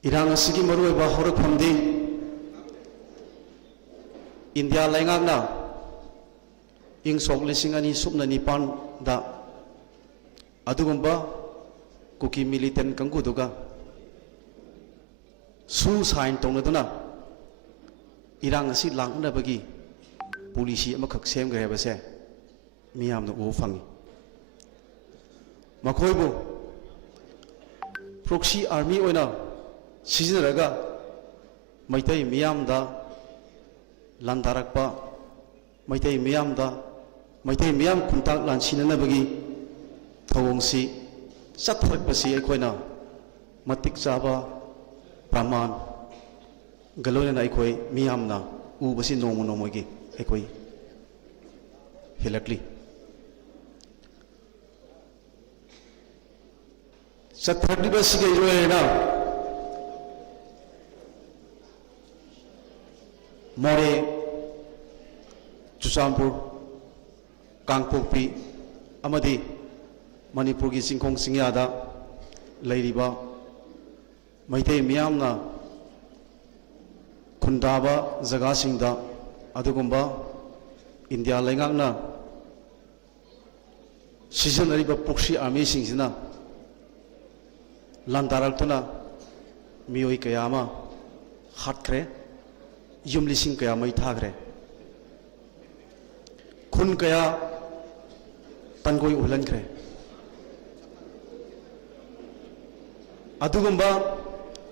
Irang asigi maru ba horak phamdi India laingakna ing sok lising ani supna nipan da adugumba kuki militant kangku duga su sign tongna Irang asi langna bagi polisi amakak sem gre base miyam na u fangi makoibu proxy army oina 시즌라가 마이타이 미암다 란다락바 마이타이 미암다 마이타이 미암 군탁 란시는 버기 더공시 싹탁버시 아이코이나 마틱 자바 브라만 갈로네 아이코이 미암나 우버시 노모노모기 아이코이 헬락리 싹탁리버시게 이로에나 More Chusampur Kangpokpi Amadi Manipur gi Singkhong Singyada Leiriba Maitei Miyamna Khundaba Jaga Singda Adugumba India Lengakna Sijanariba Proxy Army Singsina Landaraktuna Miyoi Kayama Hatkre Yum lising kaya may thagre kun kaya tangoy ulan kre adugumba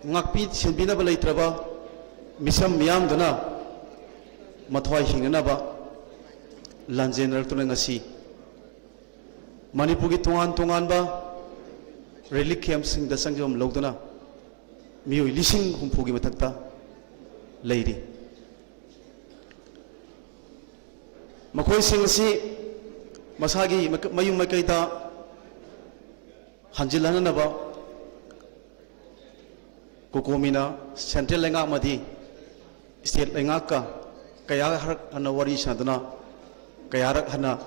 ngakpi silbina ba leitraba misam miyam dana mathwai hingana ba lanjener tuna ngasi Manipur tongan ba relic camp sing da sangjam logdana mioi lising humpu gi mathakta leiri Makoi singsi masagi mayung makaita hanjilana naba kukumina central lenga madi state lenga ka kaya harak hana wari sadana kaya rak hana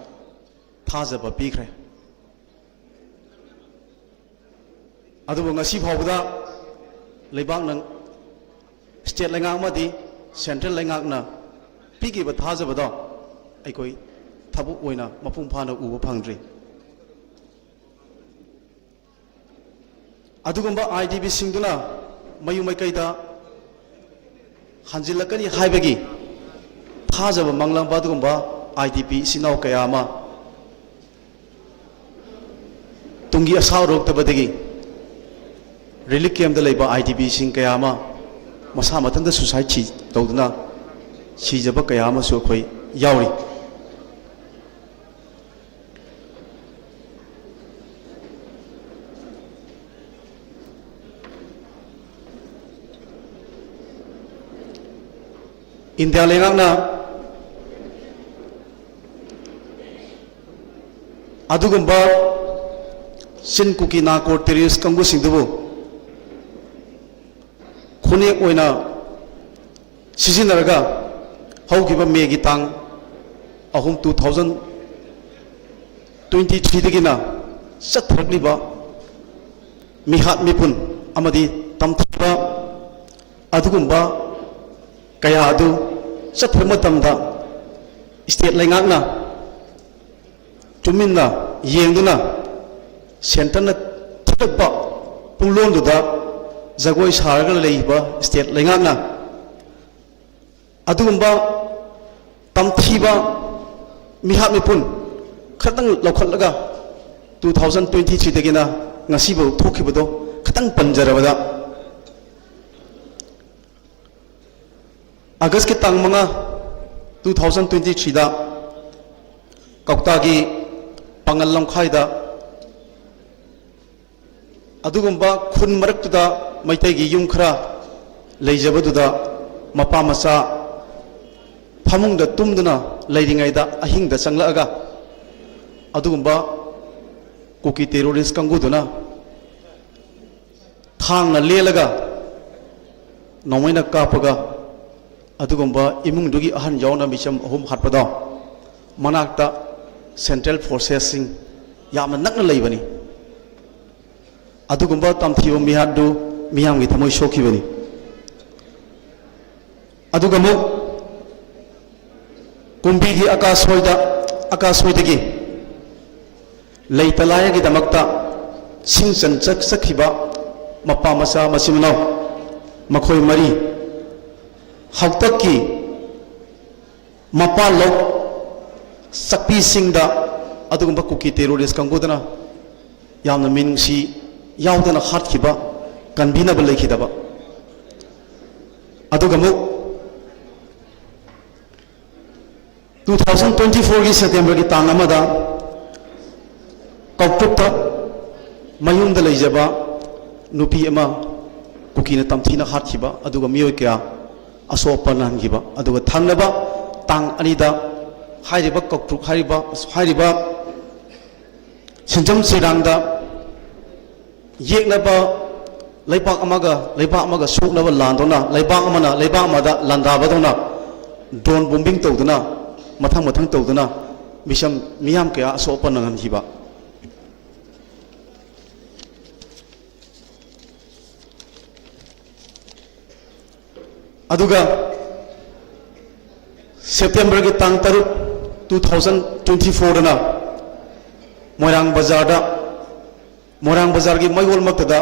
thaza ba pikre adu ngasi phawda leibang nang state lenga madi central lenga na pigi ba thaza ba do Aikoi Tabu Oina Mapung Pana Uba Pangdri Adugumba IDB Singduna Mayu Makaida Hanjilakani Haibagi Tazaba Manglang Badugumba IDP Sinau Kayama Tungi Asarok Tabadagi Relic Cam the Labor IDB Sing Kayama Masamatan the Society Doduna Shijaba Kayama Sukoi Yauri India lengakna adugumba sin kuki na ko terrorist kangu singdubu khone oina sijinaraga haukiba megi tang ahum 2023 dagina satrakliba mihat mipun amadi tamthba adugumba kaya adu sathramatamda state lengakna tuminna yengduna center na thakpa punglonduda jagoi sarga leiba state lengakna adugumba tamthiba mihat mipun khatang lokhatlaga 2023 dagina ngasibo thokibado khatang panjarabada August ki tang mga 2023 da Kaukta gi Pangalang Khaida adugumba khun maraktuda maitai gi yum khara leijabaduda mapa masa phamungda tumduna leiringaida ahingda changlaaga adugumba kuki terrorist kanguduna thangna lelaga nomaina kapaga adugumba imungdugi ahan yauna micham ahum hatpada manakta central forces sing yamna nakna leibani adugumba tamthiba mihadu ꯃꯤꯌꯥꯝꯒꯤ ꯊꯃꯣꯏ ꯁꯣꯛꯈꯤꯕꯅꯤ ꯑꯗꯨꯒ ꯑꯃꯨꯛ ꯀꯨꯝꯕꯤꯒꯤ ꯑꯀꯥꯁꯣꯏꯗꯒꯤ ꯂꯩꯇ ꯂꯥꯏꯔꯒꯤꯗꯃꯛꯇ ꯁꯤꯡꯆꯟ ꯆꯠꯈꯤꯕ ꯃꯄꯥ ꯃꯆꯥ ꯃꯆꯤꯟ ꯃꯅꯥꯎ ꯃꯈꯣꯏ ꯃꯔꯤ ꯍꯥꯎꯇꯛꯀꯤ ꯃꯄꯥꯟꯂꯣꯛ ꯆꯛꯄꯤꯁꯤꯡꯗ ꯑꯗꯨꯒꯨꯝꯕ ꯀꯨꯀꯤ ꯇꯦꯔꯣꯔꯤꯁ ꯀꯥꯡꯕꯨꯗꯅ ꯌꯥꯝꯅ ꯃꯤꯅꯨꯡꯁꯤ ꯌꯥꯎꯗꯅ ꯍꯥꯠꯈꯤꯕ ꯀꯟꯕꯤꯅꯕ ꯂꯩꯈꯤꯗꯕ ꯑꯗꯨꯒ ꯑꯃꯨꯛ 2024ꯒꯤ ꯁꯦꯞꯇꯦꯝꯕꯔꯒꯤ ꯇꯥꯡ ꯑꯃꯗ ꯀꯧꯇꯨꯛꯇ ꯃꯌꯨꯝꯗ ꯂꯩꯖꯕ ꯅꯨꯄꯤ ꯑꯃ ꯀꯨꯀꯤꯅ ꯇꯝꯊꯤꯅ ꯍꯥꯠꯈꯤꯕ ꯑꯗꯨꯒ ꯃꯤꯑꯣꯏ ꯀꯌꯥ ꯑꯁꯣꯛ ꯑꯄꯟ ꯅꯪꯈꯤꯕ ꯑꯗꯨꯒ ꯊꯪꯅꯕ ꯇꯥꯡ 2ꯗ ꯍꯥꯏꯔꯤꯕ ꯀꯧꯇꯨꯛ ꯍꯥꯏꯔꯤꯕ ꯁꯤꯟꯖꯝ ꯆꯤꯔꯥꯡꯗ ꯌꯦꯛꯅꯕ ꯂꯩꯕꯥꯛ ꯑꯃꯒ ꯁꯣꯛꯅꯕ ꯂꯥꯟꯗꯨꯅ ꯂꯩꯕꯥꯛ ꯑꯃꯅ ꯂꯩꯕꯥꯛ ꯑꯃꯗ ꯂꯥꯟꯗꯥꯕꯗꯧꯅ ꯗ꯭ꯔꯣꯟ ꯕꯣꯝꯕꯤꯡ ꯇꯧꯗꯨꯅ ꯃꯊꯪ ꯇꯧꯗꯨꯅ ꯃꯤꯌꯥꯝ ꯀꯌꯥ ꯑꯁꯣꯛ ꯑꯄꯟ ꯅꯪꯍꯟꯈꯤꯕ ꯑꯗꯨꯒ ꯁꯦꯞꯇꯦꯝꯕꯔꯒꯤ ꯇꯥꯡ 3 2024ꯗꯅ ꯃꯣꯏꯔꯥꯡ ꯕꯖꯥꯔꯒꯤ ꯃꯌꯣꯜꯃꯛꯇꯗ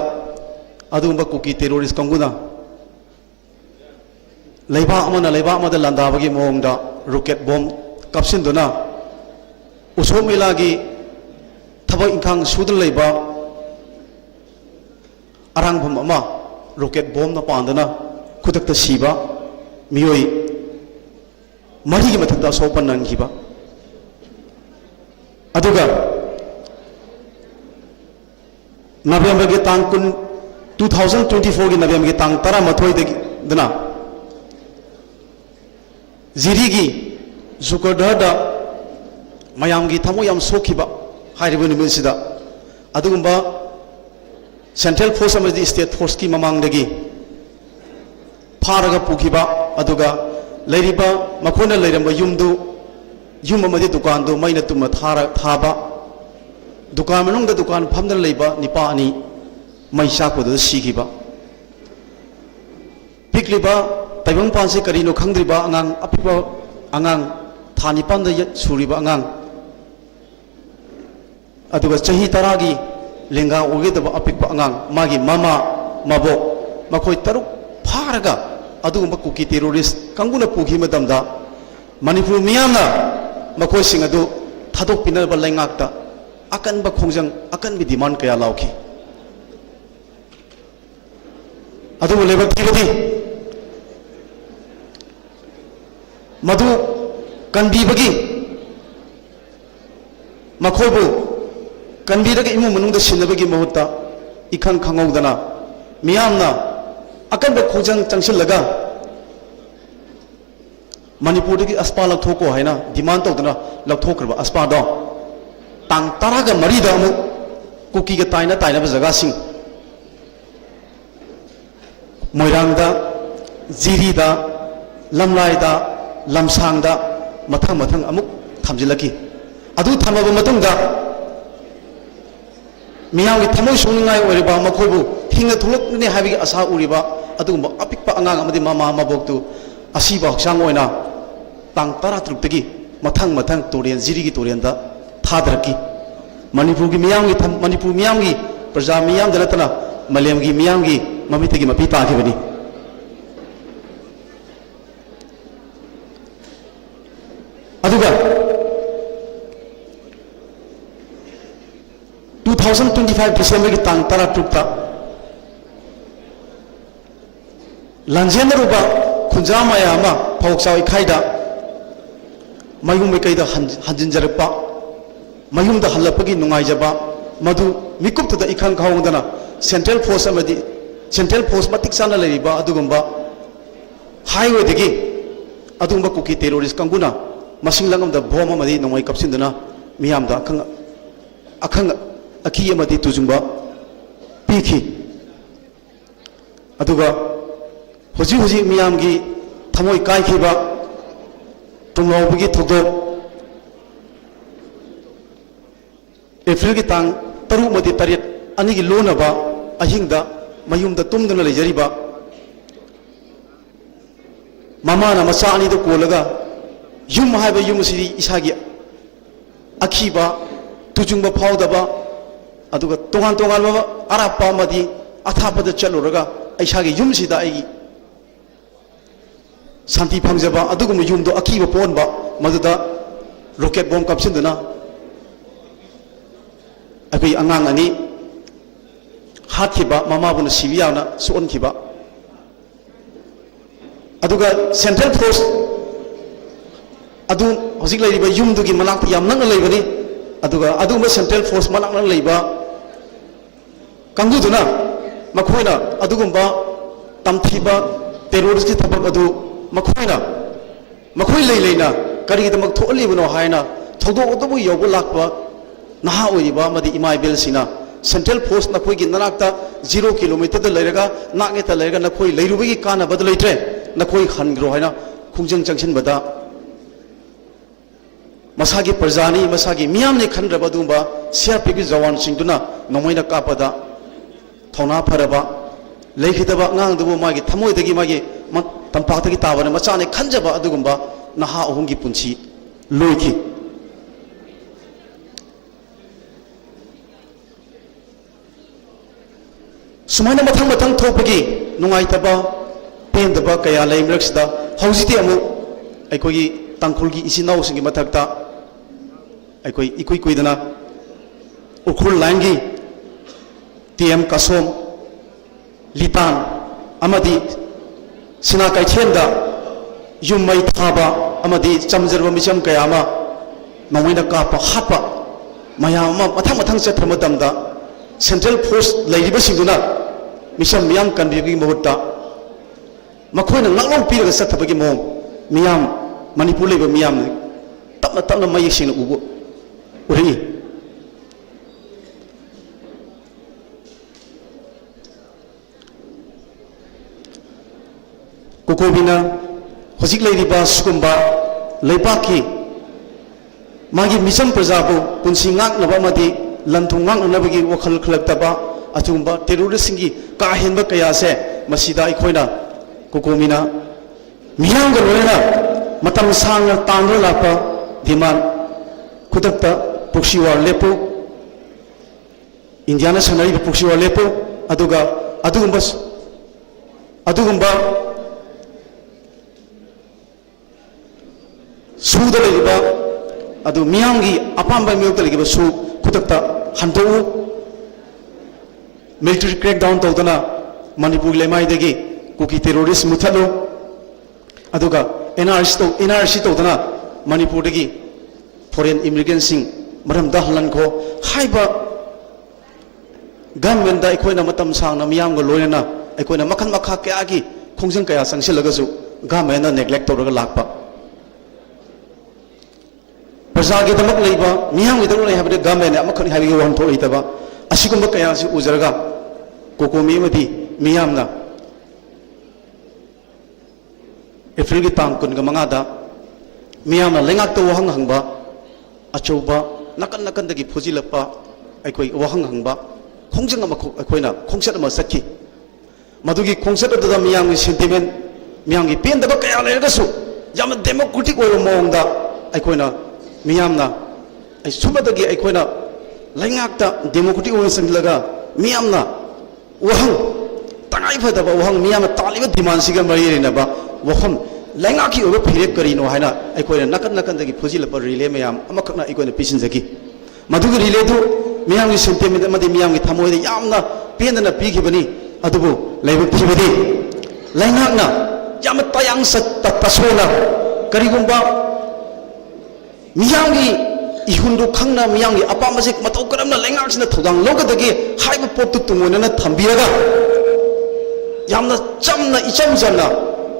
ꯑꯗꯨꯒꯨꯝꯕ ꯀꯨꯀꯤ ꯇꯦꯔꯣꯔꯤꯁ ꯀꯥꯡꯕꯨꯅ ꯂꯩꯕꯥꯛ ꯑꯃꯗ ꯂꯥꯟꯗꯥꯕꯒꯤ ꯃꯑꯣꯡꯗ ꯔꯣꯀꯦꯠ ꯕꯣꯝ ꯀꯥꯞꯁꯤꯟꯗꯨꯅ ꯎꯁꯣꯞ ꯃꯦꯂꯥꯒꯤ ꯊꯕꯛ ꯏꯪꯈꯥꯡ ꯁꯨꯗꯨꯅ ꯂꯩꯕ ꯑꯔꯥꯡꯐꯝ ꯑꯃ ꯔꯣꯀꯦꯠ ꯕꯣꯝꯅ ꯄꯥꯟꯗꯨꯅ ꯈꯨꯗꯛꯇ ꯁꯤꯕ ꯃꯤꯑꯣꯏ 4ꯒꯤ ꯃꯊꯛꯇ ꯑꯁꯣꯛꯄ ꯅꯪꯈꯤꯕ ꯑꯗꯨꯒ ꯅꯕꯦꯝꯕꯔꯒꯤ ꯇꯥꯡ 2024ꯒꯤ ꯅꯕꯦꯝꯕꯔꯒꯤ ꯇꯥꯡ 18ꯗꯅ ꯖꯤꯔꯤꯒꯤ ꯖꯨꯀꯔꯗꯔꯗ ꯃꯌꯥꯝꯒꯤ ꯊꯃꯣꯏ ꯌꯥꯝ ꯁꯣꯛꯈꯤꯕ ꯍꯥꯏꯔꯤꯕ ꯅꯨꯃꯤꯠꯁꯤꯗ ꯑꯗꯨꯒꯨꯝꯕ ꯁꯦꯟꯇ꯭ꯔꯦꯜ ꯐꯣꯔꯁ ꯑꯃꯗꯤ ꯁ꯭ꯇꯦꯠ ꯐꯣꯔꯁꯀꯤ ꯃꯃꯥꯡꯗꯒꯤ ꯐꯥꯔꯒ ꯄꯨꯈꯤꯕ ꯑꯗꯨꯒ ꯂꯩꯔꯤꯕ ꯃꯈꯣꯏꯅ ꯂꯩꯔꯝꯕ ꯌꯨꯝ ꯑꯃꯗꯤ ꯗꯨꯀꯥꯟꯗꯨ ꯃꯩꯅ ꯇꯨꯝꯅ ꯊꯥꯕ ꯗꯨꯀꯥꯟ ꯃꯅꯨꯡꯗ ꯗꯨꯀꯥꯟ ꯐꯝꯗꯨꯅ ꯂꯩꯕ ꯅꯤꯄꯥ 2 ꯃꯩ ꯆꯥꯛꯄꯗꯨꯗ ꯁꯤꯈꯤꯕ ꯄꯤꯛꯂꯤꯕ ꯇꯥꯏꯕꯪꯄꯥꯟꯁꯤ ꯀꯔꯤꯅꯣ ꯈꯪꯗ꯭ꯔꯤꯕ ꯑꯉꯥꯡ ꯑꯄꯤꯛꯄ ꯑꯉꯥꯡ ꯊꯥ 9ꯗ ꯁꯨꯔꯤꯕ ꯑꯉꯥꯡ ꯑꯗꯨꯒ ꯆꯍꯤ 10ꯒꯤ ꯂꯦꯡꯒꯥ ꯑꯣꯏꯒꯗꯕ ꯑꯄꯤꯛꯄ ꯑꯉꯥꯡ ꯃꯥꯒꯤ ꯃꯃꯥ ꯃꯕꯣꯛ ꯃꯈꯣꯏ 3 ꯐꯥꯔꯒ ꯑꯗꯨꯒꯨꯝꯕ ꯀꯨꯀꯤ ꯇꯦꯔꯣꯔꯤꯁ ꯀꯥꯡꯕꯨꯅ ꯄꯨꯈꯤꯕ ꯃꯇꯝꯗ ꯃꯅꯤꯄꯨꯔ ꯃꯤꯌꯥꯝꯅ ꯃꯈꯣꯏꯁꯤꯡ ꯑꯗꯨ ꯊꯥꯗꯣꯛꯄꯤꯅꯕ ꯂꯩꯉꯥꯛꯇ ꯑꯀꯟꯕ ꯈꯣꯡꯖꯪ ꯑꯀꯟꯕ ꯗꯤꯃꯥꯟ ꯀꯌꯥ ꯂꯥꯎꯈꯤ ꯑꯗꯨꯕꯨ ꯂꯥꯏꯕꯛ ꯊꯤꯕꯗꯤ ꯃꯗꯨ ꯀꯟꯕꯤꯕꯒꯤ ꯃꯈꯣꯏꯕꯨ ꯀꯟꯕꯤꯔꯒ ꯏꯃꯨꯡ ꯃꯅꯨꯡꯗ ꯁꯤꯟꯅꯕꯒꯤ ꯃꯍꯨꯠꯇ ꯏꯈꯪ ꯈꯪꯍꯧꯗꯅ ꯃꯤꯌꯥꯝꯅ ꯑꯀꯟꯕ ꯈꯣꯡꯖꯪ ꯆꯪꯁꯤꯜꯂꯒ ꯃꯅꯤꯄꯨꯔꯗꯒꯤ ꯑꯁꯄꯥ ꯂꯧꯊꯣꯛꯀꯣ ꯍꯥꯏꯅ ꯗꯤꯃꯥꯟ ꯇꯧꯗꯨꯅ ꯂꯧꯊꯣꯛꯈ꯭ꯔꯕ ꯑꯁꯄꯥꯗꯣ ꯇꯥꯡ 14ꯗ ꯑꯃꯨꯛ ꯀꯨꯀꯤꯒ ꯇꯥꯏꯅꯕ ꯖꯒꯥꯁꯤꯡ ꯃꯣꯏꯔꯥꯡꯗ ꯖꯤꯔꯤꯗ ꯂꯝꯂꯥꯏꯗ ꯂꯝꯁꯥꯡꯗ ꯃꯊꯪ ꯑꯃꯨꯛ ꯊꯝꯖꯤꯜꯂꯛꯈꯤ ꯑꯗꯨ ꯊꯝꯃꯕ ꯃꯇꯨꯡꯗ ꯃꯤꯌꯥꯝꯒꯤ ꯊꯃꯣꯏ ꯁꯣꯛꯅꯤꯡꯉꯥꯏ ꯑꯣꯏꯔꯤꯕ ꯃꯈꯣꯏꯕꯨ ꯍꯤꯡꯅ ꯊꯣꯛꯂꯛꯀꯅꯤ ꯍꯥꯏꯕꯒꯤ ꯑꯁꯥ ꯎꯔꯤꯕ ꯑꯗꯨꯒꯨꯝꯕ ꯑꯄꯤꯛꯄ ꯑꯉꯥꯡ ꯑꯃꯗꯤ ꯃꯃꯥ ꯃꯕꯣꯛꯇꯨ ꯑꯁꯤꯕ ꯍꯛꯆꯥꯡ ꯑꯣꯏꯅ ꯇꯥꯡ 13ꯗꯒꯤ ꯃꯊꯪ ꯖꯤꯔꯤꯒꯤ ꯇꯨꯔꯦꯟꯗ ꯊꯥꯗꯔꯛꯈꯤ ꯃꯅꯤꯄꯨꯔ ꯃꯤꯌꯥꯝꯒꯤ ꯄ꯭ꯔꯖꯥ ꯃꯤꯌꯥꯝꯗ ꯅꯠꯇꯅ ꯃꯥꯂꯦꯝꯒꯤ ꯃꯤꯌꯥꯝꯒꯤ ꯃꯃꯤꯠꯇꯒꯤ ꯃꯄꯤ ꯇꯥꯈꯤꯕꯅꯤ ꯑꯗꯨꯒ 2025 ꯗꯤꯁꯦꯝꯕꯔꯒꯤ ꯇꯥꯡ 16ꯗ ꯂꯥꯟꯖꯦꯟꯅꯔꯨꯕ ꯈꯨꯟꯖꯥ ꯃꯌꯥꯝ ꯑꯃ ꯐꯧꯆꯥꯎ ꯏꯈꯥꯏꯗ ꯃꯌꯨꯝ ꯃꯩꯀꯩꯗ ꯍꯟꯖꯤꯟꯖꯔꯛꯄ ꯃꯌꯨꯝꯗ ꯍꯜꯂꯛꯄꯒꯤ ꯅꯨꯡꯉꯥꯏꯖꯕ ꯃꯗꯨ ꯃꯤꯀꯨꯞꯇꯨꯗ ꯏꯈꯪ ꯈꯪꯍꯧꯗꯅ ꯁꯦꯟꯇ꯭ꯔꯦꯜ ꯐꯣꯔꯁ ꯃꯇꯤꯛ ꯆꯥꯅ ꯂꯩꯔꯤꯕ ꯑꯗꯨꯒꯨꯝꯕ ꯍꯥꯏꯋꯦꯗꯒꯤ ꯑꯗꯨꯒꯨꯝꯕ ꯀꯨꯀꯤ ꯇꯦꯔꯣꯔꯤꯁ ꯀꯥꯡꯕꯨꯅ ꯃꯁꯤꯡ ꯂꯪꯉꯝꯗ ꯕꯣꯝ ꯑꯃꯗꯤ ꯅꯣꯡꯃꯩ ꯀꯥꯞꯁꯤꯟꯗꯨꯅ ꯃꯤꯌꯥꯝꯗ ꯑꯀꯤ ꯑꯃꯗꯤ ꯇꯨꯖꯨꯡꯕ ꯄꯤꯈꯤ ꯑꯗꯨꯒ ꯍꯧꯖꯤꯛ ꯃꯤꯌꯥꯝꯒꯤ ꯊꯃꯣꯏ ꯀꯥꯏꯈꯤꯕ ꯇꯨꯡꯂꯥꯎꯕꯒꯤ ꯊꯧꯗꯣꯛ ꯑꯦꯄ꯭ꯔꯤꯜꯒꯤ ꯇꯥꯡ 6 ꯑꯃꯗꯤ 8 ꯑꯅꯤꯒꯤ ꯂꯣꯟꯅꯕ ꯑꯍꯤꯡꯗ mayumda tumduna leijariba mamana macha ani do kolaga yum haiba yum siri isagi akhiba tujungba phawdaba aduga tongan tongan ba arapa madi athapada chaluraga aisagi yum sida ai santi phangjaba adugum yum do akhiba ponba maduda rocket bomb kapsinduna akai angang ani hathiba mama bun sibiyana suon khiba aduga central force adu hojik laiba yum dugi manak yam nang laibani aduga aduma central force manak nang laiba kanguduna makhoina adugumba tamthiba terrorist ki thabak adu makhoina makhoi leina kari gi tamak tholibno haina thodo odobu yobu lakpa naha oiba madi imai bel sina central force na khoi gi nanakta 0 kilometer da leiraga nakne ta leiraga na khoi leirubi kana bad leitre na khoi khangro haina khungjang jangsin bada masagi prajani masagi miyam ne khanraba dumba CRPF gi jawan singduna nomoina kapada thona pharaba lekhidaba ngang dubu magi thamoi dagi magi tampak dagi tabana machane khanjaba adugumba naha ohungi punchi loiki sumaina mathang mathang thopagi nungai taba pendaba kaya laimraksda haujiti amu aikogi tangkhulgi isinau singi mathakta aikoi ikui kuidana ukhul langi TM kasom litan amadi sina kaithenda yummai thaba amadi chamjarba micham kayama nomoina kapa hapa mayama mathang mathang chathama damda central force lairiba singuna micham miyam kanbigi mohutta makhoina ngalong piraga sathabagi mom miyam manipur leba miyam tapna tapna mayek singna ubu uri kokobina hojik leiriba sugumba leipaki magi misam prajabu punsi ngak naba madi lanthung ngak nabagi wakhal khlaktaba atungba terrorist singi ka henba kaya se masida ikhoina kokomina miyang ga loina matam sangna tangro lapa diman kudakta puksiwar lepo indiana sanari puksiwar lepo aduga adugumba suda legiba adu miyangi apamba miyokta legiba su kudakta hantou military crackdown tawdana manipur lemai dagi kuki terrorist muthalo aduga NRC tawdana manipur dagi foreign immigrants sing maram dahlan ko haiba government da ikoina matam sangna miyam go loina ikoina makhan makha kya gi khongjang kaya sangsilaga su government na neglect tawraga lakpa प्रजागे दमक लेबा मियाम गिदरो ले हाबदे government अमखनि हाबि one थो लेतबा असिगुम कया सि उजरगा कोकोमी मदि मियामना April गी तांग कुन ग मंगादा मियामना लेंगाक तो वहंग हंगबा अचौबा नकन नकन दगी फुजिलपा अखोई वहंग हंगबा खोंजंग अम अखोइना खोंसत अम सखि मदुगी खोंसत ददा मियामनि सेंटिमेंट मियामगी पेंदबा कया लेरगसु याम डेमोक्रेटिक ओइरो मोंगदा अखोइना मियामना आई सुबदगी अखोइना लैंगाकता डेमोक्रेटिक ओइरो संगलगा मियामना वहंग तंगाई फदबा वहंग मियाम तालिबा डिमांड सिगा मरिरेनबा वहम लैंगाकी ओबा फिरेप करिनो हाइना अखोइना नकन नकन दगी फुजिलपा रिले मियाम अमखना अखोइना पिसिनजगी मदुगी रिले दु मियामगी सेंटिमेंट अमदि मियामगी थमोइदे यामना पेंदना पिगिबनी अदुबु लैब पिबदि लैंगाकना याम तयांग सत तसोना करिगुंबा मियांगी इहुंदु खंगना मियांगी अपामसे मतौ करमना लेंगाक्सना थौदांग लोगदगी हाइब पोतु तुंगोनना थंबियागा यामना चमना इचम जमना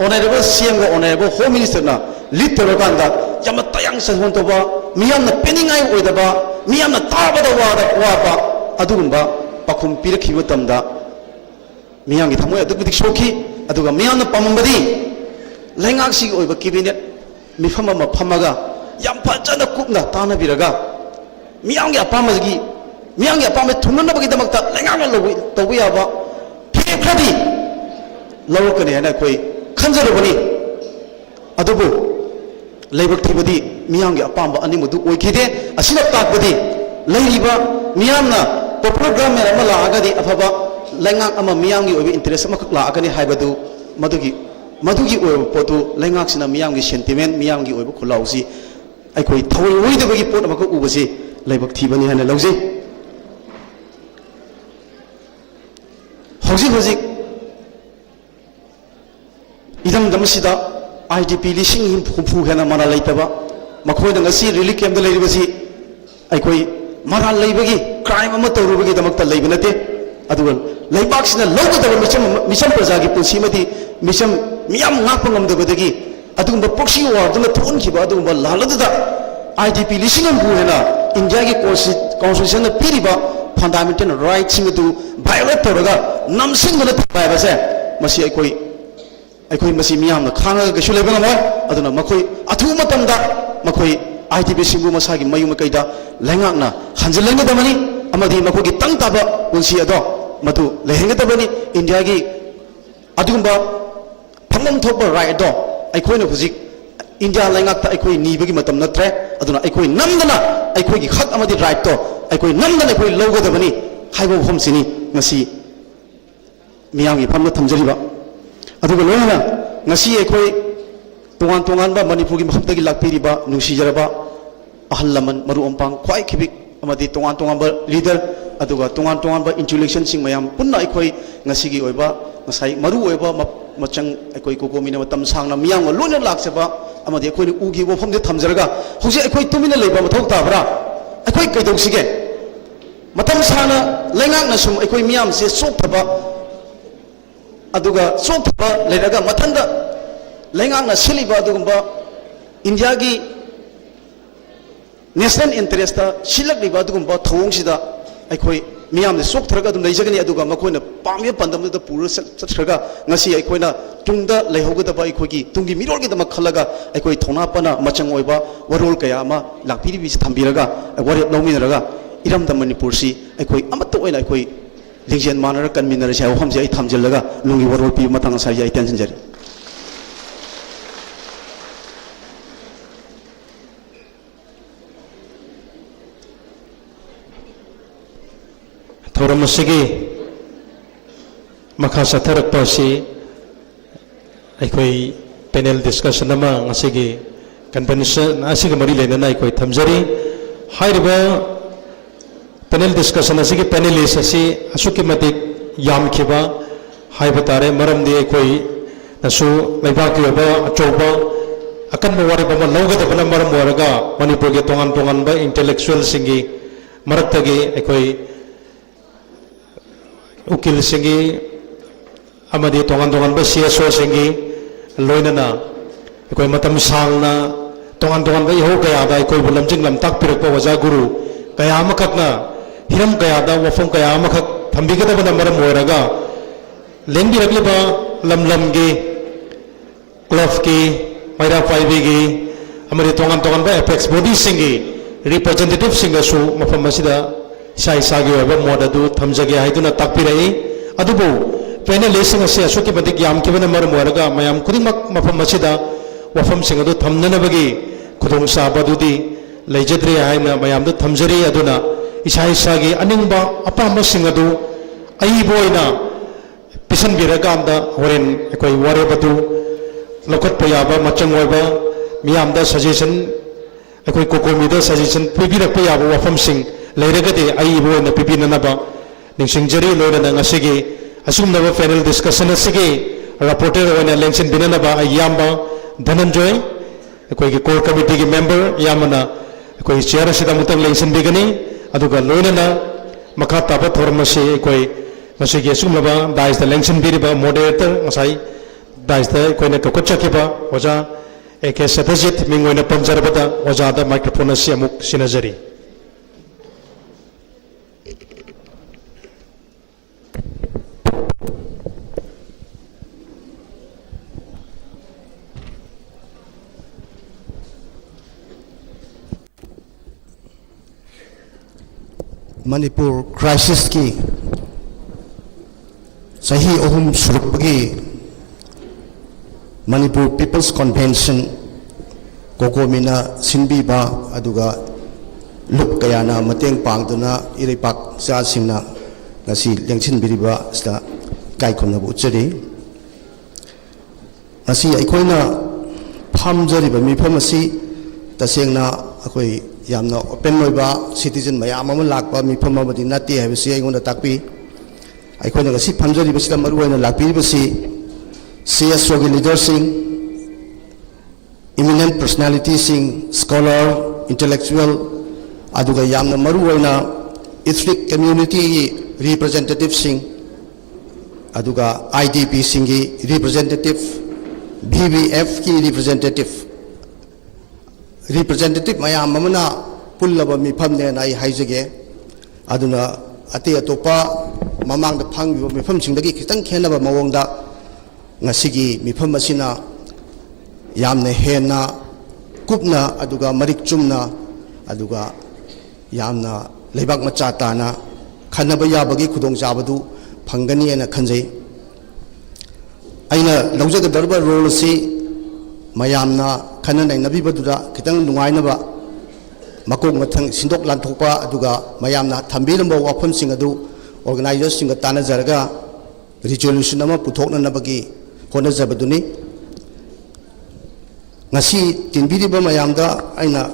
ऑनरेबल सीएम गा ऑनरेबल होम मिनिस्टर ना लीड तोरगांदा यामना तयांग सहोन तोबा मियांना पेनिंगाई ओइदबा मियांना ताबदा वाबा अदुगुंबा पाखुम पिरखिबा तमदा मियांगी थमोय अदुगदिक सोखी अदुगा मियांना पामंबदी लेंगाक्सी ओइबा कैबिनेट मिफम अमा फमगा याम फजन कुपना तानबिरगा मियांगी अपामगी मियांगी अपामे थुमनबगी दमकता लेंगांग लोबी तोबयाबा फिरे खदी लौरकने है कोई खंजरबनी अदुबु लेबक थीबदी मियांगे अपाम अनिमुदु ओइखिदे असिना ताकबदी लेरिबा मियांना पॉपुलर गवर्नमेंट अमा लागादी अफबा लैंगाक अमा मियांगी ओइबि इंटरेस्ट अमा खक लागानी हाइबदु मधुगी ओइब पोतु लैंगाकसिना मियांगी सेंटिमेंट मियांगी ओइब खुलाउसी अखोई थवई ओइदबगी पोट अमा क उबसी लेबक थीबनी हाना लौजे हौजिक इदम दमसिदा IDP लिसिंग हुफु हेना मना लेतबा मखोइना ngasi रिलीफ कैंप द लेरिबसी अखोई मरा लेबगी क्राइम अमा तौरुबगी दमकता लेब नते अदुगल लेबाक्सिना लौगदब मिशन प्रजागी पुंसीमदी मिशन मियाम ngakpa ngamdabadagi अदुगुंबा पोक्सी वार्डुना थोनखिबा अदुगुंबा लालददा IDP लिसिंग हुफु हेना इंडिया की कॉन्स्टिट्यूशन न पीरिबा फंडामेंटल राइट्स सिंग दु वायोलेट तौरगा नमसिंगना पाइबसे मसी अखोई मसी मियामना खांगा गसु लेबा नमय अदुना मखोई अथु मतमदा मखोई IDP सिंगु मसागी मयुम कैदा लैंगाकना हंजलंगदमनी अमदी मखोगी तंग ताबा पुंसी अदो मदु लेहेंगदबनी इंडिया की अदुगुंबा फंगम थोप राइट दो अखोइना हुजिक इंडिया लैंगाकता अखोई नीबगी मतम नत्रे अदुना अखोई नमदना अखोई की हक अमदी राइट तो अखोई नमदना अखोई लौगदबनी हाइबो हमसिनी ngasi मियामगी फमना थमजरिबा अदुगा लोहना ngasi अखोई तोंगान तोंगान बा मणिपुर की मफमदगी लाक्पिरिबा नुसीजरबा अहल लमन मरु अम्पांग ख्वाई खिबिक अमदी तोंगान तोंगान बा लीडर अदुगा तोंगान तोंगान बा इंटेलेक्चुअल सिंग मयाम पुन्ना अखोई ngasi की ओइबा ngасai मरु ओइबा मचंग अखोई कोकोमिना मतम सांगना मियाम लोना लाक्सबा अमदी अखोई उगी वफमदे थमजरगा हुजे अखोई तुमिना लेबा मथौ ताबरा अखोई कैदौसिगे मतम साना लैंगाकना सुम अखोई मियाम से सोक्थबा अदुगा सोक्थबा लेरगा मथंदा लैंगाकना सिलिबा अदुगुंबा इंडिया की नेशनल इंटरेस्ट सिलकलिबा अदुगुंबा थौंगसिदा अखोई मियाम ने सोक्थरगा अदुम लेजगनी अदुगा मखोइना पामे पंदमदा पुर चथरगा ngasi अखोइना तुंगदा लेहोगदबा अखोइगी तुंगी मिरोलगी दम खलगा अखोई थोनापना मचंग ओइबा वरोल कया अमा लाक्पिरिबि थंबिरगा वरे लौमिनरगा इरमदा मणिपुर सी अखोई अमत ओइना अखोई लिंजेन मानर कन्वीनर से हमजे आई थमजलगा लुंगी वरोल पि मतंग साइ आई टेंशन जरी थौरम असिगी मखा सथरकपा असि अखोई पैनल डिस्कशन अमा ngasiगी कन्वेंशन असिग मरी लेना अखोई थमजरी हाइरिबा पैनल डिस्कशन असिगी पैनलिस्ट असि असुकी मतिक यामखिबा हाइबा तारे मरमदि अखोई नसु लेबाकी ओबा अचौबा अकन वारिबा मा लौगदबना मरम वरगा मणिपुर के तोंगान तोंगान बा इंटेलेक्चुअल सिंगी मरक्तगी अखोई उकिल सिंगी अमदी तोंगान तोंगान बा CSO सिंगी लोइनना अखोई मतम सांगना तोंगान तोंगान बा इहो कयादा अखोई बुलमजिंग लमताक पिरकपा वजा गुरु कया अमखकना हिरम कयादा वफम कया अमखक थंबिगदबना मरम ओरगा लेंबिरगलिबा लमलमगी क्लफ की मैरा पाइबीगी अमदी तोंगान तोंगान बा एपेक्स बॉडी सिंगी रिप्रेजेंटेटिव सिंगसु मफम मसिदा साई सागी ओइबा मोड अदु थमजगे हाइदुना ताकपिरई अदुबु पैनलिस्ट से असुकी मदिक यामकिबना मरम ओरगा मयाम खुदिमक मफम मसिदा वफम सिंग अदु थमननबगी खुदोंग साबदुदी लेजद्रे हाइना मयामदु थमजरी अदुना इसा इसागी अनिंगबा अपाम सिंग अदु अइबोइना पिसन बिरगांदा होरेन अखोई वारेबदु लखत पयाबा मचंग ओइबा मियामदा सजेशन अखोई कोकोमीदा सजेशन पिबिरक पयाबा वफम सिंग लेरगदे अइबोइना पिबिननबा निंसिंगजरी लोइना ngasiगी असुमनबा पैनल डिस्कशन असिगी रिपोर्टर ओइना लेंसन बिननबा अयामबा धनंजय अखोई की कोर कमिटी की मेंबर यामना अखोई चेयर असिदा मुतंग लेंसन बिगनी अदुगा लोइना मखा ताबा थोरमसी अखोई ngasiगी asumnaba daisda लेंसन बिरिबा मॉडरेटर ngasai daisda अखोइना ककचकिबा ओजा एके सत्यजित मिंगोइना पंजरबदा ओजादा माइक्रोफोन असि अमुक सिनजरी मणिपुर क्राइसिस की Sahi ohum surupagi Manipur People's Convention Kokomina Sinbiba aduga lup kayana mateng pangduna iripak sa singna ngasi lengchin biriba sta kai khomna bu chari ngasi aikoina phamjari ba mifam asi tasengna akoi yamna open loiba citizen mayam ama lakpa mifam amadi nati habisi aingonda takpi aikoina ngasi phamjari basida maruaina lakpi basi CSO gi leader sing eminent personalities sing scholar intellectual aduga yamna maruaina ethnic community representative sing aduga IDP singi representative BBF ki representative mayam amana pullaba mifam ne nai haijage aduna ate atopa mamang da phangbi mifam singdagi khitang khenaba mawongda ngasigi mifam asina yamna hena kupna aduga marik chumna aduga yamna leibak macha tana khanaba yabagi khudong jabadu phangani ena khanjai aina lawjaga darba role si mayamna khana nai nabi badura kitang nungainaba makong mathang sindok lanthokpa aduga mayamna thambiramba wafam sing adu organizers sing tana jarga resolution ama puthokna nabagi hona jabaduni ngasi tinbiriba mayamda aina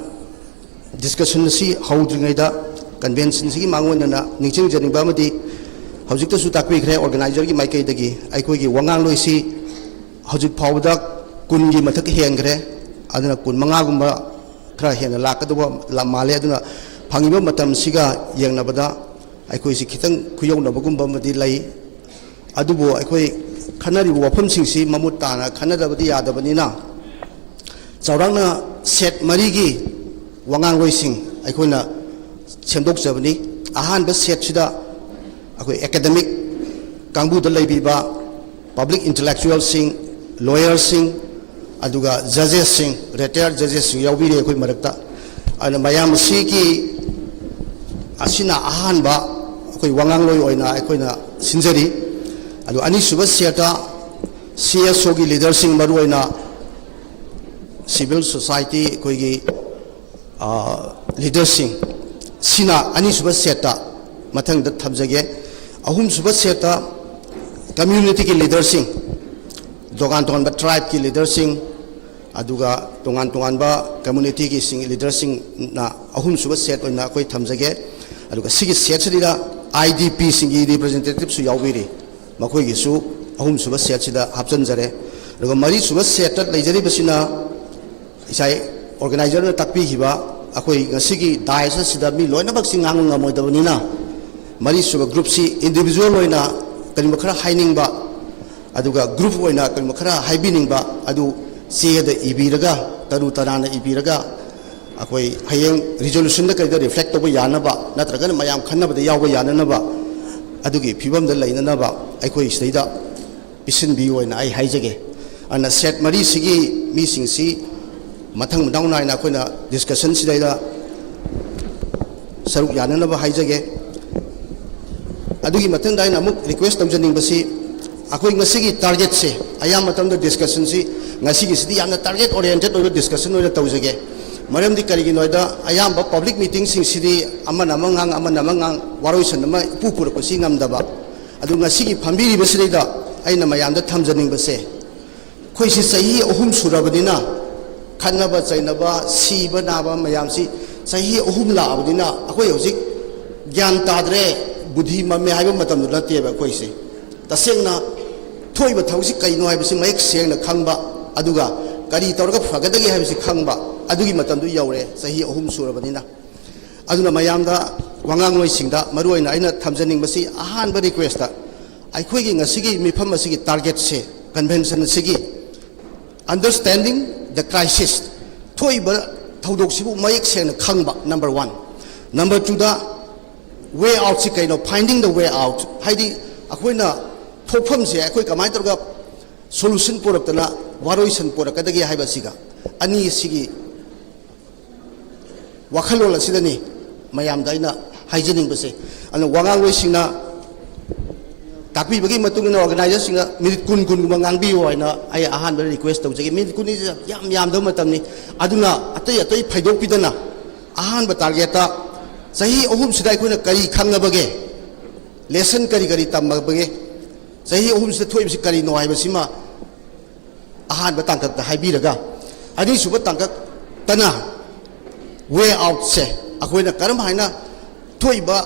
discussion si haudringaida convention si mangwena ningching jaringba amadi hojikta su takpi khre organizer gi maikai dagi aikoi gi wangang loi si hojik phawda kun gi mathak hen khre aduna kun manga gumba khra hen lakadwa lamale aduna phangiba matam siga yengnabada aikoi si khitang khuyong nabagumba madi lai adubo aikoi khanari wafam sing si mamut tana khanadabadi yadabanina chaurangna set marigi wangang loi sing aikoina semdok jabani ahan ba set sida akoi academic kangbu da leibiba public intellectual sing lawyer sing aduga judges sing retired judges sing yawbire akoi marakta ana mayam si ki asina ahan ba akoi wangang loi oina aikoina sinjari adu ani suba seta CSO gi leader sing maru oina civil society koigi leadership sina ani suba seta mathang da thabjage ahum suba seta community ki leadership dogan tongan ba tribe ki leadership aduga tongan ba community ki sing leadership na ahum suba set oina koi thamjage aduga sigi set sida IDP singi representative su yawbiri makoi gi su ahum suba set sida hapchan jare aduga mari suba set leijari basina isai organizer na takpi hiba akoi ngasigi daisa sida mi loina bak singang ngamoi dabunina mari suba group si individual loina kani makhara haining ba aduga group loina kani makhara haibining ba adu se da ibiraga taru tarana ibiraga akoi hayeng resolution da kai da reflect to yana ba natraga mayam khanna ba da yawa yana na ba adugi phibam da laina na ba akoi seida isin bi loina ai haijage ana set mari sigi mi singsi mathang mudang na ina koina discussion sidaida saruk yanana ba haijage adugi mathang daina muk request tamjaning basi akoi ngasigi target se ayam matam da discussion si ngasigi sidi yana target oriented oida discussion oida tawjage maram di karigi noida ayam ba public meeting sing sidi amana mangang waroisan ma pupur ko singam daba adu ngasigi phambiri basida aina mayam da thamjaning base khoi si sahi ohum surabadina khanaba chainaba siba naba mayamsi sahi ohum la abdina akoi hojik gyan tadre budhi mame haiba matam du nateba koi se tasengna thoiba thausi kaino haibasi mayek sengna khangba aduga kari torga fagadagi haibasi khangba adugi matam du yaure sahi ohum surabadina aduna mayamda wangang loi singda maruaina aina thamjaning basi ahan ba request ta aikoi gi ngasigi mifam asigi target se convention sigi understanding the crisis thoiba thodok sibu mayek sena khangba number 1 number 2 da way out si kaino finding the way out haidi akoina thopam se akoi kamai torga solution poraktana waroisan porakadagi haiba siga ani sigi wakhalola sidani mayam daina hygienic base ana wangang loi singna ताकपीबगी मतुंग न organiser सिंग minute कुन कुन गुम ngangbio haina ai ahan ba request tawjagi minute kun is yam do matamni aduna atai atai phaidok pidana ahan ba target ta sahi ohum sidai koina kari khangabage lesson kari kari tamabage sahi ohum sida thoib si kari no hai basima ahan ba tangkak da haibiraga ani suba tangkak tana way out se akoina karam haina thoiba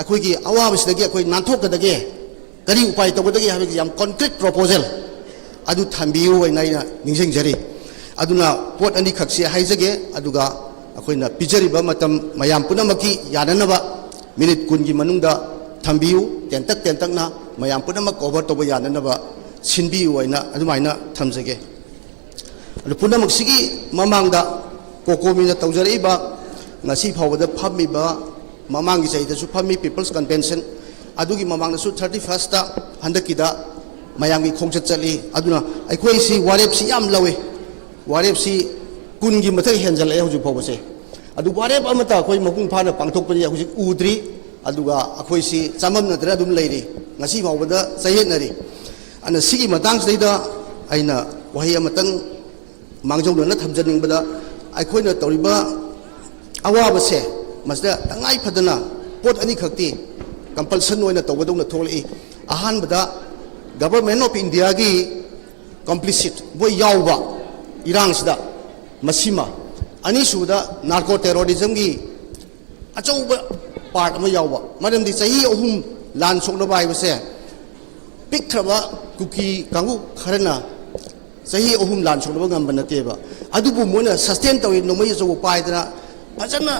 akoigi awam sidagi akoi nanthok kadage kari upai tawdagi habigi yam concrete proposal adu thambiu waina ningsing jari aduna pot ani khakse haijage aduga akoina pijariba matam mayam punamaki yananaba minute kungi manungda thambiu tentak na mayam punamak cover toba yananaba sinbiu waina adumaina thamjage adu punamak sigi mamangda kokomina tawjariba ngasi phawada phammiba mamangi saida su phammi people's convention adugi mamang na su 31st ta handakida mayamgi khongchat chali aduna aikoi si warep si yam lawe warep si kungi mathai henjal e hoju phobase adu warep amata koi mapung phana pangthok pani hoji udri aduga akoi si chamam na dra dum leiri ngasi phawada sahet nari ana sigi matang saida aina wahi amatang mangjong na thamjaning bada aikoi na toriba awa se masda tangai phadana pot ani khakti compulsion oina tawdong na tholi ahan bada government of India gi complicit boy yawba irang sida masima ani suda narco terrorism gi achauba part ma yawba madam di sahi ohum lan sokna bai base pikthaba kuki kangu kharana sahi ohum lan sokna ngam banateba adubu mona sustain tawi no mai so pai dana fajana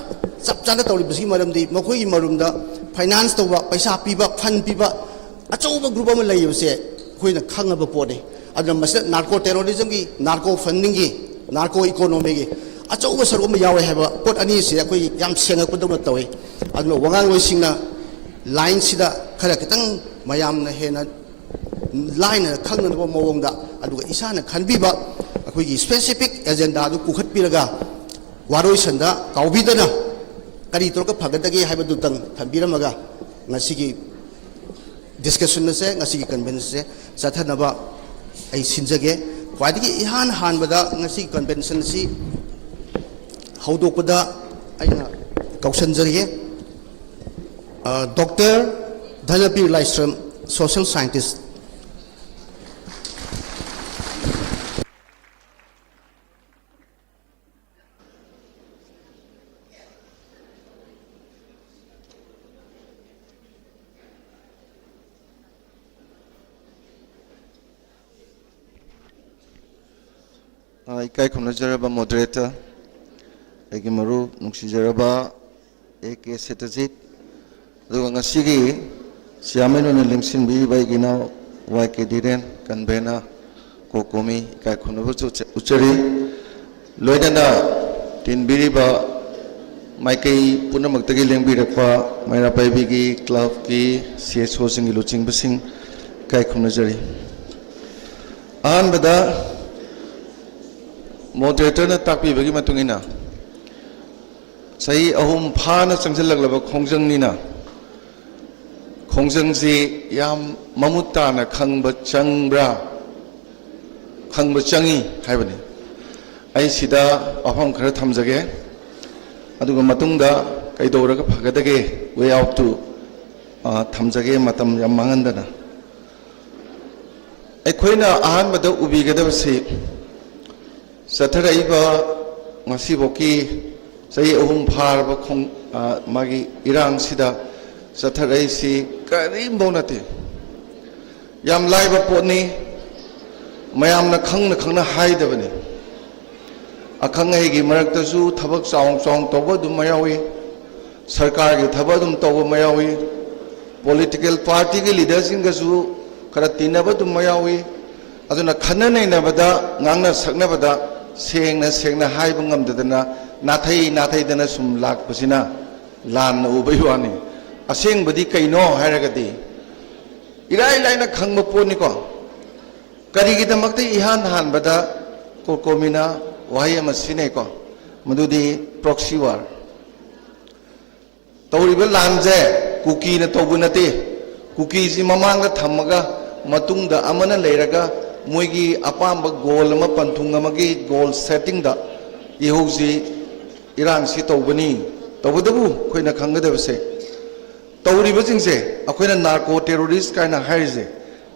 chap chana tawli bisi madam di makoi marumda finance tawba paisa piba fund piba achauba group ama layibse khoina khangaba pode adna masla narco terrorism gi narco funding gi narco economy gi achauba saroma yawe haba pot ani se khoi yam sengak padona tawi adna wangang loi singna line sida khara kitang mayam na hena line na khangna ba mawongda aduga isana khanbiba khoi gi specific agenda du kukhat piraga waroi sanda kaubidana kari torka phagadagi haibadu tang thambiramaga ngasigi discussion na se ngasigi convention se sathanaba ai sinjage kwadigi ihan hanbada ngasi convention si haudokpada aina kausanjage Dr. Dhanapir Laistram, social scientist. Ikai khumnajaraba moderator egi maru nungsijaraba AK Setajit aduga ngasigi siameno na lingsin bi bai gina YK Diren kanbena kokomi ikai khumnabu uchari loidana tinbiri ba maikai punamak-tagi lengbirakpa maira paibigi club ki CSO singi luching basing ikai khumnajari ahanbada moderator na takpi bagi matungina sahi ahum phana changjalak khongjang nina khongjang si yam mamuta na khangba changi haibani ai sida ahom khara thamjage aduga matungda kaidora phagadage way out to thamjage matam yam mangandana ai khoina ahan bada ubigadabasi Sathara'iba ngasiboki sahi ahum pharba khong magi irang sida satharai si karim bonate yam laiba potni mayam na khangna haidabani akhang hegi marakta su thabak chaung toba dum mayawi sarkar gi thaba dum toba mayawi political party gi leaders inga su kara tinaba dum mayawi aduna khanna nei na bada ngangna sakna bada sengna haiba ngamdadana nathai dana sum lakpasina lan ubai wani aseng badi kaino hairagadi irai laina khangma poni ko karigi damakte ihan han bada kokomina wahi amasine ko madudi proxy war tawriba lanje kuki na tawbunate कुकीजी ममांग थमगा मतुंगदा अमना लेरगा मोइगी अपांबा गोल अमा पंथुंग अमगी goal setting दा इहोजी इरांग सी तौबनी तौबदबु खोइना खंगदबसे तौरिबसिंगसे अखोइना नार्को टेररिस्ट काइना हाइजे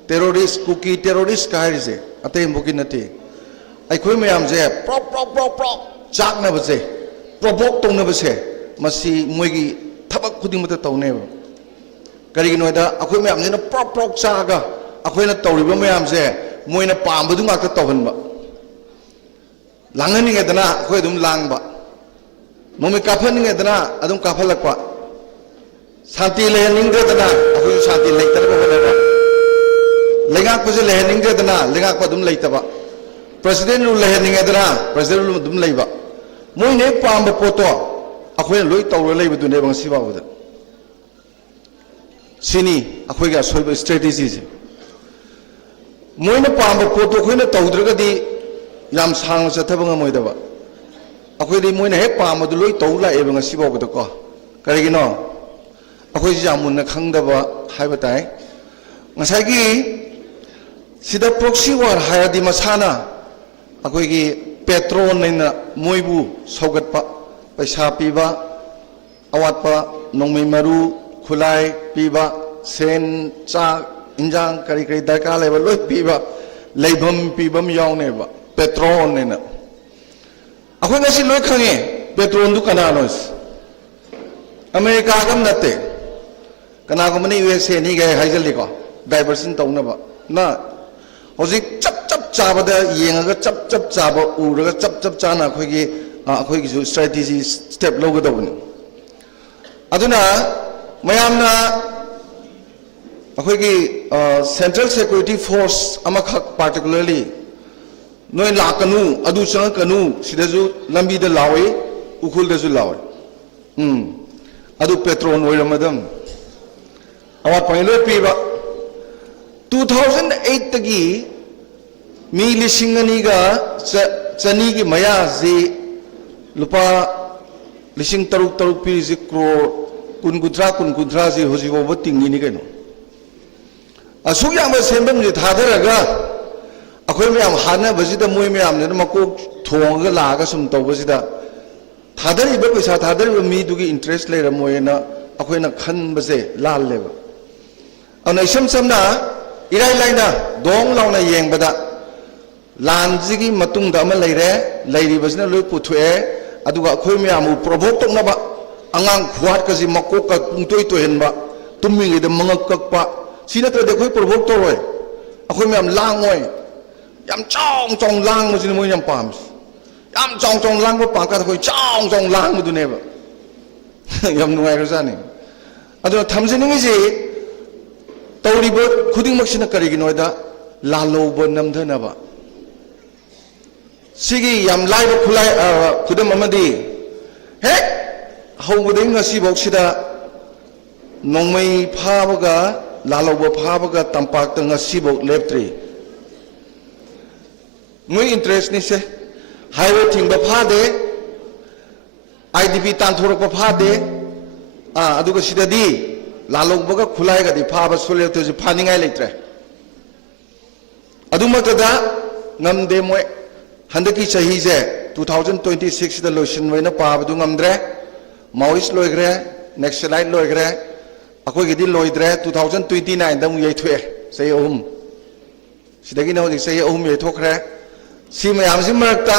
टेररिस्ट कुकी टेररिस्ट का हाइजे अतेमबुकी नते अखोइ मयामजे प्रोप प्रोप प्रोप प्रोप चाकनबसे प्रोवोक तौनबसे मसी मोइगी थबक खुदिंगमत तौनेब करिगिनोदा अखोइ मयामजेना प्रोप प्रोप चागा अखोइना तौरिबा मयामजे मोइना पामबदु ngakta tawhanba langhaningedana akhoi dum langba nomi kaphaningedana adum kaphalakpa शांति लेहनिंगदना अखोइ शांति लेतरबा बनबा लेगाक पजे लेहनिंगदना लेगाक पदुम लेतबा प्रेसिडेंट रु लेहनिंगदना प्रेसिडेंट रु दुम लेबा मोइने पाम पोतो अखोइ लोइ तौर लेबदुने बंसी बाबुदा सिनी अखोइ गा सोइबा स्ट्रेटेजी जे मोइने पाम पोतो खोइना तौद्रगदी याम सांग चथबा ngमोइदबा अखोइदि मोइने हे पाम दु लोइ तौला एबा ngसी बाबुदा को करिगिनो अखोइ जामुन खंगदबा हाइबा ताइ ngसाइगी सिदा प्रॉक्सी वार हायदि मसाना अखोइगी पेट्रोल नैना मोइबु सौगतपा पैसा पीबा अवातपा नोंमै मरु खुलाइ पीबा सेन चा इंजांग करी करी दरकार लेबा लोइ पीबा लेबम पीबम यावनेबा पेट्रोल नैना अखोइ ngasi लोइ खंगे पेट्रोल दु कनानोस अमेरिका गम नते कनागुमनी यूएसए नी गए हाइजलिको डाइवर्सन तौनबा ना होजिक चप चप चाबदा येंगा चप चप चाबा उरगा चप चप चाना अखोइगी जो स्ट्रेटेजी स्टेप लौगदबनी अदुना मयामना अखोइगी सेंट्रल सिक्योरिटी फोर्स अमखक पार्टिकुलरली नोय लाकनु अदु चंगकनु सिदजु लंबीदा लावे उखुलदजु लावे अदु पेट्रोल ओइरमदम अवात पहले पीबा 2008 तगी मी लिसिंगनी गा चनी की मया जी लुपा लिसिंग तरुक तरुक पी जी करोड़ कुन जी होजी वो तिंगी नि कनो असुक याम सेंबम जी थादरगा अखोइ मयाम हाना बजिदा मोइ मयाम ने मको थोंगा लागा सुम तौबजिदा थादरिबा पैसा थादरिबा मी दुगी इंटरेस्ट लेर मोयना अखोइना खनबसे लाल लेबा अन इसम समना इराय लाइना दोंग लाउना येंबदा लानजिगी मतुंगदा अमा लेरे लेरिबसना लोइ पुथुए अदुगा अखोइ मयाम प्रोवोक तोंनबा अंगांग खुआट कजी मको का पुंतोय तोहेनबा तुमिंगेदा मंगक ककपा सिनत्रदे अखोइ प्रोवोक तोरोय अखोइ मयाम लांगोय याम चौंग चौंग लांग मजिन मोय याम पामस याम चौंग चौंग लांग पांका अखोइ चौंग चौंग लांग दुनेबा याम नुवाइरजानी अदुना थमजिनिंगि तौरीब खुदिंगमक्सिना करिगिनोदा लालोब नमधनबा सिगी याम लाइब खुलाइ खुदम अमदी हेक हौबदै ngasi बौसिदा नोंमै फाबगा लालोब फाबगा तंपाक ngasi बौ लेप्ट्री मोइ इंटरेस्ट निसे हाईवे थिंगबा फादे आईडीपी तांथोरक फादे अदुगा सिदादी लालोबगा खुलाइगदी फाबा सोलेतोजि फानिंगाय लेत्रे अदुमतदा ngamde मोय हंदकी चही जे 2026 दा लोशन वैना पाबदु ngamdre माउइस लोइग्रे नेक्सलाइट लोइग्रे अखोइगिदी लोइद्रे 2029 दा मु यैथुए सही ओहुम सिदगी नौ सही ओहुम यैथोखरे सी मयामसि मरक्ता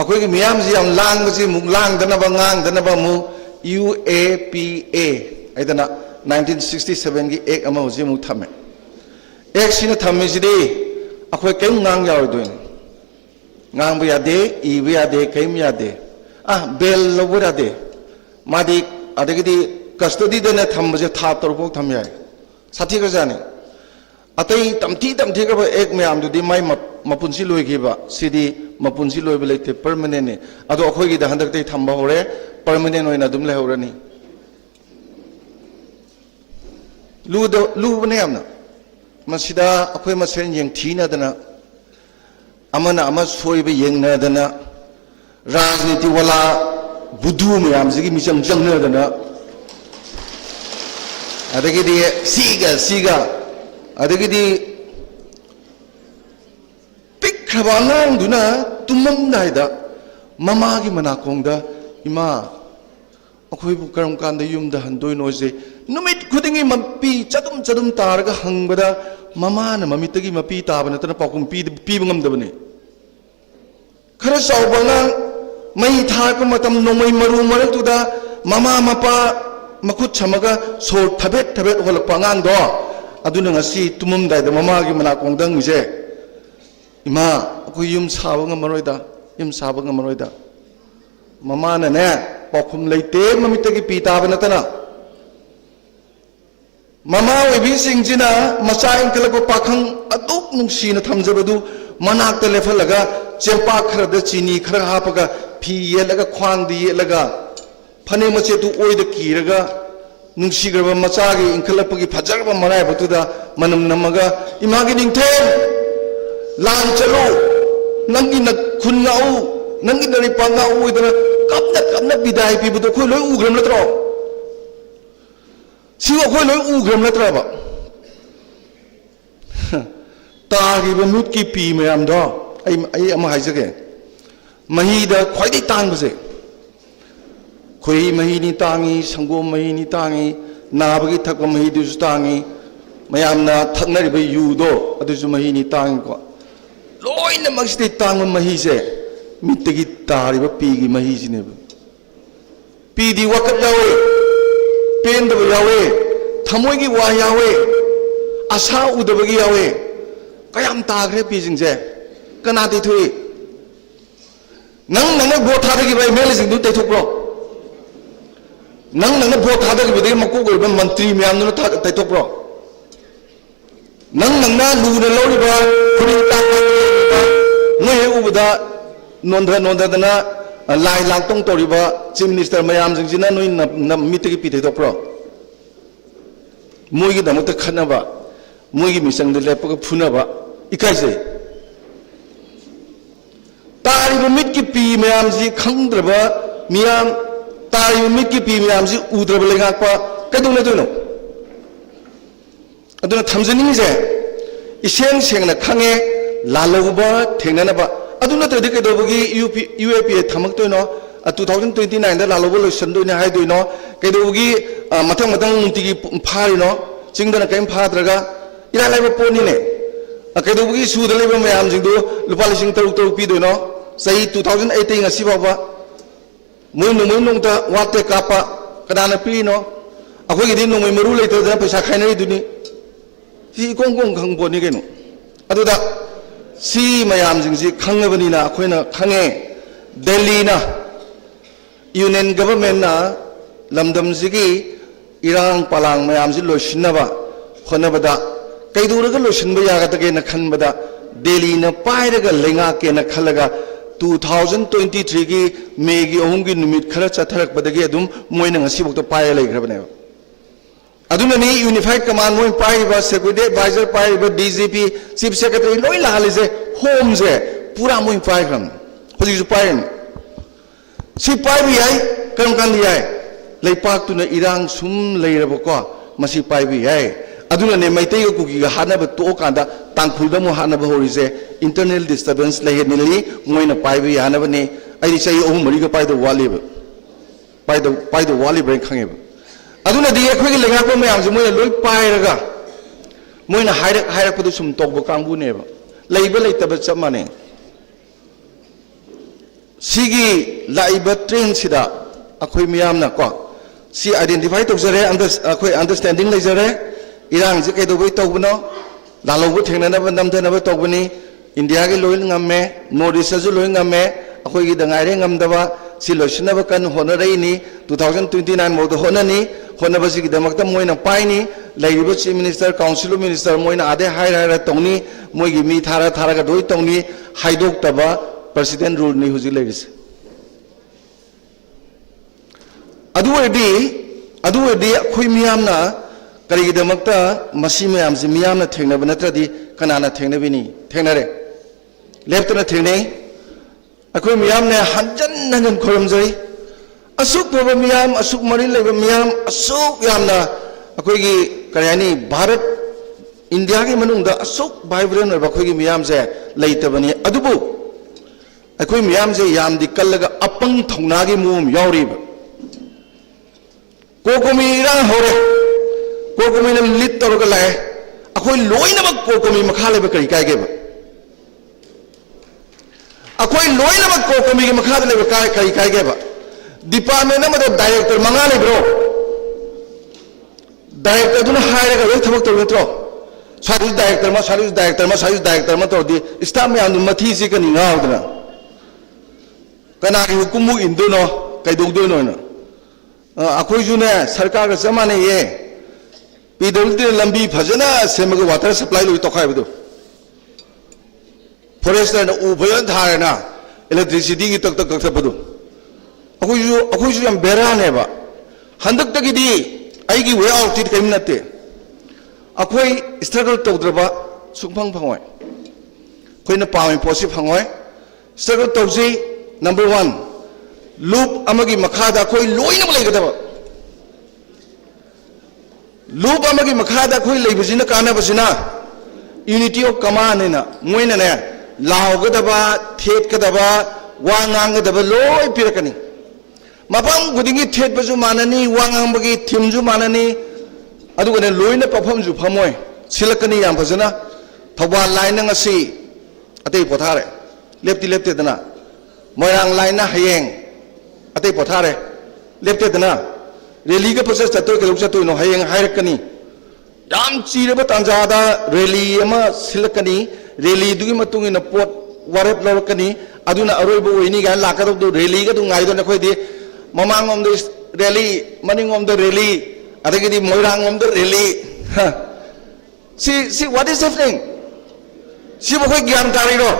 अखोइगी मियामसि याम लांगबसि मुग लांगदनबा ngang मु UAPA आइदना 1967 की एक अमा होजी मु थमे एक सिन थमेसिदी अखोइ केम ngang यावदोइन ngang बया दे ई बया दे केम या दे बेल लोबरा दे मादी अदगिदी कस्टडी देने थमबजे था तरफो थम याय साथी गजानी अतई तमथी का एक मैम दुदी माई मपुनसी लोइगिबा सिदी मपुनसी लोइबे लेते परमानेंट ने अदो अखोइगी दा हंदकते थंबा होरे परमानेंट ओइना दुम लेहौरनी लूबने यामना मसिदा अखोइ मसेन येंग थीनादना अमना अमा सोइबे येंगनादना राजनीति वाला बुद्धू मैम जिगी मिचम जंगनादना adagidi siga adagidi pik khabanang duna tumam naida mama gi manakongda ima akhoi bu karam kanda yumda handoi noise numit khudingi mapi chadum targa hangbada mama na mamitagi mapi tabana tana pakum pi bangam dabane khara sawbanga mai tha ko matam nomai maru maraktuda mama mapa makut chamaga so thabet holak pangang do aduna ngasi tumum dai da mama gi manakong dang je ima akhoi yum sabanga maroida yum sabanga maroida mama na ne pakum leite mamitagi pi tabana tana mama webi singjina macha inkalago pakhang aduk nungsina thamjabadu manakta lefalaga chempa kharada chini khara hapaga phi yelaga khwang di yelaga phane mache tu oida kiraga nungsigraba macha gi inkalapagi phajarba marai batuda manam namaga imagi ningthe lan chalo nangi na khunngau nangi nari pangau oidana kapna bidai pibudo khoi loi ugram latro siwa khoi loi ugram latraba tariba mutki pi mayam do ai ama haijage mahi da khoi dai tang base khoi mahi ni tangi sangom mahi ni tangi nabagi thakwa mahi du tangi mayam na thaknari ba yu do adu su mahi ni tangi ko loina magsti tang mahi se mitagi tariba pi gi mahi sine pi di wakat lawe pen da yawe thamoi gi wa yawe asa udabagi yawe kayam tagre pi jingje kana ti thui nang bo thada gi bai mel jing du tai thokro nang bo thada gi bai makko go ban mantri myam nu tai thokro nang na lu na lo ri ba khuri ta noi he ubada nondra dana lai lang tong tori ba chief minister mayam jing jina noi na mitigi pi tai thokro moi gi damu ta khana ba moi gi misang de lepa phuna ba ikai se tari mit ki pi mayam ji khangdraba miyam tari mit ki pi mayam ji udraba lengak pa kadung na duno aduna thamjani je iseng seng na khange laloba thengnana ba aduna tadi kedobugi UAP thamak toino 2029 da laloba loisan doina hai doino kedobugi mathang tigi phari no chingdana kaim phadraga ila laiba poni ne kedobugi suda laiba mayam jingdu lupa lising taruk pi doino sai 2018 ngasi baba moi nongta wate kapa kadana pi no akoi gi din nongoi maru leito da paisa khainai duni si kong khang boni genu aduda si mayam jingji khangabani na akhoina khange Delhi na union government na lamdam jigi irang palang mayam ji loishinaba khonabada kaiduraga loishinba yagatage na khanbada Delhi na pairaga lenga ke na khalaga 2023 gi megi ohungi numit khara chatharak badagi adum moina ngasi bokto pai leigrabane aduna ni unified command moi pai ba security advisor pai ba DGP chief secretary loi la halise home je pura moi pai gram hoji ju pai si pai bi ai kam kan li ai leipak tu na irang sum leiraba ko masi pai bi ai aduna ne maitai ko ki hana ba to kanda tangphul da mo hana ba horise internal disturbance lai ni moi na pai bi hana ba ne ai sai ohum mari ga pai do wali ba pai do wali brain khange ba aduna di akhoi gi lenga ko mayam ji moi loi pai raga moi na hairak padu sum tok ba kangbu ne ba leiba leitaba chamane sigi laiba train sida akhoi miyam na ko si identify tok jare akhoi understanding lai jare irang ji kai do boi tok bno lalo bu thengna na bandam thena ba tok bani india gi loi ngamme north ju loi ngamme akhoi gi dangai re ngam daba si loisna ba kan honorei ni 2029 mo do honani honaba ji gi damakta moina paini laiba chief minister council minister moina ade haira tongni moi gi mi thara ga doi tongni haidok taba president rule ni huji ladies aduwedi khoi miyam na kari gi damakta masi mayam ji miyam na thengna ba natradi kanana thengna bini thengnare leptana thengnei akhoi miyam ne hanjan khoram jai asuk boba miyam asuk mari leba miyam asuk yamna अखोगी करियानी Bharat India की मनुंगदा असुक vibrant और अखोगी मियाम से लेतबनी अदुबु अखोई मियाम से यामदी कल्लगा अपंग थौनागी मुम यावरीब कोकोमी इरांग होरे कोकोमी ने लिट तौरगा लाए अखोई लोइनमक कोकोमी मखा लेबा करी कायगेबा अखोई लोइनमक कोकोमी की मखा लेबा करी कायगेबा डिपार्टमेंट अमदा डायरेक्टर मंगा लेब्रो डायरेक्टर दुना हायरगा लोइ थबक तौर नत्रो सर्विस डायरेक्टर मा तौरदी स्टाफ मयाम मथी से कनी गावदना कनागी हुकुमु इंदुनो कैदौदोनो न अखोइजुने सरकार का जमाने ये पीडब्ल्यूडी लंबी फजना सेमग वाटर सप्लाई लोइ तोखाइबदो फॉरेस्टर न उभयन थारेना इलेक्ट्रिसिटी की तक कक्थबदो अखोइजु यम बेरानेबा हंदक्तगिदी आइगी वे आउट टिट कैम नते अखोई स्ट्रगल तौद्रबा सुखफंग फंगोय खोइना पावे पोसि फंगोय स्ट्रगल तौजी नंबर 1 लूप अमगी मखादा खोई लोइना लेगदबा लूप अमगी मखादा खोई लेबजिना कानाबजिना यूनिटी ऑफ कमांड नेना मोइना ने लावगदबा थेटगदबा वांगांगदबा लोइ पिरकनी मफम खुदिंगी थेटबजु माननी वांगांबगी थिमजु माननी अदुगने लोइना पफमजु फमोय सिलकनी याम फजना थौबाल लाइन ngasi अतै पोथारे लेप्ती दना मोयरांग लाइना हयेंग अतै पोथारे लेप्ते दना रैली के प्रोसेस चतोय के लोक चतोय नो हयेंग हायरकनी याम चीरबा तांजादा रैली अमा सिलकनी रैली दुगी मतुंग इन पोट वारेप लौरकनी अदुना अरोइबो ओइनी गा लाकदो रैली गा दु गाइदो नखोयदि ममांगोम द रैली मनिंगोम द रैली अदगिदी मोयरांगोम द rally see what is happening सी बखोय ज्ञान तारिरो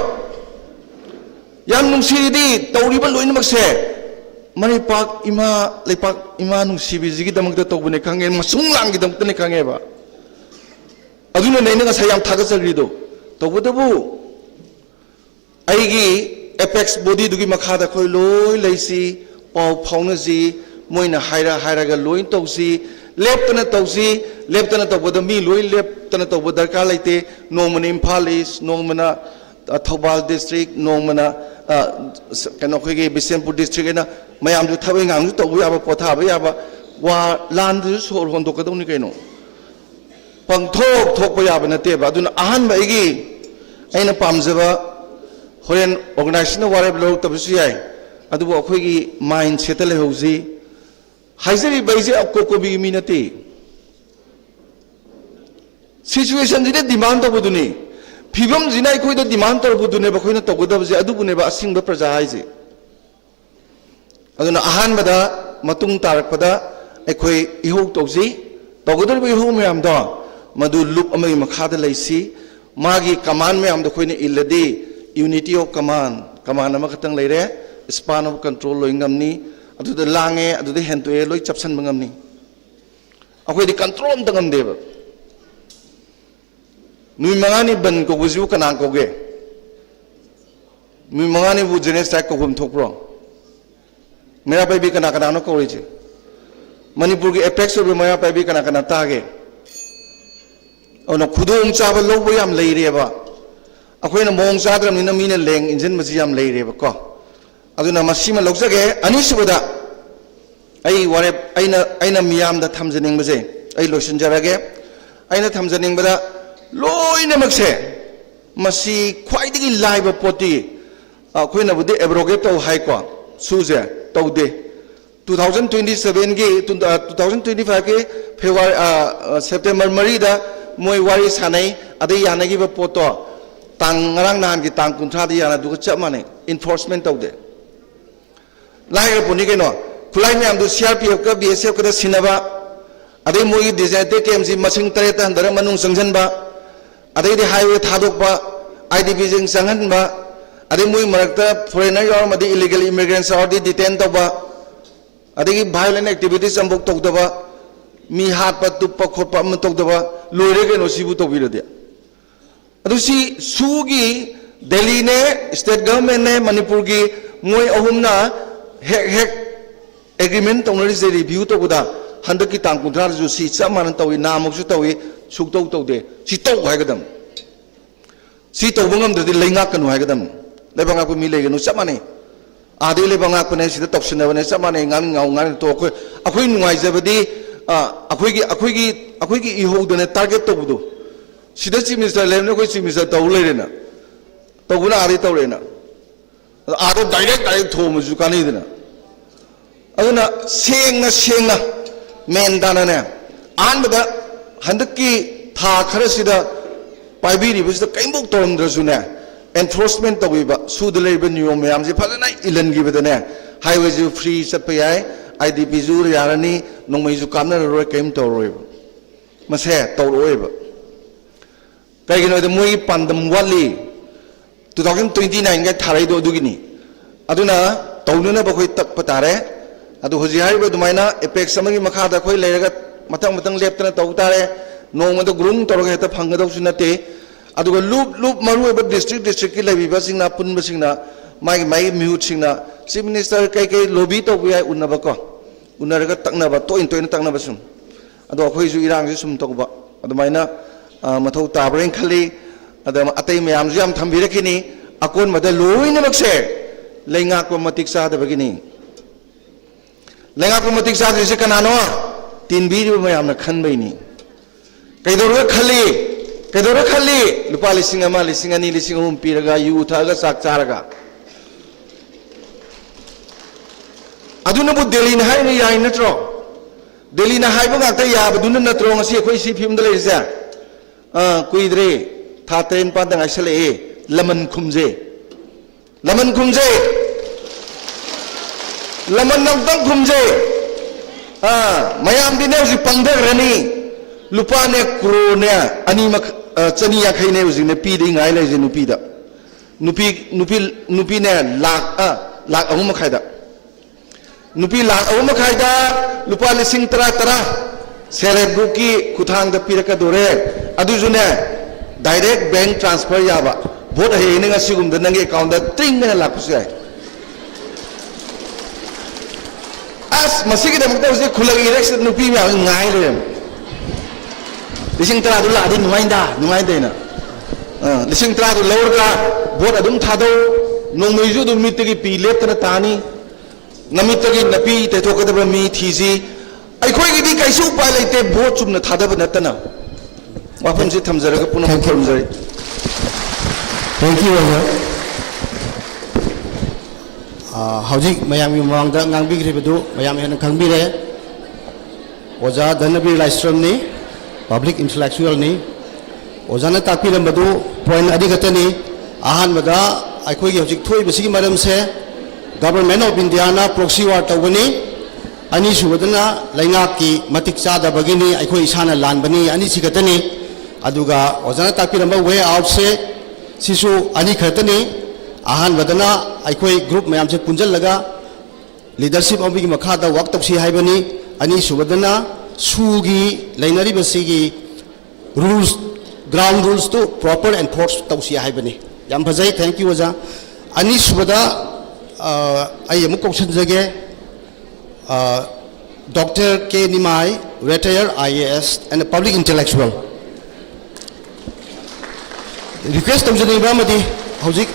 याम नुंसीदी तौरिबा लोइनमकसे मनिपाक इमा लेपाक इमा नुंसीबिजिगी दमकता तौबने खांगे मसुंग लांगी दमकतने खांगेबा अदुना नैना ngasa याम थागचरिदो तौबदबु आइगी एपेक्स बॉडी दुगी मखादा खोय लोय लैसी पाव फाउनजी मोइना हायरागा लोइन तौसी लेप्तना तौबदा मी लोइ लेप्तना तौब दरकार लेते नोमना इम्फाल ईस्ट नोमना थौबाल डिस्ट्रिक्ट नोमना कनो खोगे बिसेनपुर डिस्ट्रिक्ट एना मयाम जु थबै गांग जु तौब याबा पोथाबा याबा वा लान जु सोर होंदोकदौनी कैनो पंगथोक थोकपा याबा नतेबा अदुना अहन बाइगी अइना पामजबा होरेन ऑर्गेनाइजेशन वारेब लो तबसु याय अदुबो अखोगी माइंड सेट लेहौजी हाइजरी बाइजे कोकोबी मिनती सिचुएशन जिने डिमांड तबदुनी फिबम जिना अखोइद डिमांड तबदुने बखोइना तबदबजे अदुबुने बा असिंग प्रजा हाइजे अदुना अहानबदा मतुंग तारकपदा अखोइ इहो तौजी तगदरबो इहो मयाम द मदु लुप अमगी मखादा लैसी मागी कमांड मयाम द खोइने इल्लदी यूनिटी ऑफ कमांड अमा खतंग लेरे स्पान ऑफ कंट्रोल लोइंगमनी अदुदा लांगे अदुदा हेंतोए लोइ चपसन मंगमनी अखोइदि कंट्रोल तंगमदेबा नुई मंगानी बन को बुजु कना कोगे नुई मंगानी बु जेनेस टाइप को गुम थोकरो मेरा पाइबी कना कना नो कोरिजे मणिपुर की एपेक्स और मेरा पाइबी कना तागे और खुदों चाब लोबो याम लेरेबा अखोइना मोंग चाद्रमनिना मीना लेंग इंजन मसी याम लेरेबा को अदुना मसीमा लौजगे अनिसुबदा आई वारे आइना मियाम दा थमजनिंग बजे आई लोशन जरागे आइना थमजनिंग बदा लोइनमकसे मसी ख्वाइदगी लाइब पोती अखोइना बुदे एब्रोगेट तो हाई को सुजे तौदे 2027 की 2025 के फेब्रुआरी सेप्टेम्बर मरीदा मोय वारी सानै अदे यानगी बा पोतो तांग ngarang नान की तांग कुंथ्रा दि याना दुग चप माने इन्फोर्समेंट तौदे लाइर पुनी केनो खुलाई में आमदु सीआरपीएफ का बीएसएफ का सिनबा अदे मोई डिजाइटे केमसी मसिंग तरे ता हंदर मनुंग संजनबा अदे दि हाईवे थादोकबा आईडीपी जिंग संगनबा अदे मोई मरकता फॉरेनर यार मदि इलीगल इमिग्रेंट्स और दि डिटेन तौबा अदे की वायलेंट एक्टिविटीज संबोक तौदबा मी हाथ पर तुप्पा खोपा म तौदबा लोरे केनो सिबु तौबिरदे अदुसी सुगी दिल्ली ने स्टेट गवर्नमेंट ने मणिपुर की मोई अहुमना हेक एग्रीमेंट तौनरिसे रिव्यू तौबदा हंदकी तांग कुंद्रा जो सी चमान तवी नामुसु तवी सुक्तौ तौदे सी तौ हायगदम सी तौबंगम ददि लेंगा कनु हायगदम लेबंगा को मिले गनु चमाने आदि लेबंगा पने सिदा तौसनबने चमाने ngang ngau ngan to akhoi nuai jabadi akhoi gi ihodane target tawdu sida chief minister lem ne khoi chief minister taw leirena tawbuna ari tawrena ado direct thomusu kanidena aduna sengna men dana ne anbada handaki tha kharasida paibiri bisda kaimok toromdrasu ne enforcement tawiba sudaleba niyom mayam je phajana ilan gibadane highway ju free chatpa yai idp ju yarani nongmai ju kamna roi kaim toroiba mase toroiba kaigino de moi pandam wali 2029 ga tharai do dugini aduna tawluna ba khoi tak patare adu hoji haiba dumaina apex samagi makha da khoi leiraga matang leptana tawtare nongma da grung toroga heta phangada sunate aduga loop maru eba district ki lebiba singna punba singna mai mute singna chief minister kai lobby to bi ai unna ba ko unaraga takna ba toin takna ba sum adu khoi ju irang ji sum to ba adu maina mathau tabren khali adam atai mayam ju am thambira kini akon mada loina bakse lenga ko matik sa da bagini lenga ko matik sa ji kanano tin bi ru mayam na khan bai ni kaidoro khali lupa lising ama lising ani lising piraga yu thaga sak charaga aduna bu delhi na hai ni yai natro delhi na hai ba ta ya baduna natro ngasi khoi si phim da leja kuidre tha ten pa dang asale laman khumje laman nang dang khumje mayam dine usi pangder rani lupa ne kro ne ani mak chani ya khaine usi ne pi ding ai le je nupi da nupi ne lak ahum khaida nupi lak ahum khaida lupa lising tara celebrity ki kuthang da piraka dore adu june direct bank transfer ya ba vote he ne ngasi gum da nang account da tring ne lak pusi ai as masigi da mukta usi khulagi election nupi ya ngai le lising tara dula adi numai da na lising tara du lor ka vote adum thado nongmei ju du mitgi pi leptana tani namitgi napi te thokadaba mi thiji aikhoi gi di kaisu pa leite vote chumna thadaba natana wafam ji thamjaraga punam thamjari Thank you, Oja. Hauji mayam yu mang da ngang bi gri bedu mayam hen khang bi re Oja Dhanabir Laistrom ni public intellectual ni Oja na takpi ram bedu point adi gata ni ahan bada aikhoi gi hojik thoi bisi maram se government of India na proxy war tawani ani subadana lainga ki matik cha da bagini aikhoi isana lan bani ani sigatani aduga Oja na takpi ram way out se sisu ani khatani ahan badana aikhoi group mayam se punjal laga leadership of gi makha da work tapsi haibani ani subadana sugi lainari basigi rules ground rules to proper enforce tausi haibani yam bhajai thank you Oja ani subada ai am question jage Dr. K Nimai retired IAS and a public intellectual request tamjani ba madi hojik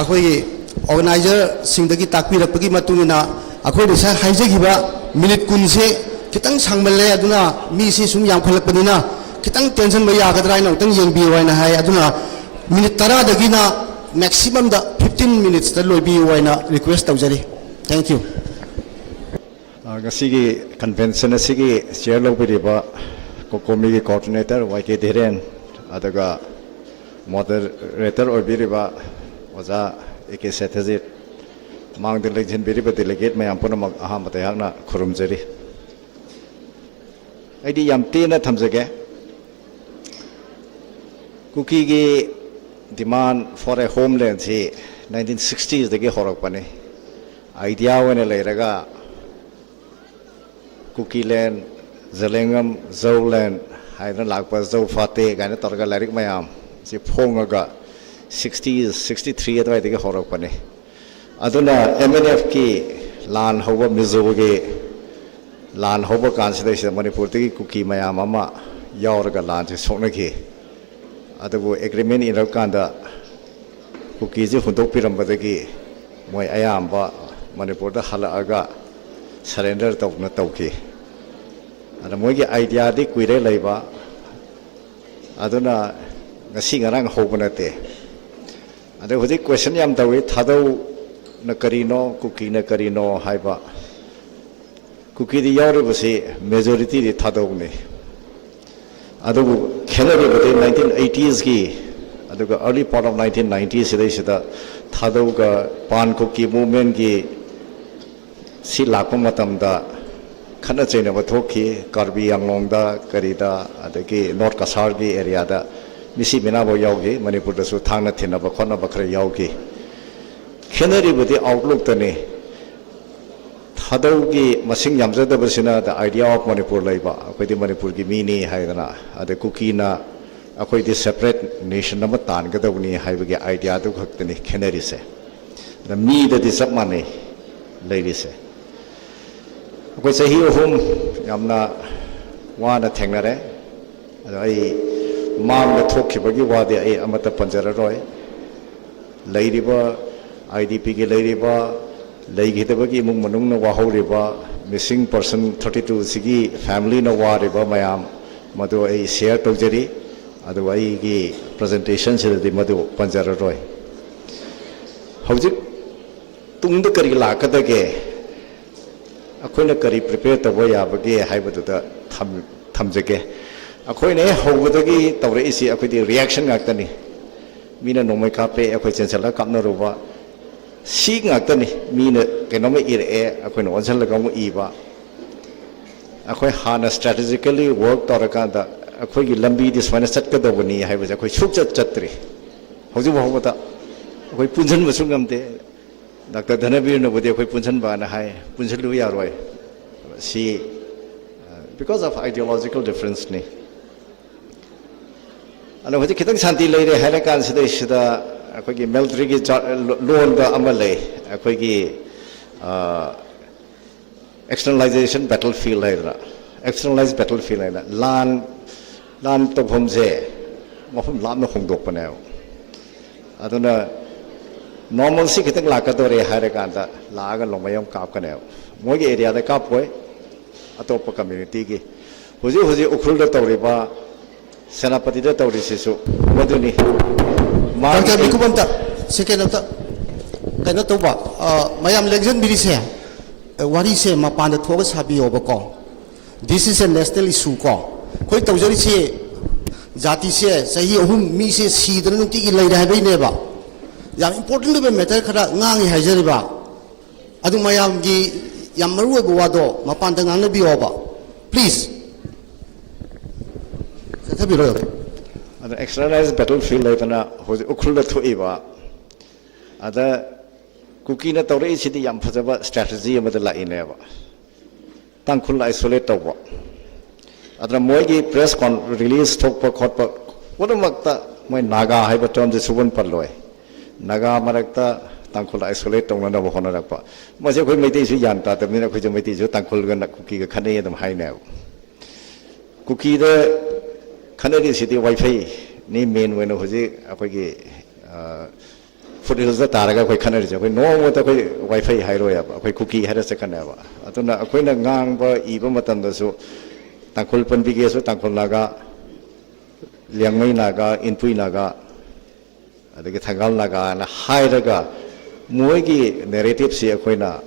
akhoi organizer singdagi takpirakpagi matungina akhoi risa haijagiba minute kun se kitang sangmalle aduna mi si sum yang phalakpanina kitang tension ba yagadrai na tang yengbi waina hai aduna minute 10 dagina maximum da 15 minutes da loibi waina request tamjari thank you ngasi convention asigi chair lobiriba kokomi gi coordinator YK Dhiren adaga moderator oibiriba Oja AK Sethajit mang de election biriba delegate mayam punamak ahamata yakna khurumjari aidi yam tina thamjage kuki gi demand for a homeland si 1960s dagi horakpani idea wena leiraga kuki land zelengam zowland haina lakpa zow fate gaina torga larik mayam si phongaga 60s 63 adwai dagi horakpani aduna MNF ki lan hoba mizo ge ꯂꯥꯟ ꯍꯧꯕ ꯀꯥꯟꯁꯤꯗꯩꯁꯤꯗ ꯃꯅꯤꯄꯨꯔꯗꯒꯤ ꯀꯨꯀꯤ ꯃꯌꯥꯝ ꯑꯃ ꯌꯥꯎꯔꯒ ꯂꯥꯟꯁꯦ ꯁꯣꯛꯅꯈꯤ ꯑꯗꯨꯕꯨ agreement ꯏꯔꯀꯥꯟꯗ ꯀꯨꯀꯤꯁꯦ ꯍꯨꯟꯗꯣꯛꯄꯤꯔꯝꯕꯗꯒꯤ ꯃꯣꯏ ꯑꯌꯥꯝꯕ ꯃꯅꯤꯄꯨꯔꯗ ꯍꯜꯂꯛꯑꯒ ꯁꯔꯦꯟꯗꯔ ꯇꯧꯅ ꯇꯧꯈꯤ ꯑꯗ ꯃꯣꯏꯒꯤ ꯑꯥꯏꯗꯤꯌꯥꯗꯤ ꯀꯨꯏꯔꯦ ꯂꯩꯕ ꯑꯗꯨꯅ ngasi ngarang houba nate ade hojik question yam tawi thadau na karino kuki na karino haiba kuki di yawre basi majority di thadau ne adu khenari bade 1980s ki aduga early part of 1990s sida thadau ga pan kuki movement ki si lakpa matam da khana chaina ba thokhi karbi anglong da karida adagi north kasar gi area da misi mina bo yaugi manipur da su thangna thina ba khona ba khare yaugi khenari budi outlook tane thadau gi masing yamja da basina the idea of manipur laiba akoi di manipur gi mini haidana ade kukina akoi di separate nation na tan ga dawni haibagi idea du khaktani khenari se the me da di sab mane leili se akoi sahi hum yamna wana thengnare ai mang na thokkhibagi wade ai amata panjararoi leiriba idp gi leiriba leigidabagi imung manung na wahoriba missing person 32 sigi family na wariba mayam madu ai share tawjari adu ai gi presentation sidi madu panjararoi hojik tungda kari lakadage akoina kari prepare tawba yabage haibadu da thamjage akoine hobadagi tawre isi akodi reaction ngaktani mina nomai kape akoi chensala kapna roba si ngaktani mina kenome ire akoine onsal lagamu iba akoi hana strategically work torakanda akoi gi lambi dis mana chatka dobani haiba akoi sukchat chatri hoji bahobata akoi punjan basungamte Dr. Dhanabir no bodi akoi punjan ba na hai punjalu yaroi si because of ideological difference ni ano hoji kitang shanti leire hare kan sida sida akoi gi military gi loan da amale akoi gi externalization battlefield haira externalized battlefield haira lan to phomje mafum lam na khongdok panao aduna normal si kitang lakadore hare kan da laga lomayam kap kanao moi gi area da kap poi atop community gi hoji ukhul da tawriba Senapati da tawri sisu waduni Dr. Bikubamta second of the kaino toba mayam legend biri se wari se mapan da thoga sabi oba ko this is a national issue ko koi tawjari se jati se sahi ohum mi se sidran nuti gi lai rai ne ba yam important be matter khara ngangi haijari ba adu mayam gi yam maru go wado mapan da ngang na bi oba please Ada externalized battlefield laitana hoji ukhulda thoiba ada kuki na tawre sidi yam phajaba strategy amada la ineba tangkhul isolate tawba adra moigi press con release thokpa khotpa odamakta moi naga haiba term je subon parloi naga marakta tangkhul isolate tawna na bahona rakpa maje khoi meitei su yan ta tamina khoi je meitei ju tangkhul ga na kuki ga khane edam haine kuki da Kanari city Wi-Fi ni main when hoji akogi foothills da taraga koi kanari je koi no mo ta koi Wi-Fi hairo ya koi cookie hara sakana ba atuna akoi na ngang ba iba matam da su tangkol pan bige su tangkol naga liangmai naga inpui naga adagi thangal naga na hairaga moigi narrative si akoi na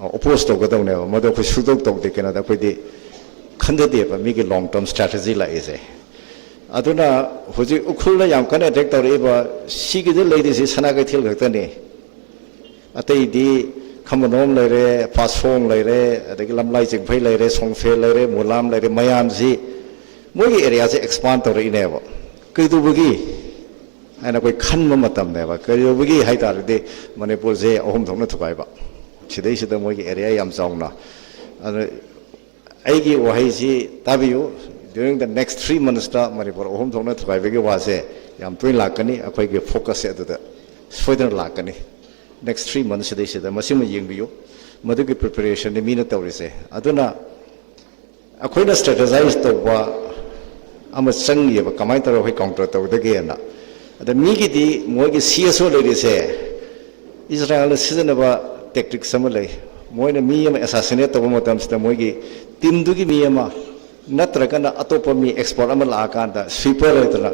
oppose to ga dawne ba modo koi sudok tok de kana da koi di khanda de ba mi gi long term strategy la ise aduna hoji ukhul la yam kana attack tawre ba si gi de leide si sana ga thil gakta ne atai di khamanom leire pasong leire adagi lamlai jing phai leire songfe leire mulam leire mayam si mogi area se expand tawre ine ba kai du bugi ana koi khan ma matam ne ba kai du bugi hai tar de manipur je ahum thongna thukai ba sidai sida mogi area yam chawna aigi wahai si tabiu during the next 3 months ta Manipur ohum thongna thukai bege wase yam twin lakani akhoi ge focus se da soidan lakani next 3 months sidaisida masima yengbiyu madugi preparation ni mina tawrise aduna akoina strategize tawba ama changyeba kamai taro hoi counter tawdage na ada migi di moigi CSO lerise Israel sijanaba tactics sama lei moina mi ama assassinate tawba matam sida moigi team dugi mi ama natragana atopa mi export ama la kanda sweeper leitana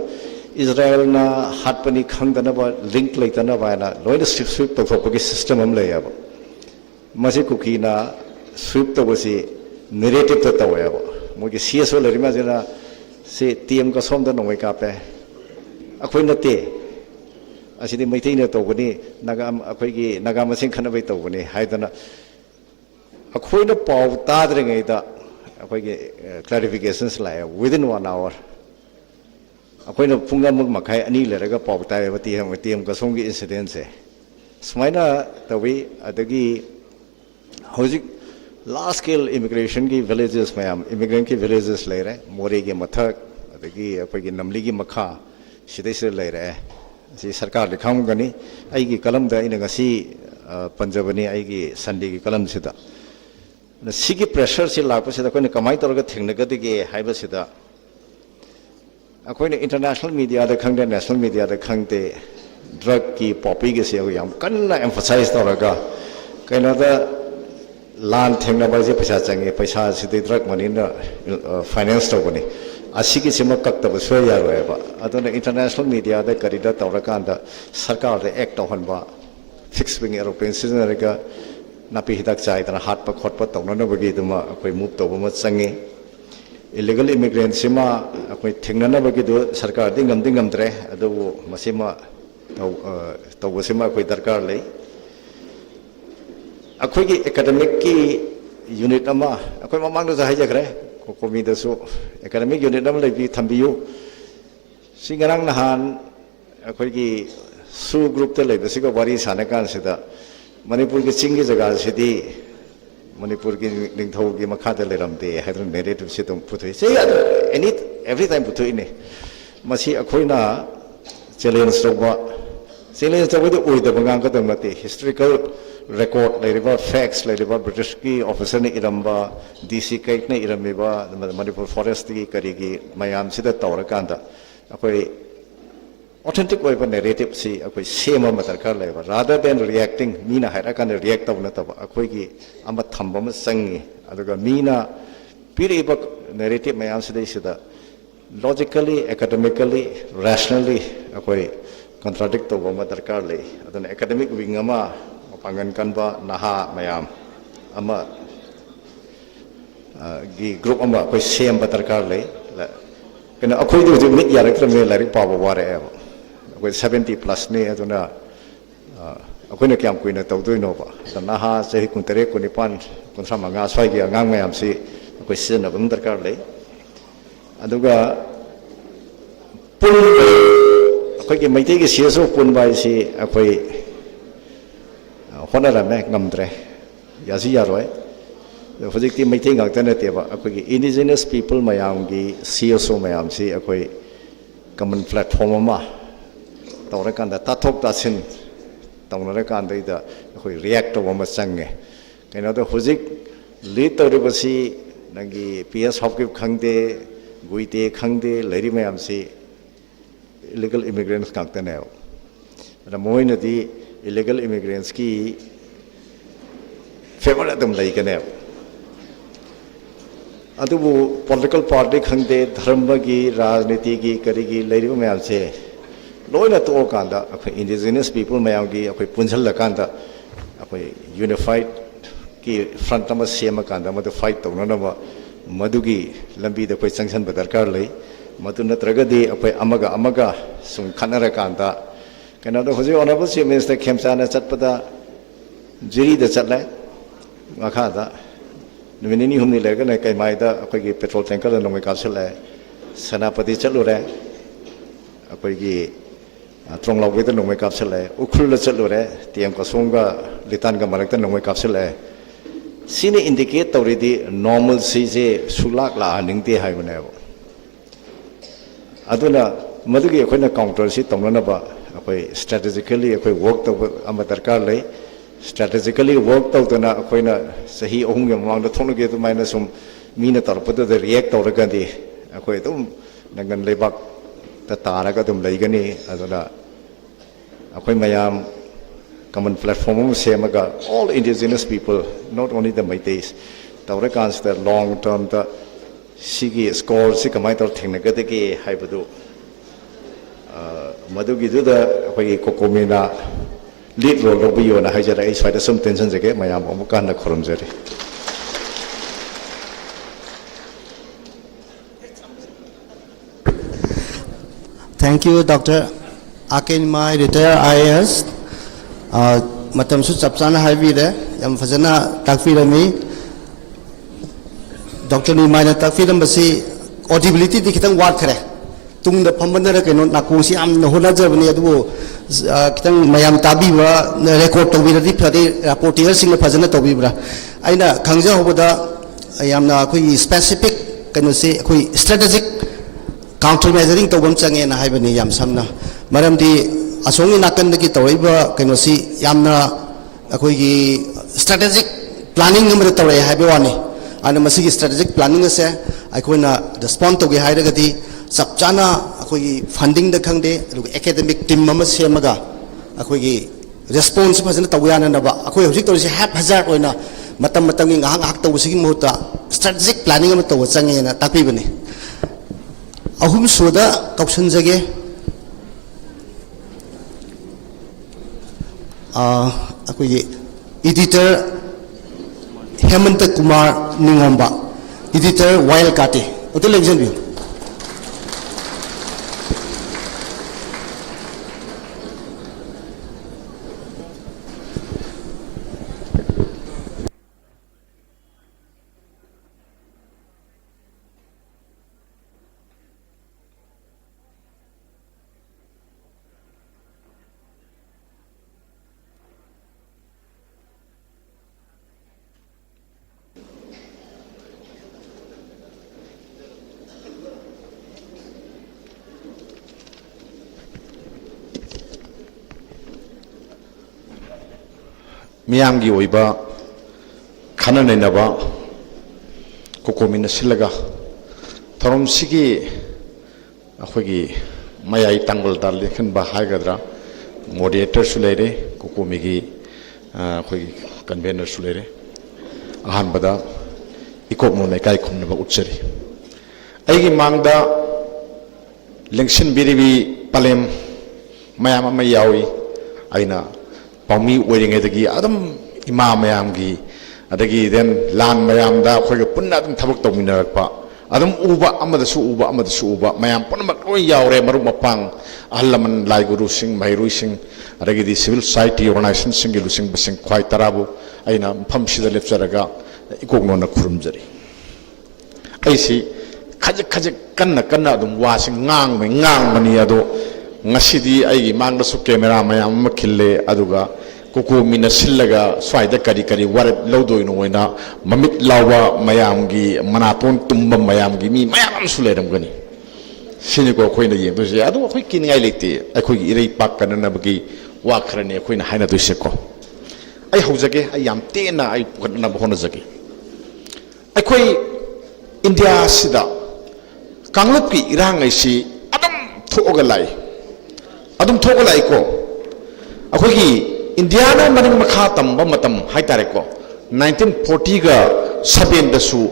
Israel na hatpani khangdana ba link leitana ba na loina sweep tawthopagi system am leiaba masi kuki na sweep tawasi narrative ta tawaba moigi CSO lerima jena se TM ka somda nongoi ka pe akhoi na te asidi maitai na tawbani naga akhoi gi naga masing khana bai tawbani haidana akhoi na paw ta dre ngai da akhoi gi clarifications la within 1 hour akhoi na punga mug makhai ani le ga paw ta ba TM ka som gi incident se smaina tawi adagi hojik large scale immigration ki villages mayam immigrant ki villages le re more gi mathak adagi akhoi gi namli gi makha sidai se le re si sarkar le kham gani ai gi kalam da ina ngasi panjabani ai gi sunday gi kalam sida na sigi pressure si la pa sida ko ne kamai tor ga thingna ga dige haiba sida akoi ne international media da khang de national media da khang de drug ki poppy ge se yam kanna emphasize tor ga kaina da lan thengna ba je paisa change paisa sidai drug money na finance to bani asigi sima kakta ba so ya ro ba adona international media da karida tawrakan da sarkar de act to hanba fix wing aeroplane season ga napi hidak chai tana hat pa khot pa tawna na bagi duma akoi move to ba change illegal immigrants sima akoi thengna na bagi do sarkar dingam dre adu masima to sima akoi darkar lei akoi gi academic ki unit ama akoi mamang do jahai jagre komi da so academic unit am lei bi thambiyu singarang nahan akoi gi su group te lei basiga wari sana kan sida manipur ki chingi jaga sidi manipur ki ningthau gi makha te leram de hadron narrative se tum puthoi se any every time puthoi ne masi akoi na challenge to ba challenge to the oi da bangang ka dam mate historical record leiriba facts leiriba British ki officer ne iramba DC kait ne iramiba manipur forest ki karigi mayam sida tawra kanda akoi authentic way narrative si akoi sema matarkar leba rather than reacting mina haira kan react tabna tab akoi gi ama thamba ma sangi aduga mina piriba narrative mayam sida logically academically rationally akoi contradict to ma darkar le adon academic wing ama pangan kanba naha mayam ama gi group ama akoi sem darkar le kana akoi do mit yarak tra me lari pa ba ware akoi 70 plus ne aduna akoi na kyam kuina tawdoi no ba naha sehi kuntare kunipan kunsa manga swai gi angang mayam si akoi sena bum darkar le aduga pun akoi gi maite gi CSO pun bai si akoi honara me ngamdre yazi yaroi hojik ti maite ngak tane te ba akoi gi indigenous people mayam gi CSO mayam si akoi common platform ma tawra kan da tathok ta sin tawna kan da akoi react to ma change kaina da hojik lead to ba si nangi PS hopkip khangde guite khangde leri mayam si illegal immigrants kaktane ada moina di illegal immigrants ki favor adam lai kane adubu political party khangde dharma gi rajniti gi kari gi leri mayam se loina to kanda akoi indigenous people mayam gi akoi punjal la kanda akoi unified ki front nama sema kanda madu fight to na ma madugi lambi da koi sanction ba darkar lai madu natragadi akoi amaga sum khanara kanda kana do hoji honorable chief minister khemchana chatpada jiri da chatle makha da nimini humni lega na kai mai da akoi gi petrol tanker la ngai kapsul la sanapati chatlu re akoi gi trong law we da ngai kapsul la ukhul la chatlu re TM ka songa litan ga marak da ngai kapsul la sini indicate tawridi normal si je sulak la ningte haibane aduna madugi akoina counter si tomna ba ꯑꯩꯈꯣꯏ ꯁ꯭ꯇ꯭ꯔꯦꯇꯦꯖꯤꯀꯦꯜꯂꯤ ꯑꯩꯈꯣꯏ work ꯇꯧꯕ ꯑꯃ ꯗꯔꯀꯥꯔ ꯂꯩ ꯁ꯭ꯇ꯭ꯔꯦꯇꯦꯖꯤꯀꯦꯜꯂꯤ work ꯇꯧꯗꯅ ꯑꯩꯈꯣꯏꯅ ꯆꯍꯤ 3ꯒꯤ ꯃꯃꯥꯡꯗ ꯊꯣꯛꯅꯒꯦ ꯑꯗꯨꯃꯥꯏꯅ ꯁꯨꯝ ꯃꯤꯅ ꯇꯧꯔꯛꯄꯗꯨꯗ ꯔꯤꯌꯦꯛ ꯇꯧꯔꯒꯗꯤ ꯑꯩꯈꯣꯏ ꯑꯗꯨꯝ ꯅꯪꯒꯟ ꯂꯩꯕꯥꯛꯇ ꯇꯥꯔꯒ ꯑꯗꯨꯝ ꯂꯩꯒꯅꯤ ꯑꯗꯨꯅ ꯑꯩꯈꯣꯏ ꯃꯌꯥꯝ common platform ꯑꯃ ꯁꯦꯝꯃꯒ all indigenous people not only the Meiteis ꯇꯧꯔꯀꯥꯟꯁꯤꯗ long termꯗ ꯁꯤꯒꯤ ꯁ꯭ꯀꯣꯔꯁꯤ ꯀꯃꯥꯏꯅ ꯇꯧꯔ ꯊꯦꯡꯅꯒꯗꯒꯦ ꯍꯥꯏꯕꯗꯨ ꯃꯗꯨꯒꯤꯗꯨꯗ ꯑꯩꯈꯣꯏꯒꯤ ꯀꯣꯀꯣꯃꯤꯅ ꯂꯤꯗ ꯔꯣꯜ ꯂꯧꯕꯤꯌꯣꯅ ꯍꯥꯏꯖꯔꯦ ꯑꯩ ꯁ꯭ꯋꯥꯏꯗ ꯁꯨꯝ ꯇꯦꯟꯁꯤꯟꯖꯒꯦ ꯃꯌꯥꯝ ꯑꯃꯨꯛ ꯍꯟꯅ ꯈꯨꯔꯨꯝꯖꯔꯤ Thank you, Dr. Akinmai, retired IAS. Matamsu chapchana haibire, yam fazana takfirami. Dr. Nimai na takfiram basi audibility di kitang wat khare. Tung da phambanara keno nakungsi am na hona jabani adu kitang mayam tabi ba record to bi di phade reporter sing fazana to bi bra. Aina khangja hoboda yam na koi specific keno se koi strategic countermeasuring tawam change na haibani yam samna maramdi asongi nakandagi tawaiba kainosi yamna akoigi strategic planning number tawai haibe wani ana masigi strategic planning ase aikoina respond toge hairagadi sapchana akoigi funding da khangde academic team mama semaga akoigi response phajana tawiyana naba akoi hojik tawisi haphazard oina matam matamgi ngahak ngahak tawsigi muhuta strategic planning ama tawa change na takpibani ahum soda kausan jage akogi editor Hemanta Kumar Ningomba editor Wild Kate oto election bi ꯃꯤꯌꯥꯝꯒꯤ ꯑꯣꯏꯕ ꯈꯟꯅ ꯅꯩꯅꯕ ꯀꯣꯀꯣꯃꯤꯅ ꯁꯤꯜꯂꯒ ꯊꯧꯔꯝꯁꯤꯒꯤ ꯑꯩꯈꯣꯏꯒꯤ ꯃꯌꯥꯏ ꯇꯥꯡꯕꯜꯗ ꯂꯦꯡꯍꯟꯕ ꯍꯥꯏꯒꯗ꯭ꯔꯥ ꯃꯣꯗꯦꯔꯦꯇꯔꯁꯨ ꯂꯩꯔꯦ ꯀꯣꯀꯣꯃꯤꯒꯤ ꯑꯩꯈꯣꯏꯒꯤ ꯀꯟꯚꯦꯅꯔꯁꯨ ꯂꯩꯔꯦ ꯑꯍꯥꯟꯕꯗ ꯏꯀꯣꯛꯅꯣꯅ ꯏꯀꯥꯏ ꯈꯨꯝꯅꯕ ꯎꯠꯆꯔꯤ ꯑꯩꯒꯤ ꯃꯥꯡꯗ ꯂꯦꯡꯁꯤꯟꯕꯤꯔꯤꯕꯤ ꯄꯂꯦꯝ ꯃꯌꯥꯝ ꯑꯃ ꯌꯥꯎꯏ ꯑꯩꯅ ꯄꯥꯎꯃꯤ ꯑꯣꯏꯔꯤꯉꯩꯗꯒꯤ ꯑꯗꯨꯝ ꯏꯃꯥ ꯃꯌꯥꯝꯒꯤ ꯑꯗꯒꯤ ꯗꯦꯟ ꯂꯥꯟ ꯃꯌꯥꯝꯗ ꯑꯩꯈꯣꯏꯒ ꯄꯨꯟꯅ ꯑꯗꯨꯝ ꯊꯕꯛ ꯇꯧꯃꯤꯟꯅꯔꯛꯄ ꯑꯗꯨꯝ ꯎꯕ ꯑꯃꯗꯁꯨ ꯎꯕ ꯃꯌꯥꯝ ꯄꯨꯝꯅꯃꯛ ꯂꯣꯏ ꯌꯥꯎꯔꯦ ꯃꯔꯨꯞ ꯃꯄꯥꯡ ꯑꯍꯜ ꯂꯃꯟ ꯂꯥꯏ ꯒꯨꯔꯨꯁꯤꯡ ꯃꯍꯩꯔꯣꯏꯁꯤꯡ ꯑꯗꯒꯤꯗꯤ ꯁꯤꯚꯤꯜ ꯁꯣꯁꯥꯏꯇꯤ ꯑꯣꯔꯒꯅꯥꯏꯖꯦꯁꯟꯁꯤꯡꯒꯤ ꯂꯨꯆꯤꯡꯕꯁꯤꯡ ꯈ꯭ꯋꯥꯏ ꯇꯔꯥꯕꯨ ꯑꯩꯅ ꯃꯐꯝꯁꯤꯗ ꯂꯦꯞꯆꯔꯒ ꯏꯀꯣꯛꯅꯣꯅ ꯈꯨꯔꯨꯝꯖꯔꯤ ꯑꯩꯁꯤ ꯈꯖꯤꯛ ꯈꯖꯤꯛ ꯀꯟꯅ ꯑꯗꯨꯝ ꯋꯥꯁꯤ ꯉꯥꯡꯕꯅꯤ ꯑꯗꯣ ngasi aigi mangdasu camera mayam ama khille aduga kokomina sillaga swaida kari warat lawdoino oina mamit lawa mayamgi manaton tumba mayamgi mi mayam am suleram gani sini ko khoina yengdo je adu khoi kiningai lekte akhoi irei pak kananabagi wa khrane khoina haina doise ko ai haujage ai yam tena ai pukatna bhona jage akhoi india sida kanglap ki irang ai si adam thoga lai adum thoga lai ko akhoi Indiana maning makha tamba matam haitare ko 1940 ga 7 da su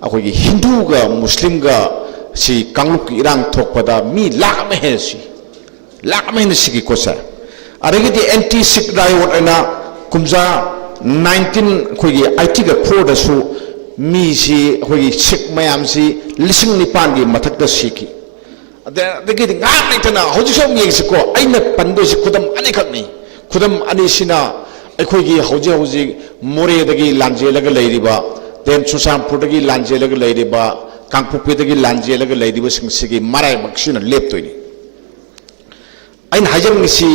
akhoi Hindu ga Muslim ga si kangluk irang thokpada mi lakame he si ko sa aregi di anti sikh riot ana kumja 19 akhoi IT ga 4 da su mi si akhoi sikh mayam si lising nipan gi mathak da siki adegi di ngam naitana hoji so mi si ko aina pando si kudam ani khakni khudam ani sina akhoi hoji more dagi lanjelaga leiriba then Susampur dagi lanjelaga leiriba Kangpupi dagi lanjelaga leiriba sing marai baksina leptoini ain hajam ngisi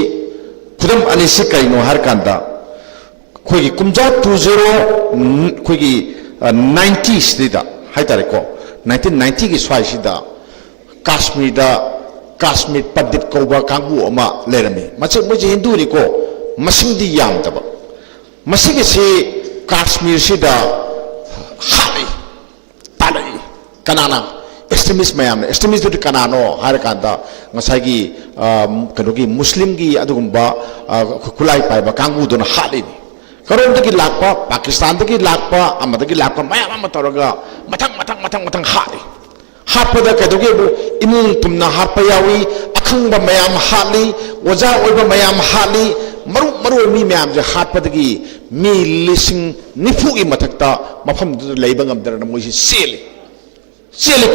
khudam ani si kaino har kanda khoi kumja 20 khoi 90s dida haitare ko 1990 gi swai sida Kashmir da Kashmir Pandit Koba Kangu Oma Lerami. Macam Hindu ni ko, masing di yam taba. Masing si Kashmir sida hari, talai, kanana. Extremist mayam, extremist itu kanano, hari kanta, ngasagi kanugi Muslim gi adugumba kulai pai ba Kangu dona hari ni. Kalau untuk kita lakpa, Pakistan untuk kita lakpa, Amerika kita lakpa, mayam toroga, matang hari. Harpada kadugi bu imung tumna harpayawi akang ba mayam hali waja oi ba mayam hali maru mi mayam je harpada gi mi lising nifu gi matakta mafam du leiba ngam dara moisi seli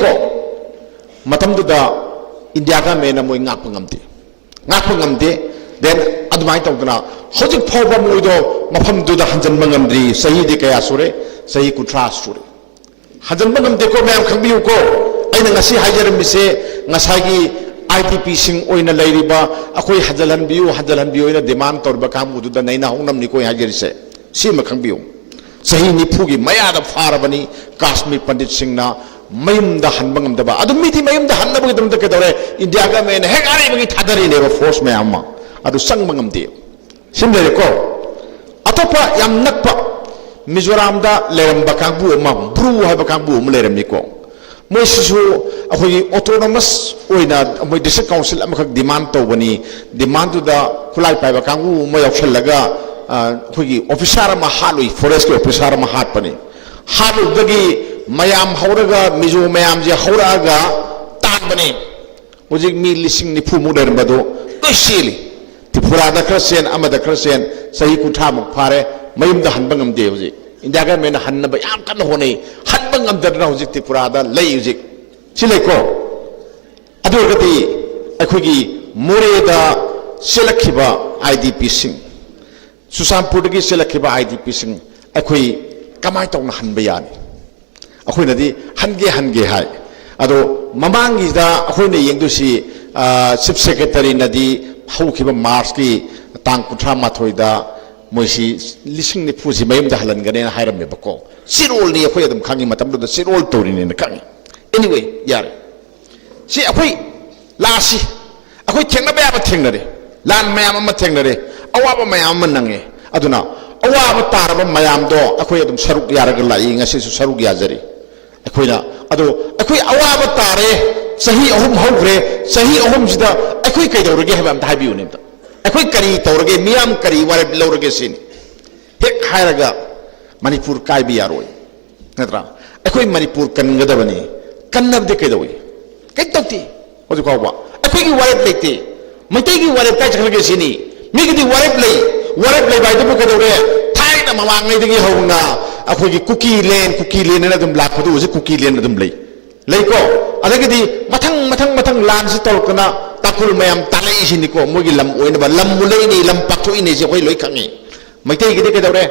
ko matam du da India ka me na moi ngak pangamte then admai tawdana hojik phawba moi do mafam du da hanjan mangamdri sahi de kaya sure sahi kutra sure hanjan mangamde ko mayam khangbiu ko aina ngasi hajaramise ngasagi IDP sing oina leiriba akoi hajalan biu ina demand torba kamu du da naina hongnam ni ko hajarise si makhangbiu sahi ni phugi maya da farabani Kashmir Pandit Singh na mayum da hanbangam da ba adu miti mayum da hanna bagi dum da ke dore India ga men hek ari bagi thadari ne ba force mayam ma adu sang mangam de simle ko atopa yam nakpa Mizoram da leram ba kangbu ma bru ha ba kangbu mu leram ni ko moi sisu akoi autonomous oina moi district council amakak demand to bani demand to da khulai pai ba kangu moi option laga khoi officer ma halui forest ke officer ma hat pani halu dagi mayam hauraga mizo mayam je hauraga tan bani hojik mi lising ni phumu der bado toisili tipura da krasen amada krasen sahi kutha mak phare mayum da hanbangam de hojik India ka men hanna ba yam kan honei hanbangam darna hojik Tripura da lei hojik silai ko adu gati akhoi gi more da selakhiba IDP sing Susampur gi selakhiba IDP sing akhoi kamai tawna hanba yani akhoi na di hange hai ado mamangi da akhoi ne yengdu si chief secretary na di haukiba March ki tang kuthra mathoi da moisi lising ni phusi mayum da halan gane na hairam me bako sirol ni akhoi adam khangi matam do sirol tori ne khangi anyway yare si akhoi lasi akhoi thengna ba ba thengnare lan mayam ma thengnare awaba mayam man nange aduna awaba taraba mayam do akhoi adam saruk yaraga lai ngasi su saruk yazari akhoi na ado akhoi awaba tare sahi ahum hawre sahi ahum sida akhoi kai dawrage haba am thabiu ne akhoi kari tawrage miyam kari ware lawrage sin hek hairaga Manipur kai bi yaroi natra akhoi Manipur kangadabani kannabde kai dawi kai tawti hoju ko ba akhoi gi ware lete maitai gi ware kai chakhlage sini mi gi ware lay bai du ko dawre thai na mawang ngai digi hawna akhoi gi cookie len na dum lak photo je cookie len na dum lay ko adagidi mathang lan si tolkana takul mayam talai sini ko mogi lam oina ba lam mulai ni lam pakto ini je khoi loi khangi maitai gi de ke dawre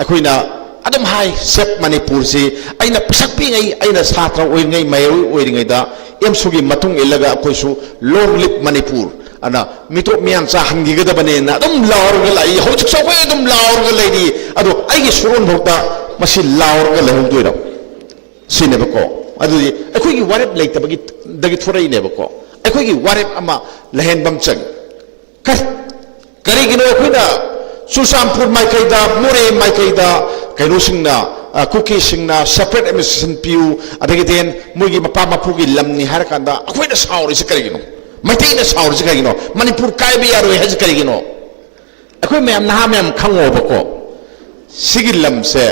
akhoi na adam hai sep Manipur si aina pisak pi ngai aina satra oi ngai mai oi ngai da em sugi matung ilaga akhoi su long lip Manipur ana mito mian sa hangi ga da bane na dum laur ga lai ho chuk so ko dum laur ga lai di ado ai gi surun bhokta masi laur ga lai doi da sine ba ko adu akhoi gi warep lai ta bagi dagi thorai ne ba ko akhoi gi warep ama lehen bam chang kari gi no akhoi da Susampur mai kai da more mai kai da kaino singna cookie singna separate administration piu adagi den mugi mapa mapu gi lamni har kanda akhoi da sauri se kari gi no maitai na sauri se kari gi no Manipur kai bi yaro he se kari gi no akhoi mem na mem khango ba ko sigil lam se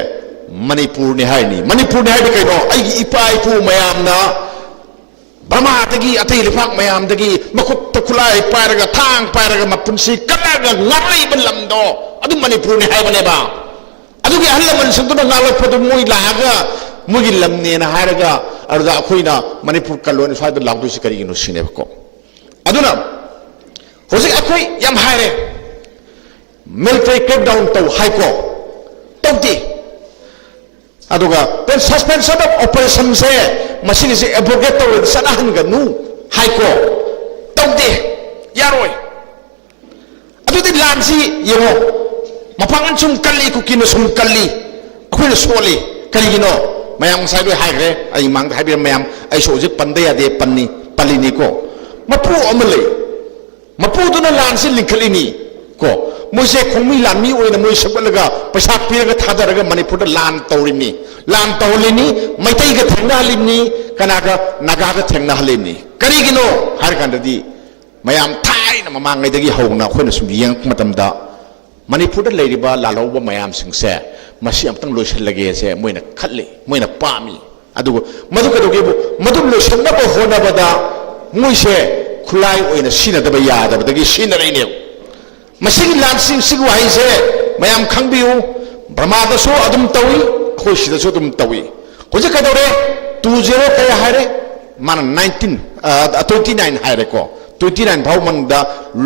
Manipur ni hai ni kai no ai gi ipai pu mayam na Burma dagi atai lifak mayam dagi makut takulai paraga thang paraga mapunsi kalaga ngalai balam do adu Manipur ni hai bane ba adu gi halla man santu na ngalai photo mui laga mugi lamne na haraga arda khoina Manipur kalon sai da lagdu si kari no sine ko aduna hosi akhoi yam haire military crackdown to hai ko tawti aduga then suspension of operation se machine se advocate to sanahan ga nu hai ko tawde yaroi adu di lansi yero mapangan sum kalli ku kino sum kalli aku ni soli kali gino mayang sai do hai re ai mang hai bi mayam ai so jik pande ya de panni pali ni ko mapu amalai mapu tu na lan sin linkali ni ko moise khongmi lan mi oina moi sabalaga paisa piraga thadaraga manipur da lan tawrini lan tawlini maitai ga thengna halimni kanaga naga ga thengna halimni karigino har kandadi mayam thai na mamangai dagi hauna khoina sum yang matamda manipur da leiriba laloba mayam singse masi amtang loisalage se moina khalle moina pami adugo madu kadoge bu madu loisanna ba hona bada moise khulai oina sina da ba ya da dagi sina reine masigi lansing sig wai se mayam khangbiu brahma da so adum tawi khoi sida so dum tawi hoje kadore 20 kaya hare man 19 29 hare ko 29 bhau man da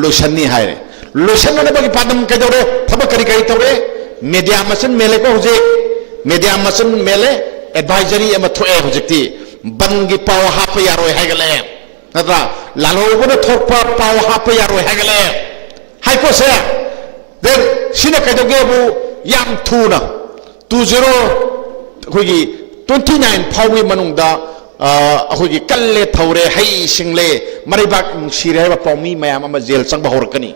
loisanni hare loisanna na bagi padam kadore thaba kari kari tawre media masan mele ko hoje media masan mele advisory ama thoe hojekti bangi paw hapa yaroi hagale natra lalo ko thokpa paw hapa yaroi hagale hai ko se then sina kadoge bu yam thuna 20 khoi gi 29 phawi manungda khoi gi kalle thore hai single maribak sire ba pawmi mayam ama jail changba horkani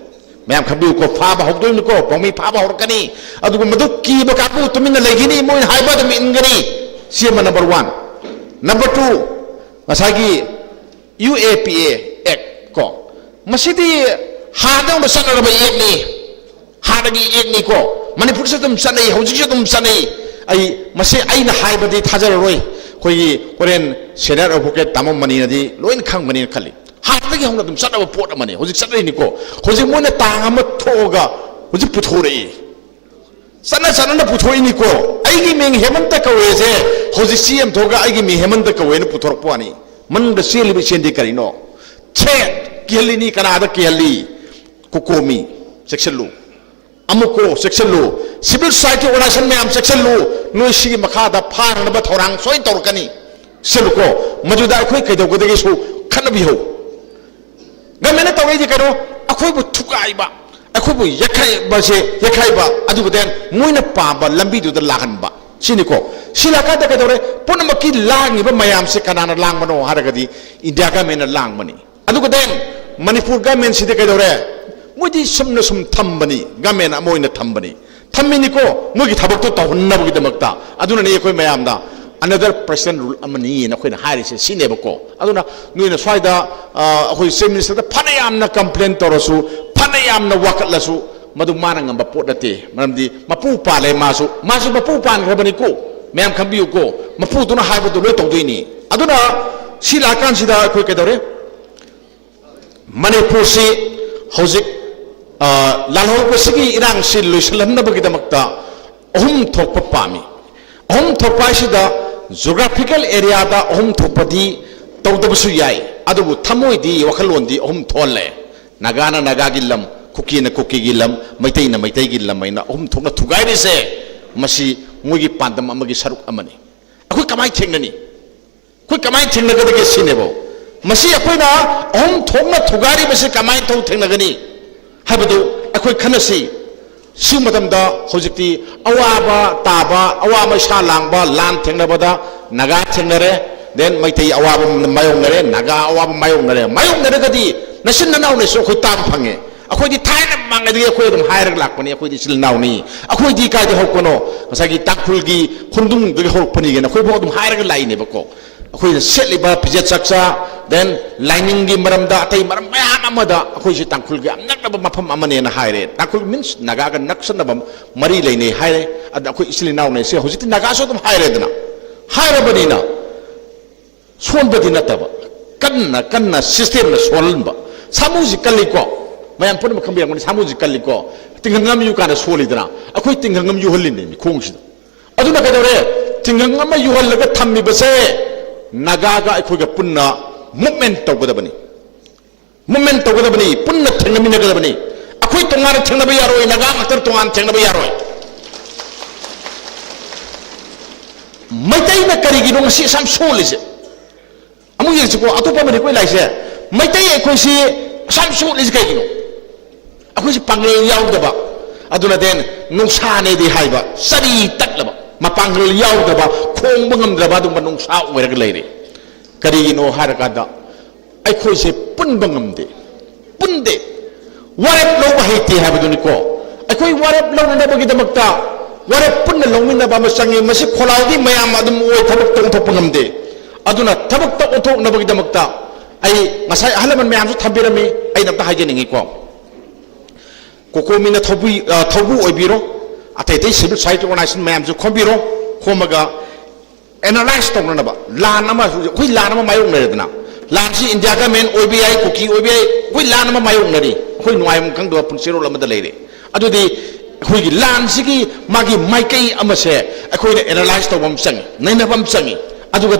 mayam khabi ko fa ba hokdoi ko pawmi fa ba horkani adu madu ki ba ka bu tumina legini moi hai ba dum ingani sima number 1 number 2 masagi UAPA act ko masidi hadang ba sanara ba ekni hadagi ekni ko manipur se dum sanai hojik se dum sanai ai mase aina haibadi thajar roi koi koren senior advocate tamam mani nadi loin khang mani khali hadagi hongna dum sanaba pot amani hojik sanai ni ko hojik mona tang ama thoga hojik puthore sana sana na puthoi ni ko aigi meng hemanta kawe se hojik CM thoga aigi mi hemanta kawe na puthor pani man da seli bi sendi karino che kelini kana da keli kukomi section lu amuko section lu civil society organization me am section lu noi si makha da phar na ba thorang soi tor kani selu ko majuda khoi kai dog dagi su khana bi ho gamena tawai ji karo akhoi bu thukai ba akhoi bu yakai ba se yakai ba adu den moina pa ba lambi du da lahan ba sini ko sila ka da ka dore punamaki langi ba mayam se kanana lang mano haragadi india ka mena lang mani adu den manipur government sida ka dore moji sumna sum thambani government amoina thambani thammini ko mogi thabak to tawunnabugi damakta aduna ne koi mayam da another president rule amani na khoina harise sineba ko aduna nuina swaida khoi state minister da phanayam na complaint torosu phanayam na wakatlasu madu mana ngamba podate manamdi mapu pale masu mapu pan khabani ko mayam khambiu ko mapu tuna haibu to loi tawdoini aduna sila kan sida khoi kedore manipur si hojik lalhol ko sigi irang sil loisalanna bagi damakta ohum thokpa pami ohum thokpa sida geographical area da ohum thokpadi tawdabasu yai adubu thamoi di wakhalon di ohum tholle nagana nagagi lam kuki na kuki gi lam maitai na maitai gi lam maina ohum thokna thugai ri se masi mugi pandam amagi saruk amani akoi kamai thengnani koi kamai thengnagadi sinebo masi akoina ohum thokna thugari basi kamai thau thengnagani habadu akoi khanasi simatamda hojikti awaba taba awama sha langba lan thengnabada naga thengnare then maitai awaba mayongnare naga awaba mayongnare gadi nasin nanaw ne so khoi tam phange akoi di thaina mangadi akoi dum hairak lakpani akoi di sil nawni akoi di kai di hokkono masagi takphul gi khundung gi horpani ge na khoi bo dum hairak laine bako akoi setliba pijat saksa then lining di maramda atai maram mayam amada akoi si tangkhul gi amnak na mafam amane na haire tangkhul means naga ga naksan na mari leine haire ad akoi isli naw ne se hojiti naga so dum haire dana haire badina son badina taba kanna system na solba samuji kaliko mayam pun makambi ngoni samuji kaliko tinghangam yu kana solidana akoi tinghangam yu holini mi khongsi aduna ka dore tinghangam yu holaga thammi base nagaga aikoga punna movement tawgadabani punna thengaminagadabani akoi tongana thengnaba yaroi naga matar tongan thengnaba yaroi maitai na karigi no ngasi sam solise amu yesi ko atopa mari koi laise maitai akoi si sam solise kai no akoi si pangle yaudaba aduna den nungsane di haiba sari taklaba mapanggal yaudaba khong bangamdraba dum banung sa oiraga leire karigino haragada ꯑꯩꯈꯣꯏꯁꯦ ꯄꯨꯟꯕ ꯉꯝꯗꯦ ꯄꯨꯟꯗꯦ ꯋꯥꯔꯦꯞ ꯂꯧꯕ ꯍꯩꯇꯦ ꯍꯥꯏꯕꯗꯨꯅꯤꯀꯣ ꯑꯩꯈꯣꯏ ꯋꯥꯔꯦꯞ ꯂꯧꯅꯅꯕꯒꯤꯗꯃꯛꯇ ꯋꯥꯔꯦꯞ ꯄꯨꯟꯅ ꯂꯧꯃꯤꯟꯅꯕ ꯑꯃ ꯆꯪꯉꯤ ꯃꯁꯤ ꯈꯣꯂꯥꯎꯗꯤ ꯃꯌꯥꯝ ꯑꯗꯨꯝ ꯑꯣꯏ ꯊꯕꯛꯇ ꯑꯣꯟꯊꯣꯛꯄ ꯉꯝꯗꯦ ꯑꯗꯨꯅ ꯊꯕꯛꯇ ꯑꯣꯟꯊꯣꯛꯅꯕꯒꯤꯗꯃꯛꯇ ꯑꯩ ꯉꯁꯥꯏ ꯑꯍꯜ ꯂꯃꯟ ꯃꯌꯥꯝꯁꯨ ꯊꯝꯕꯤꯔꯝꯃꯤ ꯑꯩꯅ ꯑꯝꯇ ꯍꯥꯏꯖꯅꯤꯡꯉꯤꯀꯣ ꯀꯣꯀꯣꯃꯤꯅ ꯊꯧꯕꯨ ꯑꯣꯏꯕꯤꯔꯣ ꯑꯇꯩ ꯑꯇꯩ ꯁꯤꯚꯤꯜ ꯁꯣꯁꯥꯏꯇꯤ ꯑꯣꯔꯒꯅꯥꯏꯖꯦꯁꯟ ꯃꯌꯥꯝꯁꯨ ꯈꯣꯝꯕꯤꯔꯣ ꯈꯣꯝꯃꯒ ꯑꯦꯅꯥꯂꯥꯏꯁ ꯇꯧꯅꯅꯕ ꯂꯥꯟ ꯑꯃ ꯑꯩꯈꯣꯏ ꯂꯥꯟ ꯑꯃ ꯃꯥꯌꯣꯛꯅꯔꯦꯗꯅ ꯂꯥꯟꯁꯤ ꯏꯟꯗꯤꯌꯥ ꯒꯃꯦꯟ ꯑꯣꯏꯕ ꯌꯥꯏ ꯀꯨꯀꯤ ꯑꯣꯏꯕ ꯌꯥꯏ ꯑꯩꯈꯣꯏ ꯂꯥꯟ ꯑꯃ ꯃꯥꯌꯣꯛꯅꯔꯤ ꯑꯩꯈꯣꯏ ꯅꯨꯡꯉꯥꯏꯐꯝ ꯈꯪꯗꯕ ꯄꯨꯟꯁꯤꯔꯣꯜ ꯑꯃꯗ ꯂꯩꯔꯦ ꯑꯗꯨꯗꯤ ꯑꯩꯈꯣꯏꯒꯤ ꯂꯥꯟꯁꯤꯒꯤ ꯃꯥꯒꯤ ꯃꯥꯏꯀꯩ ꯑꯃꯁꯦ ꯑꯩꯈꯣꯏꯅ ꯑꯦꯅꯥꯂꯥꯏꯁ ꯇꯧꯕ ꯑꯃ ꯆꯪꯉꯤ ꯅꯩꯅꯕ ꯑꯃ ꯆꯪꯉꯤ ꯑꯗꯨꯒ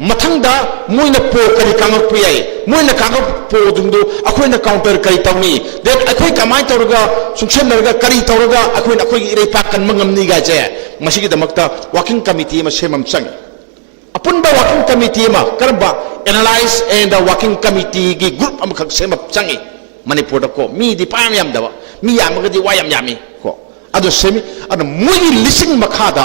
ꯃꯊꯪꯗ ꯃꯣꯏꯅ ꯄꯣ ꯀꯔꯤ ꯀꯥꯡꯉꯛꯄ ꯌꯥꯏ ꯃꯣꯏꯅ ꯀꯥꯡꯉꯛꯄ ꯄꯣꯗꯨꯡꯗꯨ ꯑꯩꯈꯣꯏꯅ ꯀꯥꯎꯟꯇꯔ ꯀꯔꯤ ꯇꯧꯅꯤ ꯗꯦꯟ ꯑꯩꯈꯣꯏ ꯀꯃꯥꯏꯅ ꯇꯧꯔꯒ ꯆꯨꯡꯁꯤꯟꯅꯔꯒ ꯀꯔꯤ ꯇꯧꯔꯒ ꯑꯩꯈꯣꯏꯅ ꯑꯩꯈꯣꯏꯒꯤ ꯏꯔꯩꯄꯥꯛ ꯀꯟꯕ ꯉꯝꯅꯤꯒꯥꯏꯁꯦ ꯃꯁꯤꯒꯤꯗꯃꯛꯇ ꯋꯥꯀꯤꯡ ꯀꯃꯤꯇꯤ ꯑꯃ ꯁꯦꯝꯕ ꯑꯃ ꯆꯪꯉꯤ ꯑꯄꯨꯟꯕ ꯋꯥꯀꯤꯡ ꯀꯃꯤꯇꯤ ꯑꯃ ꯀꯔꯝꯕ ꯑꯦꯅꯥꯂꯥꯏꯁ ꯑꯦꯟ ꯗ ꯋꯥꯀꯤꯡ ꯀꯃꯤꯇꯤꯒꯤ ꯒ꯭ꯔꯨꯞ ꯑꯃꯈꯛ ꯁꯦꯝꯕ ꯆꯪꯉꯤ ꯃꯅꯤꯄꯨꯔꯗ ꯀꯣ ꯃꯤꯗꯤ ꯄꯥꯌꯥꯝ ꯌꯥꯝꯗꯕ ꯃꯤ ꯌꯥꯝꯃꯒꯗꯤ ꯋꯥ ꯌꯥꯝ ꯌꯥꯝꯃꯤ ꯀꯣ ꯑꯗꯨ ꯁꯦꯝꯃꯤ ꯑꯗꯨꯅ ꯃꯣꯏꯒꯤ ꯂꯤꯁꯤꯡ ꯃꯈꯥꯗ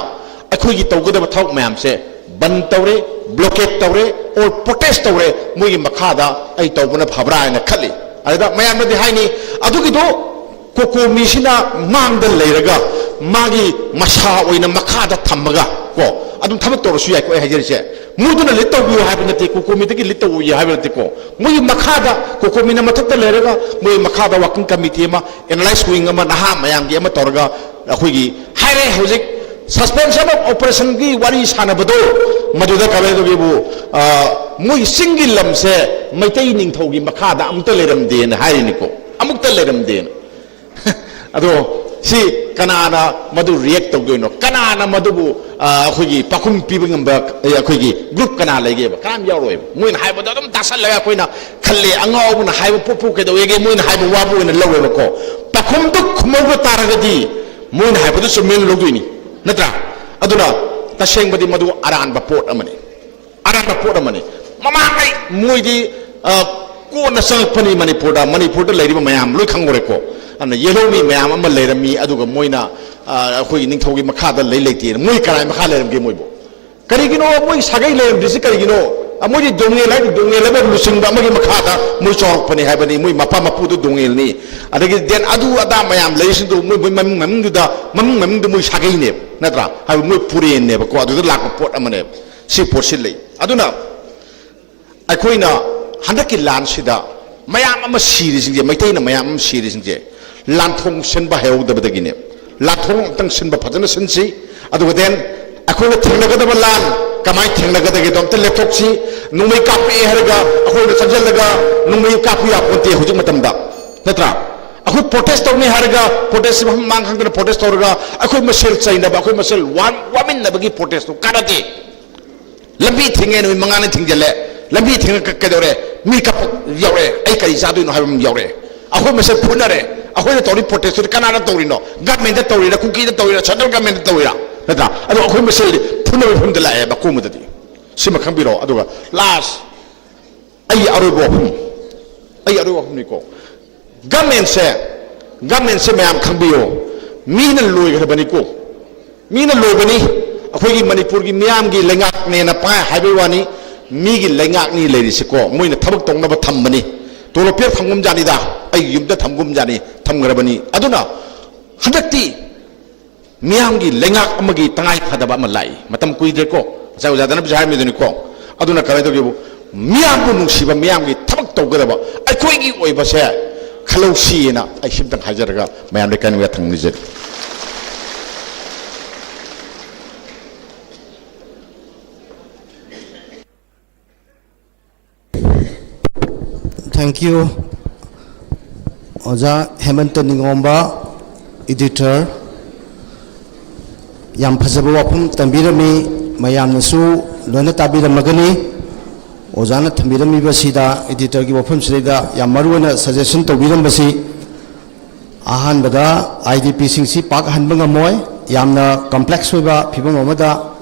ꯑꯩꯈꯣꯏꯒꯤ ꯇꯧꯒꯗꯕ ꯊꯕꯛ ꯃꯌꯥꯝꯁꯦ ꯕꯟ ꯇꯧꯔꯦ ꯕ꯭ꯂꯣꯀꯦꯠ ꯇꯧꯔꯦ ꯑꯣꯔ ꯄ꯭ꯔꯣꯇꯦꯁ ꯇꯧꯔꯦ ꯃꯣꯏꯒꯤ ꯃꯈꯥꯗ ꯑꯩ ꯇꯧꯕꯅ ꯐꯕ꯭ꯔꯥ ꯍꯥꯏꯅ ꯈꯜꯂꯤ ꯑꯗꯨꯗ ꯃꯌꯥꯝꯅꯗꯤ ꯍꯥꯏꯅꯤ ꯑꯗꯨꯒꯤꯗꯣ ꯀꯣꯀꯣꯃꯤꯁꯤꯅ ꯃꯥꯡꯗ ꯂꯩꯔꯒ ꯃꯥꯒꯤ ꯃꯁꯥ ꯑꯣꯏꯅ ꯃꯈꯥꯗ ꯊꯝꯃꯒ ꯀꯣ ꯑꯗꯨꯝ ꯊꯕꯛ ꯇꯧꯔꯁꯨ ꯌꯥꯏꯀꯣ ꯑꯩ ꯍꯥꯏꯖꯔꯤꯁꯦ ꯃꯣꯏꯗꯨꯅ ꯂꯤꯠ ꯇꯧꯕꯤꯌꯨ ꯍꯥꯏꯕ ꯅꯠꯇꯦ ꯀꯣꯀꯣꯃꯤꯗꯒꯤ ꯂꯤꯠ ꯇꯧꯕꯤꯌꯨ ꯍꯥꯏꯕ ꯅꯠꯇꯦꯀꯣ ꯃꯣꯏꯒꯤ ꯃꯈꯥꯗ ꯀꯣꯀꯣꯃꯤꯅ ꯃꯊꯛꯇ ꯂꯩꯔꯒ ꯃꯣꯏꯒꯤ ꯃꯈꯥꯗ ꯋꯥꯀꯤꯡ ꯀꯃꯤꯇꯤ ꯑꯃ ꯑꯦꯅꯥꯂꯥꯏꯁ ꯋꯤꯡ ꯑꯃ ꯅꯍꯥ ꯃꯌꯥꯝꯒꯤ ꯑꯃ ꯇꯧꯔꯒ ꯑꯩꯈꯣꯏꯒꯤ ꯍꯥꯏꯔꯦ ꯍꯧꯖꯤꯛ ꯁꯁꯄꯦꯟꯁꯟ ꯑꯣꯐ ꯑꯣꯄꯔꯦꯁꯟꯒꯤ ꯋꯥꯔꯤ ꯁꯥꯟꯅꯕꯗꯣ ꯃꯗꯨꯗ ꯀꯔꯥꯏꯗꯒꯤꯕꯨ ꯃꯣꯏꯒꯤ ꯆꯤꯡꯒꯤ ꯂꯝꯁꯦ ꯃꯩꯇꯩ ꯅꯤꯡꯊꯧꯒꯤ ꯃꯈꯥꯗ ꯑꯃꯨꯛꯇ ꯂꯩꯔꯝꯗꯦꯅ ꯍꯥꯏꯔꯤꯅꯤꯀꯣ ꯑꯃꯨꯛꯇ ꯂꯩꯔꯝꯗꯦꯅ ꯑꯗꯣ ꯁꯤ ꯀꯅꯥꯅ ꯃꯗꯨ ꯔꯤꯌꯦꯛ ꯇꯧꯗꯣꯏꯅꯣ ꯀꯅꯥꯅ ꯃꯗꯨꯕꯨ ꯑꯩꯈꯣꯏꯒꯤ ꯄꯥꯎꯈꯨꯝ ꯄꯤꯕ ꯉꯝꯕ ꯑꯩꯈꯣꯏꯒꯤ ꯒ꯭ꯔꯨꯞ ꯀꯅꯥ ꯂꯩꯒꯦꯕ ꯀꯅꯥꯝ ꯌꯥꯎꯔꯣꯏꯕ ꯃꯣꯏꯅ ꯍꯥꯏꯕꯗꯣ ꯑꯗꯨꯝ ꯇꯥꯁꯜꯂꯒ ꯑꯩꯈꯣꯏꯅ ꯈꯜꯂꯦ ꯑꯉꯥꯎꯕꯅ ꯍꯥꯏꯕ ꯄꯣꯠꯄꯨ ꯀꯩꯗꯧꯋꯦꯒꯦ ꯃꯣꯏꯅ ꯍꯥꯏꯕ ꯋꯥꯕꯨ ꯑꯣꯏꯅ ꯂꯧꯋꯦꯕꯀꯣ ꯄꯥꯎꯈꯨꯝꯗꯨ ꯈꯨꯝꯍꯧꯕ ꯇꯥꯔꯒꯗꯤ ꯃꯣꯏꯅ ꯍꯥꯏꯕꯗꯨ ꯆꯨꯝꯃꯦꯅ ꯂꯧꯗꯣꯏꯅꯤ ꯅꯠꯇ꯭ꯔꯥ ꯑꯗꯨꯅ ꯇꯁꯦꯡꯕꯗꯤ ꯃꯗꯨ ꯑꯔꯥꯟꯕ ꯄꯣꯠ ꯑꯃꯅꯤ ꯑꯔꯥꯟꯕ ꯄꯣꯠ ꯑꯃꯅꯤ ꯃꯃꯥꯡꯉꯩ ꯃꯣꯏꯗꯤ ꯀꯣꯟꯅ ꯆꯪꯉꯛꯄꯅꯤ ꯃꯅꯤꯄꯨꯔꯗ ꯂꯩꯔꯤꯕ ꯃꯌꯥꯝ ꯂꯣꯏ ꯈꯪꯉꯨꯔꯦꯀꯣ ꯑꯗꯨꯅ ꯌꯦꯜꯍꯧꯃꯤ ꯃꯌꯥꯝ ꯑꯃ ꯂꯩꯔꯝꯃꯤ ꯑꯗꯨꯒ ꯃꯣꯏꯅ ꯑꯩꯈꯣꯏꯒꯤ ꯅꯤꯡꯊꯧꯒꯤ ꯃꯈꯥꯗ ꯂꯩꯇꯦꯅ ꯃꯣꯏ ꯀꯅꯥꯏ ꯃꯈꯥ ꯂꯩꯔꯝꯒꯦ ꯃꯣꯏꯕꯨ ꯀꯔꯤꯒꯤꯅꯣ ꯃꯣꯏ ꯁꯥꯒꯩ ꯂꯩꯔꯝꯗ꯭ꯔꯤꯁꯤ ꯀꯔꯤꯒꯤꯅꯣ ꯃꯣꯏꯗꯤ ꯗꯣꯡꯉꯦꯜ ꯍꯥꯏꯗꯤ ꯗꯣꯡꯉꯦꯜ ꯑꯃ ꯂꯨꯆꯤꯡꯕ ꯑꯃꯒꯤ ꯃꯈꯥꯗ ꯃꯣꯏ ꯆꯥꯎꯔꯛꯄꯅꯤ ꯍꯥꯏꯕꯅꯤ ꯃꯣꯏ ꯃꯄꯥ ꯃꯄꯨꯗꯨ ꯗꯣꯡꯉꯦꯜꯅꯤ ꯑꯗꯒꯤ ꯗꯦꯟ ꯑꯗꯨ ꯑꯗꯥ ꯃꯌꯥꯝ ꯂꯩꯔꯤꯁꯤꯡꯗꯨ ꯃꯣꯏ ꯃꯃꯤꯡꯗꯨꯗ ꯃꯣꯏ ꯁꯥꯒꯩꯅꯦꯕ ꯅꯠꯇ꯭ꯔꯥ ꯍꯥꯏꯕ ꯃꯣꯏ ꯄꯨꯔꯦꯟꯅꯦꯕꯀꯣ ꯑꯗꯨꯗ ꯂꯥꯛꯄ ꯄꯣꯠ ꯑꯃꯅꯦꯕ ꯁꯤ ꯄꯣꯠꯁꯤ ꯂꯩ ꯑꯗꯨꯅ ꯑꯩꯈꯣꯏꯅ ꯍꯟꯗꯛꯀꯤ ꯂꯥꯟꯁꯤꯗ ꯃꯌꯥꯝ ꯑꯃ ꯁꯤꯔꯤꯁꯤꯡꯁꯦ ꯃꯩꯇꯩꯅ ꯃꯌꯥꯝ ꯑꯃ ꯁꯤꯔꯤꯁꯤꯡꯁꯦ ꯂꯥꯟꯊꯣꯡ ꯁꯤꯟꯕ ꯍꯩꯍꯧꯗꯕꯗꯒꯤꯅꯦ ꯂꯥꯟꯊꯣꯡ ꯑꯃꯇꯪ ꯁꯤꯟꯕ ꯐꯖꯅ ꯁꯤꯟꯁꯤ ꯑꯗꯨꯒ ꯗꯦꯟ ꯑꯩꯈꯣꯏꯅ ꯊꯦꯡꯅꯒꯗꯕ ꯂꯥꯟ ꯀꯃꯥꯏꯅ ꯊꯦꯡꯅꯒꯗꯒꯦꯗꯣ ꯑꯝꯇ ꯂꯦꯞꯊꯣꯛꯁꯤ ꯅꯣꯡꯃꯩ ꯀꯥꯞꯄꯛꯑꯦ ꯍꯥꯏꯔꯒ ꯑꯩꯈꯣꯏꯅ ꯆꯪꯁꯤꯜꯂꯒ ꯅꯣꯡꯃꯩ ꯀꯥꯞꯄ ꯌꯥꯄꯣꯟꯇꯦ ꯍꯧꯖꯤꯛ ꯃꯇꯝꯗ ꯅꯠꯇ꯭ꯔꯥ ꯑꯩꯈꯣꯏ ꯄ꯭ꯔꯣꯇꯦꯁ ꯇꯧꯅꯤ ꯍꯥꯏꯔꯒ ꯄ꯭ꯔꯣꯇꯦꯁ ꯃꯐꯝ ꯃꯥꯡ ꯈꯪꯗꯅ ꯄ꯭ꯔꯣꯇꯦꯁ ꯇꯧꯔꯒ ꯑꯩꯈꯣꯏ ꯃꯁꯦꯜ ꯆꯩꯅꯕ ꯑꯩꯈꯣꯏ ꯃꯁꯦꯜ ꯋꯥꯃꯤꯟꯅꯕꯒꯤ ꯄ꯭ꯔꯣꯇꯦꯁꯇꯨ ꯀꯥꯟꯅꯗꯦ ꯂꯝꯕꯤ ꯊꯤꯡꯉꯦ ꯅꯨꯃꯤꯠ 5ꯅꯤ ꯊꯤꯡꯖꯤꯜꯂꯦ ꯂꯝꯕꯤ ꯊꯤꯡꯉ ꯀꯩꯗꯧꯔꯦ ꯃꯤ ꯀꯞꯄ ꯌꯥꯎꯔꯦ ꯑꯩ ꯀꯔꯤ ꯆꯥꯗꯣꯏꯅꯣ ꯍꯥꯏꯕ ꯑꯃ ꯌꯥꯎꯔꯦ ꯑꯩꯈꯣꯏ ꯃꯁꯦꯜ ꯐꯨꯅꯔꯦ ꯑꯩꯈꯣꯏꯅ ꯇꯧꯔꯤ ꯄ꯭ꯔꯣꯇꯦꯁꯇꯨꯗꯤ ꯀꯅꯥꯅ ꯇꯧꯔꯤꯅꯣ ꯒꯚꯔꯟꯃꯦꯟꯇ ꯇꯧꯔꯤꯔꯥ ꯀꯨꯀꯤꯗ ꯇꯧꯔꯤꯔꯥ ꯁꯦꯟꯇ꯭ꯔꯦꯜ ꯒꯚꯔꯟꯃꯦꯟꯇ ꯇꯧꯔꯤꯔꯥ ꯅꯠꯇ꯭ꯔꯥ ꯑꯗꯣ ꯑꯩꯈꯣꯏ ꯃꯁꯦꯜꯗꯤ ꯐꯨꯅꯕ ꯃꯐꯝꯗ ꯂꯥꯛꯑꯦꯕ ꯑꯀꯣꯟꯕꯗꯗꯤ ꯁꯤꯃ ꯈꯪꯕꯤꯔꯛꯑꯣ ꯑꯗꯨꯒ ꯂꯥꯁ ꯑꯩꯒꯤ ꯑꯔꯣꯏꯕ ꯋꯥꯐꯝꯅꯤꯀꯣ ꯒꯚꯔꯟꯃꯦꯟꯁꯦ ꯃꯌꯥꯝ ꯈꯪꯕꯤꯌꯣ ꯃꯤꯅ ꯂꯣꯏꯈ꯭ꯔꯕꯅꯤꯀꯣ ꯃꯤꯅ ꯂꯣꯏꯕꯅꯤ ꯑꯩꯈꯣꯏꯒꯤ ꯃꯅꯤꯄꯨꯔꯒꯤ ꯃꯤꯌꯥꯝꯒꯤ ꯂꯩꯉꯥꯛꯅꯦꯅ ꯄꯥꯏ ꯍꯥꯏꯕꯩ ꯋꯥꯅꯤ ꯃꯤꯒꯤ ꯂꯩꯉꯥꯛꯅꯤ ꯂꯩꯔꯤꯁꯤꯀꯣ ꯃꯣꯏꯅ ꯊꯕꯛ ꯇꯧꯅꯕ ꯊꯝꯕꯅꯤ ꯇꯣꯂꯣꯞ ꯊꯝꯒꯨꯝꯖꯥꯅꯤꯗ ꯑꯩꯒꯤ ꯌꯨꯝꯗ ꯊꯝꯒꯨꯝꯖꯥꯅꯤ ꯊꯝꯈ꯭ꯔꯕꯅꯤ ꯑꯗꯨꯅ ꯍꯟꯗꯛꯇꯤ ꯃꯤꯌꯥꯝꯒꯤ ꯂꯩꯉꯥꯛ ꯑꯃꯒꯤ ꯇꯉꯥꯏ ꯐꯗꯕ ꯑꯃ ꯂꯥꯛꯏ ꯃꯇꯝ ꯀꯨꯏꯗ꯭ꯔꯦꯀꯣ ꯉꯁꯥꯏ ꯑꯣꯖꯥꯗꯅꯁꯨ ꯍꯥꯏꯔꯝꯃꯤꯗꯨꯅꯤꯀꯣ ꯑꯗꯨꯅ ꯀꯃꯥꯏꯅ ꯃꯤꯌꯥꯝꯕꯨ ꯅꯨꯡꯁꯤꯕ ꯃꯤꯌꯥꯝꯒꯤ ꯊꯕꯛ ꯇꯧꯒꯗꯕ ꯑꯩꯈꯣꯏꯒꯤ ꯑꯣꯏꯕꯁꯦ ꯈꯜꯂꯧꯁꯤꯅ ꯑꯩ ꯁꯤꯝꯇꯪ ꯍꯥꯏꯖꯔꯒ ꯃꯌꯥꯝ ꯂꯩꯀꯥꯏꯅ ꯊꯝꯖꯔꯤ Thank you, Oja Hemanta Ningomba, editor. Yam phajaba wafum tambirami mayamnasu loina tabiramagani Ojana thambirami basida editor gi wafum sida yam maruana suggestion tawbirambasi ahan bada IDP singsi pak hanbanga moy yamna complex oiba phibam amada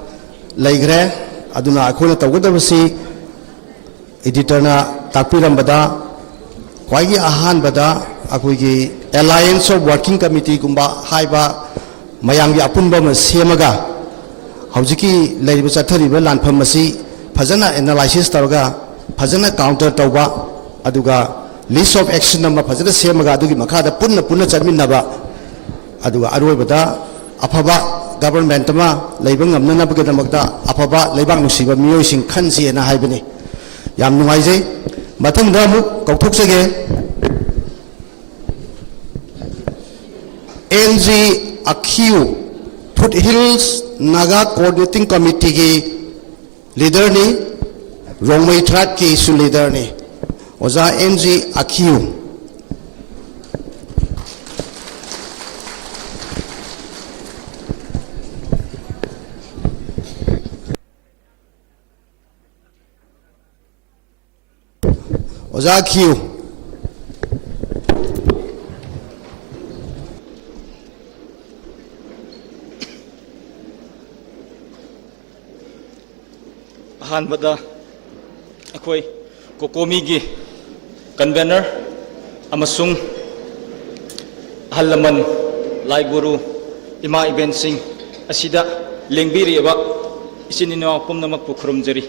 leigre aduna akhona tawgadabasi editor na takpirambada kwagi ahan bada akoigi alliance of working committee gumba haiba mayamgi apunba ma semaga hawjiki leiba chathariba lanpham masi phajana analysis taraga ꯐꯖꯅ counter ꯇꯧꯕ ꯑꯗꯨꯒ ꯂꯤꯁ of action ꯑꯃ ꯐꯖꯅ ꯁꯦꯝꯃꯒ ꯑꯗꯨꯒꯤ ꯃꯈꯥꯗ ꯄꯨꯟꯅ ꯆꯠꯃꯤꯟꯅꯕ ꯑꯗꯨꯒ ꯑꯔꯣꯏꯕꯗ ꯑꯐꯕ ꯒꯕꯔꯟꯃꯦꯟꯠ ꯑꯃ ꯂꯩꯕ ꯉꯝꯅꯅꯕꯒꯤꯗꯃꯛꯇ ꯑꯐꯕ ꯂꯩꯕꯥꯛ ꯅꯨꯡꯁꯤꯕ ꯃꯤꯑꯣꯏꯁꯤꯡ ꯈꯟꯁꯤꯅ ꯍꯥꯏꯕꯅꯤ ꯌꯥꯝ ꯅꯨꯡꯉꯥꯏꯖꯩ ꯃꯊꯪꯗ ꯑꯃꯨꯛ ꯀꯧꯊꯣꯛꯆꯒꯦ NG Akhiu Foothills Naga Coordinating Committee की लीडर ने रोंगमई ट्राइब की इशू लीडर ने ओजा NG Akhiu ओजा Akhiu अहानबदा अखोई कोकोमी की कन्वेनर अमसुंग अहल लमन लाई गुरु इमा इबेन सिंह असिदा लेंबिरिबा इसिन इनाव पुमनमक खुरुमजरी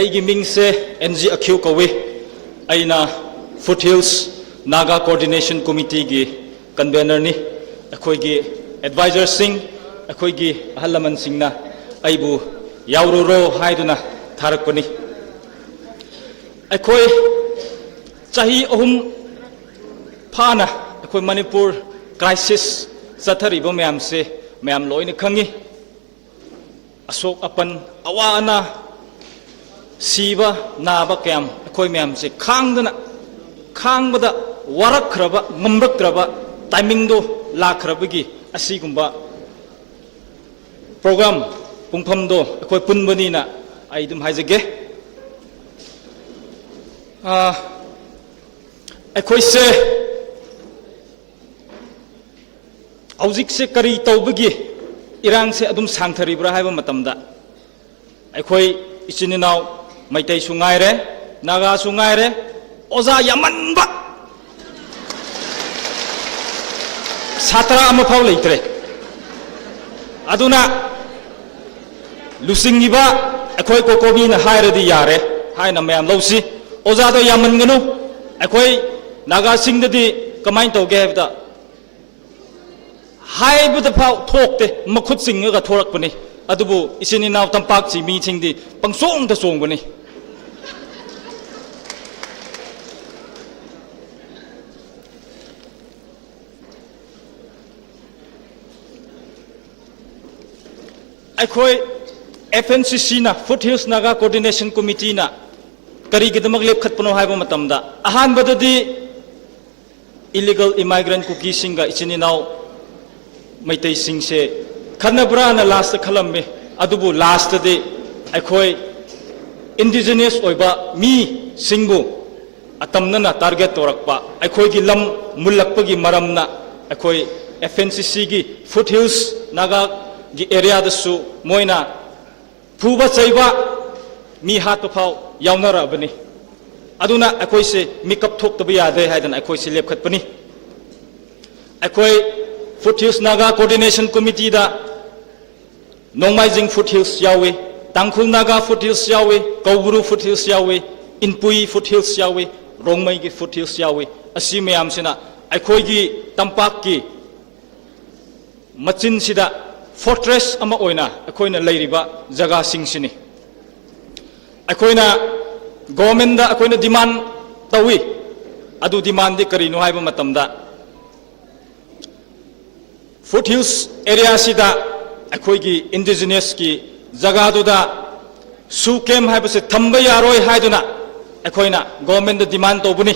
अईगी मिंग से NG Akhiu कवे अइना फुटहिल्स नागा कोऑर्डिनेशन कमिटी की कन्वेनर नि अखोईगी एडवाइजर सिंह अखोईगी अहल लमन सिंहना अइबु यावरुरो हाइदुना थारकपनि अखोई चाही अहुम फाना अखोई मणिपुर क्राइसिस चथरिबो मैम से मैम लोइन खंगी अशोक अपन अवा अना सीबा नाबा कयाम अखोई मैम से खांगबदा वारखरबा ngमरक्त्रबा टाइमिंग दो लाखरबगी असिगुंबा प्रोग्राम पुंफम दो अखोई पुनबनीना आई दुम हाइजगे अखोई से हौजिक से करी तौबगी इरांग से अदुम सांगथरिब्रा हाइबा मतमदा अखोई इचिन इनाव मैतै सुंगाइरे नागा सुंगाइरे ओजा यामनबा सात्रा अमफाव लेत्रे अदुना लुसिंगिबा अखोई कोकोबीना हायरदी यारे हायना मैम लौसी ओजादो यामनगनु अखोई नागा सिंगददी कमाइन तौगे हैबदा हाइबदा फाव थोकते मखुत सिंगगा थोरकपनि अदुबु इसिनि नाव तंपाकची मीसिंगदी पंगसोंगदा सोंगबनि अखोई FNCC ना Foothills Naga Coordination Committee ना करी गिदमक लेपखतपनो हाइबो मतमदा अहानबददी illegal immigrant कुकी सिंगा इचिनि नाव मैतै सिंग से खनब्रा ना लास्ट खलम्मे अदुबु लास्ट दे अखोई indigenous ओइबा मी सिंगबु अतमना टारगेट तोरकपा अखोई की लम मुल्लकपगी मरमना अखोई FNCC की Foothills Naga की एरिया दसु मोइना फुबा चैबा मी हात फाव यावनरबनी अदुना अखोई से मिकअप थोक्तबा यादे हाइदन अखोई से लेपखतपनी अखोई Foothills Naga Coordination Committee दा नोंमाइजिंग Foothills यावे तांखुल नागा Foothills यावे कौबुरु Foothills यावे इनपुई Foothills यावे रोंगमई की Foothills यावे असि मयामसिना अखोई की तंपाक की मचिन सिदा फोर्ट्रेस अमा ओइना अखोइना लेरिबा जगा सिंगसिनी अखोइना गवर्नमेंट दा अखोइना डिमांड तवी अदु डिमांड दि करिनो हाइबा मतमदा Foothills area सिदा अखोइगी इंडिजिनियस की जगा दुदा सु केम हाइबसे थंबा यारोय हाइदुना अखोइना गवर्नमेंट दा डिमांड तोबुनी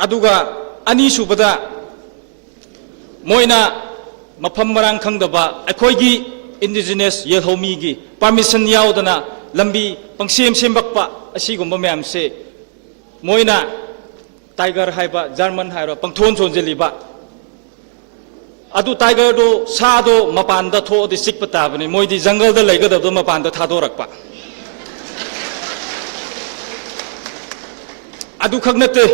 अदुगा अनी सुबदा मोइना मफम मरांग खंगदबा अखोइगी इंडिजिनियस येहौमी की परमिशन यावदना लंबी पंगसेम सेमबकपा असिगुंबा मैम से मोइना टाइगर हाइबा जर्मन हाइरो पंगथोन सोनजेलिबा अदु टाइगर दो सादो मपानदा थोदि सिकपा ताबनी मोइदि जंगल दा लेगदबदो मपानदा थादोरकपा अदु खगनते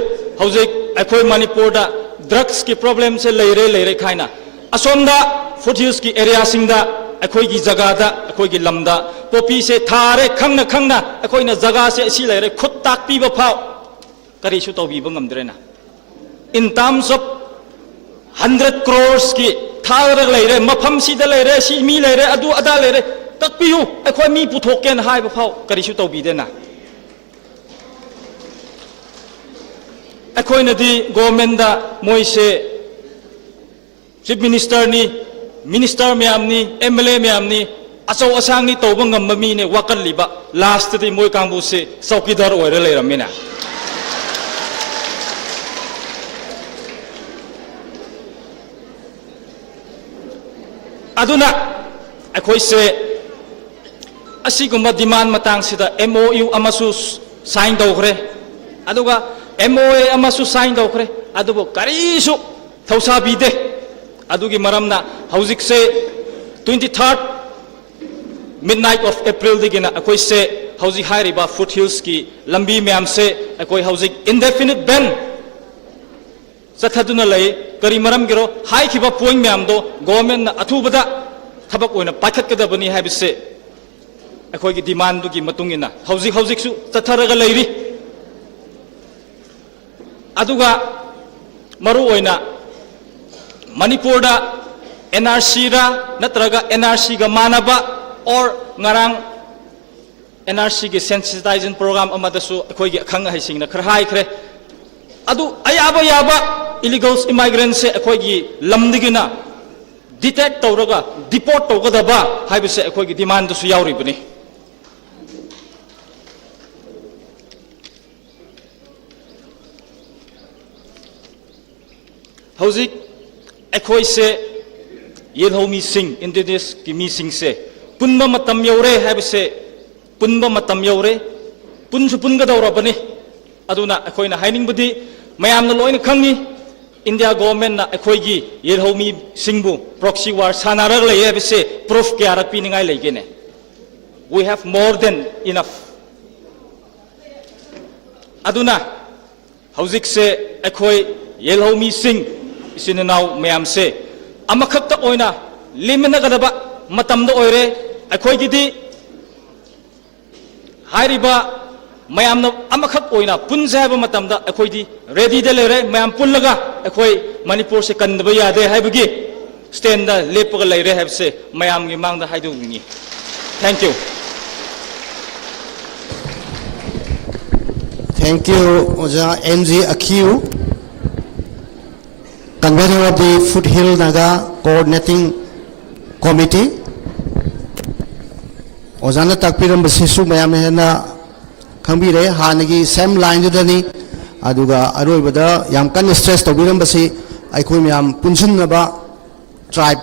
हौजिक अखोइ मणिपुर दा ड्रग्स की प्रॉब्लम से लेरे खाइना असोमदा Foothills की एरिया सिंगदा ꯑꯩꯈꯣꯏꯒꯤ ꯖꯒꯥꯗ ꯑꯩꯈꯣꯏꯒꯤ ꯂꯝꯗ ꯄꯣꯄꯤꯁꯦ ꯊꯥꯔꯦ ꯈꯪꯅ ꯈꯪꯅ ꯑꯩꯈꯣꯏꯅ ꯖꯒꯥꯁꯦ ꯑꯁꯤ ꯂꯩꯔꯦ ꯈꯨꯠ ꯇꯥꯛꯄꯤꯕ ꯐꯥꯎ ꯀꯔꯤꯁꯨ ꯇꯧꯕꯤꯕ ꯉꯝꯗ꯭ꯔꯦꯅ in terms of 100 crores ki thaarak leire mafam sida leire si mi leire adu ada leire takpiyu akhoi mi puthoken haiba phau karisu tawbidena akhoi na di government da moise chief minister ni minister myam ni mla myam ni achau asang ni tawba ngamma mi ne wakal liba last di moi kangbu se saukidar oire leiramina aduna akhoi se asiguma demand matang sida MOU amasu sign dawkhre aduga MOA amasu sign dawkhre adubo karisu thausa bide adugi maramna haujik se 23rd midnight of April digina akhoi se haujik hairiba foothills ki lambi myam se akhoi haujik indefinite ban sathaduna lay kari maram giro hai khiba point myam do government na athubada thabak oina pakhat kadabani haibse akhoi gi demand du gi matungina haujik su tatharaga leiri aduga maru oina manipur da NRC ra natraga NRC ga manaba or ngarang NRC gi sensitization program amadasu akhoi gi akhang haising na khar hai khre adu ayaba illegal immigrants se akhoi gi lamdigina detect tawraga deport tawgadaba haibse akhoi gi demand su yauri bani haujik akhoi se yelhomi sing indigenous ki mi sing se punba matam yaure haibse punba matam yaure punsu punga dawra bani aduna akhoi na haining budi mayam na loina khangi India government na akhoi gi yelhomi singbu proxy war sanarar lay haibse proof kya rak piningai leigene we have more than enough aduna haujik se akhoi yelhomi sing isinanaw mayam se amakhakta oina limina gadaba matamda oire akhoi gi di hairiba mayam na amakhak oina punja ba matamda akhoi di ready de lere mayam pullaga akhoi manipur se kandaba yade haibagi stand da lepaga leire habse mayam gi mangda haidu ngi thank you Oja MG Akiu, convener of the Foothill Naga Coordinating Committee. Ojana takpiram basisu mayam hena khambire hanagi same line judani aduga aroibada yam kan stress tobiram basi aikhoi mayam punjunaba tribe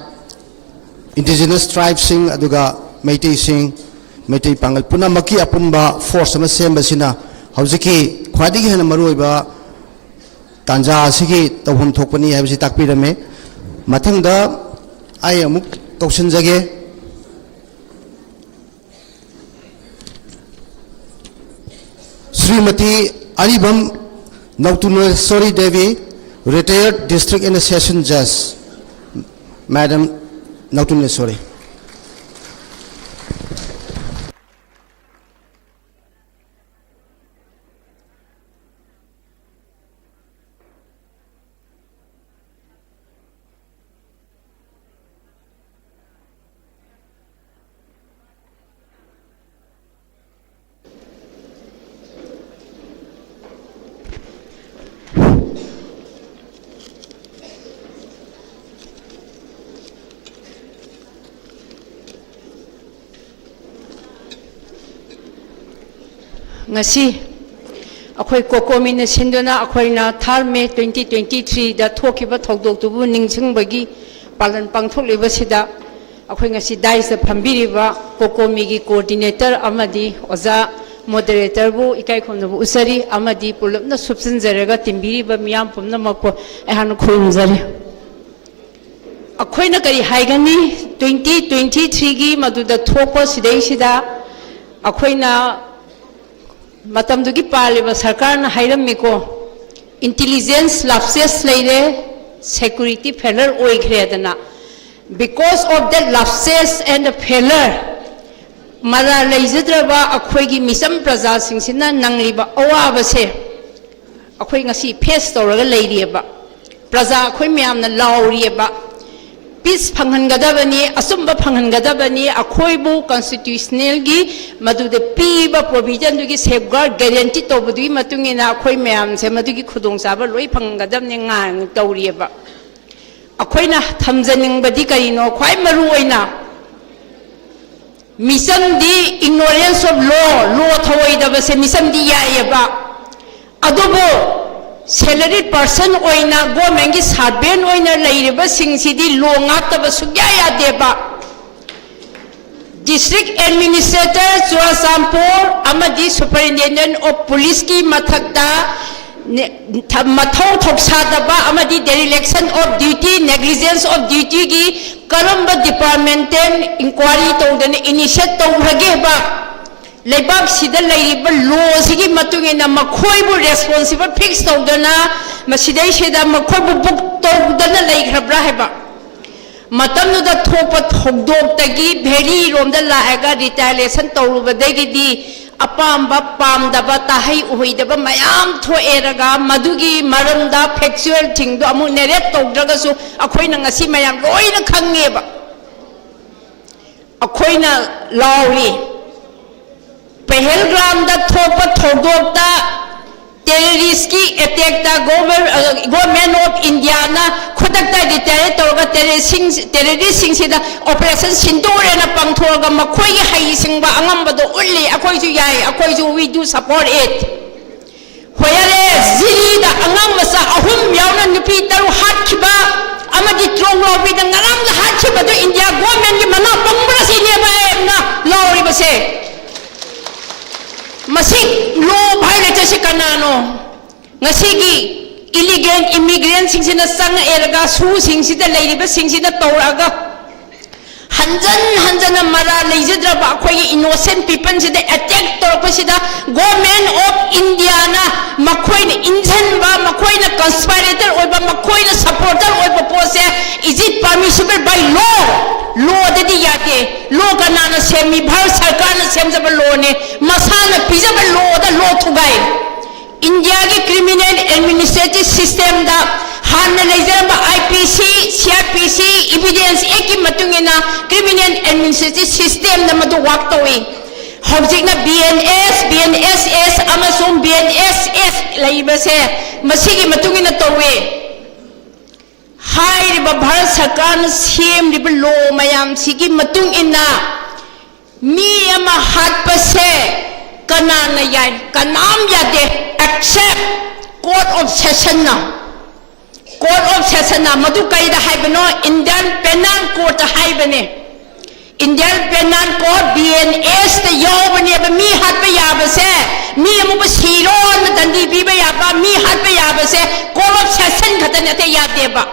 indigenous tribe sing aduga Meitei sing Meitei pangal punamaki apunba force ama sembasina haujiki khwadigi hena maroiba tanja sigi tawhum thokpani haibasi takpirame mathangda ai amuk tawsinjage Srimati Aribam Nautunasori Devi, retired district and session judge. Madam Nautunasori. ngasi akhoi kokomi na sinduna akhoi na thar May 2023 da thokiba thodok tubu ningsing bagi palan pangthok leba sida akhoi ngasi dais da phambiriba kokomi gi coordinator amadi oza moderator bu ikai khomna bu usari amadi pulapna subsin jarega timbiriba miyam pumna makpo ehan khurumjari akhoi na kari haigani 2023 gi maduda thokpa sidai sida akhoi na matamdugi paliba sarkar na hairam miko intelligence lapses leire security failure oikhre adana because of the lapses and the failure mara leijadraba akhoi gi misam praja singsina nangliba awa se akhoi ngasi face toraga leiriba praja akhoi myamna lauriba peace phanghangadabani asumba phanghangadabani akhoi bu constitutional gi madude piba provision du gi safeguard guarantee tobudui matungina akhoi myam se madu gi khudong saba loi phanggadamne ngang tauriba akhoi na thamjaning badi karino khwai maru oina mission di ignorance of law thawai da se mission di yaiba adubo salaried person oina government gi servant oina leiriba singsidi law ngataba sugya yadeba district administrator Churasampur amadi superintendent of police ki mathakta mathau thoksadaba amadi dereliction of duty negligence of duty gi karamba departmental inquiry tawdana initiate tawrage ba leibak sida leiriba law sigi matungena makhoi bu responsible fix tawdana masidai sida makhoi bu book tawdana leigrabra heba matamnu da thopa thogdok tagi bheri romda laaga retaliation tawrubadagi di apamba pamdaba tahai uhoidaba mayam thoeraga madugi maramda factual thing do amu narrate tawdraga su akhoina ngasi mayam loina khangeba akhoina lauri Pahalgam da thopa thodokta terrorist ki attack da government of India na khudakta retaliate tawga terrorist sing sida operation sindore na pangthoga makhoi gi hai singba angamba do ulli akhoi ju yai akhoi ju we do support it hoyare zili da angam masa ahum yauna nupi taru hatkiba amadi trongro bi da ngaram da hatkiba do India government gi mana pangbra sine ba na lawri base masik law violation si kanano ngasigi illegal immigrant singsina sang erga su singsida leiriba singsida tawraga hanjan mara leijadraba akhoi innocent people sida attack torpasida government of India na makhoi na injan ba makhoi na conspirator oiba makhoi na supporter oiba pose is it permissible by law dadi yate law kanana semi bharat sarkar na semjaba law ne masana pijaba law thugai India ki criminal administrative system da hanna lejaramba IPC CRPC evidence eki matungena criminal administrative system na madu work tawi hobjekna BNSS amasung BNSS laibase masigi matungena tawi hai riba bharat sarkar na sem riba law mayam sigi matungena mi ama hatpase kanana yai kanam yade accept court of session na madu kaida haibano Indian penal court haibane Indian penal court BNS the yobane ba mi hatpa yabase mi amu ba siro na dandi bi ba yaba mi hatpa yabase court of session khatane te yadeba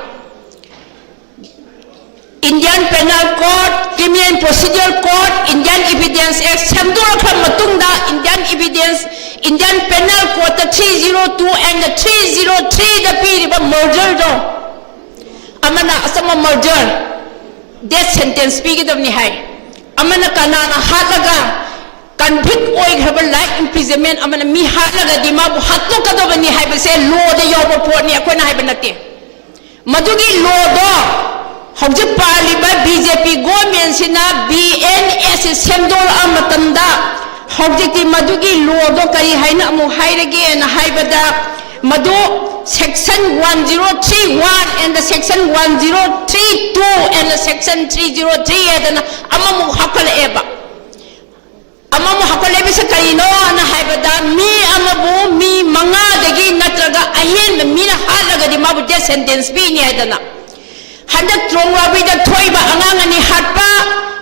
Indian Penal Code, Criminal Procedure Code, Indian Evidence Act, Samdura Matungda, Indian Penal Code, the 302 and the 303, the period of murder. Amana Asama murder, death sentence, speaking of Nihai. Amana Kanana Halaga, convict oil have a life imprisonment, Amana Mi Halaga, Dimabu Hatokadova Nihai, say, Lord, the Yobo Port, Niakona Hibanati. Madugi Lord. Hojik paliba BJP government sina BNS semdol amatanda hojik ti madugi lodo kari haina amu hairage na haibada madu section 1031 and the section 1032 and the section 303 adana amamu hakal eba amamu hakal eba se kaino na haibada mi amabu mi manga dagi natraga ahen mi na halaga di mabu death sentence bi ni adana Handak Trongwabi the Toiba Angani Hatpa,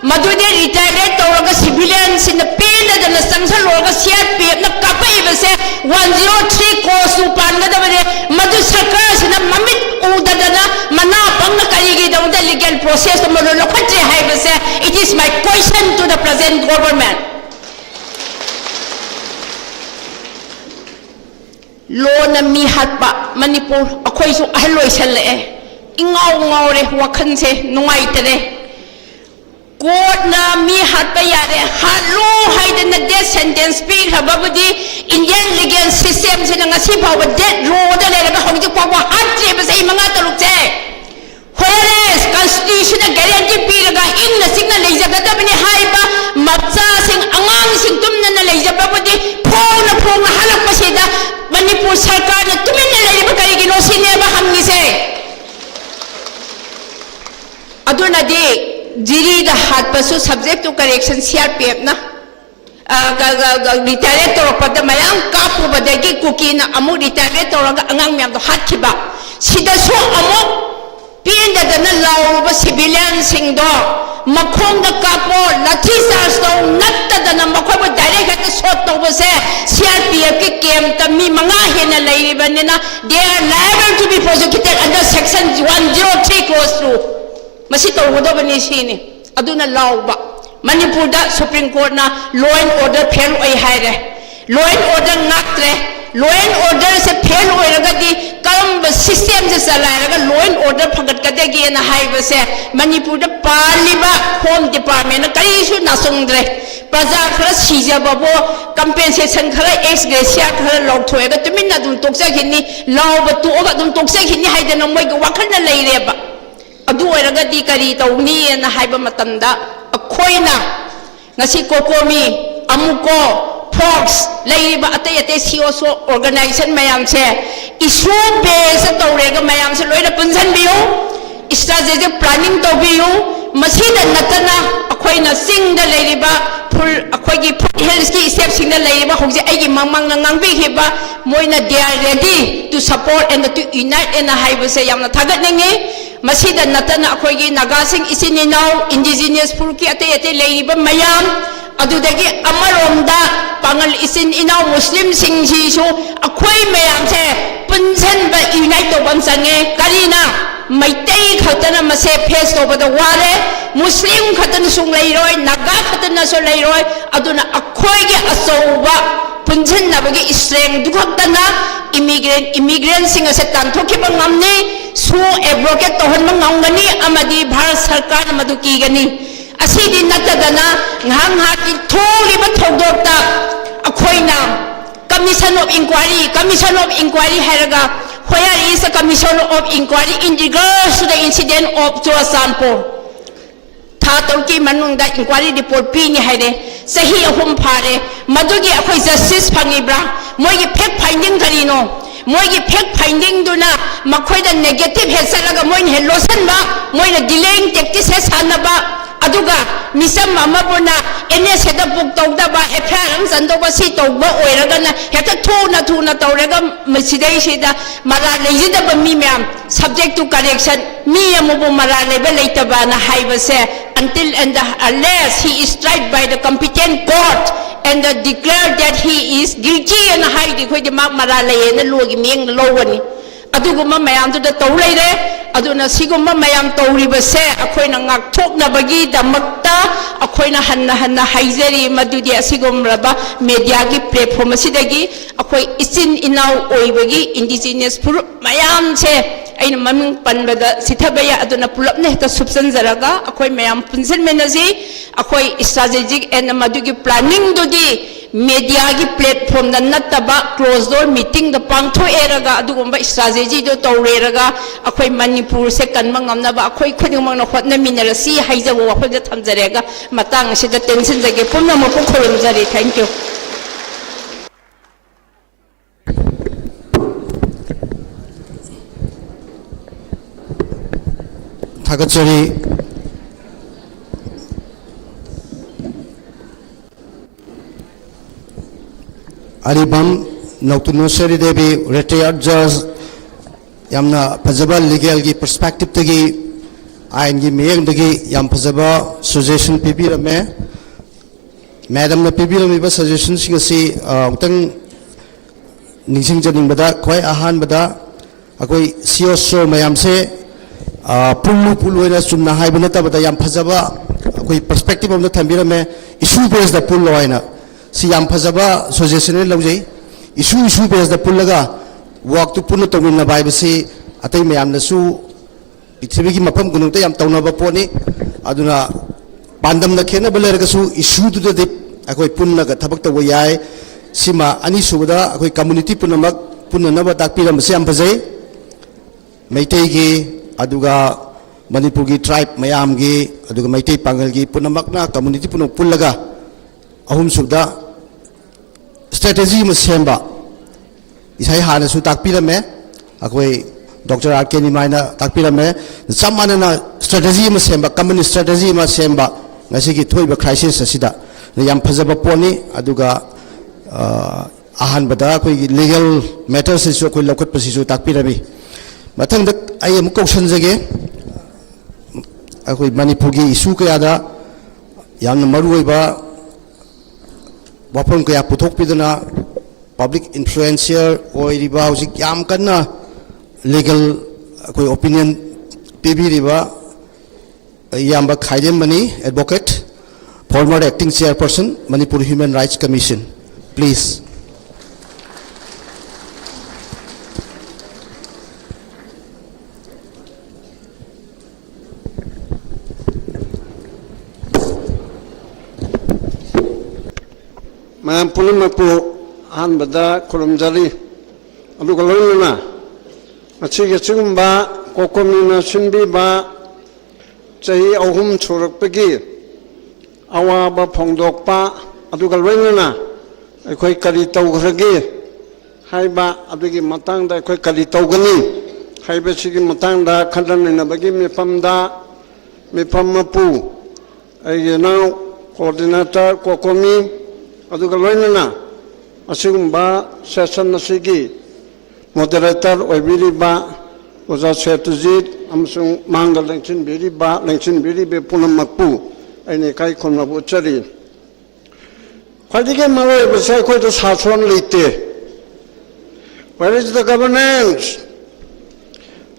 Madude retired Toraga civilians in the pain and the Samsa Loga Siat Pay, the Kappa even say 103 course to Panda, Madu Sakas in a Mamit Udadana, Mana Panga Karigi, the legal process of Molokati Hive say, it is my question to the present government. Lona Mi Hatpa, Manipur, Akoisu Aloisale. ingau ngaure wakhanse nungaitare court na mi hatpa yare halu haidana death sentence pi khababudi Indian legal system se ngasi phawa death row da le ba hojik phawa hatre ba sei manga taluk che whereas constitution guarantee pi ga inna singna leijagadabni haiba matsa sing angang sing tumna na leijababudi phona halak pasida Manipur sarkar na tuminna leiba karigino sineba hamgise aduna di jiri da hat pasu subject to correction CRPF na retire to pada mayang kapu badagi kuki na amu retire to raga angang myam to hat khiba sida so amu pinda da na law ba civilian sing do makhong da kapo lathi charge to natta da na makhoi ba direct hat shot to ba se CRPF ki kem ta mi manga hena lai ba ne na they are liable to be prosecuted under section 103 clause 2 Masi tawhodobani sini aduna lawba Manipur da Supreme Court na law and order fail oi haire law and order ngaktre law and order se fail oi raga di kalam system se salai raga law and order phagat kadegi na haiba se Manipur da paliba home department na kari su nasungdre praja khara sija babo compensation khara ex gratia khara lawthoega tuminna dum toksa khini lawba tu oba dum toksa khini haidana moi ga wakhana leireba adu oiragadi kari tawni na haiba matamda akhoina ngasi kokomi amuko fox leiba atay COSO organization mayam se issue base tawrega mayam se loina punsan biyo strategic planning to biyo masida natana akhoina singda leiba full akhoigi health ki step singda leiba hogje aigi mamang na ngangbi heba moina they are ready to support and to unite in a haiba se yamna thagat ningi Masida natana akoigi nagasing isininaw indigenous purki ate leiba mayam adudagi amaromda pangal isin inaw muslim singsi so akoi mayam se punsan ba unite to bansange karina maitai khatana mase face to bada wale muslim khatana sung leiroi naga khatana so leiroi aduna akoigi asoba punsan nabagi strength dukhatana immigrant sing ase tanthokiba ngamni su advocate to hon mangani amadi bharat sarkar madu kigani asidi natadana ngang ha ki tholi ba thodokta akhoina commission of inquiry haraga where is a commission of inquiry in regards to the incident of Churasanpur Thatorki manungda inquiry report pini haide sahi ahum phare madugi akhoi justice phangibra moi fact finding karino Moigi fact finding duna makhoida negative hesalaga moin helosan ba moina delaying tactics hesanaba aduga misam amabuna ns heda book tawda ba FIR am sandoba si tawba oiraga na heta thuna tawrega masidai sida mara lejida ba mi myam subject to correction mi amubu mara leba leitaba na haibase until and unless he is tried by the competent court and declare that he is guilty and hide ko de mak mara le na logi meng lowani aduguma mayam tu da tawleire aduna siguma mayam tawriba se akoina ngak thokna bagi damakta akoina hanna haizeri madudi asigumraba media gi platform asidagi akoi isin inaw oibagi indigenous pur mayam se aina maming panbada sithabaya aduna pulapne ta subsan zaraga akoi mayam punsen menaji akoi strategic and madugi planning dodi media gi platform da nataba closed door meeting da pangtho eraga adugumba strategy do tawreraga akoi manipur se kanma ngamna ba akoi khudimang na hotna minarasi haijawo wafda thamjarega matang sida tension jage pumna mo pokhorum jari thank you Thagachari Aribam Nautunusari Devi retired judge Yamna Pajaba legal gi perspective tagi ain gi meyang dagi yam Pajaba suggestion pipirame madam na pipirame ba suggestion singasi utang ningsing janing bada khoi ahan bada akoi COSO mayam se pulu ina chumna haibana tabada yam Pajaba akoi perspective of the thambirame issue based the pull ina si yam Pajaba suggestion laujai issue based the pullaga work to pull to win na bai basi atai mayam na su ꯄ꯭ꯔꯤꯊꯤꯕꯤꯒꯤ ꯃꯐꯝ ꯈꯨꯗꯤꯡꯃꯛꯇ ꯌꯥꯝ ꯇꯧꯅꯕ ꯄꯣꯠꯅꯤ ꯑꯗꯨꯅ ꯄꯥꯟꯗꯝꯅ ꯈꯦꯠꯅꯕ ꯂꯩꯔꯒꯁꯨ ꯏꯁꯨꯗꯨꯗꯗꯤ ꯑꯩꯈꯣꯏ ꯄꯨꯟꯅꯒ ꯊꯕꯛ ꯇꯧꯕ ꯌꯥꯏ ꯁꯤꯃ ꯑꯅꯤꯁꯨꯕꯗ ꯑꯩꯈꯣꯏ ꯀꯝꯃꯨꯅꯤꯇꯤ ꯄꯨꯝꯅꯃꯛ ꯄꯨꯟꯅꯅꯕ ꯇꯥꯛꯄꯤꯔꯝꯕꯁꯦ ꯌꯥꯝ ꯐꯖꯩ ꯃꯩꯇꯩꯒꯤ ꯑꯗꯨꯒ ꯃꯅꯤꯄꯨꯔꯒꯤ ꯇ꯭ꯔꯥꯏꯕ ꯃꯌꯥꯝꯒꯤ ꯑꯗꯨꯒ ꯃꯩꯇꯩ ꯄꯥꯡꯒꯜꯒꯤ ꯄꯨꯝꯅꯃꯛꯅ ꯀꯝꯃꯨꯅꯤꯇꯤ ꯄꯨꯝꯅꯃꯛ ꯄꯨꯜꯂꯒ ꯑꯍꯨꯝꯁꯨꯕꯗ ꯁ꯭ꯇ꯭ꯔꯦꯇꯦꯖꯤ ꯑꯃ ꯁꯦꯝꯕ ꯏꯁꯩ ꯍꯥꯟꯅꯁꯨ ꯇꯥꯛꯄꯤꯔꯝꯃꯦ ꯑꯩꯈꯣꯏ ꯗꯣꯛꯇꯔ ꯑꯥꯔ ꯀꯦ ꯅꯤꯃꯥꯏꯅ ꯇꯥꯛꯄꯤꯔꯝꯃꯦ ꯆꯞ ꯃꯥꯟꯅꯅ ꯁ꯭ꯇ꯭ꯔꯦꯇꯦꯖꯤ ꯑꯃ ꯁꯦꯝꯕ ꯀꯝꯃꯨꯅꯤ ꯁ꯭ꯇ꯭ꯔꯦꯇꯦꯖꯤ ꯑꯃ ꯁꯦꯝꯕ ꯉꯁꯤꯒꯤ ꯊꯣꯛꯏꯕ ꯈ꯭ꯔꯥꯏꯁꯤꯁ ꯑꯁꯤꯗ ꯌꯥꯝ ꯐꯖꯕ ꯄꯣꯠꯅꯤ ꯑꯗꯨꯒ ꯑꯍꯥꯟꯕꯗ ꯑꯩꯈꯣꯏꯒꯤ ꯂꯤꯒꯦꯜ ꯃꯦꯇꯔꯁꯤꯁꯨ ꯑꯩꯈꯣꯏ ꯂꯧꯈꯠꯄꯁꯤꯁꯨ ꯇꯥꯛꯄꯤꯔꯝꯃꯤ ꯃꯊꯪꯗ ꯑꯩ ꯑꯃꯨꯛ ꯀꯧꯁꯟꯖꯒꯦ ꯑꯩꯈꯣই ꯃꯅꯤꯄꯨꯔꯒꯤ ꯏꯁꯨ ꯀꯌꯥꯗ ꯌꯥꯝꯅ ꯃꯔꯨꯑꯣꯏꯕ ꯋꯥꯐꯝ ꯀꯌꯥ ꯄꯨꯊꯣꯛꯄꯤꯗꯨꯅ ꯄꯕ꯭ꯂꯤꯛ ꯏꯟꯐ꯭ꯂꯨꯌꯦꯟꯁꯤꯌꯔ ꯑꯣꯏꯔꯤꯕ ꯍꯧꯖꯤꯛ ꯌꯥꯝ ꯀꯟꯅ ꯂꯤꯒꯦꯜ ꯑꯩꯈꯣꯏ ꯑꯣꯄꯤꯅꯤꯌꯟ ꯄꯤꯕꯤꯔꯤꯕ ꯏꯌꯥꯝꯕ ꯈꯥꯏꯔꯦꯝꯕꯅꯤ advocate former acting chairperson Manipur Human Rights Commission please ꯃꯌꯥꯝ ꯄꯨꯝꯅꯃꯛꯄꯨ ꯑꯍꯥꯟꯕꯗ ꯈꯨꯔꯨꯝꯖꯔꯤ ꯑꯗꯨꯒ ꯂꯣꯏꯅꯅ ꯃꯁꯤꯒꯤ ꯑꯁꯤꯒꯨꯝꯕ ꯀꯣꯀꯣꯃꯤꯅ ꯁꯤꯟꯕꯤꯕ ꯆꯍꯤ 3 ꯁꯨꯔꯛꯄꯒꯤ ꯑꯋꯥꯕ ꯐꯣꯡꯗꯣꯛꯄ ꯑꯗꯨꯒ ꯂꯣꯏꯅꯅ ꯑꯩꯈꯣꯏ ꯀꯔꯤ ꯇꯧꯈ꯭ꯔꯒꯦ ꯍꯥꯏꯕ ꯑꯗꯨꯒꯤ ꯃꯇꯥꯡꯗ ꯑꯩꯈꯣꯏ ꯀꯔꯤ ꯇꯧꯒꯅꯤ ꯍꯥꯏꯕꯁꯤꯒꯤ ꯃꯇꯥꯡꯗ ꯈꯟꯅ ꯅꯩꯅꯕꯒꯤ ꯃꯤꯐꯝꯗ ꯃꯤꯐꯝ ꯃꯄꯨ ꯑꯩꯒꯤ ꯏꯅꯥꯎ ꯀꯣꯑꯣꯔꯗꯤꯅꯦꯇꯔ ꯀꯣꯀꯣꯃꯤ ꯑꯗꯨꯒ ꯂꯣꯏꯅꯅ ꯑꯁꯤꯒꯨꯝꯕ ꯁꯦꯁꯟ ꯑꯁꯤꯒꯤ ꯃꯣꯗꯦꯔꯦꯇꯔ ꯑꯣꯏꯕꯤꯔꯤꯕ ꯑꯣꯖꯥ ꯁꯦꯇꯨꯖꯤꯠ ꯑꯃꯁꯨꯡ ꯃꯥꯡꯗ ꯂꯦꯡꯁꯤꯟꯕꯤꯔꯤꯕ ꯄꯨꯝꯅꯃꯛꯄꯨ ꯑꯩꯅ ꯏꯀꯥꯏ ꯈꯨꯝꯅꯕ ꯎꯠꯆꯔꯤ ꯈ꯭ꯋꯥꯏꯗꯒꯤ ꯃꯔꯨꯑꯣꯏꯕꯁꯦ ꯑꯩꯈꯣꯏꯗ ꯁꯥꯁꯣꯟ ꯂꯩꯇꯦ Where is the governance?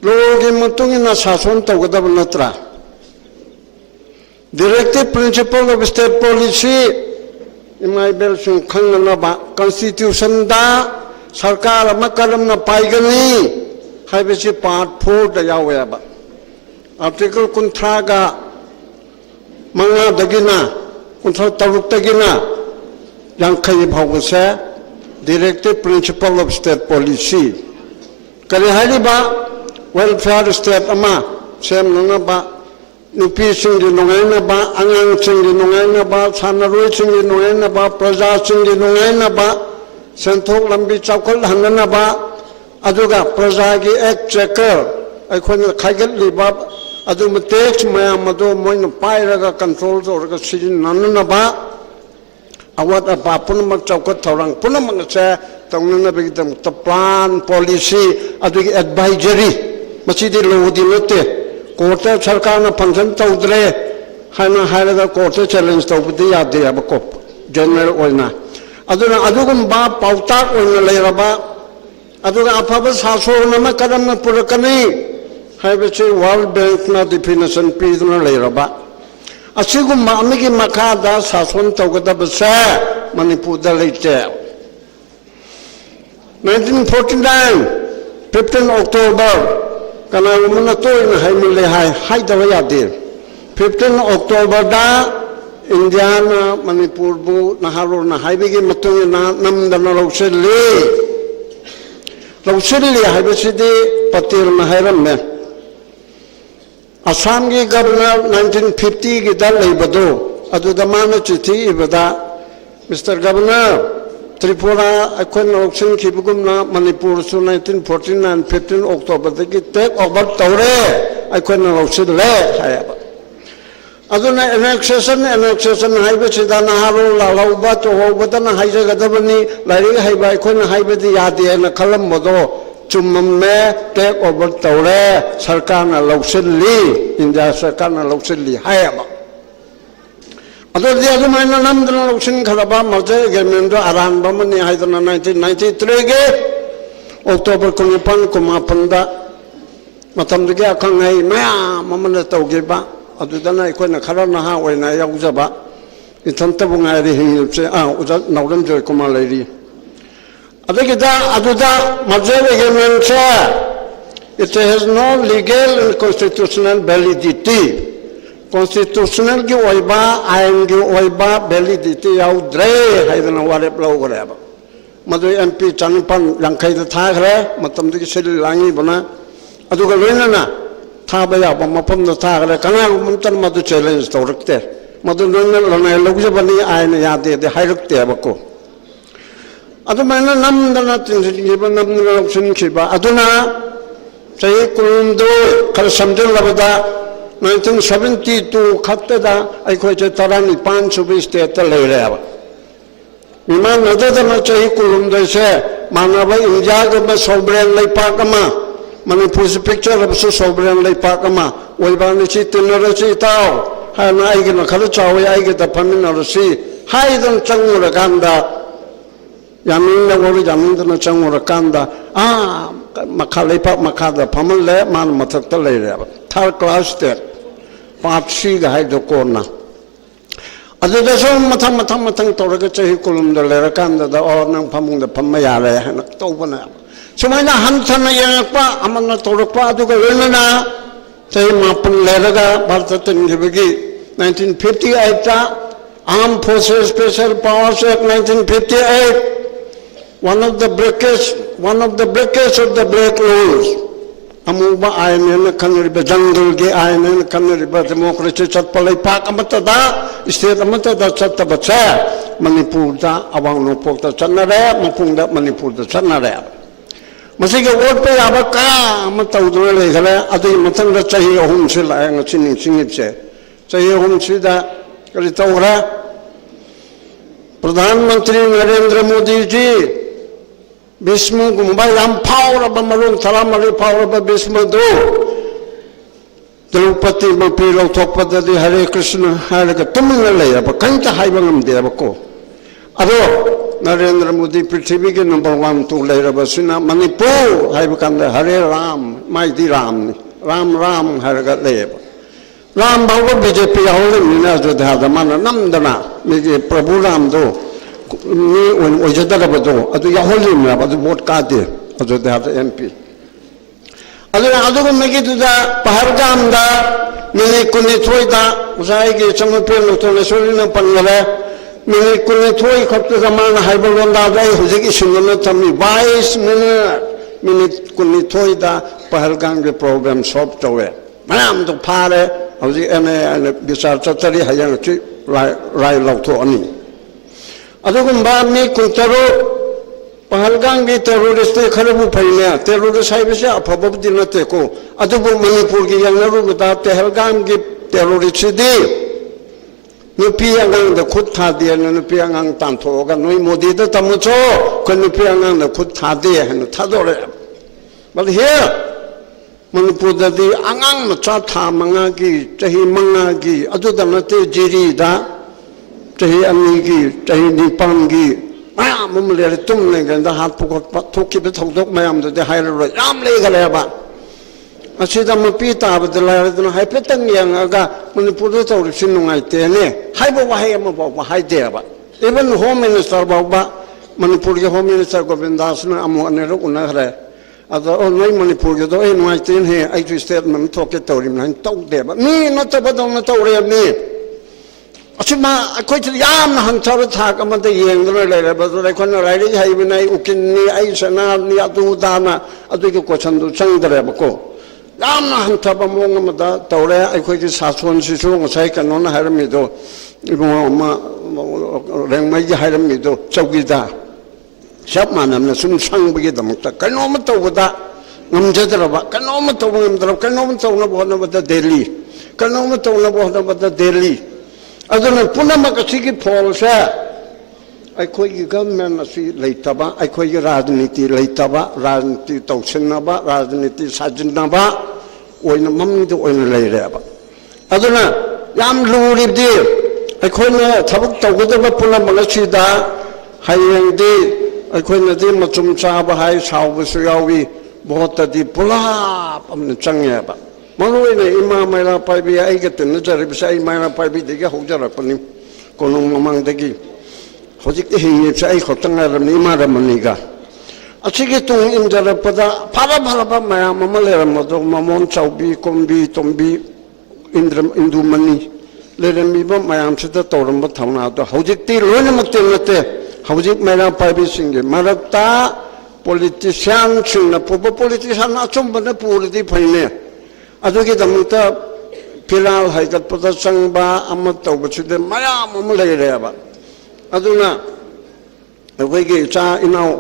ꯂꯣꯒꯤ ꯃꯇꯨꯡ ꯏꯟꯅ ꯁꯥꯁꯣꯟ ꯇꯧꯒꯗꯕ ꯅꯠꯇ꯭ꯔꯥ Directive Principle of State Policy ꯏꯃꯥꯏꯕꯦꯜꯁꯤꯡ ꯈꯪꯅꯅꯕ Constitutionꯗ ꯁꯔꯀꯥꯔ ꯑꯃ ꯀꯔꯝꯅ ꯄꯥꯏꯒꯅꯤ ꯍꯥꯏꯕꯁꯤ ꯄꯥꯔꯠ 4ꯗ ꯌꯥꯎꯋꯦꯕ Article 30ꯒ 5ꯗꯒꯤꯅ 33ꯗꯒꯤꯅ 50 ꯐꯥꯎꯕꯁꯦ Directive Principle of State Policy ꯀꯔꯤ ꯍꯥꯏꯔꯤꯕ welfare state ama semnanaba nupisinggi nungainaba angangsinggi nungainaba sanaruisinggi nungainaba prajasinggi nungainaba senthok lambi chaukol hanganaba aduga prajagi exchequer aikhoina khaigatliba aduma tax mayam adu moina pairaga control torga sijinnanaba awat apa punamak chaukot thorang punamak se taunanabigidam ta plan policy adugi advisory masidi lodi nate court sarkarna function tawdre hana haraga court challenge tawbudi yade abako general oina aduna adugum ba pautak oina leiraba aduga afaba sasona ma kadamna purakani haibachi world bank na definition piduna leiraba asigum ma amigi makada sason tawgadabasa manipurda leite 1949 15 October kana umana toina haimile haidaba yade 15 October da Indiana Manipur bu naharona haibigi matungina namdana lawseli haibasidi patil mahairam Assam ki governor 1950 ki dal leibado adu damana chithi ibada Mr. Governor Tripura akhon auction kibugumna Manipur su 1949 15 October ki take over tawre akhon auction le hayaba aduna annexation haiba sidana haru lalauba to hobadana haija gadabani lari haiba akhon haibadi yade na khalam bodo chummamme take over tawre sarkarna lawsilli India sarkarna lawsilli hayaba adodi adumaina namdana lawsin khalaba maje government aran bamani haidana 1993 ge October 9 matamdagi akhangai maya mamana tawgeba adudana ikona kharana ha oina yaujaba ithanta bungairi hingse uja nauram joy kumar lairi adagida aduda majere government It has no legal and constitutional validity. Constitutional ki oiba, ayin ki oiba validity yaudre haidana warep laugareba. Madu MP Chanipan Lankay Thagre, Matamdi Sili Langi Bana, Aduga Lina, Tabaya, Mapam the Thagre, Kana Muntan Madu challenge to Rukte. Madu Luna Lugabani, Ayan Yadi, the Hirukte Abako. Adumana Namdana Tinsiba Namdana Shiba, Aduna, Say Kurundo, Kalasamdil Labada, 1972 Katada, I quite a Tarani Pan to be state later. Miman nadadana chahi kulum se manaba India ba sovereign lay pakama Manipur picture of so sovereign lay pakama Waibani chi tinara chi tao hana aigina khala chawi aigita pamina si haidan changura kanda yamin na wori yamin na changura kanda makalay pa makada pamalle man matakta lay third class there part C ga haido corner Adada so matang toraga chahi kulum da lera kanda da or nang pamung da pamayare hana tawbana sumayna hantana yangpa amana torakpa aduga lenana chahi mapan leraga bharatan gibagi 1958 ta Armed Forces Special Powers Act 1958 one of the breakers of the break laws Amuba Ayan Kanariba Jungle Gay Ayan Kanariba Democracy Chatpalay Park Amatada, State Amatada Chatabacha, Manipurta, Awang Pota Chanare, Mapunda Manipurta Chanare. Masiga word pay Abaka, Mataudu, Adi Matanga Chahi Homsilla and Chini Singipse. Chahi Homsida Ritora Pradhan Mantri Narendra Modi ji. Bismu Mumbai am power of Maroon Talamari power of Bismu do Drupati Mapiro Topada the Hare Krishna Haraga Tumanalaya, but Kanta Haibangam de Abako. Ado Narendra Modi Prithivi number 1 2 later Basuna Manipur Haibakanda Hare Ram, Mighty Ram Haraga Lab. Ram Baba BJP holding Minazo de Hadamana Namdana, Miji Prabhu Ram do. When Ojadabado, at the Yaholim, at the board card there, as they have the MP. Other make it to the Pahargam, Mini Kunitoida, Uzai, some appeal to the Solina Panala, Mini Kunitoi, Koptaman, Hyberwanda, Huziki, Vice Mini Kunitoida, Pahargam program software. Madame the Pare of the NA and Bisar Tatari Hayanchi, Rai Lautoni. Adugumba mi kuntaro Pahalgang gi terrorist kharabu phaina terrorist haibase afaba dinate ko adubu Manipur gi yangnaru bata Pahalgang gi terrorist di nupi angang da khut tha de nupi angang tan thoga noi Modi da tamucho ko nupi angang da khut tha de han thadore but here Manipur da di angang macha tha manga gi chahi manga gi adu da nate jiri da Tahi Amigi, Tahi Nipangi, Mayam Mumle, Tumling, and the heart took it to Mayam, the higher rate, Ram Legaleba. I said, I'm a pita, but the Latin Hypetan Yanga, when you put it out of Sinungaitene, Hyperwaham about Haideba. Even the Home Minister Baba, Manipur, Home Minister Govindasana, Amonero Unare. As the old name Manipur, you don't invite in here, I just statement talk it to him and talk there, but me, not about on the Tory of me. I quite yam hunter attack among the young later, but I couldn't write it. I even I Ukini, I Sana, Niatu Dana, I took a question to Chandrabako. Yam hunter among the Tore, I quite his husband, Sisu, Sakan on Haramido, Rangmay Haramido, Chogida. Shopman, and soon sang with them. Canomato with that, Namjadraba, Canomato, Canomato about the daily, Canomato about the daily. Aduna Punamakasiki Paul said, I quit you government Laitaba, I quit you Radniti Laitaba, Radniti Tosinaba, Radniti Sajinaba, or in a moment or in a later. Aduna Yam Luri dear, I couldn't talk to whatever Punamakasida, Hayandi, I couldn't do Matum Chaba, High Sauvasawi, Bota di Pula, on the Changaba. Manuina Imam Mara Pabi, I get the Nazarib say Mara Pabi, the Hojarapanim, Kolum among the Gi. Hojik, he say Hotanga Nimara Maniga. ꯑꯁꯤꯒꯤ ꯇꯨꯡ ꯏꯟꯖꯔꯛꯄꯗ ꯐꯔꯕ ꯃꯌꯥꯝ ꯑꯃ ꯂꯩꯔꯝꯕꯗꯣ ꯃꯃꯣꯟ ꯆꯥꯎꯕꯤ ꯀꯣꯝꯕꯤ ꯇꯣꯝꯕꯤ ꯏꯟꯗꯨꯃꯅꯤ ꯂꯩꯔꯝꯃꯤꯕ ꯃꯌꯥꯝꯁꯤꯗ ꯇꯧꯔꯝꯕ ꯊꯧꯅꯥꯗꯣ ꯍꯧꯖꯤꯛꯇꯤ ꯂꯣꯏꯅꯃꯛꯇꯤ ꯅꯠꯇꯦ ꯍꯧꯖꯤꯛ ꯃꯩꯔꯥ ꯄꯥꯏꯕꯤꯁꯤꯡꯒꯤ ꯃꯔꯛꯇ ꯄꯣꯂꯤꯇꯤꯁꯤꯌꯥꯟꯁꯤꯡꯅ ꯄꯨꯕ ꯄꯣꯂꯤꯇꯤꯁꯤꯌꯥꯟ ꯑꯆꯨꯝꯕꯅ ꯄꯨꯔꯗꯤ ꯐꯩꯅꯦ ꯑꯗꯨꯒꯤꯗꯃꯛꯇ ꯐꯤꯔꯥꯜ ꯍꯥꯏꯒꯠꯄꯗ ꯆꯪꯕ ꯑꯃ ꯇꯧꯕꯁꯤꯗ ꯃꯌꯥꯝ ꯑꯃ ꯂꯩꯔꯦꯕ ꯑꯗꯨꯅ ꯑꯩꯈꯣꯏꯒꯤ ꯏꯆꯥ ꯏꯅꯥꯎ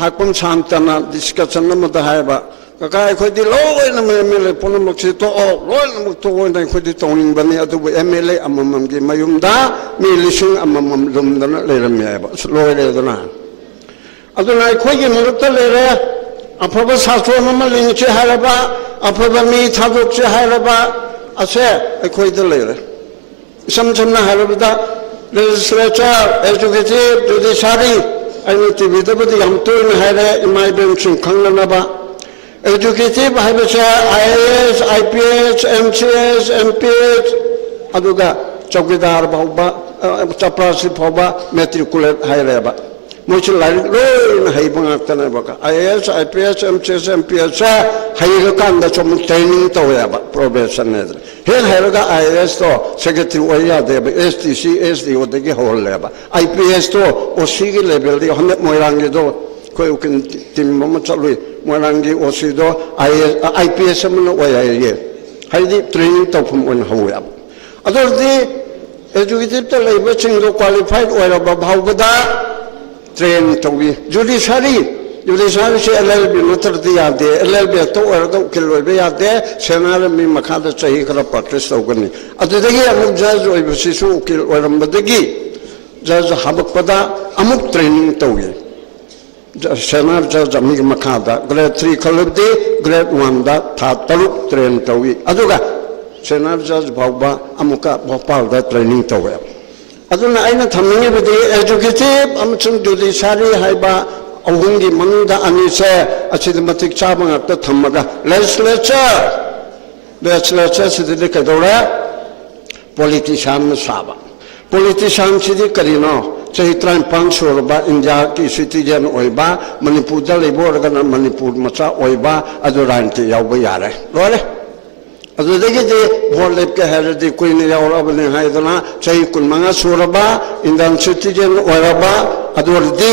ꯍꯥꯛꯄꯝ ꯁꯥꯟꯇꯅ ꯗꯤꯁꯀꯁꯟ ꯑꯃꯗ ꯍꯥꯏꯕ ꯀꯀꯥ ꯑꯩꯈꯣꯏꯗꯤ ꯂꯣꯏꯅꯃꯛ ꯑꯦꯝ ꯑꯦꯜ ꯑꯦ ꯄꯨꯝꯅꯃꯛꯁꯤ ꯇꯣꯛꯑꯣ ꯂꯣꯏꯅꯃꯛ ꯇꯣꯛꯑꯣꯅ ꯑꯩꯈꯣꯏꯗꯤ ꯇꯧꯅꯤꯡꯕꯅꯤ ꯑꯗꯨꯕꯨ ꯑꯦꯝ ꯑꯦꯜ ꯑꯦ ꯑꯃꯃꯝꯒꯤ ꯃꯌꯨꯝꯗ ꯃꯤ 1,000 ꯂꯨꯝꯗꯅ ꯂꯩꯔꯝꯃꯦꯕ ꯂꯣꯏꯔꯦꯗꯅ ꯑꯗꯨꯅ ꯑꯩꯈꯣꯏꯒꯤ ꯃꯔꯛꯇ ꯂꯩꯔꯦ ꯑꯐꯕ ꯁꯥꯁꯣꯟ ꯑꯃ ꯂꯤꯡꯁꯤ ꯍꯥꯏꯔꯕ ꯑꯐꯕ ꯃꯤ ꯊꯥꯗꯣꯛꯁꯤ ꯍꯥꯏꯔꯕ ꯑꯁꯦ ꯑꯩꯈꯣꯏꯗ ꯂꯩꯔꯦ ꯏꯁꯝ ꯁꯝꯅ ꯍꯥꯏꯔꯕꯗ ꯂꯦꯖꯤꯁꯂꯦꯆꯔ ꯑꯦꯖꯨꯀꯦꯇꯤꯚ ꯖꯨꯗꯤꯁꯤꯌꯥꯔꯤ ꯑꯩꯅ ꯇꯤꯚꯤꯗꯕꯨꯗꯤ ꯌꯥꯝ ꯇꯣꯏꯅ ꯍꯥꯏꯔꯦ ꯏꯃꯥ ꯏꯕꯦꯟꯁꯤꯡ ꯈꯪꯅꯅꯕ एजुकेटिव है IAS IPS MCS MPS अदुगा चौकीदार फाउबा चपरासी फाउबा मैट्रिकुलेट हाइरेबा मोइस लाइक लोइन हाइबा ngaktaneba IAS IPS MCS MPS हाइरकांदा चम ट्रेनिंग तोयाबा प्रोबेशन ने हेन हाइरगा IAS तो सेक्रेटरी ओया देबा STC SD ओदगी होलेबा IPS तो ओसी की लेवल दी हने मोइरांगी दो कोई उकिन टीम मम चलुई मोइरांगी ओसी दो IPS मन ओया ये हाइदी ट्रेनिंग तोफम ओन होया अदरदी एजुकेटिव तो लेबा चिंगो क्वालिफाइड ओरबा भावबदा ट्रेन तौबी जुडिशरी से LLB नत्रदी यादे LLB तो ओरगा उकिलोबे यादे सेनार मी मखादा चही खरा प्रैक्टिस तौगनी अदुदगी अमुक जज ओइबसिसु उकिल ओरमबदगी जज हबकपदा अमुक ट्रेनिंग तौगी सेनार जज अमी मखादा ग्रेड 3 खलबदे ग्रेड 1 दा था तरुक ट्रेन तौगी अदुगा सेनार जज भावबा अमुका भोपाल दा ट्रेनिंग तौगे अदुना आइना थमिंगेबदि एजुकेटिव अमसुंग जुडिशरी हाइबा अहुंगी मनुदा अनिसे असिद मतिक चाबा ngakta thamaga legislature sidile kadora politician saba politician sidi karino chahi 35 sorba india ki citizen oiba manipur da lebor gana manipur macha oiba aduranti yauba yare lore अदुदगी दे भोट लेके हैरदी कोई ने यावराबने हाइदना चाहि कुनमंगा सुरबा इंडियन सिटीजन ओरबा अदुरदी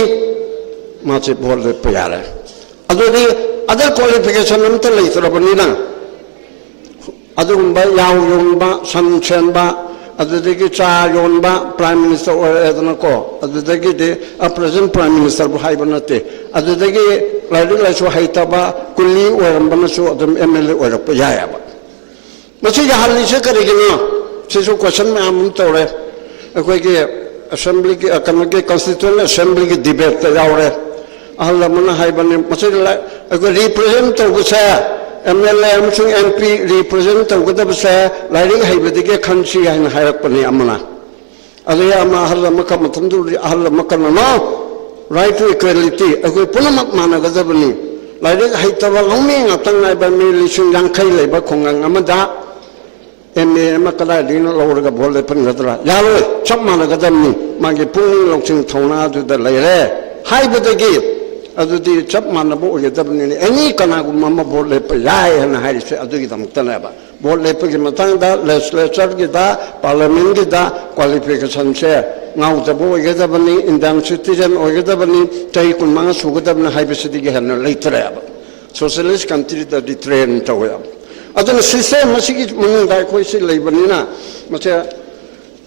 माचे भोट लेpe यारे अदुदी other qualification अमत लेतरबनिना अदुगुंबा याव योनबा संसेनबा अदुदगी चा योनबा prime minister ओरदना को अदुदगी दे present prime minister बु हाइबनते अदुदगी लाइडिंग lyso हाइतबा कुली ओरंबनसो अदम MLA ओरप यायाबा मसी यहालिसे करेगिनो Sissu question में हम तोरे अखोय के असेंबली के कनके कॉन्स्टिट्यूएंट असेंबली के डिबेट यावरे अहलमना हाइबने मसी अखोय रिप्रेजेंट तोगसे एमएलए अमसुंग एमपी रिप्रेजेंट तोगदबसे लाइरिंग हाइबदिगे खनसी हाइन हायरपने अमना अले अमा अहलम का मतंदु Ahlam कननो right to equality अखोय पुनमक मानगदबनी लाइरिंग हाइतबा लौमी ngaktang नाइबा मी लिसिंग यांखै लेबा खोंगांग अमदा एमए मा कदा दिन लौरगा बोले पनगदरा यालो चप मानगदमनी मागे पुंग लौचिंग थौना दुदा लेरे हाइबदगी अदुदी चप मानबो ओगदबनी एनी कनागु मम बोले प याय हन हाइसे अदुगी दमतनाबा बोले पगी मतंगदा लेजिस्लेचर गिदा पार्लियामेंट गिदा क्वालिफिकेशन से ngawdabo ओगदबनी इंडियन सिटीजन ओगदबनी चाहि कुनमांगा सुगदबना हाइबसिदिगे हन लेतरेबा सोशलिस्ट कंट्री दा ट्रेन तवया अदन सिस्टम मसिगी मनुंगा कोइसि लेबनिना मसे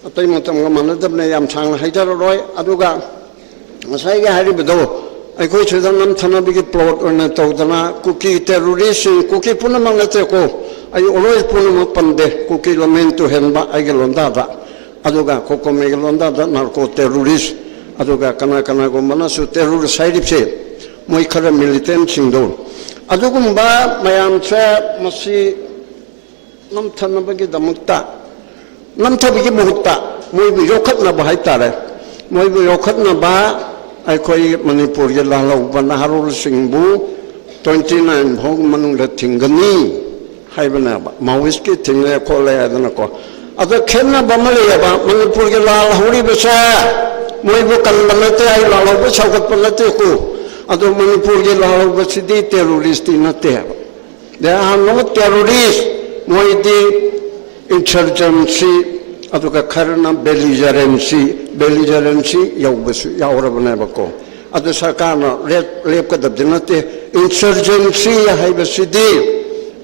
अतै मतमगा मानदबने याम सांग हाइजररोय अदुगा मसाइगे हारिबदो अखोय छदम नम थनबिगे प्लॉट ओना तौदना कुकी टेररिस्ट कुकी पुनमंगा तेको आई ओलोय पुनम पंदे कुकी लमेन तो हेनबा आइगे लोंदादा अदुगा कोकोमेगे लोंदादा नार्को टेररिस्ट अदुगा कना कना गो मनसु टेररिस्ट साइडिपसे मोय खरा मिलिटेंट सिंगदो अदुगुंबा मयामसे मसी नमथनबगी दमुक्ता नमथबगी मुहुत्ता मोयबु योखतनबा हाइतारे मोयबु योखतनबा अखोय मणिपुर के लालौबा नाहरुल सिंहबु 29 भोग मनुंग थिंगनी हाइबनाबा माओइस्ट की थिंगले खोले अदनको अद खेना बमलेबा मणिपुर के लाल हौरी बसा मोयबु कनबनते आई लालौबा छौगत पनते को ꯑꯗꯣ ꯃꯅꯤꯄꯨꯔꯒꯤ ꯂꯥꯜꯍꯧꯕꯁꯤꯗꯤ ꯇꯦꯔꯣꯔꯤꯁꯇꯤ ꯅꯠꯇꯦꯕ there are no terrorists ꯃꯣꯏꯗꯤ insurgency aduga kharana belligerency yaubasu yaurabnebako adu sarkarna lepkadabdinate insurgency haibasidi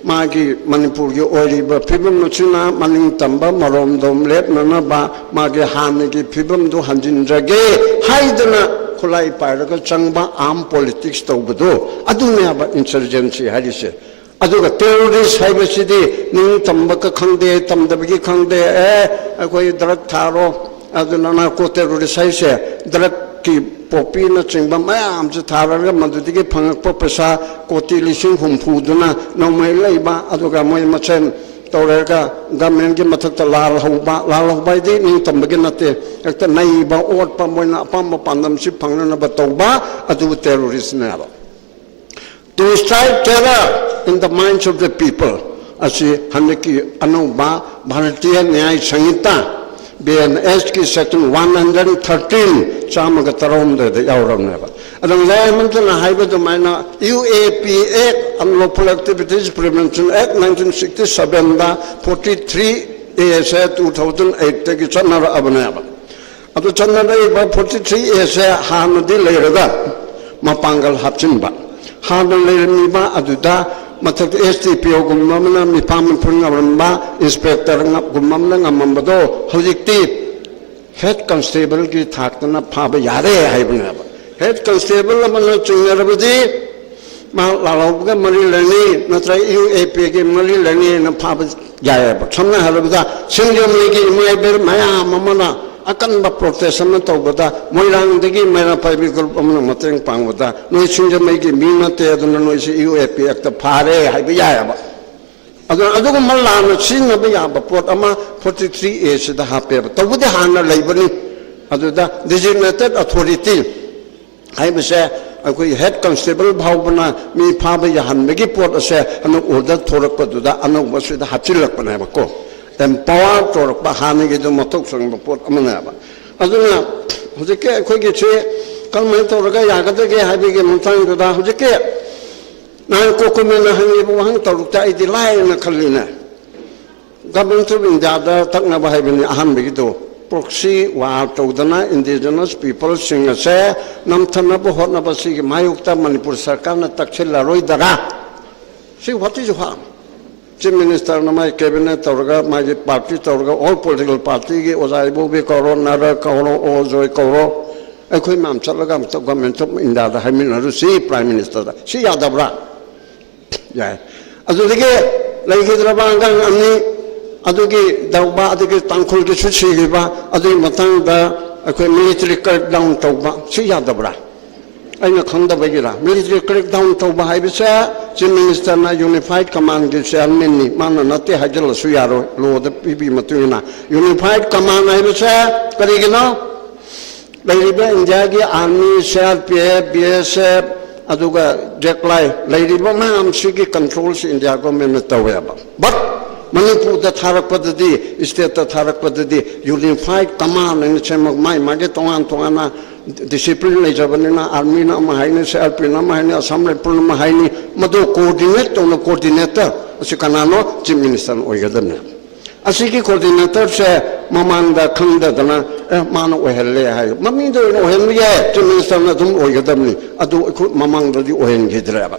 magi manipur gi oriba phibam nuchina maning tamba marom dom lepnana ba magi hanigi phibam du hanjinjage haidana khulai pairaga changba arm politics tawbado adune aba insurgency harise aduga terrorist haibasidi ning tambaka khangde tamdabagi khangde akoi drug tharo aduna na ko terrorist haise drug ki popi na chingba mayam je tharaga madudigi phangakpa pesa koti lising humphuduna nomai leiba aduga moi machen tawraga government gi mathakta lal hauba di ning tambagi nate ekta naiba ot pa moina apamba pandam si phangna ba tawba adu terrorist na ba to strike terror in the minds of the people asi hanaki anuba bharatiya nyay sanhita BNS ki section 113 chamaga tarom de yauramneba adang layamantana haibadu maina UAP Act Unlawful Activities Prevention Act 1967 da 43 ASA 2008 tagi chanara abneba adu chanara ba 43 ASA hanadi leiraga mapangal hapchinba hanal leirmiba aduda mathak STPO gumamna mipam phungamba inspector gumamna ngamambado hojikti head constable ki thakna phaba yare haibna head constable amana chungarabadi ma lalawga mari lani natra UAP ki mari lani na phaba yare samna halabda singjamli ki mai ber maya mamana akan ba protection na tawbada moirang degi mera paibi group amna mateng pangwada noi singjamai ki mina te aduna noi si UAP akta phare haibi yaba adugo malana sinna ba yaba pot ama 43A sida hape tawbudi hana laibani aduda designated authority haibase akoi head constable bhaubana mi phaba yahanmegi pot ase anu order thorakpaduda anu basida hachilakpana ba ko empower torpa hanigi do matok sang pot amana ba aduna hojike akoi che kalmai toraga yagadage habige muntang da hojike na ko kumena hangi bu hang torukta idi lai na khallina government of India da takna ba haibini aham bigi do proxy wa tawdana indigenous people singa se namthana bo hotna ba si mayukta manipur sarkar na takchila roi daga see what is harm Chief Minister na my cabinet tawraga my party tawraga all political party gi ozaibo be koro nara koro ozoi koro akoi mam chalaga government of India da hamin ru si prime minister da si yadabra ya aduge laigidra bangang amni adugi dawba adugi tangkhul gi chuchi gi ba adugi matang da akoi military crackdown tawba si yadabra aina khangdabagira military crackdown tawba haibisa Chief Minister na Unified Command gi chairman ni mana nate hajal su yaro lo da pibi matuna Unified Command haibisa karigino lairiba India gi army CRPF BSF aduga jeklai lairiba mam sigi controls India government taweba but Manipur da tharakpadadi state da tharakpadadi Unified Command ni chemak mai mage tongan discipline le jabanina army na mahaini CRP na mahaini Assam Rifle na mahaini madu coordinate to coordinator asikanano Chief Minister oigadamne asiki coordinator se mamanda khangda dana mano ohelle hay mami do ohelle ye Chief Minister na dum oigadamni adu mamang di ohen gidraba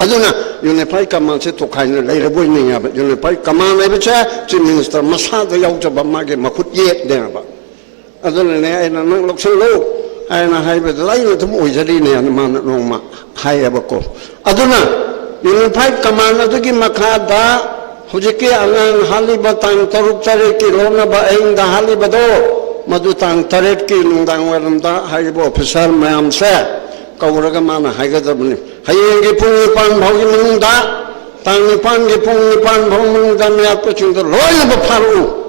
aduna Unified Command se to khaina leire boininga Unified Command le becha Chief Minister masa da yaujaba mage makut ye deba aduna ne aina nang lokselo aina haibe laina tum oijari ne man noma hayabako aduna Unified Command adugi makhada hujike angan haliba tang taruk tare ki lona ba ain da haliba do madu tang taret ki nungdang waramda haibo officer mayam se kawraga mana haigadabni hayengi pungi pan bhaugi munungda tang ni pan gi pungi pan bhau munungda me apaching do loina ba pharu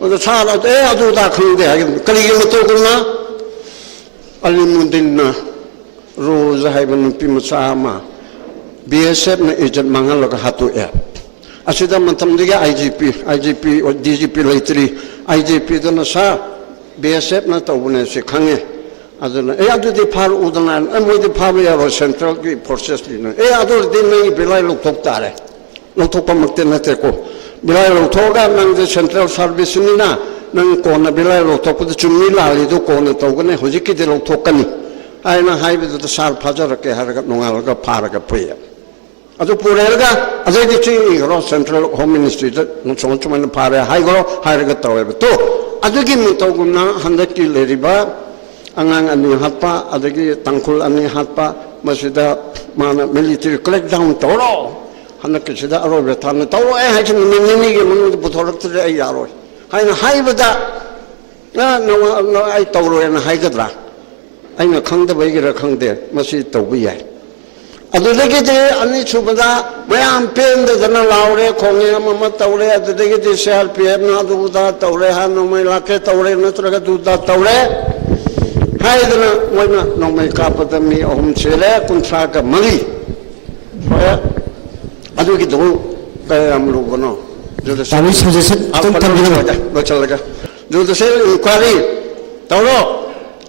oda sala de adu da khinde hagi kaligi muto kuna alimundinna roza haiban pimasama BSF na agent mangalaga hatu ya asida mantamdiga IGP or DGP laitri IGP dana sa BSF na tawune se khange aduna adudi phar udana moidi phar ya ro central ki process ni adudi nai bilai lok thok tare lok thok pa makte na te ko bilai lok thoga nang the central service ni na nang ko na bilai lok thok pu chumni la li do ko na to gane hojik ki de lok thok kani ai na hai bi do sal phajar ke har ga nongal ga phar ga priya adu purelga adai di chi ro central home ministry da no chong chong na phar hai go hai ga tawe to adugi mi to gumna handaki leriba angang ani hatpa adagi tangkul ani hatpa masida mana military crackdown toro hanaki sida aro betan toro hai chin ni ge mun butorak tre ai yaro hai na hai bada na no ai toro na hai gadra ai na khang da bai ge ra khang de masi to bi yai adudagi de ani chubada mayam pen da jana laure khonge ma tore adudagi de sel pm na duda tore ha no mai lake tore na traga duda tore hai dana moina no mai kapata mi om chele kunsa ka mali adugi do kayam lu bono juda Tami suggestion lo chalaga juda sel inquiry tawlo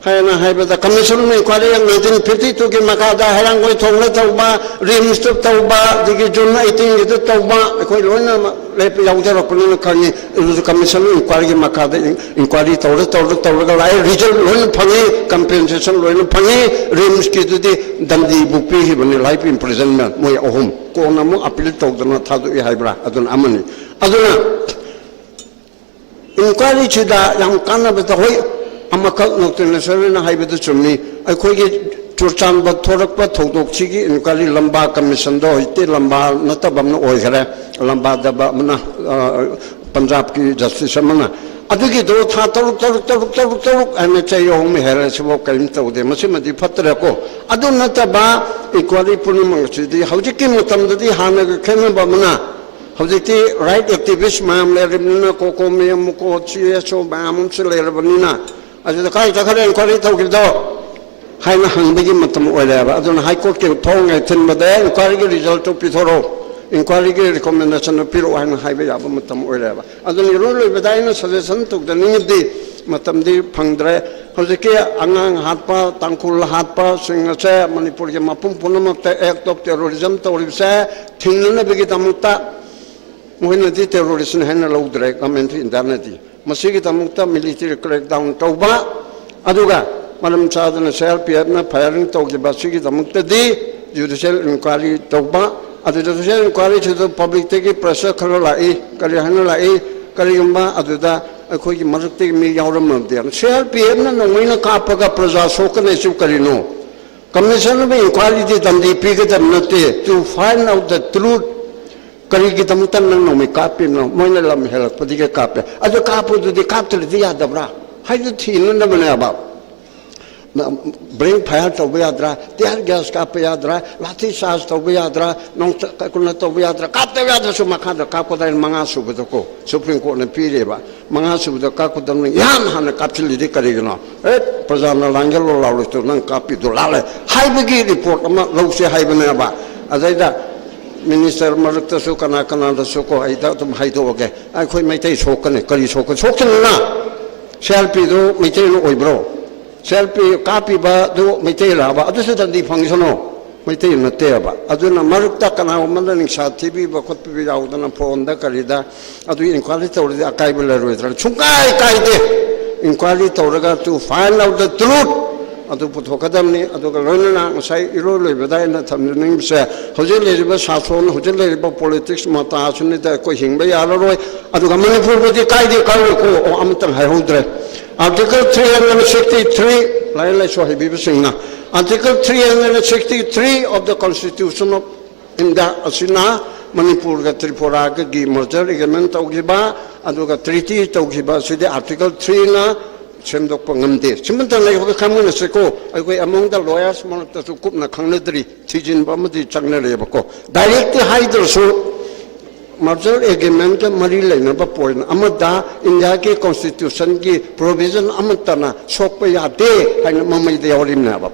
hai na hai bada commission me inquiry 1952 ki makada harang koi thongla tawba reinstop tawba digi jun 18 gi tawba koi loina le pe yaw jara puni khani commission inquiry ki makada inquiry tawla lai result loina phangi compensation loina phangi reims ki tu di dandi bupi hi bani life imprisonment moi ahum ko na mo appeal tawdana thadu i haibra adun amani aduna inquiry chida yang kana beta hoi amakal nokten serena haibadu chumni akhoi churchan ba thorak pa thodok chigi inquiry lamba commission do ite lamba natabam no oi khare lamba da ba mana punjab ki justice mana adugi do tha taruk ane chayo me hera sibo kaim tawde masimadi fatra ko adu nataba inquiry punimang chidi haujiki mutamdadi hana khena ba mana haujiki right activist mam le rimna ko me ko chiso mam se le banina aduda kai takare inquiry tawgildo haina hangbagi matam oilaba aduna high court ke thong ai thin bade inquiry ke result to pithoro inquiry ke recommendation piro haina haibe yaba matam oilaba aduna rule bedaina suggestion to the ningdi matam di phangdre hojike angang hatpa tangkul hatpa singase manipur ke mapum punamakta act of terrorism tawribse thinna begi tamuta mohina di terrorism haina lawdre commentary indernati masigi tamukta military crackdown tawba aduga malam chadana CRPF na firing tawgiba sigi tamukta di judicial inquiry tawba adu judicial inquiry to public teki pressure khara lai kari hana lai kari yumba aduda akhoi ki marak teki mi yawram namde CRPF na noina kapaga praja sokane su karino commission me inquiry di damdi pigata nate to find out the truth kari ki tamutan nang no me kapi no moina lam helak padige kape adu kapu du di kaptel di adabra hai du thin na bane aba bring fire to yadra tear gas kape yadra lati sas to yadra nong kuna to yadra kapte yadra su makada kapo dai manga su ko supreme court ne pire ba manga su do kapo dam yam han kaptil di kari no prajana langel lo lalu to nang kapi do lale hai bagi report ama lo se hai bane aba azaida minister marakta su kana da su ko ai da tum hai do ge ai khoi mai tai sokane kari sokan na selfie do mai tai no oi bro selfie copy ba do mai tai la ba adu se dan di functiono mai tai na te ba adu na marakta kana man ning sa tv ba khot bi yaw da na phone da kari da adu in quality to da kai bel ro tra chungai kai de inquiry to ga to find out the truth adu puthokadam ni adu ga loina sai iro loi bedai na thamning se hojil leriba sason hojil leriba politics mata asuni da ko hingba yalo roi adu ga manipur bodi kai di kai ko amtang hai hodre article 363 lai so hi bi singna article 363 of the constitution of India asina manipur ga tripura ga gi merger agreement tawgiba adu ga treaty tawgiba sidi article 3 na semdok pangamde simantan lai ho khamun se ko ai among the lawyers mon ta su kup na khangnadri thijin ba madi changna le ba ko directly haider so merger agreement ka mari laina ba point amada india ki constitution ki provision amatana sokpa ya de haina mamai de yorim na ba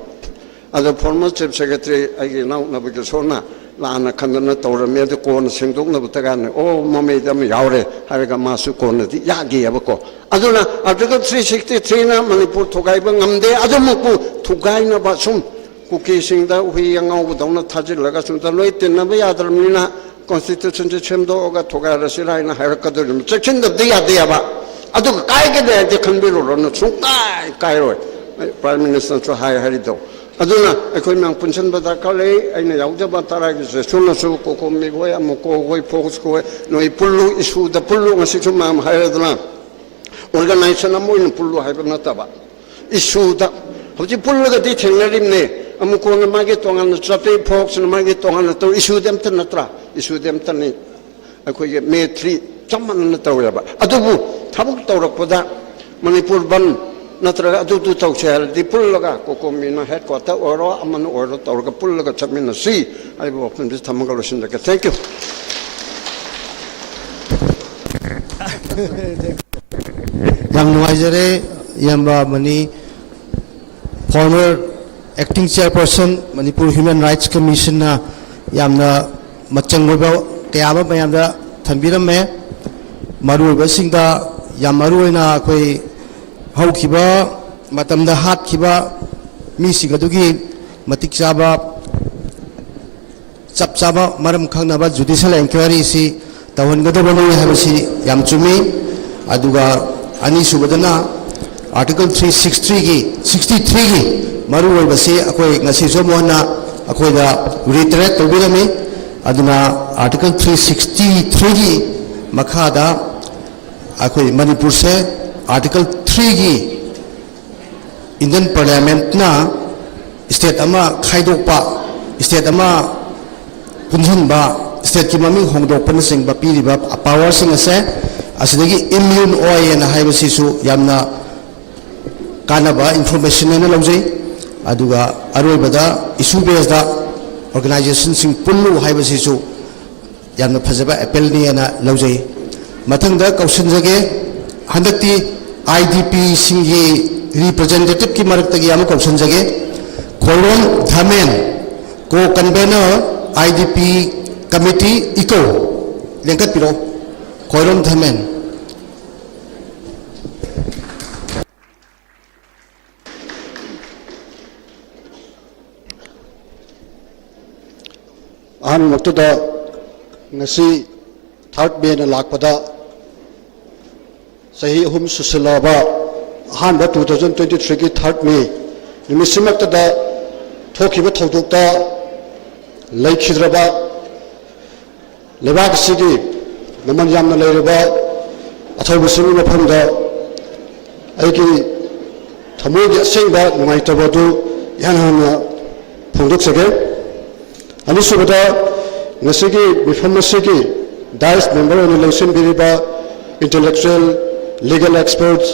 as a former chief secretary ai now na ba so na ꯂꯥꯟꯅ ꯈꯟꯗꯅ ꯇꯧꯔꯝꯃꯦ ꯑꯗꯨ ꯀꯣꯟꯅ ꯁꯦꯡꯗꯣꯛꯅꯕ ꯇꯥꯀꯥꯟꯗ ꯑꯣ ꯃꯃꯩꯗ ꯑꯃ ꯌꯥꯎꯔꯦ ꯍꯥꯏꯔꯒ ꯃꯥꯁꯨ ꯀꯣꯟꯅꯗꯤ ꯌꯥꯒꯤꯌꯦꯕꯀꯣ ꯑꯗꯨꯅ ꯑꯥꯔꯇꯤꯀꯜ 363ꯅ ꯃꯅꯤꯄꯨꯔ ꯊꯨꯒꯥꯏꯕ ꯉꯝꯗꯦ ꯑꯗꯨꯃꯛꯄꯨ ꯊꯨꯒꯥꯏꯅꯕ ꯁꯨꯝ ꯀꯨꯀꯤꯁꯤꯡꯗ ꯍꯨꯏ ꯑꯉꯥꯎꯕꯗꯧꯅ ꯊꯥꯖꯤꯜꯂꯒ ꯁꯨꯝ ꯂꯣꯏ ꯇꯤꯟꯅꯕ ꯌꯥꯗ꯭ꯔꯕꯅꯤꯅ ꯀꯣꯟꯁꯇꯤꯇ꯭ꯌꯨꯁꯟꯁꯦ ꯁꯦꯝꯗꯣꯛꯑꯒ ꯊꯨꯒꯥꯏꯔꯁꯤꯔ ꯍꯥꯏꯅ ꯍꯥꯏꯔꯛꯀꯗꯣꯔꯤꯕꯅꯤ ꯆꯦꯛꯁꯤꯟꯗꯕꯗꯤ ꯌꯥꯗꯦꯕ ꯑꯗꯨꯒ ꯀꯥꯏꯒꯗꯦ ꯍꯥꯏꯗꯤ ꯈꯟꯕꯤꯔꯨꯔꯣꯅ ꯁꯨꯡꯀꯥꯏ ꯀꯥꯏꯔꯣꯏ ꯄ꯭ꯔꯥꯏꯝ ꯃꯤꯅꯤꯁꯇꯔꯁꯨ ꯍꯥꯏꯔꯤꯗꯣ ꯑꯗꯨꯅ ꯑꯩꯈꯣꯏ ꯃꯌꯥꯝ ꯄꯨꯟꯁꯤꯟꯕ ꯗꯔꯀꯥꯔ ꯂꯩ ꯑꯩꯅ ꯌꯥꯎꯖꯕ ꯇꯔꯥꯒꯤ ꯁꯦꯁꯟꯅꯁꯨ ꯀꯣꯀꯣꯃꯤ ꯍꯣꯏ ꯑꯃꯨꯛꯀꯣ ꯍꯣꯏ ꯐꯣꯛꯁ ꯍꯣꯏ ꯅꯣꯏ ꯄꯨꯜꯂꯨ ꯏꯁꯨꯗ ꯄꯨꯜꯂꯨ ꯉꯁꯤꯁꯨ ꯃꯌꯥꯝ ꯍꯥꯏꯔꯗꯅ ꯑꯣꯔꯒꯅꯥꯏꯖꯦꯁꯟ ꯑꯃ ꯑꯣꯏꯅ ꯄꯨꯜꯂꯨ ꯍꯥꯏꯕ ꯅꯠꯇꯕ ꯏꯁꯨꯗ ꯍꯧꯖꯤꯛ ꯄꯨꯜꯂꯒꯗꯤ ꯊꯦꯡꯅꯔꯤꯕꯅꯦ ꯑꯃꯨꯛꯀꯣꯅ ꯃꯥꯒꯤ ꯇꯣꯉꯥꯟꯅ ꯆꯠꯇꯦ ꯐꯣꯛꯁꯅ ꯃꯥꯒꯤ ꯇꯣꯉꯥꯟꯅ ꯇꯧ ꯏꯁꯨꯗꯤ ꯑꯝꯇ ꯅꯠꯇ꯭ꯔꯥ ꯏꯁꯨꯗꯤ ꯑꯝꯇꯅꯤ ꯑꯩꯈꯣꯏꯒꯤ ꯃꯦ 3 ꯆꯞ ꯃꯥꯟꯅꯅ ꯇꯧꯋꯦꯕ ꯑꯗꯨꯕꯨ ꯊꯕꯛ ꯇꯧꯔꯛꯄꯗ ꯃꯅꯤꯄꯨꯔ ꯕꯟ ꯅꯠꯇ꯭ꯔꯒ ꯑꯗꯨ ꯇꯧꯁꯦ ꯍꯥꯏꯔꯗꯤ ꯄꯨꯜꯂꯒ ꯀꯣꯀꯣꯃꯤꯅ ꯍꯦꯗ ꯀ꯭ꯋꯥꯇꯔ ꯑꯣꯏꯔꯣ ꯑꯃꯅ ꯑꯣꯏꯔꯣ ꯇꯧꯔꯒ ꯄꯨꯜꯂꯒ ꯆꯠꯃꯤꯟꯅꯁꯤ ꯍꯥꯏꯕ ꯋꯥꯐꯝꯁꯤ ꯊꯝꯃꯒ ꯂꯣꯏꯁꯤꯟꯖꯒꯦ ꯊꯦꯡꯛ ꯌꯨ ꯌꯥꯝ ꯅꯨꯡꯉꯥꯏꯖꯔꯦ ꯏꯌꯥꯝꯕ ꯃꯅꯤ former acting chairperson Manipur human rights ꯀꯃꯤꯁꯟꯅ ꯌꯥꯝꯅ ꯃꯆꯪ ꯑꯣꯏꯕ ꯀꯌꯥ ꯑꯃ ꯃꯌꯥꯝꯗ ꯊꯝꯕꯤꯔꯝꯃꯦ ꯃꯔꯨꯑꯣꯏꯕꯁꯤꯡꯗ ꯌꯥꯝ ꯃꯔꯨꯑꯣꯏꯅ ꯑꯩꯈꯣꯏ ꯍꯧꯈꯤꯕ ꯃꯇꯝꯗ ꯍꯥꯠꯈꯤꯕ ꯃꯤꯁꯤꯡ ꯑꯗꯨꯒꯤ ꯃꯇꯤꯛ ꯆꯥꯕ ꯆꯞ ꯆꯥꯕ ꯃꯔꯝ ꯈꯪꯅꯕ ꯖꯨꯗꯤꯁꯤꯌꯦꯜ ꯏꯟꯀ꯭ꯋꯥꯏꯔꯤꯁꯤ ꯇꯧꯍꯟꯒꯗꯕꯅꯤ ꯍꯥꯏꯕꯁꯤ ꯌꯥꯝ ꯆꯨꯝꯃꯤ ꯑꯗꯨꯒ ꯑꯅꯤꯁꯨꯕꯗꯅ आर्टिकल 63 की मरुओइब से अखोई ngasi जो मोहना अखोई दा रिटरेट तोबिरमी अदुना आर्टिकल 363 की मखादा अखोई मणिपुर से आर्टिकल 3 की इंडियन पार्लियामेंट ना स्टेट अमा खाइदोपा स्टेट अमा पुनहनबा स्टेट की ममिंग होंगदोपन सिंग बा पीरिबा पावर सिंग असे असिदगी इम्यून ओयन हाइबसिसु यामना कानबा इंफॉर्मेशन ने लौजै अदुगा अरोइबदा इशू बेस्ड ऑर्गेनाइजेशन सिंग पुल्लु हाइबसिसु यामना फजबा एपेल ने लौजै मथंगदा कौशनजगे हंदक्ति आईडीपी सिंगी रिप्रेजेंटेटिव की मरक्तगी याम कौशनजगे खोलोन धमेन को कन्वेनर आईडीपी कमिटी इको लेंकत पिरो खोलोन धमेन अहम मक्तुदा ngasi third May na lakpada sahi ahum susilaba ahanba 2023 ki third May nimisimaktada thokiba thodokta laikhidraba lebak sigi naman yamna leiraba athobusingi mafamda aigi thamogi asengba nungaitabadu yanana phongdoksage अनिसुबदा नसिगी बिफमसिगी dais member on election बिरिबा intellectual legal experts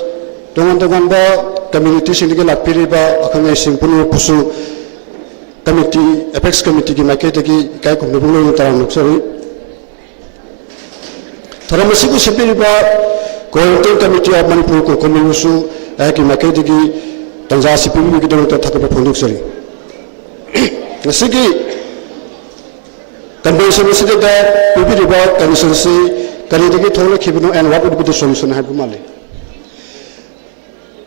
तोंगन community सिंगे लापिरिबा अखंगे सिंपुनु पुसु कमिटी एपेक्स कमिटी की माइकेटगी काय कुमनुबुलो ताराम नक्सरी थरमसिगु सिपिरिबा कोऑर्डिनेटिंग कमिटी ऑफ मणिपुर को कमिनुसु की माइकेटगी तंजा सिपिरिबा की दंता थकबा फोंदुक्सरी नसिगी Convention is that we will about consistency, Kalidiki Tola Kibino, and what would be the solution? Have Mali.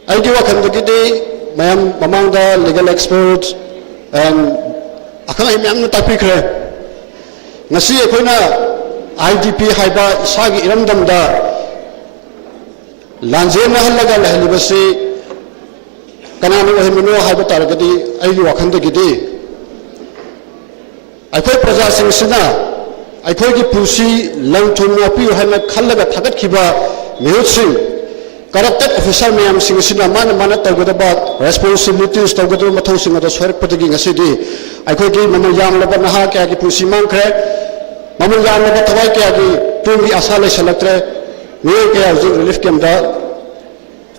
I give a Kandaki, among the legal experts, and Akam Tapikre Nasi Akuna IDP Haiba Sagi Irandamda Lanzena Halaga Halibasi Kanano Himino Haibataragadi, Ayu Akandaki. अखोई प्रजा सिंह अखोई की pussy lung थुम अपी है खलग थगत मिहुसिंग corrupted officer ma'am Singh मान मान तौगदब responsibilities तौगदब मथौसिंग सोरपदगी अखोई की ममल यामलब नहा क्या की पुसी मांगख्रे ममल यामलब थवाई क्या की तुंगी आशा लेसलक्ट्रे मियो क्या हजूर रिलीफ कैम्पदा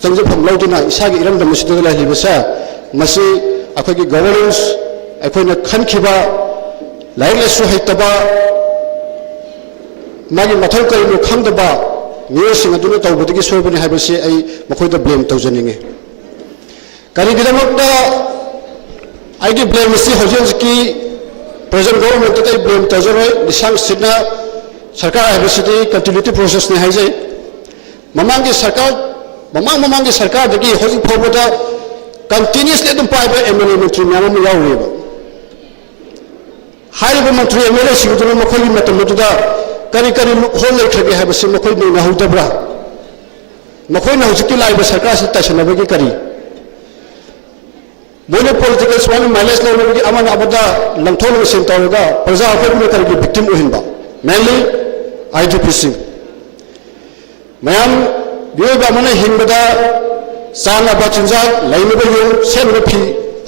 चंजफम लौदुना इसागी इरमदम मसिदग लहिबसा मसी अखोई की गवर्नेंस अखोई न खनखिबा लाइलेसु हैतबा मागी मथौ करिनो खंगदबा मियोसिंग अदुना तौबदगी सोबनि हाइबसे आई मखोइदा ब्लेम तौजनिंगे करिगिदमक्ता आइगी ब्लेम सि हजोंसकी present government ta blame tajoroi nisang sidna sarkar haibasidi continuity process ne haijai mamangi sarkar dagi hoji phobada continuously adum paiba MLA mantri myam yawiba hairiba mantri MLA singduna makhoi matamduda kari hol lekhage haibasi makhoi na hudabra makhoi na hujiki laiba sarkar si tashanabagi kari मोने political स्वामी mileage लेने की अमन अबदा लंथोल में centre होगा प्रजा affair में करके victim उहिंबा mainly IDPC ma'am बियो बामने हिंबदा साना बचिंजा line में यो सेन में भी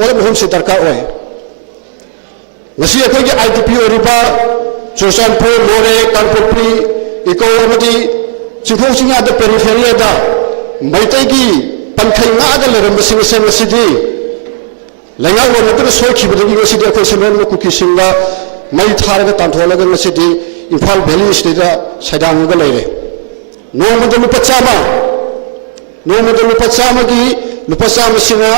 और मुहिम से दरकार होए नसी अखोई के IDP ओरिबा चोसानपुर मोरे कानपुरी इको अमदी चिखोसिंगा द पेरिफेरिया दा मैतई की पंखैंगा द लेरम सिंग से लैंगा वो सोखिबदगी ngasi अखोई सेमेन में कुकी सिंगा मई थारगा तांथोलगा ngasi इम्फाल वैली स्टेट साइडांगा लेरे नोमद लुपा चामा की लुपा चामा सिंगा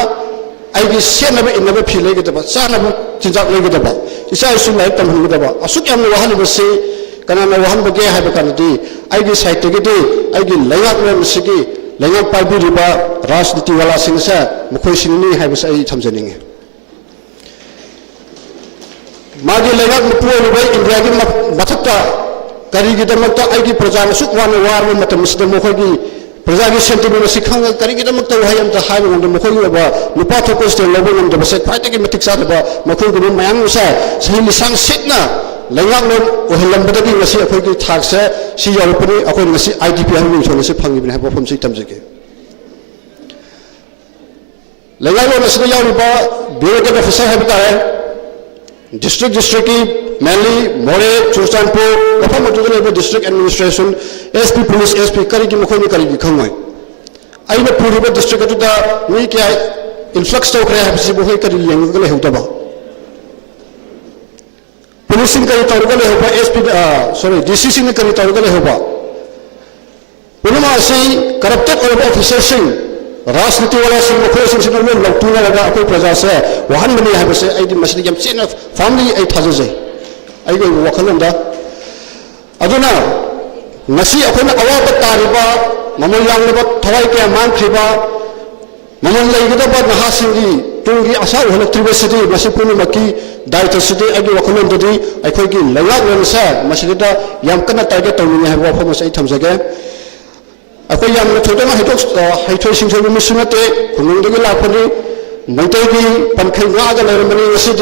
आइगी सेनब इनब फी लेगदबा चानब चिंजाक लेगदबा इसा इसु लाइक तमहनगदबा असुक याम वहनबसे कनाना वहनबगे हाइब कानदी आइगी साइटगेदी आइगी लैंगाक लेमसिगी लैंगाक पाइबिरिबा राजनीति वाला सिंगसा मखोई सिंगनी हाइबस आई थमजनिंगे मागी लैंगाक मपुरिबा इंडिया की मथक्ता करीगिदमक्ता आइगी प्रजा सुक वाना वारबा मतमसदा मखोगी प्रजा की सेंटिमेंट से खंग करीगिदमक्ता वहायम ता हाइब ngam मखोगी बा नुपा थोको स्टे लबो ngam द बसे फाइटगी मतिक सादबा मखोगी मयाम सा सही लिसांग सेटना लैंगाक लो ओहलंबदगी ngasi अखोगी थाक से सि यारपनि अखोई ngasi IDP हामि सोने से फंगिबिन हाबो फमसि तमजगे लैंगाक लो नसदा यारिबा ब्यूरोक्रेट ऑफिसर हाबि तारे डिस्ट्रिक्ट की मेनली मोरे चुरचानपुर मफम अदुदा district administration SP police SP करी की मखोई करी की खंगोय आइना पुरिबा डिस्ट्रिक्ट अदुदा मी क्या इन्फ्लक्स तोखरे हाबसि बहोय करी लेंगले हेउतबा पुलिसिंग करी तौरगले होबा DCC ने करी तौरगले होबा पुनमा से करप्टेड ऑफिसर राजनीति वाला सिंह मखोई सिंह सिंह में लौटूना लगा कोई प्रजा से वहां बनी है बसे आई मसली यम चेन फैमिली आई थाजे आई को वखलंदा अदुना नसी अखोना अवाब तारिबा ममन लांगबा थवाई के मान खिबा ममन लेगदबा नहासिंगी तुंगी आशा होलत्रिबा सिटी मसी पुनुमकी दायित्व सिटी आई वखलंददी अखोगी लैंगाक लेनसा मसलिदा याम कना टारगेट तौनी है वफम से थमजगे अखोई याम थोदना हाइथोई सिंथोई मिसनते खुनुंदगी लाफनी मैतैगी पनखैंगागा लेरमनी ngasi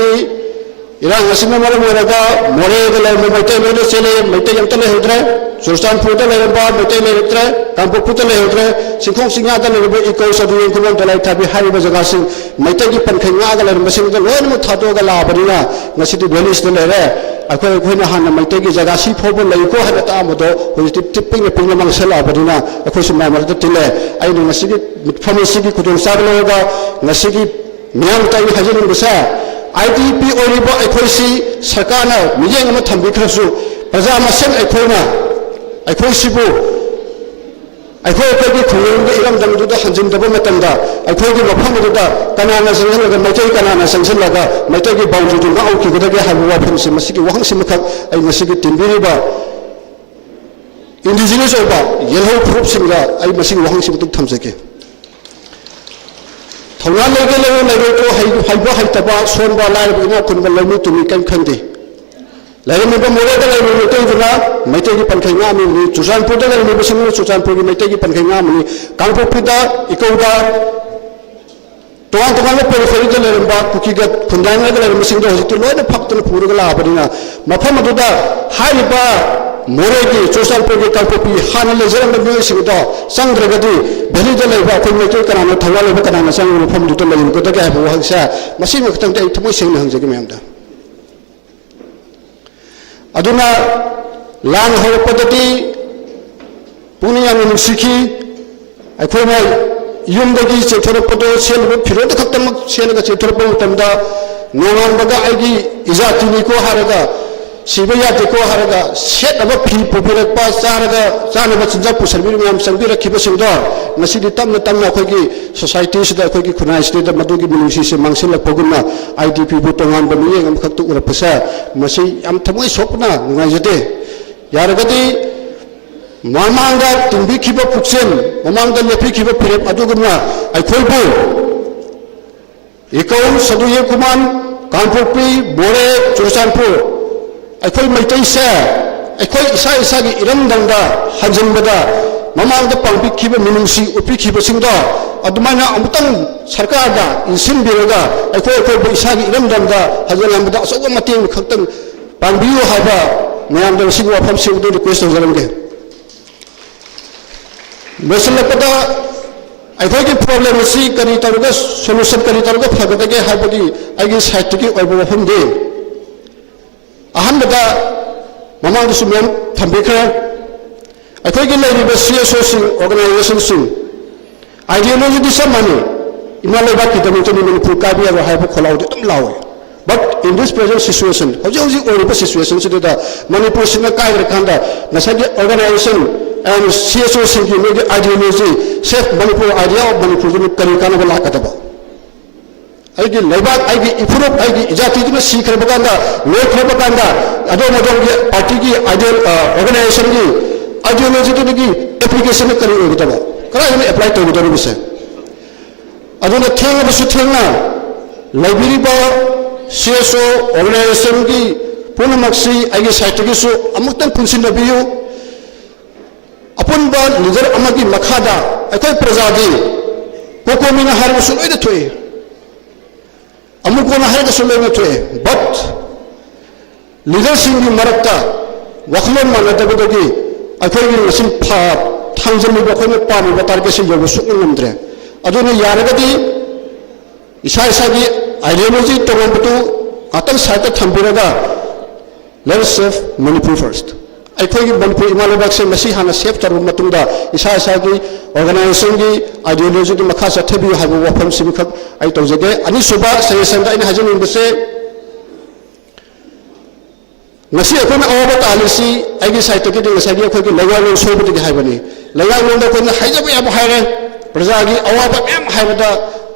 इरांग असिना मरम वरगा मोरेगा लेरम मैतै लेरे चले Meitei यमता लेहद्रे सुरस्तानपुरदा लेरबा Meitei लेरत्रे कामपुरदा लेहद्रे सिंखों सिंगादा लेरबा eco सदुयें Koeman Dalai थाबि हारिबा जगासिंग मैतैगी पनखैंगागा लेरम सिंगदा लोनमु थादोगा लाबनिना ngasi वैलीस दे लेरे अखोई अखोइना हाना मैतैगी जगासी फोबो लैको हाना तामदो होजि टिपिंग पिंग मंगसला बदिना अखोइ सुमाय मरद तिले आइनो ngasi फमसिगी खुदों सागलोगा ngasi मियाम ताई हजिन गुसा IDP ओरिबा अखोइसी सरकारना मिजेंग अमा थंबिखरसु प्रजा मसेन अखोइना अखोइसिबु अखोइगी खुंगुंग इरम दंगदुदा हंजिनदबा मतंदा अखोइगी मफमदुदा कनाना संगलगा मैतै कनाना संगलगा मैतैगी बाउजुदु नाउकी गदगे हाबु वाफमसि मसिगी वहंसि मखक आई मसिगी तिनबिरिबा इंडिजिनस ओबा येलो ग्रुप सिंगा आई मसिगी वहंसि मुतुक थमजगे थौना लेगे लेगे तो हाइबा हाइतबा सोनबा लाइबना कुनबा लमी तुमी कन खंदे लेगे मोरे दा लेगे मैतैगना मैतैगी पनखैंगा आमि चुचानपुर दा लेगे बसिंग चुचानपुर की मैतैगी पनखैंगा आमि कांगपोपिदा इकौदा तोंग तोंग पेरिफेरी दा लेरबा कुकीगा खुंदांगा दा लेगे बसिंग दा हजित लोइना फक्तन पुरगा लाबदिना मफम अदुदा हाइबा मोरे की चुचानपुर की कांगपोपी हाना लेजरम मिसिंगदा संग्रगदी भेलीदा लेबा कोई मैतै कनाना थौवा लेबा कनाना संग मफम दुता लेगे गदगे हाबो हंसा मसि मखतंग दे थमोय सेंग हंजगे मैमदा अदुना लान होरपदती पुनियां नुसिखी अखोना युमदगी चेथरपदो सेलबो फिरोद खक्तमक सेलगा चेथरपो मतमदा नोंगांबगा आइगी इजातिनी को हारगा siba yadeko haraga set aba phi pubirakpa chanaga chinjak pusarbir myam changbirakhiba singdo nasidi tamna akhoi gi society sida akhoi gi khunai sida madugi minungsi se mangsilak poguna IDP bu tongan ba miyeng am khaktu ura phasa masi am thamoi sopna ngai jate yaragadi mamanga tumbi khiba puksen mamanga lepi khiba phirep aduguna akhoi bu ikau saduye kuman kanpurpi bore churchanpur akhoi maitai sa akhoi isa gi iramdangda hanjinbada mamangda pangpi khiba minungsi upi khiba singda adumana amutang sarkar da insin biraga akhoi bu isa gi iramdangda hanjinbada asoga mateng khaktang pangbiu haba mayamda sing wafam singdo request jaramge mesalakada akhoi gi problem si kari taruga solution kari taruga phagadage habagi agi site ki oibo wafam de ahanbada mamang su mem thambekha akhoi gi lai ba CSO sing organization sing ideology di samani imalai ba ki damu tani manipur ka bi ha ba kholau de tum lawe but in this present situation hoji or situation so da manipur sing ka ir khanda nasagi organization and CSO sing ki mege ideology self manipur idea of manipur ni kari kana ba lakataba aigi lebat aigi ifuruk aigi ijati dina sikhr baganda lekhr baganda ado modong gi party gi ideal organization gi ideology gi application kari ogitaba kara ni apply to gidaru bise aduna thenga bisu thenga library ba CSO organization gi punamaksi aigi site gi su amuktan punsin nabiyu apun ba leader amagi makhada akoi prajadi kokomina har su loida thoi amukona har su loida thoi but leadership gi marakta wakhlon manadabagi akoi gi nasin pha thangjami ba khoi pa mi ba tarke se yobu su ngamdre aduna yaragadi isa gi ideology tongombutu atang site thambiraga let's save Manipur first akhoi gi Manipur imalabak se masi hana save taru matungda isa gi organization gi ideology gi makha sathabi habu wafam simkhak ai tawjage ani suba suggestion da ina hajin bese nasi akhona awaba talisi aigi site gi ding sagi akhoi gi lagal sobu gi haibani lagal da kona haijabu abu haire praja gi awaba em haibada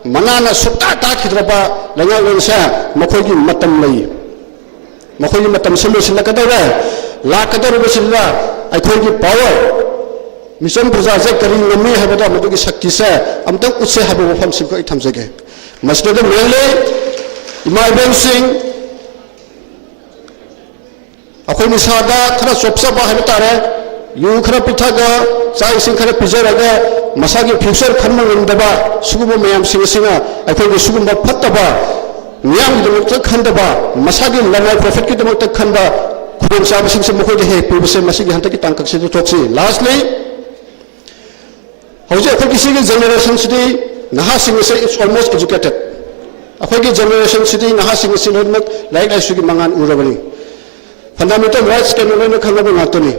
manana sutta ta khidraba lagal sa makhoi gi matam lai makhoi gi matam solution la kadara la kadara bisilla akhoi gi power mission praja se kari ngami habada madu gi shakti sa amtang utse habu wafam sim ko thamjage masjid mele imai ben sing akhoi ni sada khara sopsa ba habi tare yu khara pithaga chai sing khara pijaraga masagi future khanma ngindaba sugubo mayam singa akhoi gi sugumba phattaba miyam gi dum khandaba masagi lama profit ki dum khanda khudon sa sing se mokoi de he pibse masigi hanta ki tangkak se toksi lastly hoje akhoi ki sigi generation city naha sing se it's almost educated akhoi ki generation city naha sing se lodmak like I sugi mangan urabani fundamental rights ke nolena khangaba ngatoni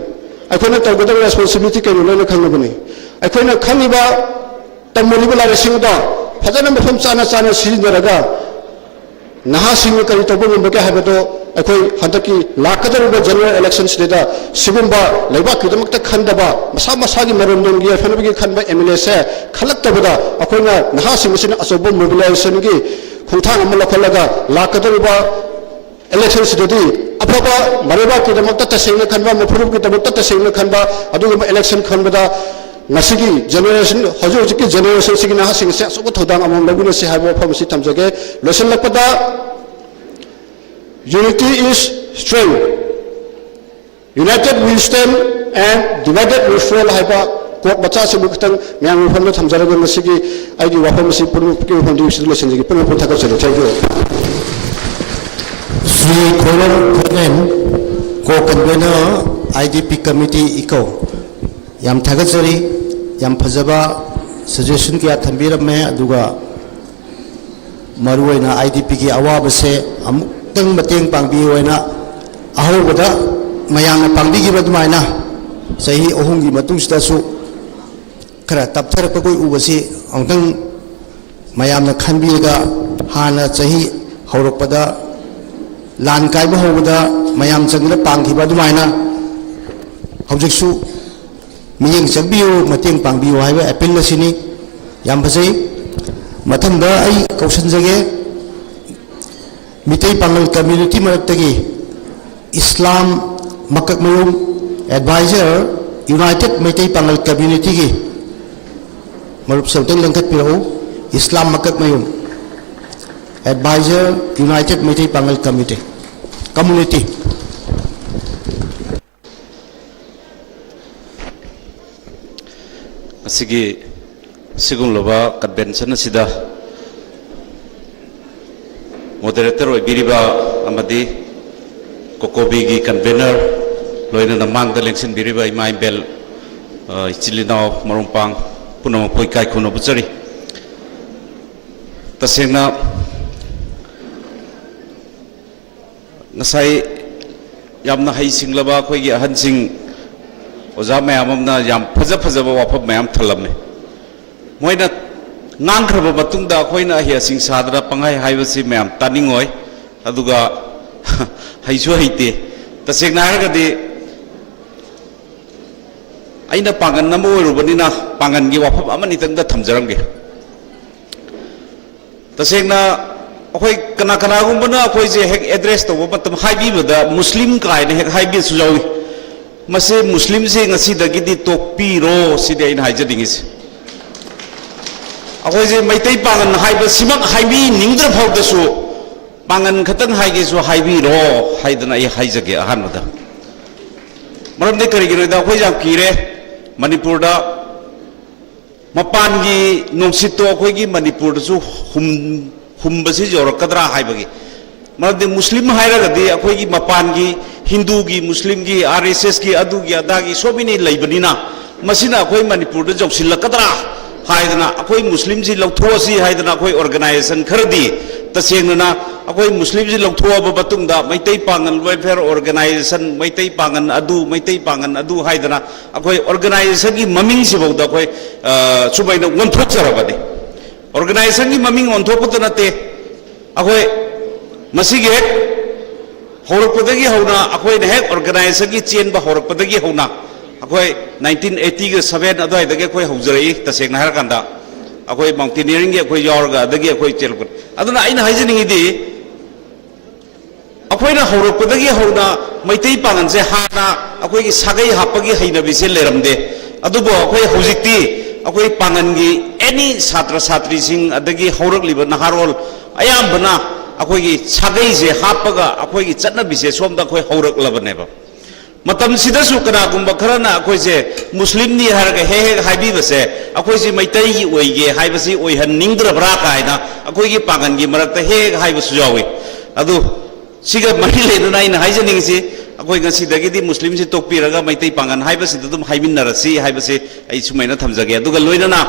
akhona targada responsibility ke nolena khangabani akhona khaniba tamoliba la resingda fajana mafam chana sinaraga naha sing kari tobo ngombe habado akhoi hadaki lakadar general elections deda sigumba leiba kidamakta khandaba masa gi marondon gi fanabi gi khanba MLA se khalaktabada akhona naha sing sin asobo mobilization gi khungthang amala kholaga lakadar elections dedi apaba mareba kidamakta tasengna khanba mafurub kidamakta tasengna khanba aduga election khanbada nasigi generation hoji ki generation sigi naha sing se asobo thodang amon laguna se habo phamsi thamjage losen lakpada unity is strength united we stand and divided we fall haiba ko bacha se mukhtang myang pham thamjaraga nasigi aigi wafam si puru ki hondi solution gi puru thaka chalo thank you Sri Kolam Konen ko convener IDP committee iko yam thagachari yam phajaba suggestion kya thambirame aduga maruina IDP ki awaba se amutang mateng pangbi oina ahobada mayangna pangbi gi badmaina sahi ohungi matungsta su khara tapthar ko koi ubasi amutang mayamna khanbi ga hana sahi haurakpada lan kai ba hobada mayam changna pangkhiba dumaina hojiksu miyeng changbiu mateng pangbiu haiba appeal na sini yam phasai mathangda ai kausanjage mitai pangal community maraktagi Islam makak mayum advisor United Mitai Pangal Community gi marup sauteng langkat pirau Islam makak mayum advisor United Mitai Pangal Community asigi sigung loba convention asida moderator oi biriba amadi kokobi gi convener loina na mangda lengsin biriba imai bel ichilinaw marumpang punama poi kai kuno buchari tasena ngasai yamna hai singlaba khoi gi ahan sing oza mayam amna yam phaja phajaba wafab mayam thalame moina ngangraba matungda khoina hi sing sadra pangai haibasi mayam taningoi aduga haisu haite tasena haragadi aina pangan namo rubanina pangan gi wafab amani tangda thamjaramge tasena akhoi kana kana gumbana akhoi je hek address to matam haibi bada muslim kai ne hek haibi sujawi mase muslim se ngasi dagidi tokpi ro side in haijadingis akhoi je maitai pangan haiba simak haibi ningdra phawda su pangan khatang haige su haibi ro haidana ai haijage ahanada maramde karigino da akhoi jam kire manipur da mapan gi nongsito akhoi gi manipur da su humbasi jorakadra haibagi marade muslim hairagadi akhoi gi mapan gi hindu gi muslim gi RSS gi adu gi ada gi sobini leibanina masina akhoi manipur da joksilakadra haidana akhoi muslim ji lauthosi haidana akhoi organization khardi tasengna akhoi muslim ji lauthoa ba batungda maitai pangan welfare organization maitai pangan adu haidana akhoi organization gi maming si bauda akhoi subaina wonthok jarabadi organization gi maming onthok putana te akhoi masigi hek horakpadagi hauna akhoi na hek organization gi chain ba horakpadagi hauna akhoi 1980 ga 7 adai dage akhoi haujarai tasengna har kanda akhoi mountaineering gi akhoi yorga dagi akhoi chelput aduna aina haijaningi di akhoi na horakpadagi hauna maitai pangan se hana akhoi gi sagai hapagi hainabi se leramde adubo akhoi hojikti akhoi pangan gi any satra satri sing adagi horak liba naharol ayam bana akhoi gi sagai je hapaga akhoi gi chatna bise somda akhoi horak labaneba matam sida su kana gumba kharana akhoi je muslim ni harga he haibi base akhoi ji maitai gi oige haibasi oihan ningdra bra kaina akhoi gi pangan gi marakta he haibasu jawi adu siga mari leduna ina haijaning si akhoi ngasi dagidi muslim si tokpiraga maitai pangan haibasi dum haiminarasi haibasi ai sumaina thamjage aduga loinana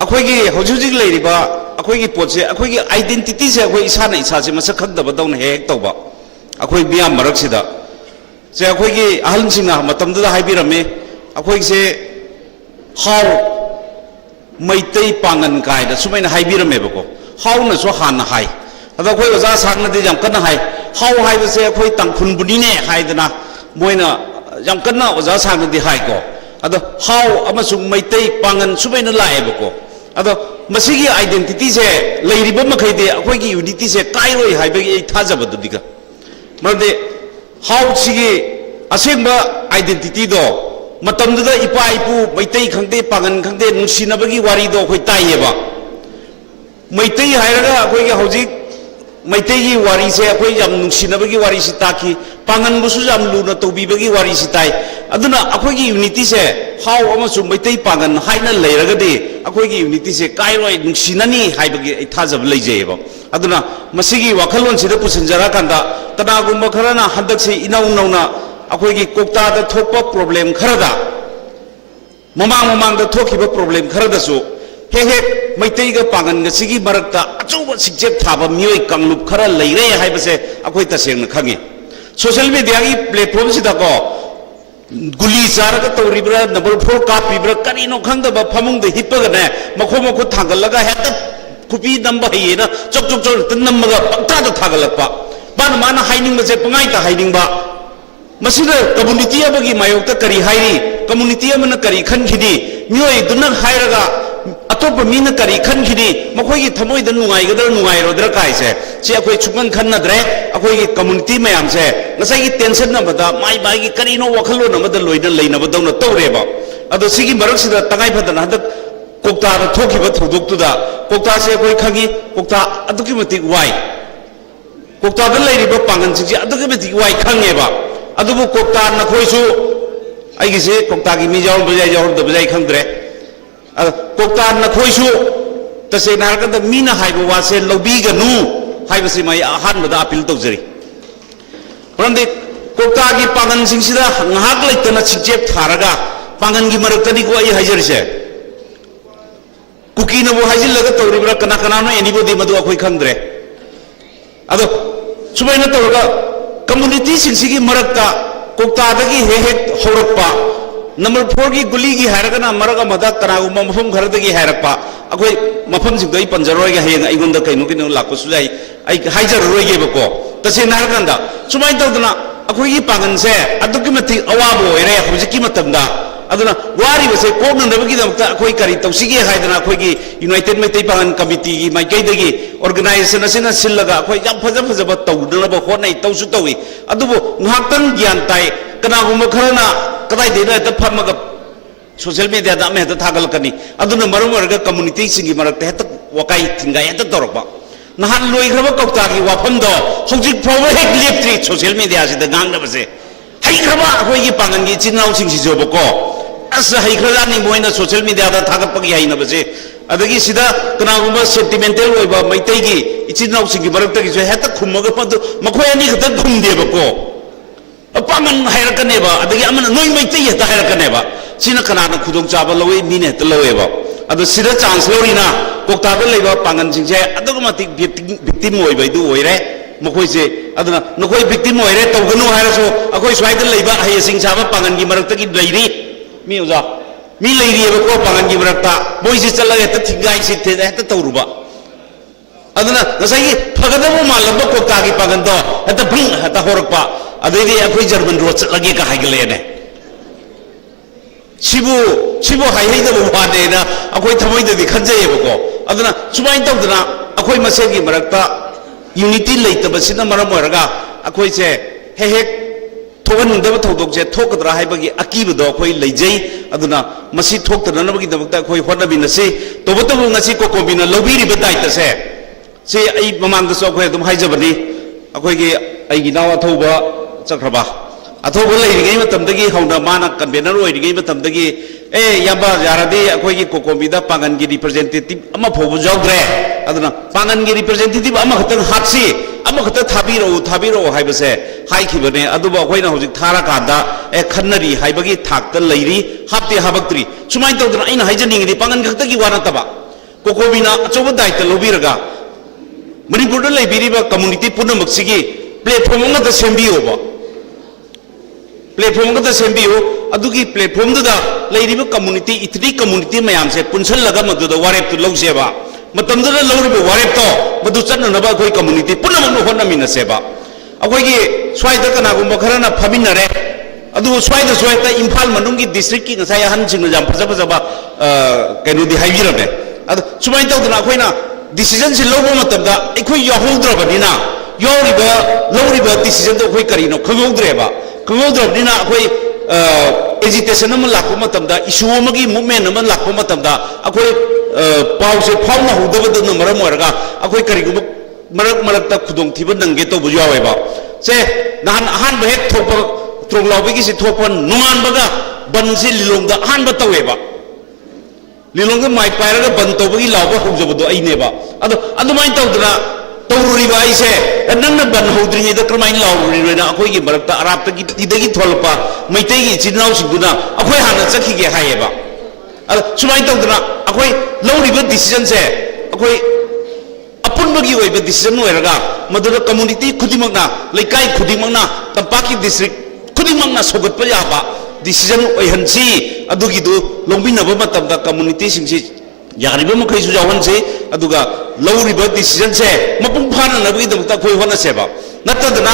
akhoi gi hojujik leiriba akhoi gi potse akhoi gi identity se akhoi isana isa se masak khagdaba dawna hek tawba akhoi biam marak sida se akhoi gi ahal singna matamda haibirame akhoi se how maitai pangan kaida sumaina haibirame bako how na so hana hai ada khoi oza sakna de jam kana hai how hai base khoi tangkhun bunine haidana moina jam kana oza sakna de hai ko ada how amasung maitai pangan subaina lae bako ada masigi identity se leiriba makhai de khoi gi unity se kai roi hai bagi thajaba dudiga marde how sigi asengba identity do matamda ipa ipu maitai khangde pangan khangde nungsinabagi wari do khoi taieba maitai hairaga khoi gi hojik maitai gi wari se akhoi jam nungsinabagi wari si taki pangan busu jam luna tobibagi wari si tai aduna akhoi gi unity se how amasu maitai pangan haina leiragadi akhoi gi unity se kairoi nungsinani haibagi thajab leijeba aduna masigi wakhalon sida pusanjara kanda tanagumba kharana handak se inau nauna akhoi gi kokta da thokpa problem kharada mamang da thokhiba problem kharada su he maitai ga pangan ga sigi marakta achuba sikjep thaba mioi kanglup khara leire haibase akhoi taseng na khangi social media gi platform sida ko guli chara ga toribra number 4 ka pibra kari no khangda ba phamung de hippaga ne makho thangalaga heta kupi namba hayena chok chok chok tan namaga pakta to thagalakpa ban mana haining ba je pangai ta haining ba masida community abagi mayokta kari hairi community amana kari khankhidi myoi duna hairaga atop mina kari khankhidi makhoi gi thamoi da nungai ga nungai ro dra kai se chi akoi chukan khanna dre akoi gi community mayam se ngasai gi tension na bada mai bai gi kari no wakhalo na bada loina leina ba dawna tawre ba ado sigi marak sida tangai phadana hadak kokta da thoki ba thodok tu da kokta se akoi khangi kokta aduki mati wai kokta da leiri ba pangan chi aduki mati wai khange ba adubu kokta na khoi su ai gi se kokta gi mi jaw ba jaw da ba jai khangdre kokta na khoi su tase na ka da mina hai ba wa se lobi ga nu hai ba si mai ahan ba da appeal tau jari pramde kokta gi pangan sing sida ngahak laitana chijep tharaga pangan gi marak tani ko ai hajar se kuki na bo hajil laga tawri bra kana kana no anybody madu akhoi khangdre ado subai na tawga community sing sigi marakta kokta dagi he he horakpa number 4 gi guli gi haragana maraga mada kana uma mafum khar dagi harakpa akhoi mafum sing dai panjaroi ga heng aigonda kainu kinu lakko sulai ai haijar roi ge bako tase na haraganda sumai tawdana akhoi gi pangan se aduki mati awabo ere hujiki matamda aduna wari base kokna nabagi damta akhoi kari tawsigi haidana akhoi gi united metai pangan committee gi mai kai dagi organization asina sillaga akhoi jam faja faja ba tawdana ba honai tawsu tawi adubo nghaktang gyan tai kana gum kharana kadai dena ta phamaga social media da me ta thagal kani aduna marum warga community singi marakta heta wakai thinga heta torba nahan loi graba kokta gi wafam do hojik probe hek leptri social media sida gang na base hai graba akhoi gi pangan gi chinau sing si jobo ko asa hai graba ni moina social media da thagat pagi hai na base adagi sida kana gum sentimental oi ba maitai gi ichinau sing gi marakta gi heta khummaga padu makhoi ani khata khumde ba ko pangan hairakane ba adagi amana noi maitai heta hairakane ba sina kana na khudong chaba lowe mine heta lowe ba ado sida chance lorina kokta da leiba pangan singse aduga matik victim oi bai du oire mokoi se aduna nokoi victim oire tawganu hairaso akoi swaida leiba hai sing chaba pangan gi marakta gi leiri mi uja mi leiri ba ko pangan gi marakta boi se chalaga heta thingai si the heta tawruba aduna nasai phagadabu malamba kokta gi pangan do heta bring heta horakpa adai akoi german road lagi ka haigale ne sibu hai hai da ba de na akoi thamoi da di khanjai ba ko aduna sumai tawdana akoi masegi marakta unity leitaba sina maram oraga akoi se he he thogan da thodok je thokadra hai bagi akibu do akoi leijai aduna masi thoktana na bagi dabakta akoi hona bin se tobotabu ngasi ko kombina lobiri ba daita se ai mamang da so akoi dum hai jabani akoi gi ai gi nawa thoba chakraba athoba leirigai matamdagi hauna mana convener oirigai matamdagi yamba yaradi akoi gi kokomida pangan gi representative ama phobu jawdre aduna pangan gi representative ama khatang hapsi ama khata thabiro haibase haikibane aduba akoina hojik thara kanda khannari haibagi thakta leiri hapte habaktri sumai tawdana aina haijaningi pangan khaktagi wana taba kokobina achoba daita lobiraga manipur da leibiriba community punamuksigi platform ngata sembiyoba platform ka sembiyo adugi platform da leiriba community ethnic community mayam se punsal laga madu da warep tu logseba matam da loriba warep to madu channa na ba koi community punam no honna mina seba akoi gi swai da kana gum kharana phamina re adu swai da imphal manung gi district ki ngasai han jing jam phaja ba kenu di haibira be adu sumai da na akoi na decision si lobo matam da akoi yahodra banina loriba decision da akoi karino khagogdreba khagogdrobnina akoi agitation ama lakpa matamda issue amagi movement ama lakpa matamda akoi pause phawna hudabadna maram oraga akoi karigum marakta khudong thiba nangge to bu yaweba se nahan ahan ba hek thokpa tronglawbi gi si thokpa nungan baga bansi lilongda ahan ba taweba lilongda mai pairaga ban tawbi lawba hujabado aineba adu mai tawdra tawruriba aise nangna ban hodringi da kramain lawrina akoi gi marakta arabta gi tidagi tholpa maitai gi chinau singuna akoi hana chakhi ge hayeba sumai tawdna akoi lawriba decision se akoi apunbagi oiba decision oiraga madura community khudimangna laikai khudimangna tampaki district khudimangna sogatpa yaba decision oihansi adugi du longbinaba matamda community singsi ꯌꯥꯔꯤꯕ ꯃꯈꯩꯁꯨ ꯌꯥꯎꯍꯟꯁꯤ ꯑꯗꯨꯒ ꯂꯧꯔꯤꯕ ꯗꯤꯁꯤꯖꯟꯁꯦ ꯃꯄꯨꯡ ꯐꯥꯅꯅꯕꯒꯤꯗꯃꯛꯇ ꯑꯩꯈꯣꯏ ꯍꯣꯠꯅꯁꯦꯕ ꯅꯠꯇꯗꯅ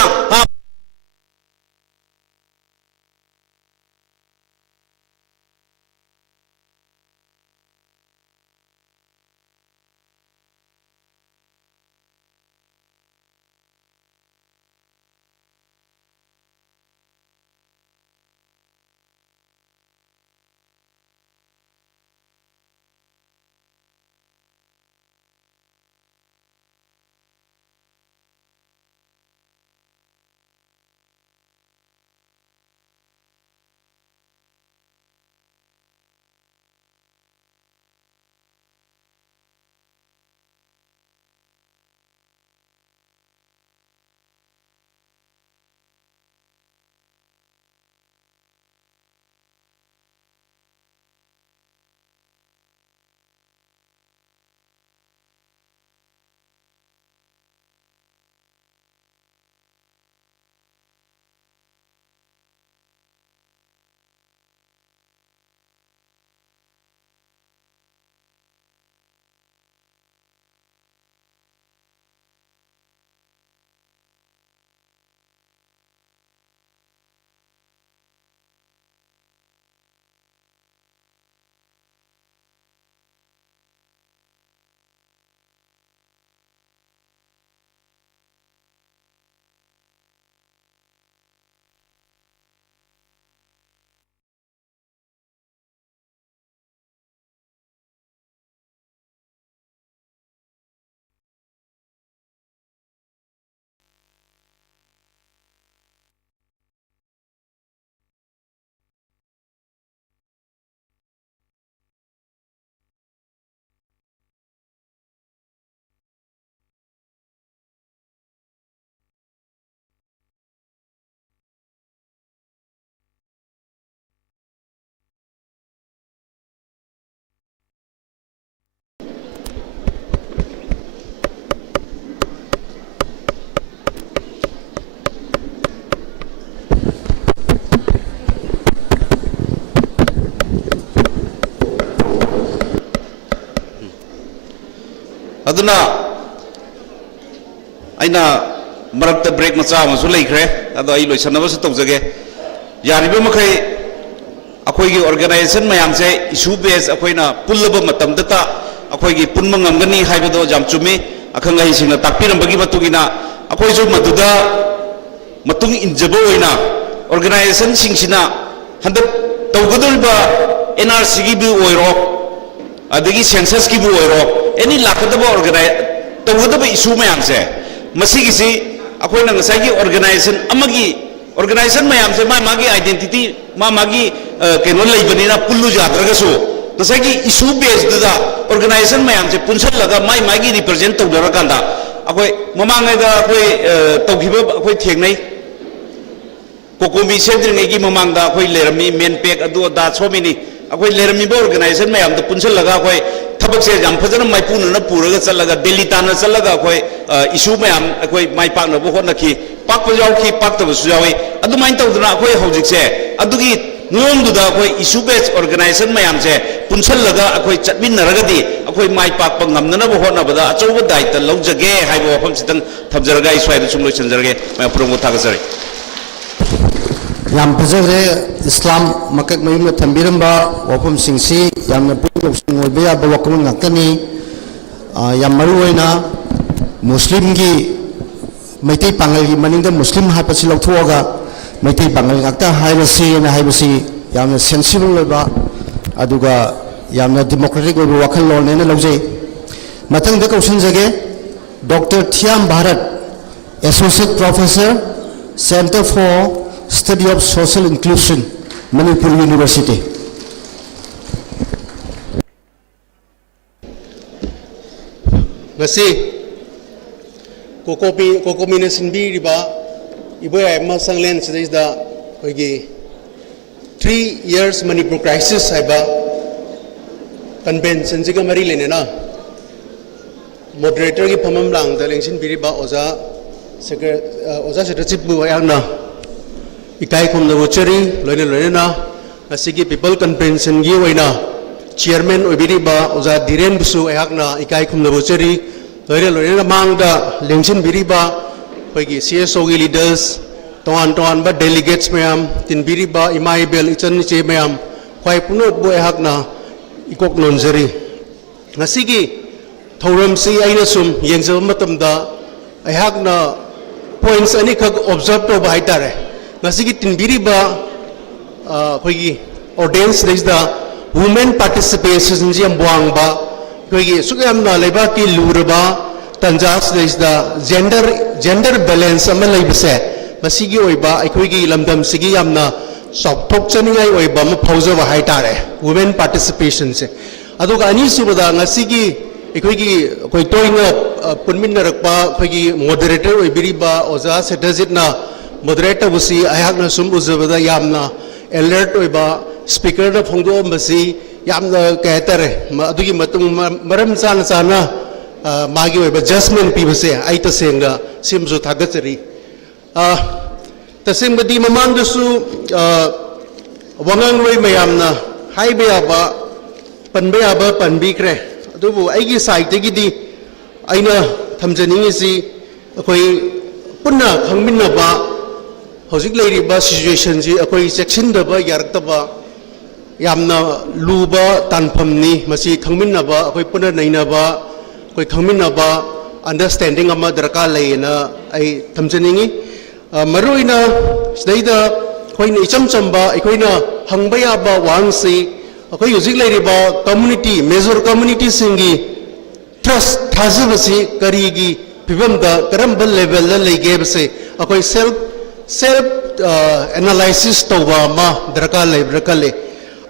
ꯑꯗꯨꯅ ꯑꯩꯅ ꯃꯔꯛꯇ break ꯃꯆꯥ ꯑꯃꯁꯨ ꯂꯩꯈ꯭ꯔꯦ ꯑꯗꯣ ꯑꯩ ꯂꯣꯏꯁꯟꯅꯕꯁꯨ ꯇꯧꯖꯒꯦ ꯌꯥꯔꯤꯕ ꯃꯈꯩ ꯑꯩꯈꯣꯏꯒꯤ ꯑꯣꯔꯒꯅꯥꯏꯖꯦꯁꯟ ꯃꯌꯥꯝꯁꯦ ꯏꯁꯨ ꯕꯦꯁ ꯑꯩꯈꯣꯏꯅ ꯄꯨꯜꯂꯕ ꯃꯇꯝꯗꯇ ꯑꯩꯈꯣꯏꯒꯤ ꯄꯨꯟꯕ ꯉꯝꯒꯅꯤ ꯍꯥꯏꯕꯗꯣ ꯌꯥꯝ ꯆꯨꯝꯃꯤ ꯑꯈꯪ ꯑꯍꯩꯁꯤꯡꯅ ꯇꯥꯛꯄꯤꯔꯝꯕꯒꯤ ꯃꯇꯨꯡ ꯏꯟꯅ ꯑꯩꯈꯣꯏꯁꯨ ꯃꯗꯨꯗ ꯃꯇꯨꯡ ꯏꯟꯖꯕ ꯑꯣꯏꯅ ꯑꯣꯔꯒꯅꯥꯏꯖꯦꯁꯟꯁꯤꯡꯁꯤꯅ ꯍꯟꯗꯛ ꯇꯧꯒꯗꯧꯔꯤꯕ NRCꯒꯤꯕꯨ ꯑꯣꯏꯔꯣ ꯑꯗꯒꯤ ꯁꯦꯟꯁꯁꯀꯤꯕꯨ ꯑꯣꯏꯔꯣ ꯑꯦꯅꯤ ꯂꯥꯛꯀꯗꯕ ꯇꯧꯒꯗꯕ ꯏꯁꯨ ꯃꯌꯥꯝꯁꯦ ꯃꯁꯤꯒꯤꯁꯤ ꯑꯩꯈꯣꯏꯅ ꯉꯁꯥꯏꯒꯤ ꯑꯣꯔꯒꯅꯥꯏꯖꯦꯁꯟ ꯃꯌꯥꯝꯁꯦ ꯃꯥꯒꯤ ꯑꯥꯏꯗꯦꯟꯇꯤꯇꯤ ꯃꯥꯒꯤ ꯀꯩꯅꯣ ꯂꯩꯕꯅꯤꯅ ꯄꯨꯜꯂꯨ ꯌꯥꯗ꯭ꯔꯒꯁꯨ ꯉꯁꯥꯏꯒꯤ ꯏꯁꯨ ꯕꯦꯁꯇꯨꯗ ꯑꯣꯔꯒꯅꯥꯏꯖꯦꯁꯟ ꯃꯌꯥꯝꯁꯦ ꯄꯨꯟꯁꯜꯂꯒ ꯃꯥꯒꯤ ꯔꯤꯄ꯭ꯔꯖꯦꯟ ꯇꯧꯅꯔꯀꯥꯟꯗ ꯑꯩꯈꯣꯏ ꯃꯃꯥꯡꯉꯩꯗ ꯑꯩꯈꯣꯏ ꯇꯧꯈꯤꯕ ꯑꯩꯈꯣꯏ ꯊꯦꯡꯅꯩ ꯀꯣꯀꯣꯃꯤ ꯁꯦꯝꯗ꯭ꯔꯤꯉꯩꯒꯤ ꯃꯃꯥꯡꯗ ꯑꯩꯈꯣꯏ ꯂꯩꯔꯝꯃꯤ ꯃꯦꯟꯄꯦꯛ ꯑꯗꯨ ꯑꯗꯥ ꯁꯣꯃꯤꯅꯤ ꯑꯩꯈꯣꯏ ꯂꯩꯔꯝꯃꯤꯕ ꯑꯣꯔꯒꯅꯥꯏꯖꯦꯁꯟ ꯃꯌꯥꯝꯗ ꯄꯨꯟꯁꯜꯂꯒ ꯑꯩꯈꯣꯏ ꯊꯕꯛꯁꯦ ꯌꯥꯝ ꯐꯖꯅ ꯃꯥꯏꯄꯨꯅꯅ ꯄꯨꯔꯒ ꯆꯠꯂꯒ ꯗꯦꯜꯂꯤ ꯇꯥꯟꯅ ꯆꯠꯂꯒ ꯑꯩꯈꯣꯏ ꯏꯁꯨ ꯃꯌꯥꯝ ꯑꯩꯈꯣꯏ ꯃꯥꯏ ꯄꯥꯛꯅꯕ ꯍꯣꯠꯅꯈꯤ ꯄꯥꯛꯄ ꯌꯥꯎꯈꯤ ꯄꯥꯛꯇꯕꯁꯨ ꯌꯥꯎꯏ ꯑꯗꯨꯃꯥꯏꯅ ꯇꯧꯗꯅ ꯑꯩꯈꯣꯏ ꯍꯧꯖꯤꯛꯁꯦ ꯑꯗꯨꯒꯤ ꯃꯑꯣꯡꯗꯨꯗ ꯑꯩꯈꯣꯏ ꯏꯁꯨ ꯕꯦꯁ ꯑꯣꯔꯒꯅꯥꯏꯖꯦꯁꯟ ꯃꯌꯥꯝꯁꯦ ꯄꯨꯟꯁꯜꯂꯒ ꯑꯩꯈꯣꯏ ꯆꯠꯃꯤꯟꯅꯔꯒꯗꯤ ꯑꯩꯈꯣꯏ ꯃꯥꯏ ꯄꯥꯛꯄ ꯉꯝꯅꯅꯕ ꯍꯣꯠꯅꯕꯗ ꯑꯆꯧꯕ ꯗꯥꯏꯇ ꯂꯧꯖꯒꯦ ꯍꯥꯏꯕ ꯋꯥꯐꯝꯁꯤꯇꯪ ꯊꯝꯖꯔꯒ ꯑꯩ ꯁ꯭ꯋꯥꯏꯗ ꯁꯨꯝ ꯂꯣꯏꯁꯤꯟꯖꯔꯒꯦ ꯃꯌꯥꯝ ꯄꯨꯝꯅꯃꯛ ꯊꯥꯒꯠꯆꯔꯤ ꯌꯥꯝ ꯐꯖꯈ꯭ꯔꯦ ꯏꯁꯂꯥꯝ ꯃꯀꯛ ꯃꯌꯨꯝꯗ ꯊꯝꯕꯤꯔꯝꯕ ꯋꯥꯐꯝꯁꯤꯡꯁꯤ ꯌꯥꯝꯅ ꯄꯨꯛꯅꯤꯡ ꯂꯧꯁꯤꯡ ꯑꯣꯏꯕ ꯌꯥꯕ ꯋꯥꯈꯜꯂꯣꯟ ꯉꯥꯛꯇꯅꯤ ꯌꯥꯝ ꯃꯔꯨꯑꯣꯏꯅ ꯃꯨꯁꯂꯤꯝꯒꯤ ꯃꯩꯇꯩ ꯄꯥꯡꯒꯜꯒꯤ ꯃꯅꯤꯡꯗ ꯃꯨꯁꯂꯤꯝ ꯍꯥꯏꯕꯁꯤ ꯂꯧꯊꯣꯛꯑꯒ ꯃꯩꯇꯩ ꯄꯥꯡꯒꯜ ꯉꯥꯛꯇ ꯍꯥꯏꯔꯁꯤꯅ ꯍꯥꯏꯕꯁꯤ ꯌꯥꯝꯅ ꯁꯦꯟꯁꯤꯕꯜ ꯑꯣꯏꯕ ꯑꯗꯨꯒ ꯌꯥꯝꯅ ꯗꯦꯃꯣꯀ꯭ꯔꯦꯇꯤꯛ ꯑꯣꯏꯕ ꯋꯥꯈꯜꯂꯣꯟꯅꯦꯅ ꯂꯧꯖꯩ ꯃꯊꯪꯗ ꯀꯧꯁꯤꯟꯖꯒꯦ doctor Thiyam Bharat associate professor centre for Study of Social Inclusion, Manipur University. Ngasi kokomi sinbi riba iboy ma sanglen sidida koigi 3 years Manipur crisis haiba convention jiga mari lene na moderator gi phamam lang da lengsin biriba oza secretary bu ayang na ikai kum na buchari loina na asigi people convention gi waina chairman oibiriba oza diren busu ayakna ikai khumna bochari loire loire mangda lengchin biriba hoigi CSO gi leaders ton ba delegates mayam tin biriba imai bel ichan che mayam khwai punot bo ayakna ikok nonjari ngasigi thoram si aina sum yengzam matamda ayakna points ani khak observe to bai tare ngasigi tin biriba hoigi audience is the women participation ji ambuang ba hoigi sugam na leba ki lurba tanjas is the gender balance am leibse masigi oiba aikoigi lamdam sigi amna sokthok chaningai oiba ma phauja ba hai tare women participation se aduga ani subada ngasigi aikoigi koi toina punmin rakpa hoigi moderator oibiriba oza setazit na moderator busi ayakna sum uzabada yamna alert oiba speaker na phongdo masi yamna kaitare adugi matung maram sana sana magi oiba judgment pibase ai ta senga simju thagachari tasembadi mamang dasu wangang roi mayamna haibe aba panbe aba panbikre adubu aigi side gi aina thamjaningi si akoi punna khangminna ba hojik leiriba situation ji akoi section da ba yartaba yamna luba tanphamni masi khangminna ba akoi punna naina ba akoi khangminna ba understanding ama darka leina ai thamjaningi maroina sdaida khoina icham chamba akoina hangba ya ba wangsi akoi hojik leiriba community major community singi trust thazabasi karigi pibamda karamba level la legebse akoi self analysis toba ma darka le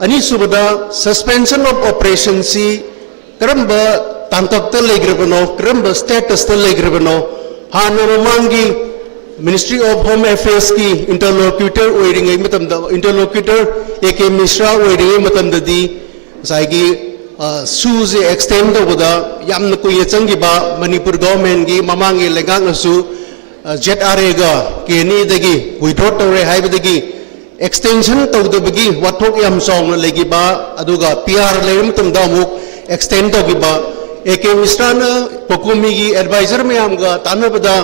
ani subada suspension of operation si karamba tangtak ta legrabano karamba status ta legrabano hanu mangi Ministry of Home Affairs ki interlocutor oiringai matamda interlocutor AK Mishra oiringai matamda di saigi suze extend toba yamna kuye changi ba Manipur government gi mamangi lengang nasu ZRA ga keni dagi withdraw tore haibadagi extension tawdabagi wathok yam song legi ba aduga PR leim tumda muk extend to ba AK Mishra na Pokumi gi advisor mayam ga tanabada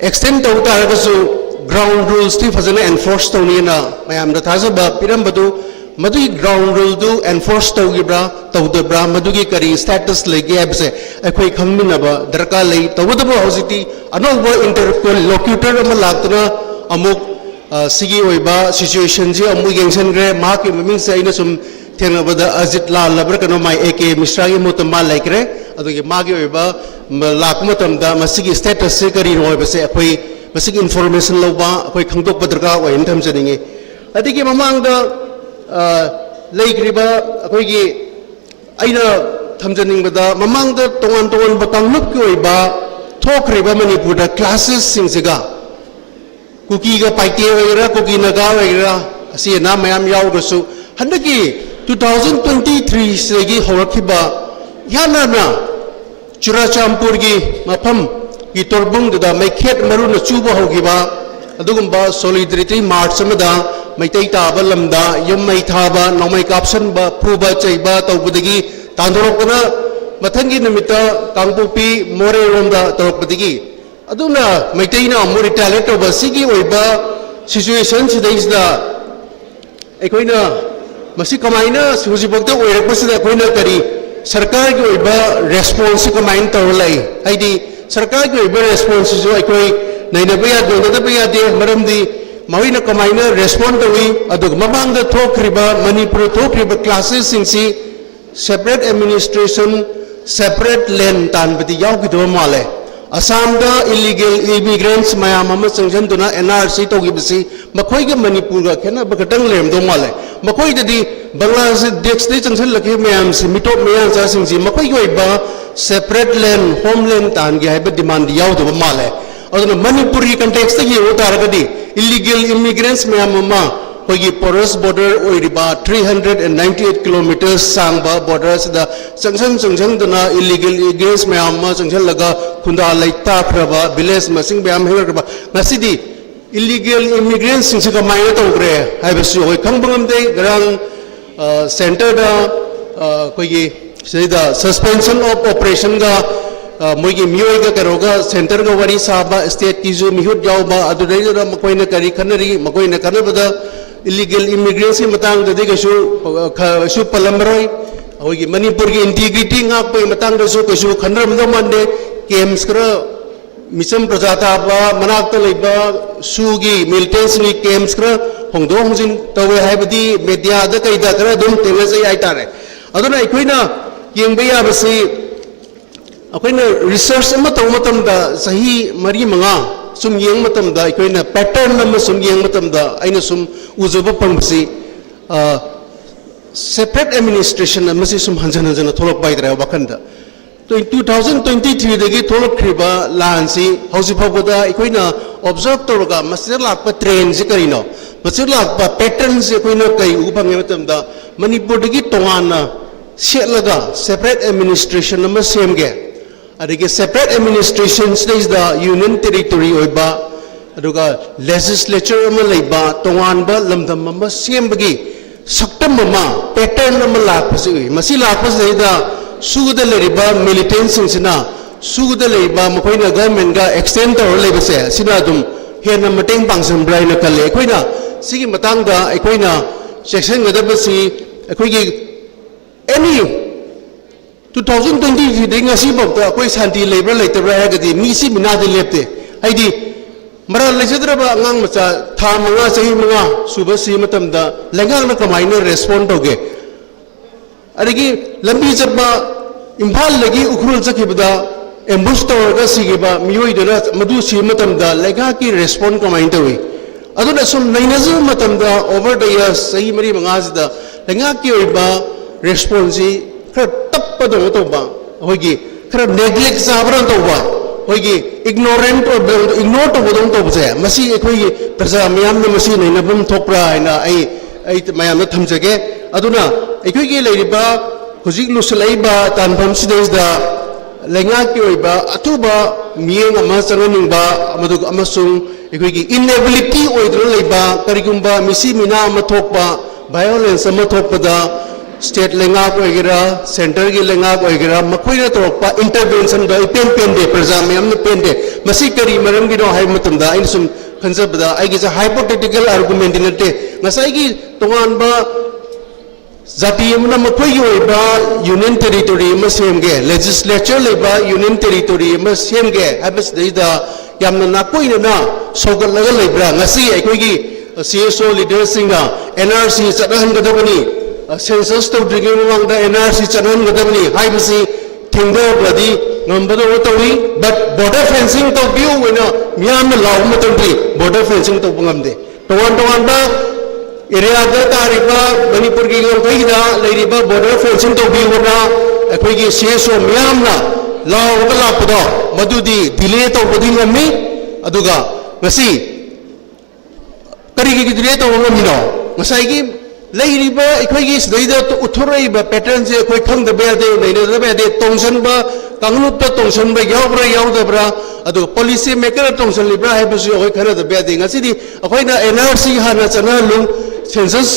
extend to taragasu ground rules ti fazana enforce tawni na mayam da thazaba pirambadu madui ground rule du enforce tawgibra tawdabra madugi kari status legi abse akoi khangmina ba darka lei tawdaba hositi anoba interlocutor ama laktuna amuk sigi oiba situation ji amu yengsan gre ma ki miming se ina sum thenabada Ajit Lal labra kano mai AK Mishra gi mutama laikre adugi magi oiba lakmatamda masigi status se kari roiba se akoi masigi information loba akoi khangdok padraka oin thamjaningi adigi mamangda leigriba akoigi aina thamjaningbada mamangda tongan batanglup ki oiba thokriba Manipurda classes singsiga kuki ga paite oira kuki naga oira asi na mayam yawrasu handaki 2023 segi horakiba yana na Churachampur gi mafam gi torbung da maikhet maruna chuba hogiba adugumba solidarity march amada maitai taba lamda yamai thaba nomai caption ba pruba chaiba tawbudagi tandorokna mathangi nimita kangpopi more romda torokpadigi aduna maitai na more talent ba sigi oiba situation sidaisda ekoina masi kamaina sujibokta oirakpasida ekoina kari sarkar ki oiba response kamain tawlai haidi sarkar ki oiba response jo ekoi nainabaya donadabaya de maramdi Mawina kamaina respond to we adug mamangda thokriba Manipur thokriba classes singsi separate administration separate land tanbati yawgido male Assam da illegal immigrants mayam ama sanction duna NRC togibsi makhoi ge Manipur ga khena bakatang lem do male makhoi dadi Bangladesh dex de changsan lakhi mayam si mitop mayam sa singsi makhoi ge ba separate land homeland tan ge haiba demand yawdo male aduna Manipuri context gi utaragadi illegal immigrants mayamma hogi porous border oiriba 398 kilometers sangba borders da sangsan duna illegal immigrants mayamma sangsan laga khunda laita praba village masing bayam herba nasidi illegal immigrants singsiga mayna tawgre haibasu hoi khangbangam de garang center da ꯑꯩꯈꯣꯏꯒꯤ ꯁꯤꯗꯩꯗ suspension of ꯑꯣꯄꯔꯦꯁꯟꯒ ꯃꯣꯏꯒꯤ ꯃꯤꯑꯣꯏꯒ ꯀꯩꯅꯣꯒ ꯁꯦꯟꯇꯔꯒ ꯋꯥꯔꯤ ꯁꯥꯕ ꯁ꯭ꯇꯦꯠꯀꯤꯁꯨ ꯃꯤꯍꯨꯠ ꯌꯥꯎꯕ ꯑꯗꯨꯗꯩꯗꯨꯗ ꯃꯈꯣꯏꯅ ꯀꯔꯤ ꯈꯟꯅꯔꯤ ꯃꯈꯣꯏꯅ ꯈꯟꯅꯕꯗ ꯏꯂꯤꯒꯦꯜ ꯏꯃꯤꯒ꯭ꯔꯦꯟꯁꯀꯤ ꯃꯇꯥꯡꯗꯗꯤ ꯀꯩꯁꯨ ꯄꯜꯂꯝꯃꯔꯣꯏ ꯑꯩꯈꯣꯏꯒꯤ ꯃꯅꯤꯄꯨꯔꯒꯤ ꯏꯟꯇꯤꯒ꯭ꯔꯤꯇꯤ ꯉꯥꯛꯄꯒꯤ ꯃꯇꯥꯡꯗꯁꯨ ꯀꯩꯁꯨ ꯈꯟꯅꯔꯝꯗꯧ ꯃꯥꯟꯗꯦ ꯀꯦꯝꯁ ꯈꯔ ꯃꯤꯆꯝ ꯄ꯭ꯔꯖꯥ ꯇꯥꯕ ꯃꯅꯥꯛꯇ ꯂꯩꯕ ꯁꯨꯒꯤ ꯃꯤꯂꯤꯇꯦꯟꯁꯤꯡꯒꯤ ꯀꯦꯝꯁ ꯈꯔ ꯍꯣꯡꯗꯣꯛ ꯍꯣꯡꯖꯤꯟ ꯇꯧꯋꯦ ꯍꯥꯏꯕꯗꯤ ꯃꯦꯗꯤꯌꯥꯗ ꯀꯩꯗ ꯈꯔ ꯑꯗꯨꯝ ꯊꯦꯡꯅꯖꯩ ꯍꯥꯏꯇꯥꯔꯦ ꯑꯗꯨꯅ ꯑꯩꯈꯣꯏꯅ ꯌꯦꯡꯕ ꯌꯥꯕꯁꯤ ꯑꯩꯈꯣꯏꯅ ꯔꯤꯁꯔꯁ ꯑꯃ ꯇꯧꯕ ꯃꯇꯝꯗ ꯆꯍꯤ 4-5 ꯁꯨꯝ ꯌꯦꯡꯕ ꯃꯇꯝꯗ ꯑꯩꯈꯣꯏꯅ ꯄꯦꯇꯔꯟ ꯑꯃ ꯁꯨꯝ ꯌꯦꯡꯕ ꯃꯇꯝꯗ ꯑꯩꯅ ꯁꯨꯝ ꯎꯖꯕ ꯐꯪꯕꯁꯤ ꯁꯦꯄꯔꯦꯠ ꯑꯦꯗꯃꯤꯅꯤꯁꯇ꯭ꯔꯦꯁꯟ ꯑꯃꯁꯤ ꯁꯨꯝ ꯍꯟꯖꯟ ꯍꯟꯖꯟꯅ ꯊꯣꯛꯂꯛꯄ ꯍꯥꯏꯇꯥꯔꯦ ꯋꯥꯈꯟꯗ 2023 ꯊꯣꯛꯂꯛꯈ꯭ꯔꯤꯕ ꯂꯥꯟꯁꯤ ꯍꯧꯖꯤꯛ ꯐꯥꯎꯕꯗ ꯑꯩꯈꯣꯏꯅ ꯑꯣꯕꯖꯔꯕ ꯇꯧꯔꯒ ꯃꯁꯤꯗ ꯂꯥꯛꯄ ꯇ꯭ꯔꯦꯟꯁꯤ ꯀꯔꯤꯅꯣ ꯃꯁꯤꯗ ꯂꯥꯛꯄ ꯄꯦꯇꯔꯟꯁꯤ ꯑꯩꯈꯣꯏꯅ ꯀꯩ ꯎꯕ ꯐꯪꯉꯦ ꯃꯇꯝꯗ ꯃꯅꯤꯄꯨꯔꯗꯒꯤ ꯇꯣꯉꯥꯟꯅ ꯁꯦꯠꯂꯒ ꯁꯦꯄꯔꯦꯠ ꯑꯦꯗꯃꯤꯅꯤꯁꯇ꯭ꯔꯦꯁꯟ ꯑꯃ ꯁꯦꯝꯒꯦ ꯑꯗꯒꯤ ꯁꯦꯄꯔꯦꯠ ꯑꯦꯗꯃꯤꯅꯤꯁꯇ꯭ꯔꯦꯁꯟ ꯁꯤꯗꯩꯁꯤꯗ ꯌꯨꯅꯤꯌꯟ ꯇꯦꯔꯤꯇꯣꯔꯤ ꯑꯣꯏꯕ ꯑꯗꯨꯒ ꯂꯦꯖꯤꯁꯂꯦꯆꯔ ꯑꯃ ꯂꯩꯕ ꯇꯣꯉꯥꯟꯕ ꯂꯝꯗꯝ ꯑꯃ ꯁꯦꯝꯕꯒꯤ ꯁꯛꯇꯝ ꯑꯃ ꯄꯦꯇꯔꯟ ꯑꯃ ꯂꯥꯛꯄꯁꯤ ꯎꯏ ꯃꯁꯤ ꯂꯥꯛꯄꯁꯤꯗꯩꯗ ꯁꯨꯒꯗ ꯂꯩꯔꯤꯕ ꯃꯤꯂꯤꯇꯦꯟꯁꯤꯡꯁꯤꯅ ꯁꯨꯒꯗ ꯂꯩꯔꯤꯕ ꯃꯈꯣꯏꯅ ꯒꯚꯔꯟꯃꯦꯟꯠꯒ ꯑꯦꯛꯁꯇꯦꯟ ꯇꯧꯔ ꯂꯩꯕꯁꯦ ꯁꯤꯅ ꯑꯗꯨꯝ ꯍꯦꯟꯅ ꯃꯇꯦꯡ ꯄꯥꯡꯁꯤꯟꯕ꯭ꯔꯥ ꯍꯥꯏꯅ ꯈꯜꯂꯦ ꯑꯩꯈꯣꯏꯅ ꯁꯤꯒꯤ ꯃꯇꯥꯡꯗ ꯑꯩꯈꯣꯏꯅ ꯆꯦꯛꯁꯤꯟꯒꯗꯕꯁꯤ ꯑꯩꯈꯣꯏꯒꯤ ꯑꯦꯅꯤ 2023 ꯉꯁꯤꯐꯥꯎꯗ ꯑꯩꯈꯣꯏ ꯁꯥꯟꯇꯤ ꯂꯩꯕ꯭ꯔꯥ ꯂꯩꯇꯕ꯭ꯔꯥ ꯍꯥꯏꯔꯒꯗꯤ ꯃꯤꯁꯤ ꯃꯤꯅꯥꯗꯤ ꯂꯦꯞꯇꯦ ꯍꯥꯏꯗꯤ ꯃꯔꯥꯜ ꯂꯩꯖꯗ꯭ꯔꯕ ꯑꯉꯥꯡ ꯃꯆꯥ ꯊꯥ 5 ꯆꯍꯤ 5 ꯁꯨꯕ ꯁꯤ ꯃꯇꯝꯗ ꯂꯩꯉꯥꯛꯅ ꯀꯃꯥꯏꯅ ꯔꯦꯁꯄꯣꯟ ꯇꯧꯒꯦ ꯑꯗꯒꯤ ꯂꯝꯕꯤ ꯆꯠꯄ ꯏꯝꯐꯥꯜꯗꯒꯤ ꯎꯈ꯭ꯔꯨꯜ ꯆꯠꯈꯤꯕꯗ ꯑꯦꯝꯕꯨꯁ ꯇꯧꯔꯒ ꯁꯤꯈꯤꯕ ꯃꯤꯑꯣꯏꯗꯨꯅ ꯃꯗꯨ ꯁꯤꯕ ꯃꯇꯝꯗ ꯂꯩꯉꯥꯛꯀꯤ ꯔꯦꯁꯄꯣꯟ ꯀꯃꯥꯏꯅ ꯇꯧꯏ ꯑꯗꯨꯅ ꯁꯨꯝ ꯅꯩꯅꯖꯕ ꯃꯇꯝꯗ ꯑꯣꯚꯔ ꯗ ꯏꯌꯔꯁ ꯆꯍꯤ 4-5 ꯁꯤꯗ ꯂꯩꯉꯥꯛꯀꯤ ꯑꯣꯏꯕ ꯔꯦꯁꯄꯣꯟꯁꯤ ꯈꯔ ꯇꯞꯄꯗꯧꯅ ꯇꯧꯕ ꯑꯩꯈꯣꯏꯒꯤ ꯈꯔ ꯅꯦꯒ꯭ꯂꯦꯛ ꯆꯥꯕꯗꯧꯅ ꯇꯧꯕ ꯑꯩꯈꯣꯏꯒꯤ ꯏꯒꯅꯣꯔꯦꯟꯠ ꯑꯣꯏꯕ ꯏꯒꯅꯣꯔ ꯇꯧꯕꯗꯧꯅ ꯇꯧꯕꯁꯦ ꯃꯁꯤ ꯑꯩꯈꯣꯏꯒꯤ ꯄ꯭ꯔꯖꯥ ꯃꯌꯥꯝꯅ ꯃꯁꯤ ꯅꯩꯅꯐꯝ ꯊꯣꯛꯄ꯭ꯔꯥ ꯍꯥꯏꯅ ꯑꯩ ꯃꯌꯥꯝꯗ ꯊꯝꯖꯒꯦ ꯑꯗꯨꯅ ꯑꯩꯈꯣꯏꯒꯤ ꯂꯩꯔꯤꯕ ꯍꯧꯖꯤꯛ ꯂꯨꯁꯜꯂꯛꯏꯕ ꯇꯥꯟꯐꯝꯁꯤꯗꯩꯁꯤꯗ ꯂꯩꯉꯥꯛꯀꯤ ꯑꯣꯏꯕ ꯑꯊꯨꯕ ꯃꯤꯠꯌꯦꯡ ꯑꯃ ꯆꯪꯍꯟꯅꯤꯡꯕ ꯑꯃꯁꯨꯡ ꯑꯩꯈꯣꯏꯒꯤ ꯏꯟꯑꯦꯕꯤꯂꯤꯇꯤ ꯑꯣꯏꯗꯨꯅ ꯂꯩꯕ ꯀꯔꯤꯒꯨꯝꯕ ꯃꯤꯁꯤ ꯃꯤꯅꯥ ꯑꯃ ꯊꯣꯛꯄ ꯚꯥꯏꯑꯣꯂꯦꯟꯁ ꯑꯃ ꯊꯣꯛꯄꯗ ꯁ꯭ꯇꯦꯠ ꯂꯩꯉꯥꯛ ꯑꯣꯏꯒꯦꯔꯥ ꯁꯦꯟꯇꯔꯒꯤ ꯂꯩꯉꯥꯛ ꯑꯣꯏꯒꯦꯔꯥ ꯃꯈꯣꯏꯅ ꯇꯧꯔꯛꯄ ꯏꯟꯇꯔꯚꯦꯟꯁꯟꯗ ꯏꯄꯦꯟ ꯄꯦꯟꯗꯦ ꯄ꯭ꯔꯖꯥ ꯃꯌꯥꯝꯅ ꯄꯦꯟꯗꯦ ꯃꯁꯤ ꯀꯔꯤ ꯃꯔꯝꯒꯤꯅꯣ ꯍꯥꯏꯕ ꯃꯇꯝꯗ ꯑꯩꯅ ꯁꯨꯝ ꯈꯟꯖꯕꯗ ꯑꯩꯒꯤꯁꯦ ꯍꯥꯏꯄꯣꯊꯦꯇꯤꯀꯦꯜ ꯑꯥꯔꯒꯨꯃꯦꯟꯇꯤ ꯅꯠꯇꯦ ꯉꯁꯥꯏꯒꯤ ꯇꯣꯉꯥꯟꯕ ꯖꯥꯇꯤ ꯑꯃꯅ ꯃꯈꯣꯏꯒꯤ ꯑꯣꯏꯕ ꯌꯨꯅꯤꯌꯟ ꯇꯦꯔꯤꯇꯣꯔꯤ ꯑꯃ ꯁꯦꯝꯒꯦ ꯂꯦꯖꯤꯁꯂꯦꯆꯔ ꯂꯩꯕ ꯌꯨꯅꯤꯌꯟ ꯇꯦꯔꯤꯇꯣꯔꯤ ꯑꯃ ꯁꯦꯝꯒꯦ ꯍꯥꯏꯕꯁꯤꯗꯩꯗ ꯌꯥꯝꯅ ꯅꯥꯀꯣꯏꯅꯅ ꯁꯧꯒꯠꯂꯒ ꯂꯩꯕ꯭ꯔꯥ ꯉꯁꯤ ꯑꯩꯈꯣꯏꯒꯤ CSO ꯂꯤꯗꯔꯁꯤꯡꯅ NRC ꯆꯠꯅꯍꯟꯒꯗꯕꯅꯤ ꯁꯦꯟꯁꯁ ꯇꯧꯗ꯭ꯔꯤꯉꯩ ꯃꯃꯥꯡꯗ NRC ꯆꯠꯅꯍꯟꯒꯗꯕꯅꯤ ꯍꯥꯏꯕꯁꯤ ꯊꯦꯡꯊꯔꯕꯗꯤ ꯉꯝꯕꯗꯧꯅ ꯇꯧꯏ ꯕꯠ ꯕꯣꯔꯗꯔ ꯐꯦꯟꯁꯤꯡ ꯇꯧꯕꯤꯌꯨ ꯑꯣꯏꯅ ꯃꯤꯌꯥꯝꯅ ꯂꯥꯎꯕ ꯃꯇꯝꯗꯤ ꯕꯣꯔꯗꯔ ꯐꯦꯟꯁꯤꯡ ꯇꯧꯕ ꯉꯝꯗꯦ ꯇꯣꯉꯥꯟ ꯇꯣꯉꯥꯟꯕ एरियादा तारीबा मणिपुर की लोकैदा लेरिबा बॉर्डर फेंसिंग तौबीबना अखोइगी CSO मियामना लावगा लापदो मदुदी डिले तौबदी ngami aduga ngasi karigi delay तौबंगमिनो ngसाइगी लेरिबा अखोइगी सदैदा उथुरैबा पैटर्न से अखोइ खंगदबे यादे लेनदबे यादे तोंसनबा कांगलुपता तोंसनबा यावब्रा यावदबरा अदु पॉलिसी मेकर तोंसनलिब्रा हाइबसु अखोइ खनदबे यादे ngasiदी अखोइना NRC हाना चनालु सेंसस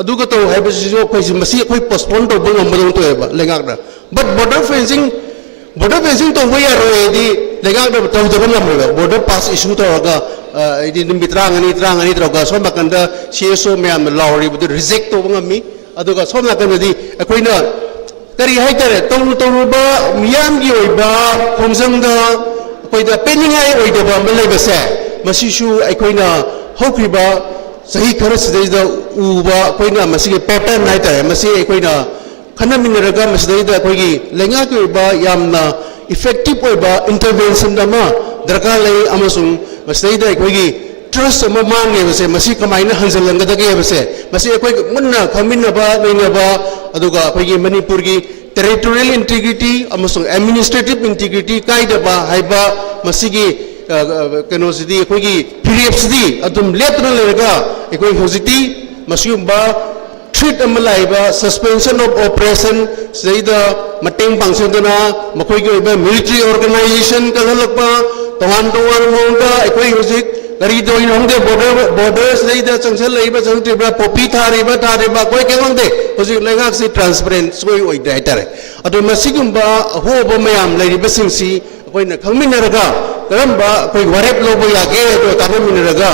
अदुगा तो हाइबसु अखोइ मसी अखोइ पोस्टपोन तौबा ngambadong toeba लेगाकना बट बॉर्डर फेंसिंग तो वे यारोदी लेगाकना तौदबा ngamreba बॉर्डर पास इशू तौरगा इदि निमित्रांगनी तौरगा सोमबकंदा CSO मैम लावरिबदु रिजेक्ट तौबा ngami अदुगा सोमनाकनदी अखोइना करी हाइतरे तौरुबा मियामगी ओइबा खोंजंगदा अखोइदा पेनिंगाई ओइदबा मलेबसे मसीसु अखोइना हौक्रिबा सही खर सिदैदा उबा अखोइना मसीगे पैटर्न हाइतरे मसी अखोइना खनमिनरगा मसीदैदा अखोइगी लेंगाकी ओइबा यामना इफेक्टिव ओइबा इंटरवेंशन दमा दरकार लई अमसुंग मसीदैदा अखोइगी ट्रस्ट अमा मांगे बसे मसी कमाइना हंजलंगदगे बसे मसी अखोइ मुन्ना खमिनबा नैनबा अदुगा अखोइगी मणिपुर की टेरिटोरियल इंटीग्रिटी अमसुंग एडमिनिस्ट्रेटिव इंटीग्रिटी काइदबा हाइबा मसीगी कनोसिदी अखोइगी पीरियड्सदी अदुम लेतना लेरगा अखोइ होजिती मसियुंबा थ्रेट अमा लाइबा सस्पेंशन ऑफ ऑपरेशन सैदा मटेंग पांगसदना मखोइगी ओइबा मिलिट्री ऑर्गेनाइजेशन कललकपा तोहान तोहान मोंगा अखोइ होजिक ꯀꯔꯤ ꯇꯧꯔꯤꯅꯣ ꯈꯪꯗꯦ ꯕꯣꯔꯗꯔꯁꯤꯗꯩꯗ ꯆꯪꯁꯤꯜꯂꯛꯏꯕ ꯆꯪꯁꯤꯜꯂꯤꯕ ꯄꯣꯄꯤ ꯊꯥꯔꯤꯕ ꯑꯩꯈꯣꯏ ꯀꯩ ꯈꯪꯗꯦ ꯍꯧꯖꯤꯛ ꯂꯩꯉꯥꯛꯁꯤ ꯇ꯭ꯔꯥꯟꯁꯄꯔꯦꯟ ꯁꯨꯡꯑꯣꯏ ꯑꯣꯏꯗ꯭ꯔꯦ ꯍꯥꯏꯇꯥꯔꯦ ꯑꯗꯣ ꯃꯁꯤꯒꯨꯝꯕ ꯑꯍꯣꯕ ꯃꯌꯥꯝ ꯂꯩꯔꯤꯕꯁꯤꯡꯁꯤ ꯑꯩꯈꯣꯏꯅ ꯈꯪꯃꯤꯟꯅꯔꯒ ꯀꯔꯝꯕ ꯑꯩꯈꯣꯏ ꯋꯥꯔꯦꯞ ꯂꯧꯕ ꯌꯥꯒꯦ ꯍꯥꯏꯕꯗꯣ ꯇꯥꯟꯅꯃꯤꯟꯅꯔꯒ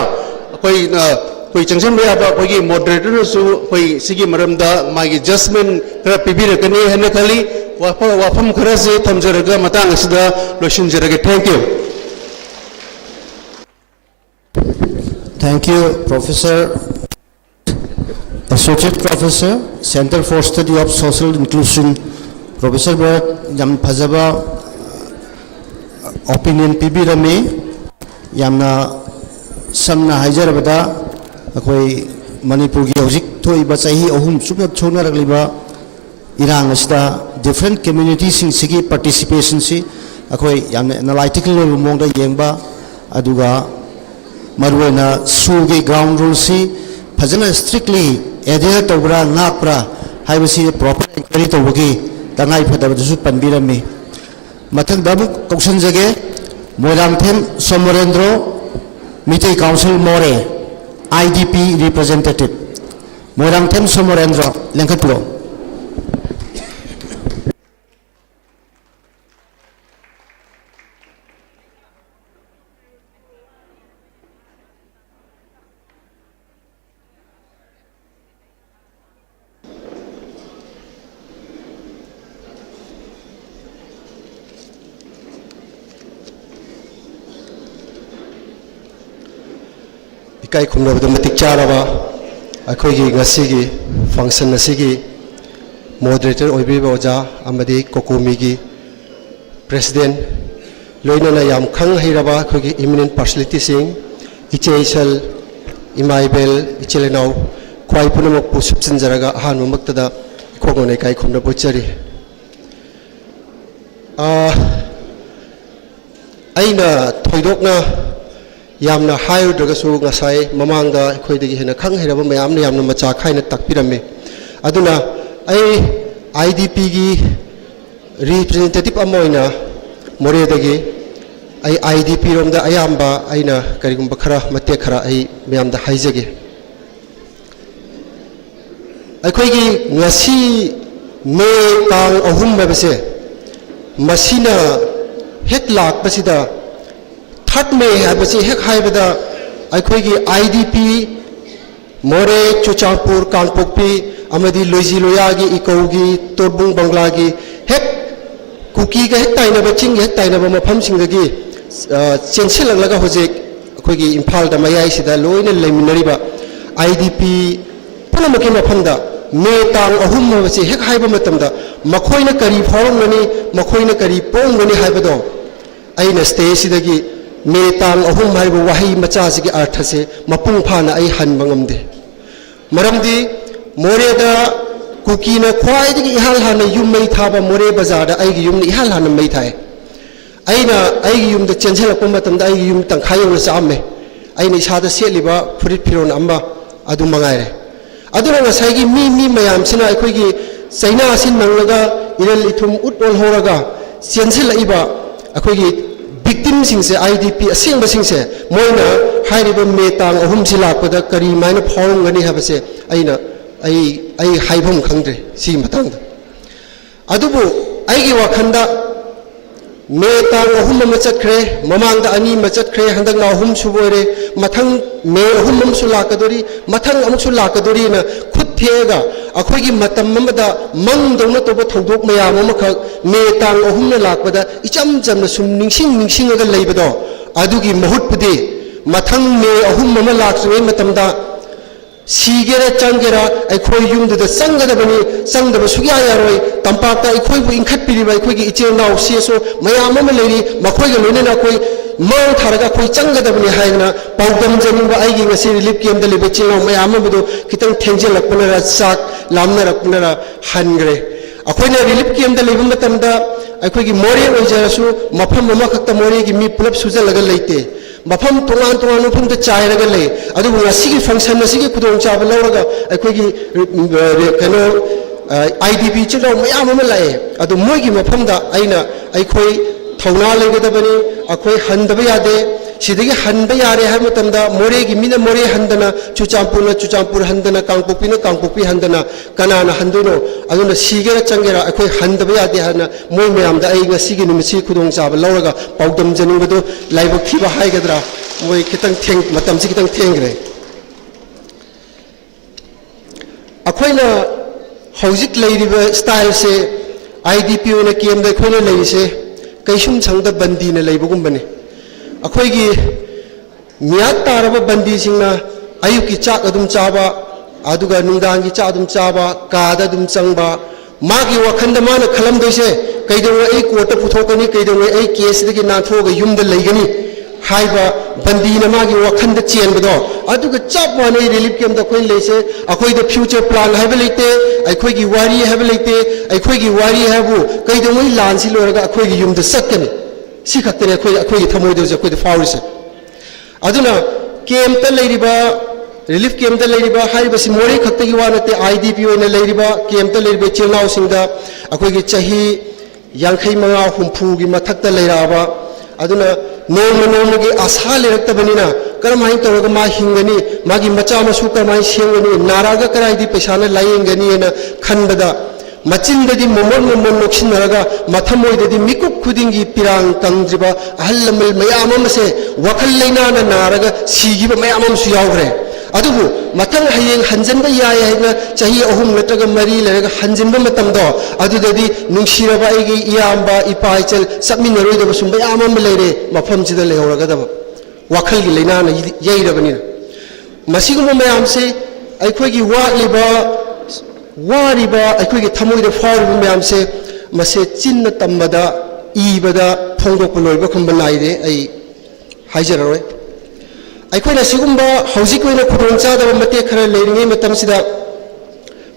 ꯑꯩꯈꯣꯏ ꯆꯪꯁꯤꯟꯕ ꯌꯥꯕ ꯑꯩꯈꯣꯏꯒꯤ ꯃꯣꯗꯔꯦꯇꯔꯅꯁꯨ ꯑꯩꯈꯣꯏ ꯁꯤꯒꯤ ꯃꯔꯝꯗ ꯃꯥꯒꯤ ꯖꯁꯃꯦꯟ ꯈꯔ ꯄꯤꯕꯤꯔꯛꯀꯅꯤ ꯍꯥꯏꯅ ꯈꯜꯂꯤ ꯋꯥꯐꯝ ꯈꯔꯁꯦ ꯊꯝꯖꯔꯒ ꯃꯇꯥꯡ ꯑꯁꯤꯗ ꯂꯣꯏꯁꯤꯟꯖꯔꯒꯦ thank you Thank you, Professor, Associate Professor, Center for Study of Social Inclusion, Professor Bharat, yam phajaba opinion pibirami, yamna samna haijarabada, akoi Manipur gi hojik thoiba chahi ahum supna chonaragliba irang asida different communities sing sigi participation si akoi yamna analytical mongda yengba aduga Marwana Sugi ground rules si Fazana strictly adhere to Bra Napra, Hivasi proper inquiry to Wagi, Tangai Padasu Panbirami. Matan Babu Kokshanzage, Modantem Somorendro, Mite Council More, IDP representative. Modantem Somorendro, Lankapuro. Kai khumnabda matik charaba akhoigi ngasigi function asigi moderator oibiba oja amadi kokomi gi president loinana yam khang heiraba akhoigi eminent personality sing icheisal imaibel ichelenau kwai punamak pu subsinjaraga han mamaktada khogone kai khumna bochari aina thoidokna yamna hayu daga su ngasai mamanga khoi dagi hena khang heraba mayam na yamna macha khaina takpirame aduna ai IDP gi representative amoina more dagi ai IDP romda ayamba aina karigumba khara mate khara ai mayam da haijage ai khoi gi ngasi me tang ahum mabase masina hek lak pasida Third May habasi hek haibada aikhoigi IDP More Chuchangpur Kangpokpi amadi Loizi Loyagi Ikaugi Torbung Banglagi hek kuki ga hek taina ba ching hek taina ba mafam singdagi chensilanglaga hojek akhoigi Imphal da mayai sida loina leiminariba IDP pulamaki mafamda me tang ahum habasi hek haiba matamda makhoina kari phawngani makhoina kari pongani haibado aina stay sidagi me tang ahum haibu wahi macha sigi artha se mapung phana ai han bangamde maramdi more da kuki na khwai digi ihal hana yum mai thaba more bazar da ai gi yum ni ihal hana mai thai aina ai gi yum da chenchel ko matam da ai gi yum tang khayo na samme aina isa da seliba furit phiron amba adu mangai re aduna ngasai gi mi mayam sina ai khoi gi chaina sin nanglaga iral ithum ut ol horaga chenchel iba akhoi gi victim singse IDP asengba singse moina hairiba metang ahum silakpada kari maina phawngani habase aina ai haibam khangdre si matangda adubu aigi wakhanda metang ahum ma chatkre mamangda ani ma chatkre handang na ahum subore mathang me ahum su lakadori mathang amuk su lakadori na khut thega akhoigi matam mamada mangdona toba thodok mayam amakha metang ahum na lakpada icham jamna sum ningsing aga leibado adugi mahut pudi mathang me ahum ma laksuwe matamda sigera changera aikhoi yumda changadabani changdaba sugya yaroi tampakta aikhoi bu inkhat piriba aikhoi gi iche naw seso mayam ama leiri makhoi ga loina na koi mang tharaga koi changadabani haina paudam jaminba aigi ngasi relief camp da lebe chino mayam ama bu kitang thenjelakpana sak lamna rakpana hangre akhoi na relief camp da lebe matamda aikhoi gi more oijarasu mafam ama khakta more gi mi pulap sujalaga leite mafam tongan mafam da chairaga lei adu ngasigi function nasigi kudong chaba lawraga aikhoi kano IDP chilo mayam ama lai adu moi gi mafam da aina aikhoi thauna legadabani akhoi handaba yade सिदगी हनबा यारे है मतमदा मोरे की मीना मोरे हंदना चुचामपुर हंदना कांगपोपी हंदना कनाना हंदोनो अदुना सीगेरा चंगेरा अखोई हंदबा यादे हना मोय मयामदा अई ngasiगी निमिसी खुदोंग चाबा लौरगा पाउदम जनिंगबदो लाइबक थिबा हाइगदरा मोय खितंग थेंग मतमसी खितंग थेंगरे अखोइना हौजिक लेरिबा स्टाइल से IDP ओना केमदा अखोइना लेरिसे कैसुम संगदा बंदी ने लेबगुंबने अखोइगी मियाद तारबा बंदी सिंगना अयुकी चाक अदुम चाबा अदुगा नुंदांगी चाक अदुम चाबा कादा अदुम चंगबा मागी वखंद माना खलमदोइसे कैदोंगे ए कोर्ट पुथोकनी कैदोंगे ए केस दगी नाथोगा युमदा लेगनी हाइबा बंदी ने मागी वखंद चेनबदो अदुगा चाप माने रिलीफ केम द कोइन लेसे अखोइद फ्यूचर प्लान हाइबा लेते अखोइगी वारी हाइबा लेते अखोइगी वारी हाबु कैदोंगे लानसि लोरगा अखोइगी युमदा सकनी सी खक्तने अखोइगी थमोइदोजे अखोइद फावरिसे अदुना केमता लेरिबा रिलीफ केमता लेरिबा हाइबसि मोरे खक्तगी वानते IDP ओइना लेरिबा केमता लेरिबा चिरनाव सिंगदा अखोइगी चही 85 हुम्फुगी मथक्ता लेराबा अदुना नोंगी आशा लेरक्तबनिना करमाइन तौरगा मा हिंगनी मागी मचा मसु करमाइन सेंगनी नारागा कराइदी पैसाना लायेंगनी एना खनबदा मचिंददी मोमन नोक्सिनरगा मथमोइददी मिकुप खुदिंगी पिरांग कंद्रिबा अहल लमल मयाम अमसे वखल लैनाना नारगा सिगिबा मयाम अमसु यावग्रे अदुबु मथंग हयेंग हंजनबा याय हैना चाही अहुम नत्रगा मरी लेरगा हंजनबा मतमदो अदुददी नुंसिरबा एगी इयामबा इपाइचल सबमिनरोइदबा सुंबा याम अम लेरे मफमसिदा लेहौरगदबा वखलगी लैनाना यैरबनिना मसिगुम मयामसे अखोइगी वारिबा अखोइगी थमोइदा फाउरिबा मयामसे मसे चिन्न तम्बदा ईबदा फोंदोकपा लोइबा खंबा नाइदे आई हाइजररोय अखोइना सिगुम्बा हौजिक ओइना खुदोंग चादबा मते खरा लेरिङै मतमसिदा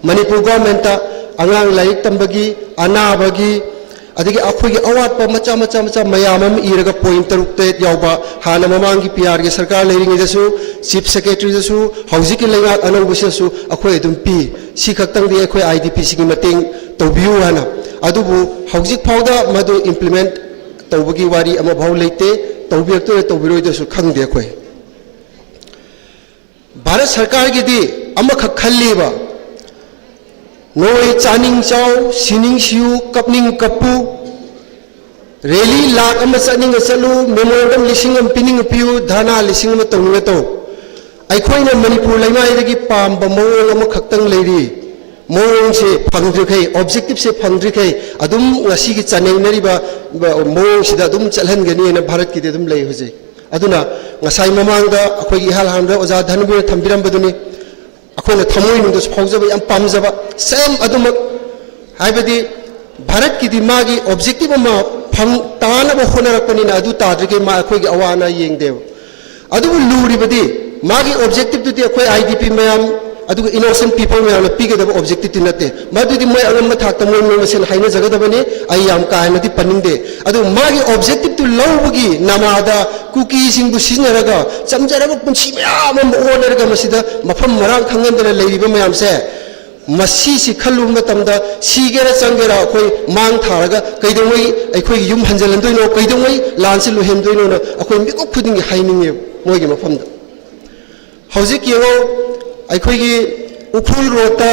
मणिपुर गवर्नमेंट अंगांग लाइक तंबगी अनाबगी अदगी अखोइगी अवाटपा मचा मयाम अम इरगा पॉइंट तरुक ते यावबा हाना ममांगी PR गी सरकार लेरिङैदसु चीफ सेक्रेटरी दसु हौजिक लेङा अनौबससु अखोइ अदुम पी सी खक्तंग दे अखोइ IDP सिगी मतेंग तौबियु हाना अदुबु हौजिक फाउदा मदु इंप्लीमेंट तौबगी वारी अमा भाव लेते तौबियक्तो तौबिरोइदसु खंगदे अखोइ भारत सरकार की दी अमखक खल्लीबा नोई चानिंग चाव सिनिंग सियु कपनिंग कपु रैली लाख अम चनिंग चलु मेमोरेंडम लिसिंग अम पिनिंग पियु धरना लिसिंग अम तौनिंग तो अखोइना मणिपुर लैमाइदगी पाम्बा मवोंग अम खक्तंग लेरी मवोंग से फंगद्रिखै ऑब्जेक्टिव से फंगद्रिखै अदुम ngasiगी चानेंगनरिबा मवोंग सिदा अदुम चलहनगनी न भारत की अदुम लै होजे अदुना ngасai mamangda अखोई इहाल हामदा ओजा धनबीर थंबिरंबदुनी अखोइना थमोइ नुदस फाउजबा याम पामजबा सेम अदुमक हाइबदी भारत की दी मागी ऑब्जेक्टिव मा फंग तानबा होनरकपनिना अदु ताद्रिके मा अखोइगी अवाना येंगदेव अदुबु लूरिबदी मागी ऑब्जेक्टिव दुदी अखोइ IDP मयाम अदुगा इनोसेंट पीपल मयाम पीगदबा ऑब्जेक्टिव तिनते मदुदी मोय अंगम थाक्ता मोय मोयमसेन हाइना जगदबनी आई याम कायनदी पनिंगदे अदु मागी ऑब्जेक्टिव तु लौबगी नमादा कुकी सिंगु सिजनरगा चमजरबा पुंसी मयाम ओनरगा मसिदा मफम मरांग खंगंदना लेरिबा मयामसे मसीसी खल्लु मतमदा सीगेरा चंगेरा अखोइ मांग थारगा कैदोंगै अखोइ युम हंजलंदोइनो कैदोंगै लानसि लुहेमदोइनो न अखोइ मिको खुदिंगी हाइनिंगे मोयगे मफमदा हौजिक येगो अखोइगी उखुल रोता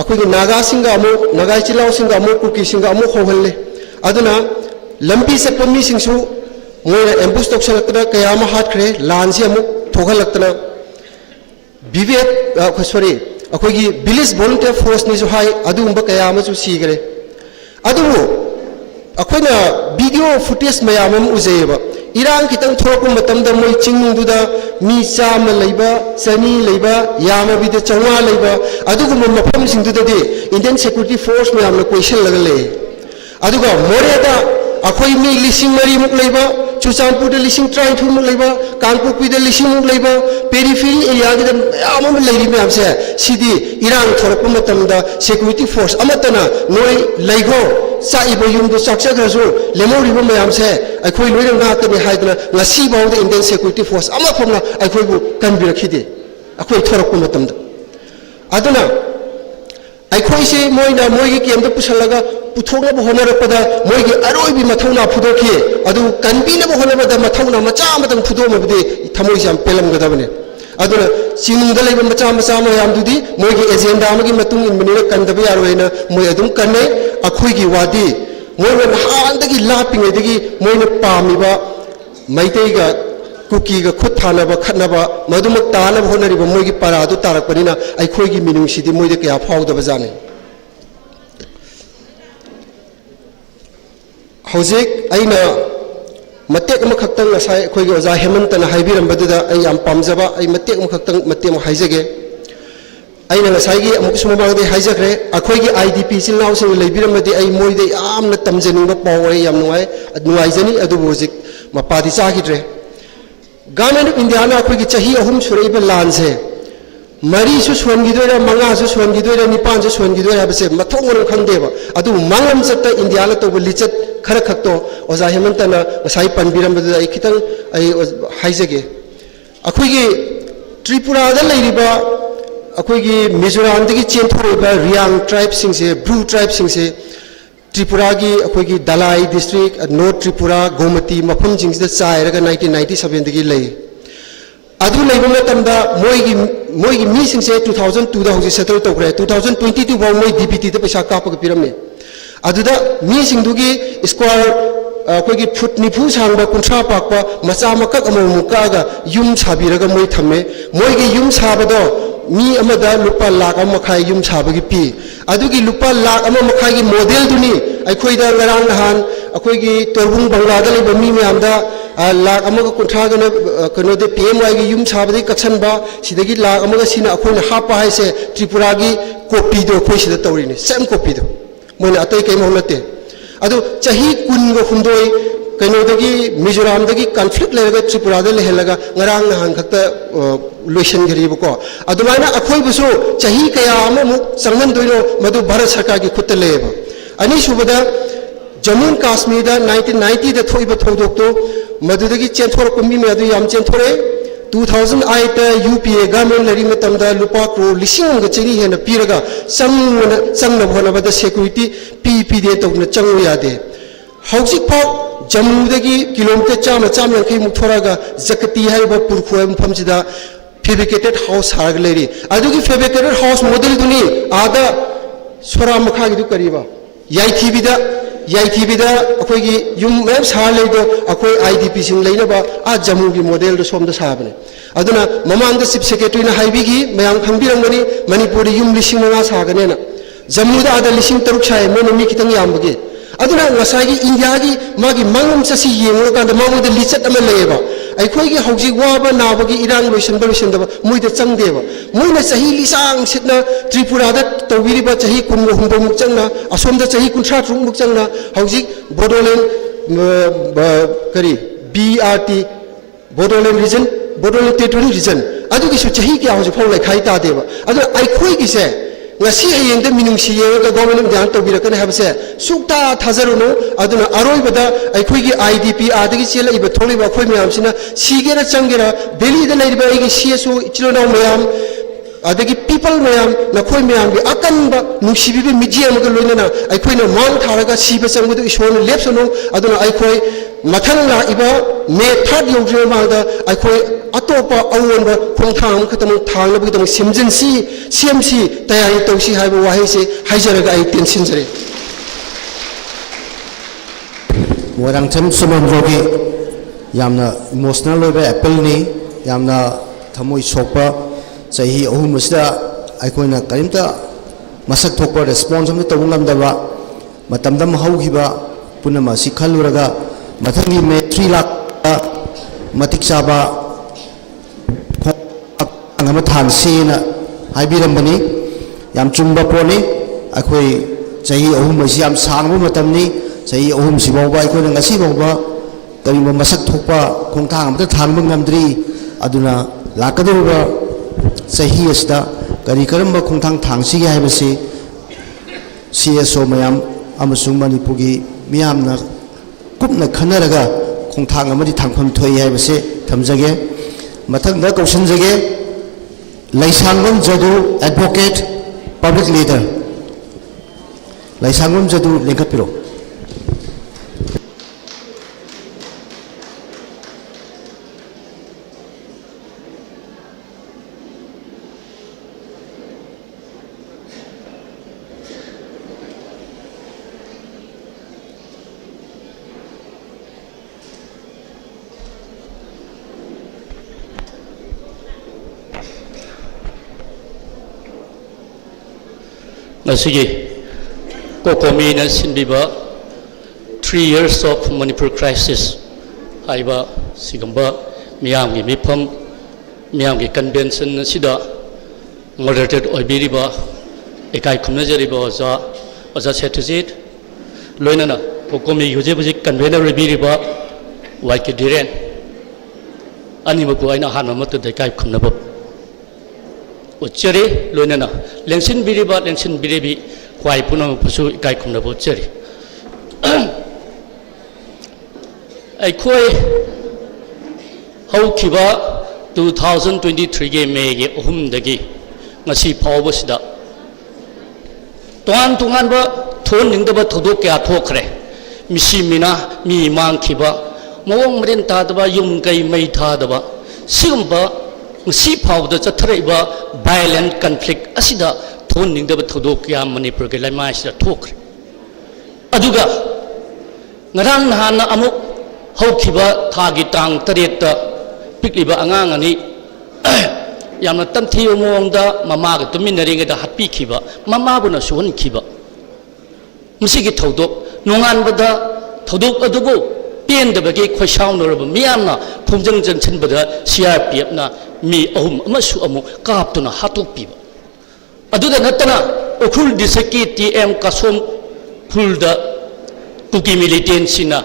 अखोइगी नागा सिंगा अमु नागा चिलाव सिंगा अमु कुकी सिंगा अमु होहल्ले अदुना लंबी चप्पा मी सिंगसु मोयना एम्बुस तोक्सलक्तना कयाम हाटखरे लानसि अमु थोगलक्तना विवेक सॉरी अखोइगी विलेज वॉलंटियर फोर्स निसु हाई अदुगुंबा कयामसु सीगरे अदुबु अखोइना वीडियो फुटेज मयाम अमु उजेबा इरांग खितंग थोरकु मतमदा मोय चिंगनुदुदा मी चाम लैबा चनी लैबा यामबिदे चौवा लैबा अदुगुम मफम सिंगदुदे इंडियन सिक्योरिटी फोर्स मयामना क्वेश्चन लगले अदुगा मोरेदा अखोइ मी लिसिंग मरी मुक लैबा चुचामपुर लिसिंग 32 मुक लैबा कांगपुर लिसिंग मुक लैबा पेरिफेरी एरिया गे याम लैरि मयामसे सिदी इरांग थोरकु मतमदा सिक्योरिटी फोर्स अमतना नोय लैगो चाइबो युमदो चाकचग्रसु लेमोरिबो मयामसे अखोइ लोइना नातने हाइदना ngasi बाउदे इंडियन सिक्योरिटी फोर्स अमा फमना अखोइबु कनबिरखिदे अखोइ थोरकु मतमदा अदुना अखोइसे मोइना मोइगी केमदा पुसलगा पुथोनब होनरपदा मोइगी अरोइबि मथौना फुदोखि अदु कनबिनब होनबदा मथौना मचा मतंग फुदोमबदि थमोइसि याम पेलमगदबने अदुना सिनुंगदा लेब मचा मचा मयामदुदि मोइगी एजेंडा अमगी मतुंग इनबनिना कनदब यारोइना मोइ अदुम कन्ने अखोइगी वादी मोइना हांदगी लापिंगेदगी मोइना पामिबा मैतेगा कुकीगा खुद थानब खनब मधुमक तानब होनरिब मोइगी पारादु तारकपनिना अखोइगी मिनुंगसिदि मोइदे कया फावदब जाने हौजिक अइना मतेक अमखक्तंग नसाय अखोइगी ओजा हेमंतना हाइबिरंबदुदा अइ याम पामजबा अइ मतेक अमखक्तंग मतेक म हाइजगे अइना नसाइगी अमुक सुमबागदे हाइजखरे अखोइगी आईडीपी सिलनाव सिंग लेबिरंबदि अइ मोइदे यामना तमजनिंग पावरे याम नुवाइजनी अदुबो हौजिक मपादि चागिद्रे गवर्नमेंट ऑफ इंडिया ना अखोइगी चाही अहुम सुरैबा लानसे मरीसु सोनगिदोरा मंगासु सोनगिदोरा निपानसु सोनगिदोरा हबसे मथोंगन खंगदेबा अदु मंगम सत्ता इंडिया ला तो लिचत खर खक्तो ओजा हेमंतना वसाई पनबिरंबदु आई खितंग आई हाइजगे अखोइगी त्रिपुरा दा लेरिबा अखोइगी मिजोराम दगी चेंथोरबा रियांग ट्राइब सिंगसे ब्रू ट्राइब सिंगसे त्रिपुरा की अखोइगी दलाई डिस्ट्रिक्ट नॉर्थ त्रिपुरा गोमती मफम जिंगसिदा चाइरगा 1997 दगी लई अदु लेबा मतमदा मोइगी मीसिंगसे 2002 दा होजि सेटल तौखरे 2022 बाउ मोइ डीपीटी दा पैसा कापगा पिरमने अदुदा मीसिंगदुगी स्क्वायर अखोइगी फुट निफु सांगबा कुंथ्रा पाकपा मचा मकक अममुकागा युम साबिरगा मोइ थम्मे मोइगी युम साबदो मी अमदा लुपा लाख मखाई युम साबगी पी अदुगी लुपा लाख मखाई मॉडल दुनी अखोइदा ngaraang nahan अखोइगी तोरबुंग बंगलादा लेबा मी मयामदा लाख अमगा कुंथ्रागना कनोदे पीएमवाई गी युम साबदि कछनबा सिदगी लाख अमगा सिना अखोइना हापा हाइसे त्रिपुरा गी कॉपी दो अखोइ सिदा तौरिने सेम कॉपी दो मोना अतै कै महनते अदु चाही कुनगो हुंदोय कनोदगी मिजोराम दगी कॉन्फ्लिक्ट लेगा त्रिपुरा दे लेहलगा ngaraang nahan खक्ता लोशन गरीबको अदुमाना अखोइ बुसु चाही कया अममु संगन दोइनो मदु भारत सरकार की खुद लेबा अनि सुबदा जम्मू कश्मीर दा 1990 दा थोइबा थौदोक्तो मदुदगी चेंथोर कुमी मे अदु याम चेंथोरे 2008 दा यूपीए गवर्नमेंट लरी मतमदा लुपा करो लिसिंग ग चेनी हेना पीरगा संग भोनबदा सिक्योरिटी पी दे तौना चंगु यादे हौजिक फाउ जम्मू दगी किलोमीटर चाम यांखै मुथोरागा जकती हाइबा पुरखोय मफमसिदा फेब्रिकेटेड हाउस हाग लेरी अदुगी फेब्रिकेटेड हाउस मॉडल दुनी आदा सोरा मखा गिदु करीबा याइथीबिदा अखोइगी युम मैम सा लेदो अखोइ आईडीपी सिंग लेनबा आ जम्मू की मॉडल दो सोमदा साबने अदुना ममांग द चीफ सेक्रेटरी ना हाइबिगी मयाम खंबिरंगनी मणिपुर युम लिसिंग मंगा सागनेना जम्मू दा आदा लिसिंग तरुक साय मोनो मी खितंग यामबगे अदुना ngसागी इंडिया की मागी मंगम चसी येंगो कांदा मांगोद लिचत अमा लेबा अखोइगी हौजी वाबा नाबगी इरांग लोइसनबा मुइदा चंगदेबा मुइना चाही लिसांग सिटना त्रिपुरा दा तौबिरिबा चाही कुमो हुंबो मुक चंगना असोमदा चाही कुंथ्रा ट्रुंग मुक चंगना हौजी बोडोलैंड करी BRT Bodoland region Bodoland territory region अदुगी सु चाही क्या हौजी फाउ लाइखाइ तादेबा अदु अखोइगी से ngasi hayeng da minungsi yega government jan to birakane habse sukta thazaruno aduna aroibada aikhoi gi idp adagi chela iba tholi ba khoi myam sina sigera changera delhi da leiba igi csu chilona myam adagi people myam na khoi myam gi akan ba nungsibi be medium ga loina na aikhoi na mang tharaga siba changbu ison lepsono aduna aikhoi mathang la iba me third yongre ma da aikhoi अतोपा अवोनबा खोंथांग खतम थांगना बगदम सिमजनसी CMC तयारी तौसी हाइबा वाहे से हाइजरगा आई tension जरे मोरांगचम सुमनरोगी यामना emotional होबे Apple नि यामना थमोइ सोपा चाही अहुमसदा आइकोइना करिमता मसक थोकपा response हम तौलमदबा मतमदम हौगिबा पुनमा सिखलुरगा मथंगी में 3 लाख मतिक चाबा angama thansina haibirambani yam chumba poni akhoi chahi ahum asi yam sangbu matamni chahi ahum sibawba akhoi ngasi bawba karima masak thokpa khongthang amta thanbu ngamdri aduna lakaduba chahi asda kari karamba khongthang thangsi gi haibasi CSO mayam amasung manipugi miyamna kupna khanaraga khongthang amadi thangpham thoi haibase thamjage mathangda kausanjage Laisangwan Jadu, advocate, public leader. ꯂꯩꯁꯥꯡꯕꯝ ꯖꯗꯨ ꯂꯦꯡꯈꯠꯄꯤꯔꯣ Masigi Kokomina Sinbiba 3 years of Manipur crisis Haiba Sigamba Miyangi Mipam Miyangi Convention Sida moderated Oibiriba Ekai Kumnajariba Oza Setizit Loinana Kokomi Yujibuji Convener Ribiriba Waiki Diren Animabu Aina Hanamatu Dekai Kumnabab Ucheri Lunana Lensin Biriba Lensin Biribi Kwai Punam Pusu Kai Kumnabu Cheri I Koi How Kiba 2023 Game May Hum Dagi Masi Pawasida Tuan Tunganba Tun in the Batodoka Tokre Mishi Mina Mi Man Kiba Mong Marin Tadaba Yum Gai May Tadaba Simba Si power the Chatreba violent conflict Asida toning the Todokia Manipur Galamais talk. Aduga Naran Hana Amuk Hokiba Tagitang Tareta Pikliba Angangani Yamatan Tio Monda Mamaga dominating at the happy kiba, Mamabuna Suan Kiba Musiki Todok, Nongan Bada Todok Adugo. Pien the Bagay Kwashan or Miana, Pumjang Jensen Bada, CRPFna, me Masu Amu, Kaptuna, Hatu Piba. Aduda Natana, Okul Disaki TM Kasum, Pulda, Kuki Militansina,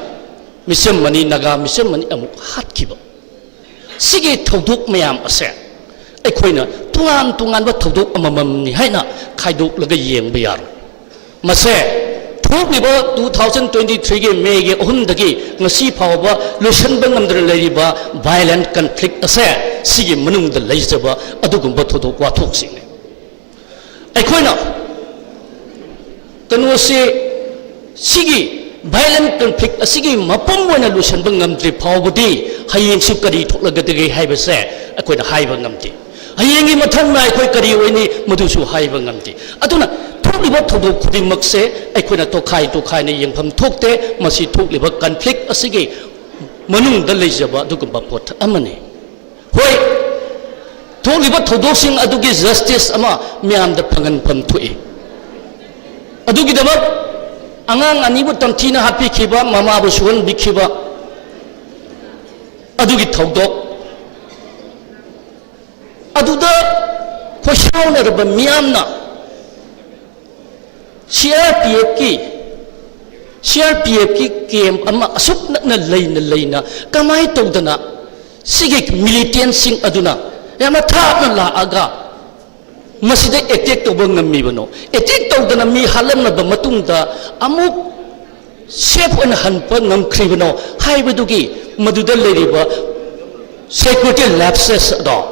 Missamani Naga, Missamani Amu, Hatkiba. Sige Toduk Mayam Asa. Equina, Tungan but Toduk Amamni Haina, Kaiduk Lagayang Biar. Mase. 2023 May Hundagi, Nasi Power, Lucian Bangamdra Ladiba, violent conflict affair, Sigi Munum the Lazaba, Adugumba to Watoxing. Equina Can we say Sigi, violent conflict, a Sigi Mapum when a Lucian Bangamdri Power Day, Hayin Sukari took like the gay Hiber say, I quit a Hibangamti. Hayangi Matana, I quit Kariwini, Mudusu Hibangamti. Aduna. Liba Todo Kudimakse, Equina Tokai to Kaini Yang Pam Tokte, Masi took liver conflict a sige, Manung the Lazaba, Dugambapot, Amani. Why? Told liver Todosing Adugi justice ama, Miam the Pangan Pam Tui. Adugi the Bab Angang Anibu Tantina Happy Kiba, Mama was one big Kiba Adugi Todok Aduda Kwashana of Miamna. CRPF ki game ama asuk na leina kamay tawdana sigik militant sing aduna yama thap na la aga masida attack to bang mi bano attack tawdana mi halam na ba matungda amuk safe and hanpa ngam kribano haibadugi maduda leriba security lapses do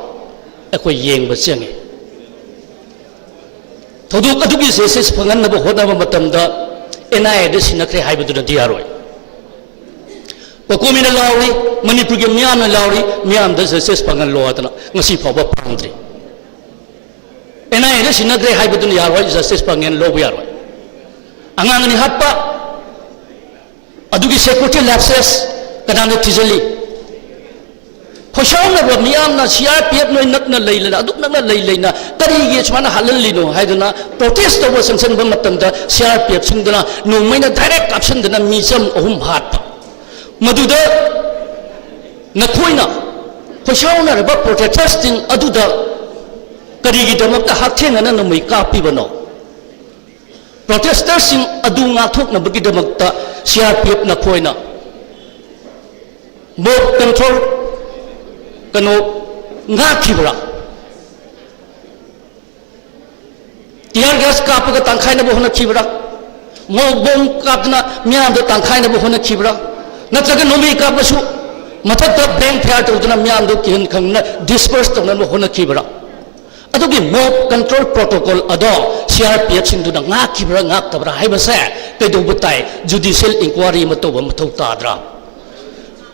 akoi yeng ba changi Toduk Adugi says Pangan of Hodama Matamda, NI Desinacre Hybrid Diaroi. Wakumina Lowry, Manipurgamiana Lowry, Miam does says Pangan Loadana, Nasi Papa Pantry. NI Desinacre Hybrid Diaroi is a says Pangan Lowiaroi. Angani Hapa Adugi Security Lapses, Kadana Tizeli. Hoshana Miamna, CRPF no Natna Layla, Adukna Layla, Tari Yachmana Halalino, Haidana, protest over Sansan Bamatanda, CRPF Sindana, no minor direct option than a Misam Ohum Hat. Maduda Nakuina, Hoshana about protesting Aduda, Karigi Damaka Hatin and Namika Pibano. Protesters in Adunga took Nabukidamakta, CRPF Nakuina. More control. Kano Nakibra Tiar gas Kapaga Tankaina Bohona Kibra, Mo Bom Kapna, Miam the Tankaina Bohona Kibra, Nataka Nomi Kapasu, Matata Bank Theatre, Miam the Kin Dispersed on Bohona Kibra. अदुगी mob control protocol अदो CRPF सिंधुना ngakibra ngaktabra haibase kaidobutai judicial inquiry matoba mathau tadra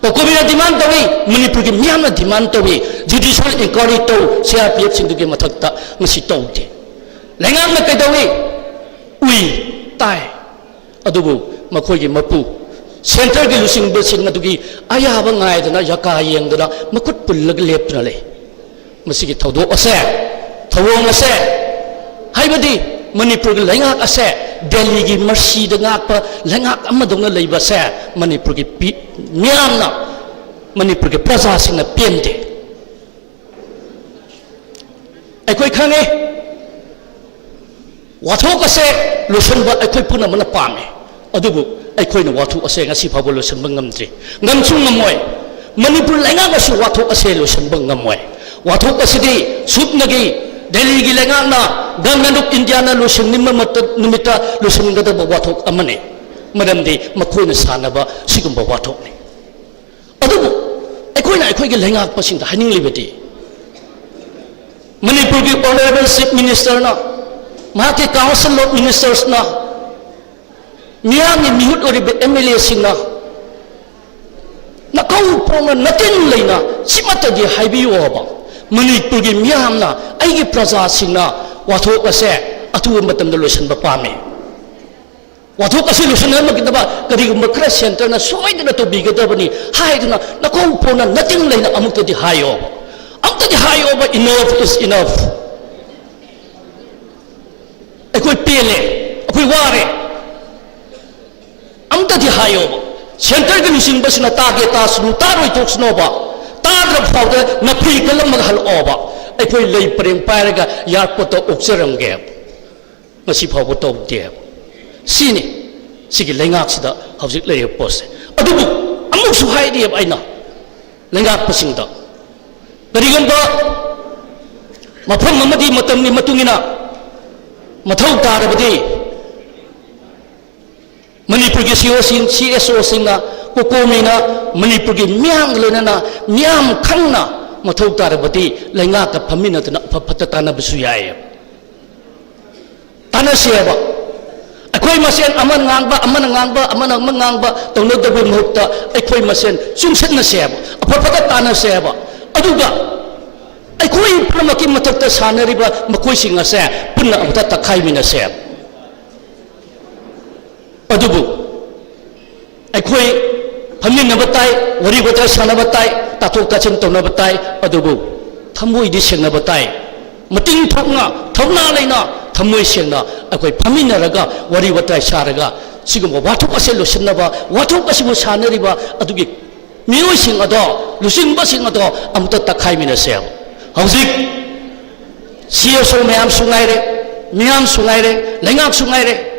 Pokobina demand tawi Manipur ki miyamna demand tawi judicial inquiry to CRPF sindugi mathakta ngasi tawde lengang na kaidawi ui tai adubu makhoi gi mapu center gi lusing besing adugi ayaba ngai dana yaka yeng dana makut pullag lepna le masigi thawdo ase thawong ase haibadi Manipur ki lengak ase Delhi ki mercy da ngakpa lengak amadong leiba se Manipur ki miyamna Manipur ki praja sing na pende aikoi khange wathok ase lotion ba aikoi puna mana pame adubu aikoi na wathok ase ngasi phabo lotion ba ngamdri ngamchung ngamoi Manipur lengak asu wathok ase lotion ba ngamoi wathok ase di supnagi Delhi ki lengang na Government of India na lusing nimita lusing ngada ba wathok amane madam di makhoi na sana ba sigum ba wathok ni adubu aikoi ki lengak pasing da haning libeti Manipur ki honorable chief minister na mahake council of ministers na miyang ni mihut ori MLA sing na nakau prong na natin leina simata di haibi ba Manipur ki miyam na aigi praja singna wathok ase atu matam da lotion ba pame wathok ase lotion na magidaba kari makra center na soidna to bigadabani haidna nakau pona nating leina amukta di hayo ba enough is enough ekoi pele ekoi ware amta di hayo ba center ki lotion ba sina tage tasnu taroi toksno ba Tadra fauda na pri kalam maghal oba aikoi lei prem pairaga airport to oksaram ge masi phau to de sini sigi lengak sida hawjik lei post adubu amuk su hai di aina lengak pasing da karigamba mafam mamadi matam ni matungina mathau tarabadi Manipur ki CSO singa Kokomina Manipur ki miyam lenana miyam khangna mathau tarabati lenga ka phamina tana phatatana bisuyai tana seba akoi masen aman ngangba tawno dabu mukta akoi masen sumsatna seba aphapata tana seba aduga akoi pramaki mathakta sanariba makoi singa se punna amta takhai mina seba adubu aikoi phamin na batai wari bata sana batai tathok tachin tona batai adubu thamoi di sengna batai mating thongna leina thamoi sengna aikoi phamin na raga wari batai saraga sigum wathok ase losinna ba wathok asimu sanari ba adugi mioi sing ado lusin ba sing ado amta takhai mina se hauzik CSO mayam sungaire lengak sungaire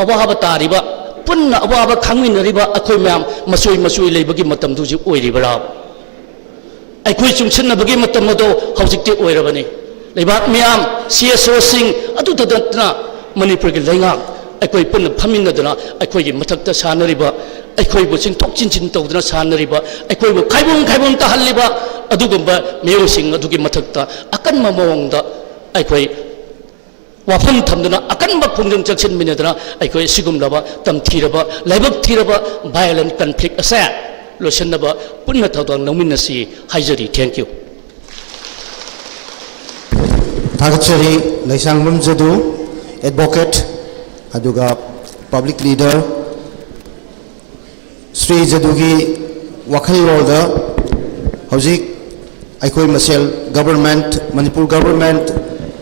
awaba tariba punna awaba khangminariba akhoi myam masui leibagi matam du ji oiribara akhoi chungchinna bagi matam do hawjikti oirabani leibak myam CSO sing adu tadatna Manipur ki lenga akhoi punna phaminadana akhoi gi mathakta sanariba akhoi bu sing tok chin tawdana sanariba akhoi bu khaibum ta halliba adugumba meyo sing adugi mathakta akan mamawangda akhoi wafam thamduna akanba phungjang chaksin minadana aikoi sigumlaba tamthiraba laibak thiraba violent conflict asa losanaba punna thawdang nangminasi haijari thank you Thagachari Laisangmam Jadu advocate aduga public leader Sri Jadugi wakhal lorda hojik aikoi masel government Manipur government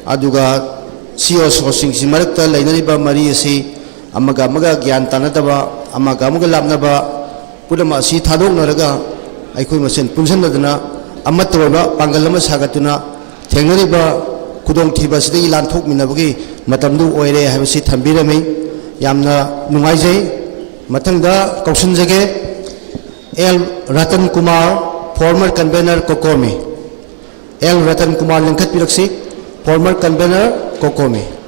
aduga CSO sing si marakta lainariba mari asi amaga gyan tanadaba amaga labnaba pudama si thadok naraga aikoi masen punsanadana amatwa pangalama sagatuna thengnariba kudong thiba sidai lanthok minabagi matamdu oire habasi thambirami yamna nungaijai mathangda kausunjage L Ratan Kumar former convener Kokomi L Ratan Kumar lengkhat piraksi former convener Kokomi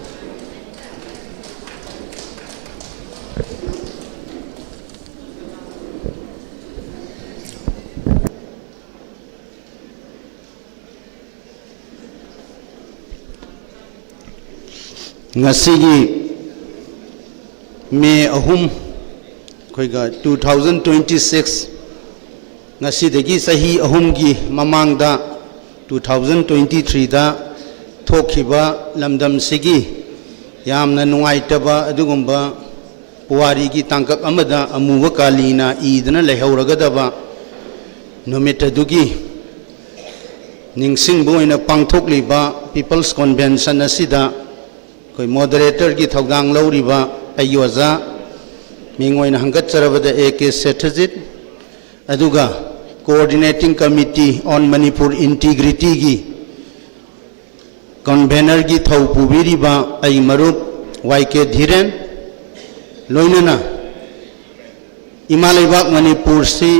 ngasi May ahum koiga 2026 ngasi degi sahi ahum gi mamangda 2023 da thokhiba lamdam sigi yamna nungaitaba adugumba puwari gi tangkak amada amuwa kalina idna lehauragadaba numita dugi ningsing boina pangthokliba people's convention asida koi moderator gi thogdang lawriba ayoza mingoina hangatcharabada AK Satyajit aduga coordinating committee on Manipur integrity gi convener gi thawpubiriba ai marup YK Dhiren loinana Imalaibak Manipur si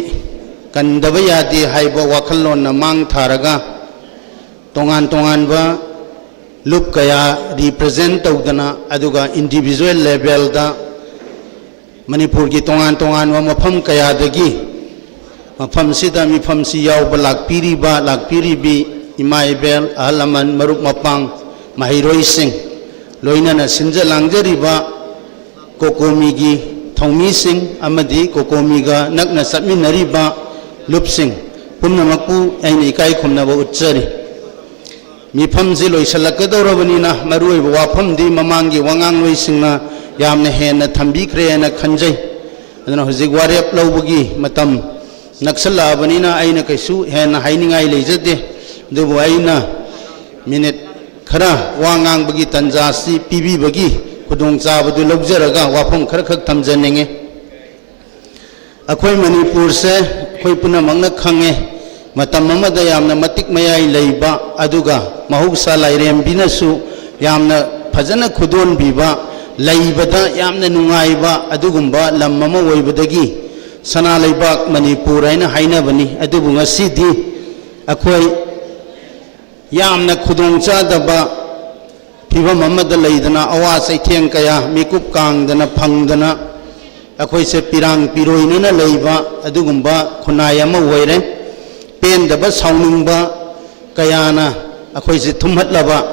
kandaba yadi haiba wakhallon na mang tharaga tongan ba loop kaya represent tawdana aduga individual level da Manipur gi tongan wa mafam kaya dagi mafam sida mifam si yaw lakpiribi imaibel ahalaman marup mapang mahiroi sing loinana sinja langjariba kokomi gi thongmi sing amadi kokomi ga nakna satminariba loop sing pumnamakpu aini ikai khumnaba utchari mifam ji loisalakadorabani marui wafam di mamangi wangang loisingna yamna hena thambikre na khanjai aduna hojik warep lawbugi matam naksala banina aina kaisu hena hainingai leijade dubu aina minute khara wangang bagi tanjasi pibi bagi kudong chabadu lobjaraga wafam khara khak thamjanenge akhoi manipur se khoi puna mangna khange matam amada yamna matik mayai leiba aduga mahugsa lairem binasu yamna phajana khudon biba laibada yamna nungaiba adugumba lam ama oibadagi sana leibak manipur aina hainabani adubu ngasidi akhoi yamna khudong chadaba phibam amada leidana awa saitheng kaya mikup kangdana phangdana akhoi se pirang piroinana leiba adugumba khunai ama oire pendaba sauningba kayana akhoi se thumhatlaba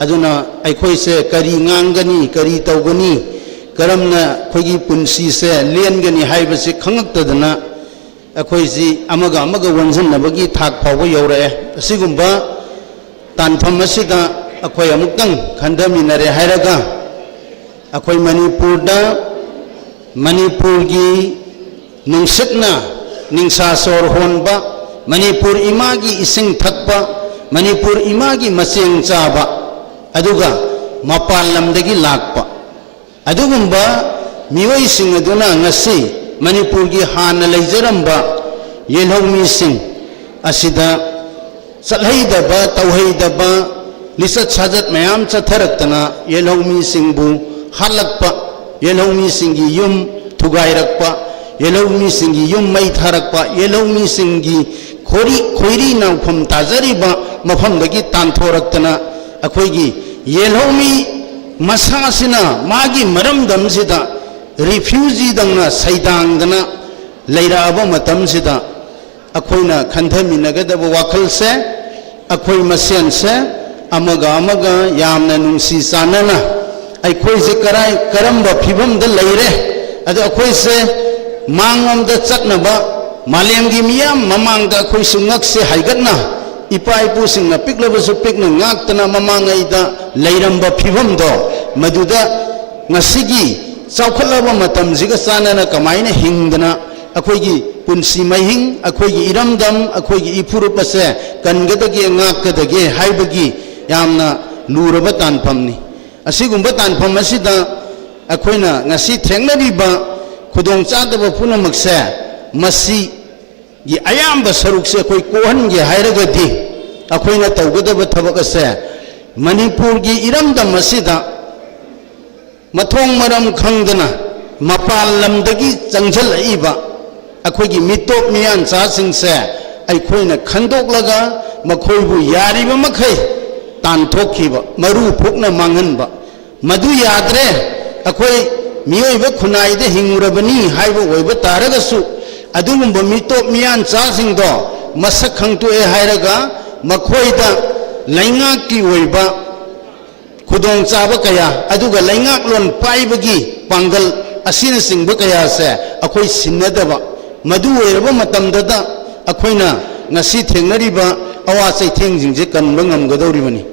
aduna aikhoi se kari ngangani kari tawgani karamna khoigi punsi se lengani haibase khangaktadana akhoi si amaga wanjannabagi thak phawba yaurae asigumba tanpham asida akhoi amuktang khandaminare hairaga akhoi manipurgi nungsitna ningsa sor honba manipur imagi ising thakpa manipur imagi maseng chaba aduga mapal lamdagi lakpa adugumba miwai sing aduna ngasi manipur gi hana leijaramba yelhawmi sing asida salhaidaba tawhaidaba lisat sajat mayam chatharaktana yelhawmi singbu halakpa yelhawmi singi yum thugairakpa yelhawmi singi yum mai tharakpa yelhawmi singi khoiri nawpham tajariba mafamdagi tanthoraktana akhoi yelhawmi masasina magi maramdamsida refugee dangna saidangdana leiraaba matamsida akhoina khandhaminagadaba wakhalse akhoi masense amaga yamna nungsi sanana akhoi se karamba phibamda leire adu akhoi se mangomda chatnaba malemgi miyam mamangda akhoi sungakse haigatna ipa ipu singna piklabasu pikna ngaktana mamangaida leiramba phibamdo maduda ngasigi chawkhalaba matamjiga sanana kamaina hingdana akhoigi punsi mahing akhoigi iramdam akhoigi ipurupase kangadage ngakadage haibagi yamna luraba tanphamni asigumba tanpham asida akhoina ngasi thengnariba khudong chadaba punamakse masi gi ayamba sarukse akhoi kohange hairagadi akhoina tawgadaba thabak ase manipur gi iramdam asida mathong maram khangdana mapal lamdagi changjhalaiba akhoigi mitop miyan cha singse aikhoina khandoklaga makhoibu yariba makhai tanthokhiba maru phokna manghanba madu yadre akhoi miyoiba khunaide hingurabani haiba oiba taragasu adugumba mitop miyan cha singdo masak khangtoe hairaga makhoida laingaki oiba khudong chaba kaya aduga laingak lon paibagi pangal asina singba kaya se akhoi sinnadaba madu oiraba matamdada akhoina ngasi thengnariba awa chai thengjingje kanba ngamgadoribani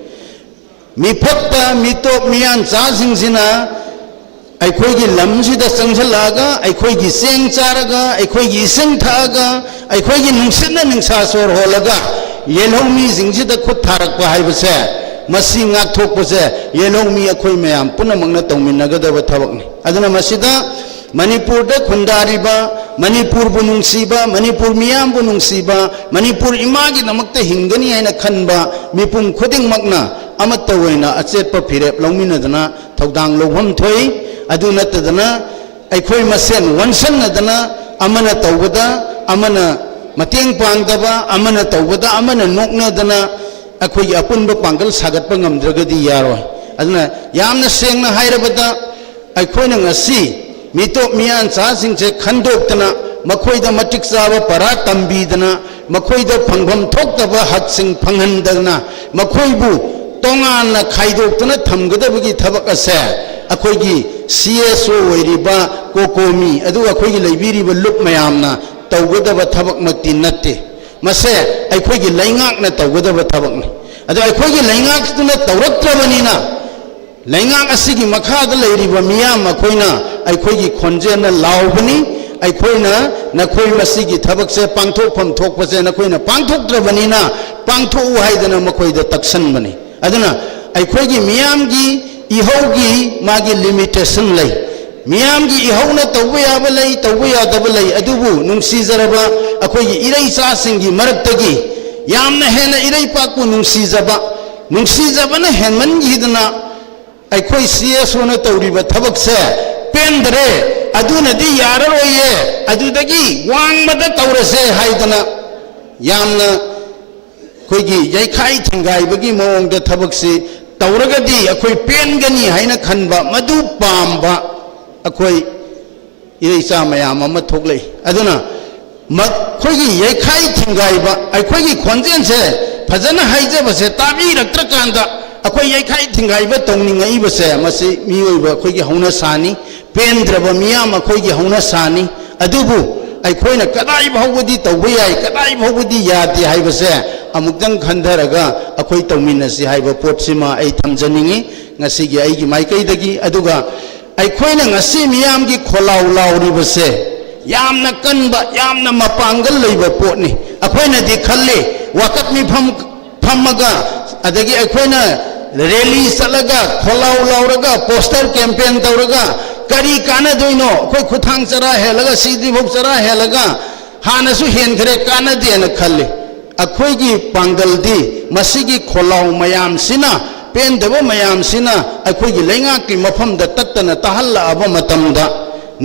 mi phakta mi top miyan cha singsina ꯑꯩꯈꯣꯏꯒꯤ ꯂꯝꯁꯤꯗ ꯆꯪꯁꯜꯂꯛꯑꯒ ꯑꯩꯈꯣꯏꯒꯤ ꯆꯦꯡ ꯆꯥꯔꯒ ꯑꯩꯈꯣꯏꯒꯤ ꯏꯁꯤꯡ ꯊꯛꯑꯒ ꯑꯩꯈꯣꯏꯒꯤ ꯅꯨꯡꯁꯤꯠꯅ ꯅꯨꯡꯁꯥ ꯁꯣꯔ ꯍꯣꯜꯂꯒ ꯌꯦꯜꯍꯧꯃꯤꯁꯤꯡꯁꯤꯗ ꯈꯨꯠ ꯊꯥꯔꯛꯄ ꯍꯥꯏꯕꯁꯦ ꯃꯁꯤ ꯉꯥꯛꯊꯣꯛꯄꯁꯦ ꯌꯦꯜꯍꯧꯃꯤ ꯑꯩꯈꯣꯏ ꯃꯌꯥꯝ ꯄꯨꯝꯅꯃꯛꯅ ꯇꯧꯃꯤꯟꯅꯒꯗꯕ ꯊꯕꯛꯅꯤ ꯑꯗꯨꯅ ꯃꯁꯤꯗ ꯃꯅꯤꯄꯨꯔꯗ ꯈꯨꯟꯗꯥꯔꯤꯕ ꯃꯅꯤꯄꯨꯔꯕꯨ ꯅꯨꯡꯁꯤꯕ ꯃꯅꯤꯄꯨꯔ ꯃꯤꯌꯥꯝꯕꯨ ꯅꯨꯡꯁꯤꯕ ꯃꯅꯤꯄꯨꯔ ꯏꯃꯥꯒꯤꯗꯃꯛꯇ ꯍꯤꯡꯒꯅꯤ ꯍꯥꯏꯅ ꯈꯟꯕ ꯃꯤꯄꯨꯝ ꯈꯨꯗꯤꯡꯃꯛꯅ ꯑꯃꯠꯇ ꯑꯣꯏꯅ ꯑꯆꯦꯠꯄ ꯐꯤꯔꯦꯞ ꯂꯧꯃꯤꯟꯅꯗꯨꯅ ꯊꯧꯗꯥꯡ ꯂꯧꯐꯝ ꯊꯣꯛꯏ ꯑꯗꯨ ꯅꯠꯇꯗꯅ ꯑꯩꯈꯣꯏ ꯃꯁꯦꯟ ꯋꯥꯟꯁꯟꯅꯗꯅ ꯑꯃꯅ ꯇꯧꯕꯗ ꯑꯃꯅ ꯃꯇꯦꯡ ꯄꯥꯡꯗꯕ ꯑꯃꯅ ꯇꯧꯕꯗ ꯑꯃꯅ ꯅꯣꯛꯅꯗꯅ ꯑꯩꯈꯣꯏꯒꯤ ꯑꯄꯨꯟꯕ ꯄꯥꯡꯒꯜ ꯁꯥꯒꯠꯄ ꯉꯝꯗ꯭ꯔꯒꯗꯤ ꯌꯥꯔꯣꯏ ꯑꯗꯨꯅ ꯌꯥꯝꯅ ꯁꯦꯡꯅ ꯍꯥꯏꯔꯕꯗ ꯑꯩꯈꯣꯏꯅ ꯉꯁꯤ ꯃꯤꯇꯣꯞ ꯃꯤꯌꯥꯟꯆꯥꯁꯤꯡꯁꯦ ꯈꯟꯗꯣꯛꯇꯅ ꯃꯈꯣꯏꯗ ꯃꯇꯤꯛ ꯆꯥꯕ ꯄꯔꯥ ꯇꯝꯕꯤꯗꯅ ꯃꯈꯣꯏꯗ ꯐꯪꯐꯝ ꯊꯣꯛꯇꯕ ꯍꯛꯁꯤꯡ ꯐꯪꯍꯟꯗꯅ ꯃꯈꯣꯏꯕꯨ ꯇꯣꯉꯥꯟꯅ ꯈꯥꯏꯗꯣꯛꯇꯨꯅ ꯊꯝꯒꯗꯕꯒꯤ ꯊꯕꯛ ꯑꯁꯦ ꯑꯩꯈꯣꯏꯒꯤ CSO ꯑꯣꯏꯔꯤꯕ ꯀꯣꯀꯣꯃꯤ ꯑꯗꯨꯒ ꯑꯩꯈꯣꯏꯒꯤ ꯂꯩꯕꯤꯔꯤꯕ ꯂꯨꯞ ꯃꯌꯥꯝꯅ ꯇꯧꯒꯗꯕ ꯊꯕꯛꯃꯛꯇꯤ ꯅꯠꯇꯦ ꯃꯁꯦ ꯑꯩꯈꯣꯏꯒꯤ ꯂꯩꯉꯥꯛꯅ ꯇꯧꯒꯗꯕ ꯊꯕꯛꯅꯤ ꯑꯗꯣ ꯑꯩꯈꯣꯏꯒꯤ ꯂꯩꯉꯥꯛꯇꯨꯅ ꯇꯧꯔꯛꯇ꯭ꯔꯕꯅꯤꯅ ꯂꯩꯉꯥꯛ ꯑꯁꯤꯒꯤ ꯃꯈꯥꯗ ꯂꯩꯔꯤꯕ ꯃꯤꯌꯥꯝ ꯑꯩꯈꯣꯏꯅ ꯑꯩꯈꯣꯏꯒꯤ ꯈꯣꯟꯖꯦꯜꯅ ꯂꯥꯎꯕꯅꯤ ꯑꯩꯈꯣꯏꯅ ꯅꯈꯣꯏ ꯃꯁꯤꯒꯤ ꯊꯕꯛꯁꯦ ꯄꯥꯡꯊꯣꯛꯐꯝ ꯊꯣꯛꯄꯁꯦ ꯅꯈꯣꯏꯅ ꯄꯥꯡꯊꯣꯛꯇ꯭ꯔꯕꯅꯤꯅ ꯄꯥꯡꯊꯣꯛꯎ ꯍꯥꯏꯗꯅ ꯃꯈꯣꯏꯗ ꯇꯛꯁꯟꯕꯅꯤ ꯑꯗꯨꯅ ꯑꯩꯈꯣꯏꯒꯤ ꯃꯤꯌꯥꯝꯒꯤ इहौगी मागी लिमिटेशन लई मियामगी इहौना तौबा याबा लई तौबा यादबा लई अदुबु नुंसीजरबा अखोगी इरैचासिंगी मरक्तगी यामना हेना इरैपाकु नुंसीजबना हेनमनगीदना अखोई CSO ना तौरिबा थबकसे पेंदरे अदुनदी याररोये अदुदगी वांगमदा तौरसे हाइदना यामना खोगी यैखाई थिंगाइबगी मोंगदा थबकसी तौरगदी अखोई पेनगनी हाइना खनबा मधु पामबा अखोई इरैचा मयाम अमा थोकलै अदुना मखोगी यैखाई थिंगाइबा अखोगी खोंजेनसे फजना हाइजबसे ताबिरक्त्रकांदा अखोई यैखाई थिंगाइबा तौनिंगैबसे मसि मियोइबा अखोगी हौना सानी पेंद्रबा मियाम अखोगी हौना सानी अदुबु अखोइना कदाई भावबदी तौबा याय कदाई भावबदी यादे हाइबसे अमुक्तंग खंधरगा अखोई तौमिनसी हाइबा पोटसिमा ऐ थमजनिंगी ngasiगी aigi maikaidagi aduga अखोइना ngasi मियामगी खोलाउ लाउरिबसे यामना कनबा यामना मपांगल लैबा पोटनी अखोइना दि खल्ले वाकत मिफम फमगा अदगी अखोइना रैली चलगा खोलाउ लाउरगा पोस्टर कैंपेन तौरगा करी काना दोइनो अखोइ खुथांग चरा हेलगा सीदी भोग चरा हेलगा हानसु हेनखरे काना देना खल्ले अखोइगी पांगलदी मसिगी खोलाउ मयामसिना पेंदबो मयामसिना अखोइगी लैंगाकी मफमदा तत्तना तहल्लाबा मतमदा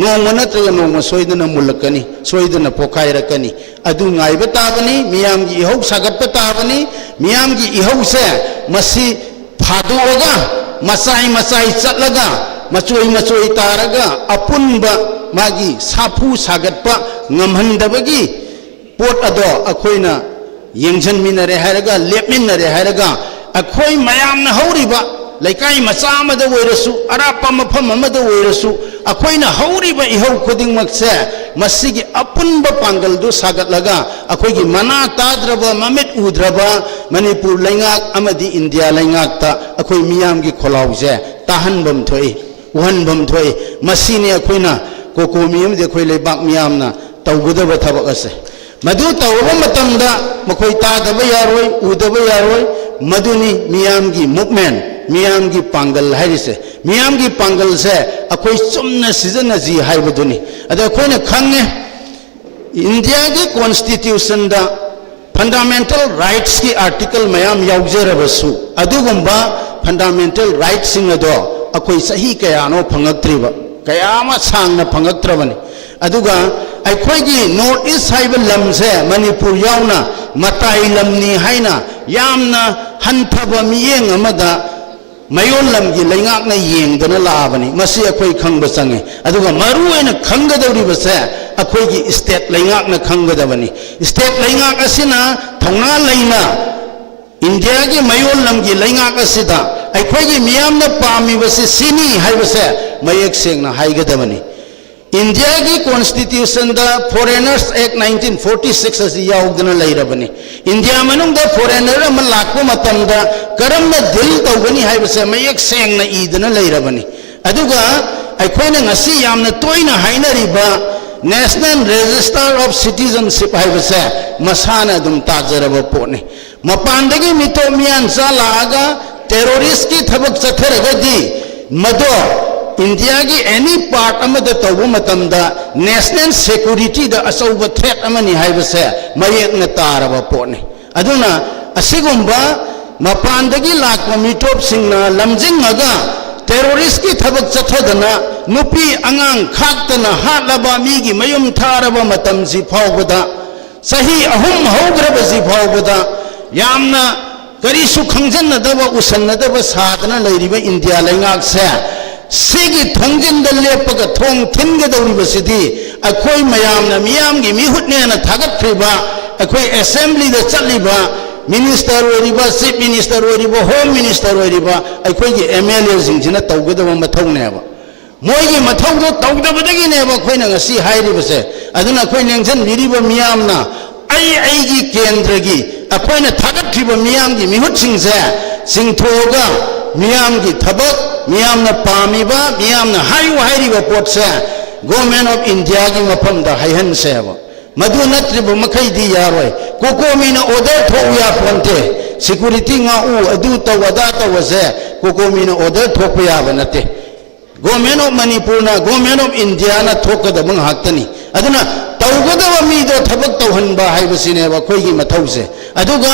नोंग नत्रगा नोंग सोइदना मुलकनी सोइदना पोखाइरकनी अदु ngaइबा ताबनी मियामगी इहौ सागतपा ताबनी मियामगी इहौसे मसि फादोगा मसाई मसाई चलगा मचोई मचोई तारगा अपुनबा मागी साफु सागतपा ngамहनदबगी पोट अदो अखोइना येंजनमिनरे हायरगा लेपमिनरे हायरगा अखोई मयामना हौरिबा लैकाई मचा अमदा ओइरसु अरापा मफम अमदा ओइरसु अखोइना हौरिबा इहौ खुदिंगमक्से मसिगी अपुनबा पांगलदु सागतलगा अखोइगी मना ताद्रबा ममित उद्रबा मणिपुर लैंगाक अमदी इंडिया लैंगाकता अखोइ मियामगी खोलाउजे ताहनबम थोइ उहनबम थोइ मसिने अखोइना कोकोमी अमदि अखोइ लेबाक मियामना तौगदबा थबक असे मधु तौरबा मतमदा मखोइ तादबा यारोइ उदबा यारोइ मधुनी मियामगी मूवमेंट मियामगी पांगल हाइरिसे मियामगी पांगल से अखोइ चुमना सिजना जी हाइबदुनी अदा अखोइना खंगे इंडिया की कॉन्स्टिट्यूशन दा फंडामेंटल राइट्स की आर्टिकल मयाम याउजरबसु अदुगुंबा फंडामेंटल राइट्स सिंग अदो अखोइ सही कयानो फंगक्त्रिबा कयामा सांगना फंगक्त्रबनी अदुगा अखोइगी नॉर्थ ईस्ट हाइबा लमसे मणिपुर याउना मताई लमनी हाइना यामना हंथबा मियेंग अमदा मयोन लमगी लैंगाकना येंगदना लाबनी मसी अखोइ खंगबा संगे अदुगा मरुएना खंगदौरिबसे अखोइगी स्टेट लैंगाकना खंगदबनी स्टेट लैंगाक असिना थौना लैना इंडिया की मयोन लमगी लैंगाक असिदा ꯑꯩꯈꯣꯏꯒꯤ ꯃꯤꯌꯥꯝꯅ ꯄꯥꯝꯃꯤꯕꯁꯤ ꯁꯤꯅꯤ ꯍꯥꯏꯕꯁꯦ ꯃꯌꯦꯛ ꯁꯦꯡꯅ ꯍꯥꯏꯒꯗꯕꯅꯤ ꯏꯟꯗꯤꯌꯥꯒꯤ ꯀꯣꯟꯁꯇꯤꯇ꯭ꯌꯨꯁꯟꯗ ꯐꯣꯔꯦꯅꯔꯁ ꯑꯦꯛ 1946 ꯑꯁꯤ ꯌꯥꯎꯗꯅ ꯂꯩꯔꯕꯅꯤ ꯏꯟꯗꯤꯌꯥ ꯃꯅꯨꯡꯗ ꯐꯣꯔꯦꯅꯔ ꯑꯃ ꯂꯥꯛꯄ ꯃꯇꯝꯗ ꯀꯔꯝꯅ ꯗꯤꯜ ꯇꯧꯒꯅꯤ ꯍꯥꯏꯕꯁꯦ ꯃꯌꯦꯛ ꯁꯦꯡꯅ ꯏꯗꯅ ꯂꯩꯔꯕꯅꯤ ꯑꯗꯨꯒ ꯑꯩꯈꯣꯏꯅ ꯉꯁꯤ ꯌꯥꯝꯅ ꯇꯣꯏꯅ ꯍꯥꯏꯅꯔꯤꯕ ꯅꯦꯁꯅꯦꯜ ꯔꯦꯖꯤꯁꯇꯔ ꯑꯣꯐ ꯁꯤꯇꯤꯖꯟꯁꯤꯞ ꯍꯥꯏꯕꯁꯦ ꯃꯁꯥꯅ ꯑꯗꯨꯝ ꯇꯥꯖꯔꯕ ꯄꯣꯠꯅꯤ ꯃꯄꯥꯟꯗꯒꯤ ꯃꯤꯇꯣꯞ ꯃꯤꯌꯥꯟꯆꯥ ꯂꯥꯛꯑꯒ ꯇꯦꯔꯣꯔꯤꯁꯀꯤ ꯊꯕꯛ ꯆꯠꯊꯔꯒꯗꯤ ꯃꯗꯣ ꯏꯟꯗꯤꯌꯥꯒꯤ ꯑꯦꯅꯤ ꯄꯥꯔꯠ ꯑꯃꯗ ꯇꯧꯕ ꯃꯇꯝꯗ ꯅꯦꯁꯅꯦꯜ ꯁꯦꯀꯨꯔꯤꯇꯤꯗ ꯑꯆꯧꯕ ꯊ꯭ꯔꯦꯠ ꯑꯃꯅꯤ ꯍꯥꯏꯕꯁꯦ ꯃꯌꯦꯛꯅ ꯇꯥꯔꯕ ꯄꯣꯠꯅꯤ ꯑꯗꯨꯅ ꯑꯁꯤꯒꯨꯝꯕ ꯃꯄꯥꯟꯗꯒꯤ ꯂꯥꯛꯄ ꯃꯤꯇꯣꯞꯁꯤꯡꯅ ꯂꯝꯖꯤꯡꯉꯒ ꯇꯦꯔꯣꯔꯤꯁꯀꯤ ꯊꯕꯛ ꯆꯠꯊꯗꯅ ꯅꯨꯄꯤ ꯑꯉꯥꯡ ꯈꯥꯛꯇꯅ ꯍꯥꯠꯂꯕ ꯃꯤꯒꯤ ꯃꯌꯨꯝ ꯊꯥꯔꯕ ꯃꯇꯝꯁꯤ ꯐꯥꯎꯕꯗ ꯆꯍꯤ 3 ꯍꯧꯈ꯭ꯔꯕꯁꯤ ꯐꯥꯎꯕꯗ ꯌꯥꯝꯅ ꯀꯔꯤꯁꯨ ꯈꯪꯖꯟꯅꯗꯕ ꯎꯁꯟꯅꯗꯕ ꯁꯥꯗꯅ ꯂꯩꯔꯤꯕ ꯏꯟꯗꯤꯌꯥ ꯂꯩꯉꯥꯛꯁꯦ ꯁꯤꯒꯤ ꯊꯣꯡꯖꯤꯟꯗ ꯂꯦꯞꯄꯒ ꯊꯣꯡ ꯊꯤꯟꯒꯗꯧꯔꯤꯕꯁꯤꯗꯤ ꯑꯩꯈꯣꯏ ꯃꯌꯥꯝꯅ ꯃꯤꯌꯥꯝꯒꯤ ꯃꯤꯍꯨꯠꯅꯦꯅ ꯊꯥꯒꯠꯈ꯭ꯔꯤꯕ ꯑꯩꯈꯣꯏ ꯑꯦꯁꯦꯝꯕ꯭ꯂꯤꯗ ꯆꯠꯂꯤꯕ ꯃꯤꯅꯤꯁꯇꯔ ꯑꯣꯏꯔꯤꯕ ꯆꯤꯐ ꯃꯤꯅꯤꯁꯇꯔ ꯑꯣꯏꯔꯤꯕ ꯍꯣꯝ ꯃꯤꯅꯤꯁꯇꯔ ꯑꯣꯏꯔꯤꯕ ꯑꯩꯈꯣꯏꯒꯤ MLAꯁꯤꯡꯁꯤꯅ ꯇꯧꯒꯗꯕ ꯃꯊꯧꯅꯦꯕ ꯃꯣꯏꯒꯤ ꯃꯊꯧꯗꯣ ꯇꯧꯗꯕꯗꯒꯤꯅꯦꯕ ꯑꯩꯈꯣꯏꯅ ꯉꯁꯤ ꯍꯥꯏꯔꯤꯕꯁꯦ ꯑꯗꯨꯅ ꯑꯩꯈꯣꯏ ꯅꯦꯡꯖꯟꯕꯤꯔꯤꯕ ꯃꯤꯌꯥꯝꯅ ꯑꯩꯒꯤ ꯀꯦꯟꯗ꯭ꯔꯒꯤ ꯑꯩꯈꯣꯏꯅ ꯊꯥꯒꯠꯈꯤꯕ ꯃꯤꯌꯥꯝꯒꯤ ꯃꯤꯍꯨꯠꯁꯤꯡꯁꯦ ꯆꯤꯡꯊꯣꯛꯑꯒ ꯃꯤꯌꯥꯝꯒꯤ ꯊꯕꯛ ꯃꯤꯌꯥꯝꯅ ꯄꯥꯝꯃꯤꯕ ꯃꯤꯌꯥꯝꯅ ꯍꯥꯏꯔꯤꯕ ꯄꯣꯠꯁꯦ ꯒꯣꯚꯔꯟꯃꯦꯟꯠ ꯑꯣꯐ ꯏꯟꯗꯤꯌꯥꯒꯤ ꯃꯐꯝꯗ ꯍꯥꯏꯍꯟꯁꯦꯕ ꯃꯗꯨ ꯅꯠꯇ꯭ꯔꯤꯕ ꯃꯈꯩꯗꯤ ꯌꯥꯔꯣꯏ ꯀꯣꯀꯣꯃꯤꯅ ꯑꯣꯔꯗꯔ ꯊꯣꯛꯎ ꯌꯥꯄꯣꯟꯇꯦ ꯁꯦꯀꯨꯔꯤꯇꯤ ꯉꯥꯛꯎ ꯑꯗꯨ ꯇꯧ ꯑꯗꯥ ꯇꯧꯕꯁꯦ ꯀꯣꯀꯣꯃꯤꯅ ꯑꯣꯔꯗꯔ ꯊꯣꯛꯄ ꯌꯥꯕ ꯅꯠꯇꯦ ꯒꯣꯚꯔꯟꯃꯦꯟꯠ ꯑꯣꯐ ꯃꯅꯤꯄꯨꯔꯅ ꯒꯣꯚꯔꯟꯃꯦꯟꯠ ꯑꯣꯐ ꯏꯟꯗꯤꯌꯥꯅ ꯊꯣꯛꯀꯗꯕ ꯉꯥꯛꯇꯅꯤ ꯑꯗꯨꯅ ꯇꯧꯒꯗꯕ ꯃꯤꯗꯣ ꯊꯕꯛ ꯇꯧꯍꯟꯕ ꯍꯥꯏꯕꯁꯤꯅꯦꯕ ꯑꯩꯈꯣꯏꯒꯤ ꯃꯊꯧꯁꯦ ꯑꯗꯨꯒ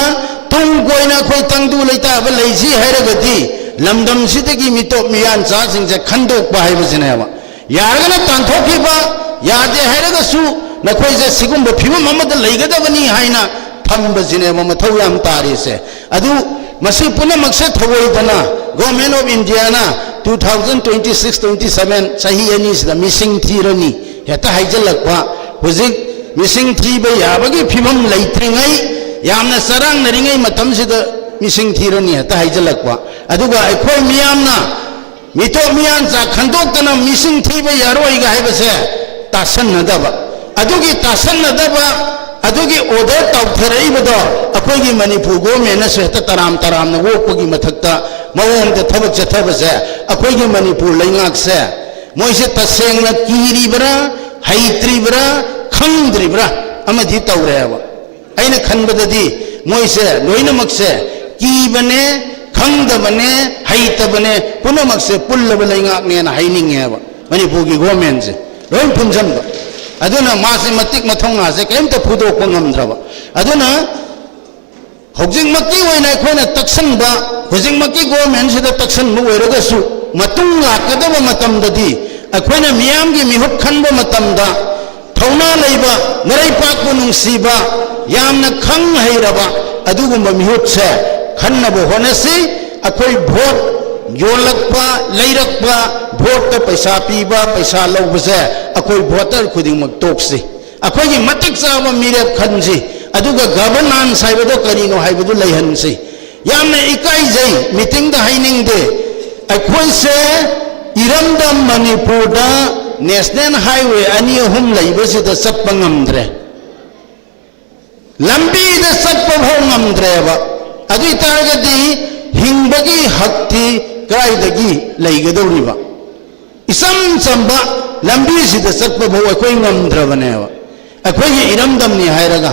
ꯇꯨꯡ ꯀꯣꯏꯅ ꯑꯩꯈꯣꯏ ꯇꯪꯗꯨ ꯂꯩꯇꯥꯕ ꯂꯩꯁꯤ ꯍꯥꯏꯔꯒꯗꯤ ꯂꯝꯗꯝꯁꯤꯗꯒꯤ ꯃꯤꯇꯣꯞ ꯃꯤꯌꯥꯟꯆꯥꯁꯤꯡꯁꯦ ꯈꯟꯗꯣꯛꯄ ꯍꯥꯏꯕꯁꯤꯅꯦꯕ ꯌꯥꯔꯒꯅ ꯇꯥꯟꯊꯣꯛꯈꯤꯕ ꯌꯥꯗꯦ ꯍꯥꯏꯔꯒꯁꯨ ꯅꯈꯣꯏꯁꯦ ꯁꯤꯒꯨꯝꯕ ꯐꯤꯕꯝ ꯑꯃꯗ ꯂꯩꯒꯗꯕꯅꯤ ꯍꯥꯏꯅ ꯊꯝꯕꯁꯤꯅꯦꯕ ꯃꯊꯧ ꯌꯥꯝ ꯇꯥꯔꯤꯁꯦ ꯑꯗꯨ ꯃꯁꯤ ꯄꯨꯝꯅꯃꯛꯁꯦ ꯊꯧꯑꯣꯏꯗꯅ ꯒꯣꯚꯔꯟꯃꯦꯟꯠ ꯑꯣꯐ ꯏꯟꯗꯤꯌꯥꯅ 2026-27 ꯆꯍꯤ ꯑꯅꯤꯁꯤꯗ ꯃꯤꯁꯤꯡ ꯊꯤꯔꯅꯤ ꯍꯦꯛꯇ ꯍꯥꯏꯖꯜꯂꯛꯄ ꯍꯧꯖꯤꯛ ꯃꯤꯁꯤꯡ ꯊꯤꯕ ꯌꯥꯕꯒꯤ ꯐꯤꯕꯝ ꯂꯩꯇ꯭ꯔꯤꯉꯩ ꯌꯥꯝꯅ ꯆꯔꯥꯡꯅꯔꯤꯉꯩ ꯃꯇꯝꯁꯤꯗ ꯃꯤꯁꯤꯡ ꯊꯤꯔꯅꯤ ꯍꯦꯛꯇ ꯍꯥꯏꯖꯜꯂꯛꯄ ꯑꯗꯨꯒ ꯑꯩꯈꯣꯏ ꯃꯤꯌꯥꯝꯅ ꯃꯤꯇꯣꯞ ꯃꯤꯌꯥꯟꯆꯥ ꯈꯟꯗꯣꯛꯇꯅ ꯃꯤꯁꯤꯡ ꯊꯤꯕ ꯌꯥꯔꯣꯏꯒ ꯍꯥꯏꯕꯁꯦ ꯇꯥꯁꯟꯅꯗꯕ ꯑꯗꯨꯒꯤ ꯇꯥꯁꯟꯅꯗꯕ ꯑꯗꯨꯒꯤ ꯑꯣꯔꯗꯔ ꯇꯧꯊꯔꯛꯏꯕꯗꯣ ꯑꯩꯈꯣꯏꯒꯤ ꯃꯅꯤꯄꯨꯔ ꯒꯣꯚꯔꯟꯃꯦꯟꯠꯅꯁꯨ ꯍꯦꯛꯇ ꯇꯔꯥꯝꯅ ꯑꯣꯛꯄꯒꯤ ꯃꯊꯛꯇ ꯃꯑꯣꯡꯗ ꯊꯕꯛ ꯆꯠꯊꯕꯁꯦ ꯑꯩꯈꯣꯏꯒꯤ ꯃꯅꯤꯄꯨꯔ ꯂꯩꯉꯥꯛꯁꯦ ꯃꯣꯏꯁꯦ ꯇꯁꯦꯡꯅ ꯀꯤꯔꯤꯕ꯭ꯔꯥ ꯍꯩꯇ꯭ꯔꯤꯕ꯭ꯔꯥ ꯈꯪꯗ꯭ꯔꯤꯕ꯭ꯔꯥ ꯑꯃꯗꯤ ꯇꯧꯔꯦꯕ ꯑꯩꯅ ꯈꯟꯕꯗꯗꯤ ꯃꯣꯏꯁꯦ ꯂꯣꯏꯅꯃꯛꯁꯦ ꯀꯤꯕꯅꯦ ꯈꯪꯗꯕꯅꯦ ꯍꯩꯇꯕꯅꯦ ꯄꯨꯝꯅꯃꯛꯁꯦ ꯄꯨꯜꯂꯕ ꯂꯩꯉꯥꯛꯅꯦꯅ ꯍꯥꯏꯅꯤꯡꯉꯦꯕ ꯃꯅꯤꯄꯨꯔꯒꯤ ꯒꯣꯚꯔꯟꯃꯦꯟꯠꯁꯦ ꯂꯣꯏ ꯄꯨꯟꯁꯤꯟꯕ ꯑꯗꯨꯅ ꯃꯥꯁꯦ ꯃꯇꯤꯛ ꯃꯊꯧꯅꯥꯁꯦ ꯀꯔꯤꯝꯇ ꯐꯨꯗꯣꯛꯄ ꯉꯝꯗ꯭ꯔꯕ ꯑꯗꯨꯅ ꯍꯧꯖꯤꯛꯃꯛꯀꯤ ꯑꯣꯏꯅ ꯑꯩꯈꯣꯏꯅ ꯇꯛꯁꯟꯕ ꯍꯧꯖꯤꯛꯃꯛꯀꯤ ꯒꯣꯚꯔꯟꯃꯦꯟꯠꯁꯤꯗ ꯇꯛꯁꯟꯕ ꯑꯣꯏꯔꯒꯁꯨ ꯃꯇꯨꯡ ꯂꯥꯛꯀꯗꯕ ꯃꯇꯝꯗꯗꯤ ꯑꯩꯈꯣꯏꯅ ꯃꯤꯌꯥꯝꯒꯤ ꯃꯤꯍꯨꯠ ꯈꯟꯕ ꯃꯇꯝꯗ ꯊꯧꯅꯥ ꯂꯩꯕ ꯃꯔꯩꯄꯥꯛꯄꯨ ꯅꯨꯡꯁꯤꯕ ꯌꯥꯝꯅ ꯈꯪ ꯍꯩꯔꯕ ꯑꯗꯨꯒꯨꯝꯕ ꯃꯤꯍꯨꯠꯁꯦ ꯈꯟꯅꯕ ꯍꯣꯠꯅꯁꯤ ꯑꯩꯈꯣꯏ ꯚꯣꯠ ꯌꯣꯜꯂꯛꯄ ꯂꯩꯔꯛꯄ ꯚꯣꯠꯇ ꯄꯩꯁꯥ ꯄꯤꯕ ꯄꯩꯁꯥ ꯂꯧꯕꯁꯦ ꯑꯩꯈꯣꯏ ꯚꯣꯇꯔ ꯈꯨꯗꯤꯡꯃꯛ ꯇꯣꯛꯁꯤ ꯑꯩꯈꯣꯏꯒꯤ ꯃꯇꯤꯛ ꯆꯥꯕ ꯃꯤꯔꯦꯞ ꯈꯟꯁꯤ ꯑꯗꯨꯒ ꯒꯚꯔꯅꯥꯟꯁ ꯍꯥꯏꯕꯗꯣ ꯀꯔꯤꯅꯣ ꯍꯥꯏꯕꯗꯨ ꯂꯩꯍꯟꯁꯤ ꯌꯥꯝꯅ ꯏꯀꯥꯏꯖꯩ ꯃꯤꯇꯤꯡꯗ ꯍꯥꯏꯅꯤꯡꯗꯦ ꯑꯩꯈꯣꯏꯁꯦ ꯏꯔꯝꯗꯝ ꯃꯅꯤꯄꯨꯔꯗ ꯅꯦꯁꯅꯦꯜ ꯍꯥꯏꯋꯦ 2-3 ꯂꯩꯕꯁꯤꯗ ꯆꯠꯄ ꯉꯝꯗ꯭ꯔꯦ ꯂꯝꯕꯤꯗ ꯆꯠꯄ ꯐꯥꯎ ꯉꯝꯗ꯭ꯔꯦꯕ ꯑꯗꯨ ꯑꯣꯏꯇꯥꯔꯒꯗꯤ ꯍꯤꯡꯕꯒꯤ ꯍꯛꯇꯤ ꯀꯗꯥꯏꯗꯒꯤ ꯂꯩꯒꯗꯧꯔꯤꯕ ꯏꯆꯝ ꯆꯝꯕ ꯂꯝꯕꯤꯁꯤꯗ ꯆꯠꯄ ꯐꯥꯎ ꯑꯩꯈꯣꯏ ꯉꯝꯗ꯭ꯔꯕꯅꯦꯕ ꯑꯩꯈꯣꯏꯒꯤ ꯏꯔꯝꯗꯝꯅꯤ ꯍꯥꯏꯔꯒ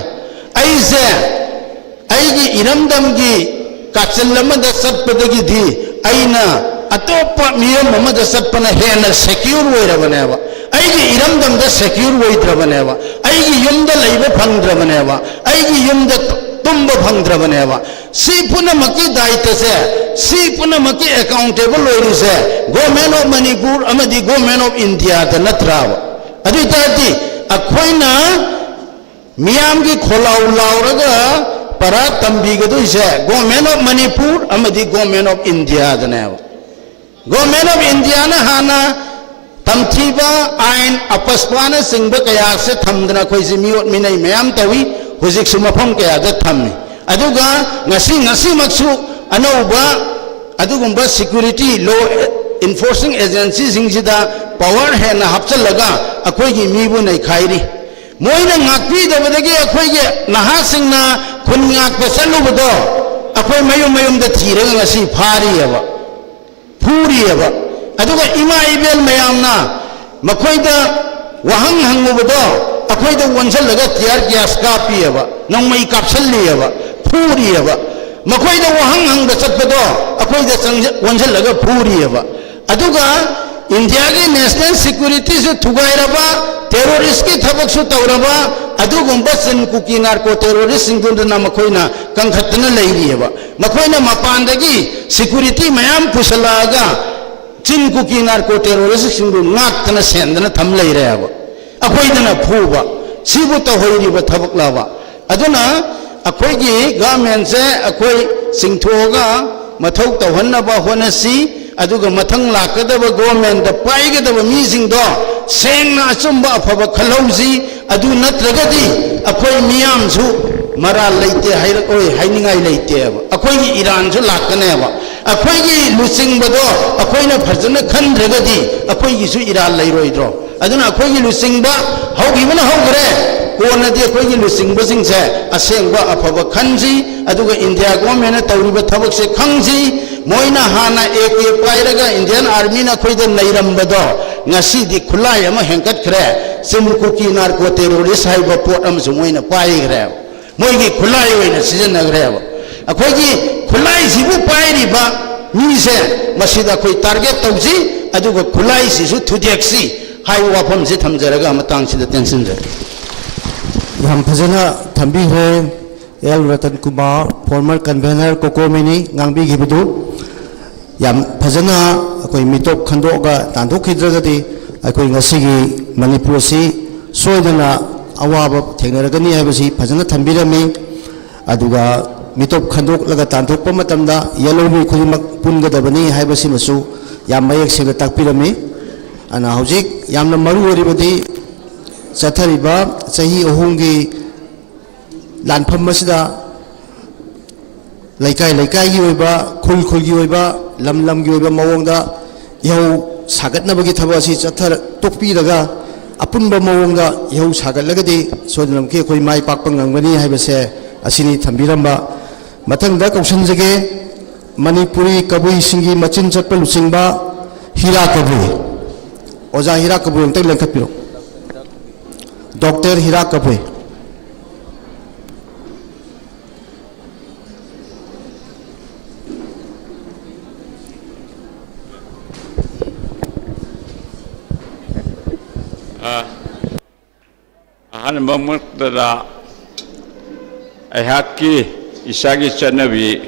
ꯑꯩꯁꯦ ꯑꯩꯒꯤ ꯏꯔꯝꯗꯝꯒꯤ ꯀꯥꯆꯤꯜ ꯑꯃꯗ ꯆꯠꯄꯗꯒꯤꯗꯤ ꯑꯩꯅ ꯑꯇꯣꯞꯄ ꯃꯤꯌꯝ ꯑꯃꯗ ꯆꯠꯄꯅ ꯍꯦꯟꯅ ꯁꯦꯀ꯭ꯌꯨꯔ ꯑꯣꯏꯔꯕꯅꯦꯕ ꯑꯩꯒꯤ ꯏꯔꯝꯗꯝꯗ ꯁꯦꯀ꯭ꯌꯨꯔ ꯑꯣꯏꯗ꯭ꯔꯕꯅꯦꯕ ꯑꯩꯒꯤ ꯌꯨꯝꯗ ꯂꯩꯕ ꯐꯪꯗ꯭ꯔꯕꯅꯦꯕ ꯑꯩꯒꯤ ꯌꯨꯝꯗ tumba phangdrabaneba si punamaki daitase si punamaki accountable oirise government of Manipur amadi government of India da natrawa adu tati akhoina miyamgi kholau lauraga para tambigadu ise government of Manipur amadi government of India da nawa government of India na hana tamthiba ain apaspana singba kaya se thamdana khoisi miot minai mayam tawi hujik sumafam kaya da thammi aduga ngasi maksu anauba अदुगुंबा security law enforcing agency सिंगसिदा power है ना हफ्चल लगा अखोई की मीबु नहीं खाईरी मोइना ngakpi dabadagi akhoi ge naha singna khun ngak pe salubado akhoi mayum da thiraga ngasi phari aba phuri aba aduga ima ibel mayamna makhoi da wahang hangubado akhoi da wonsal laga tiar gas kapi aba nongmai kapsalli aba phuri aba makhoi da wahang hang da chatbado akhoi da wonsal laga phuri aba aduga India की national security से थुगाइरबा terrorist की थबक सु तौरबा अदुगुंबा सिन cookie narco terrorist सिंगुंदना मखोइना कंखतना लेरियबा मखोइना मपानदगी security मयाम पुसलागा चिन cookie narco terrorist सिंगु नाक्तना सेंदना थम लेरेबा अखोइदना फुबा सिबु तो होइरिबा थबक लाबा अदुना अखोइगी government से अखोइ सिंथोगा मथौ तौहन्नबा होनसी अदुगा मथंग लाकदब government the पाइगदब मीसिंग दो सेंगना अचुंबा अफब खलौजी अदु नत्रगदी अखोइ मियाम सु मरा लेते हाइरकोइ हाइनिंगाइ लेते अखोइ ईरान सु लाकनेबा अखोइ लुसिंग बदो अखोइना फजन खंद्रगदी अखोइ सु ईरान लेरोइद्रो अदुना अखोइ लुसिंग बा हौगिबना हौगरे कोनदी अखोइ लुसिंग बसिंग से असेंबा अफब खंजी अदुगा इंडिया गवर्नमेंट तौरिबा थबक से खंजी मोइना हाना एक पाइरगा इंडियन आर्मी ना खोइद नैरंबदो ngasi खुलाई अमा हेंकत खरे सिमुकुकी नार्को टेररिस्ट हाइबा पोट अमसु मोइना पाइगरे मोइगी खुलाई ओइना सिजनगरे अखोइगी खुलाई सिबु पाइरिबा मीसे मसिदा खोइ टारगेट तौजी अदुगा खुलाई सिसु थुदेक्सी हाइ वाफम से थमजरगा मतंग सिदा टेंशन जे हम फजना थंबी है L Ratan Kumar former convener कोकोमिनी ngambi gibudu yam phajana akoi mitop khandoga tandokhidragadi akoi ngasigi manipur si soidana awaba thengnaragani habasi phajana thambirami aduga mitop khandok laga tandokpa matamda yalomi khudimak pungadabani habasi masu yam mayek sega takpirami ana hojik yamna maru oribadi chathariba chahi ohungi lanpham masida laikai gi oiba khul gi oiba lam gi oiba mawongda yau sagatnabagi thabasi chathar tokpi daga apunba mawongda yau sagatlagadi sodanam ke koi mai pakpa ngangani haibase asini thambiramba mathangda kaushanjage manipuri kabui singi machin chatpa lusingba hira kabui oja hira kabui entak lengkapiro Dr. Hira Kabui ahan mamukdada ayhaki isagi chanabi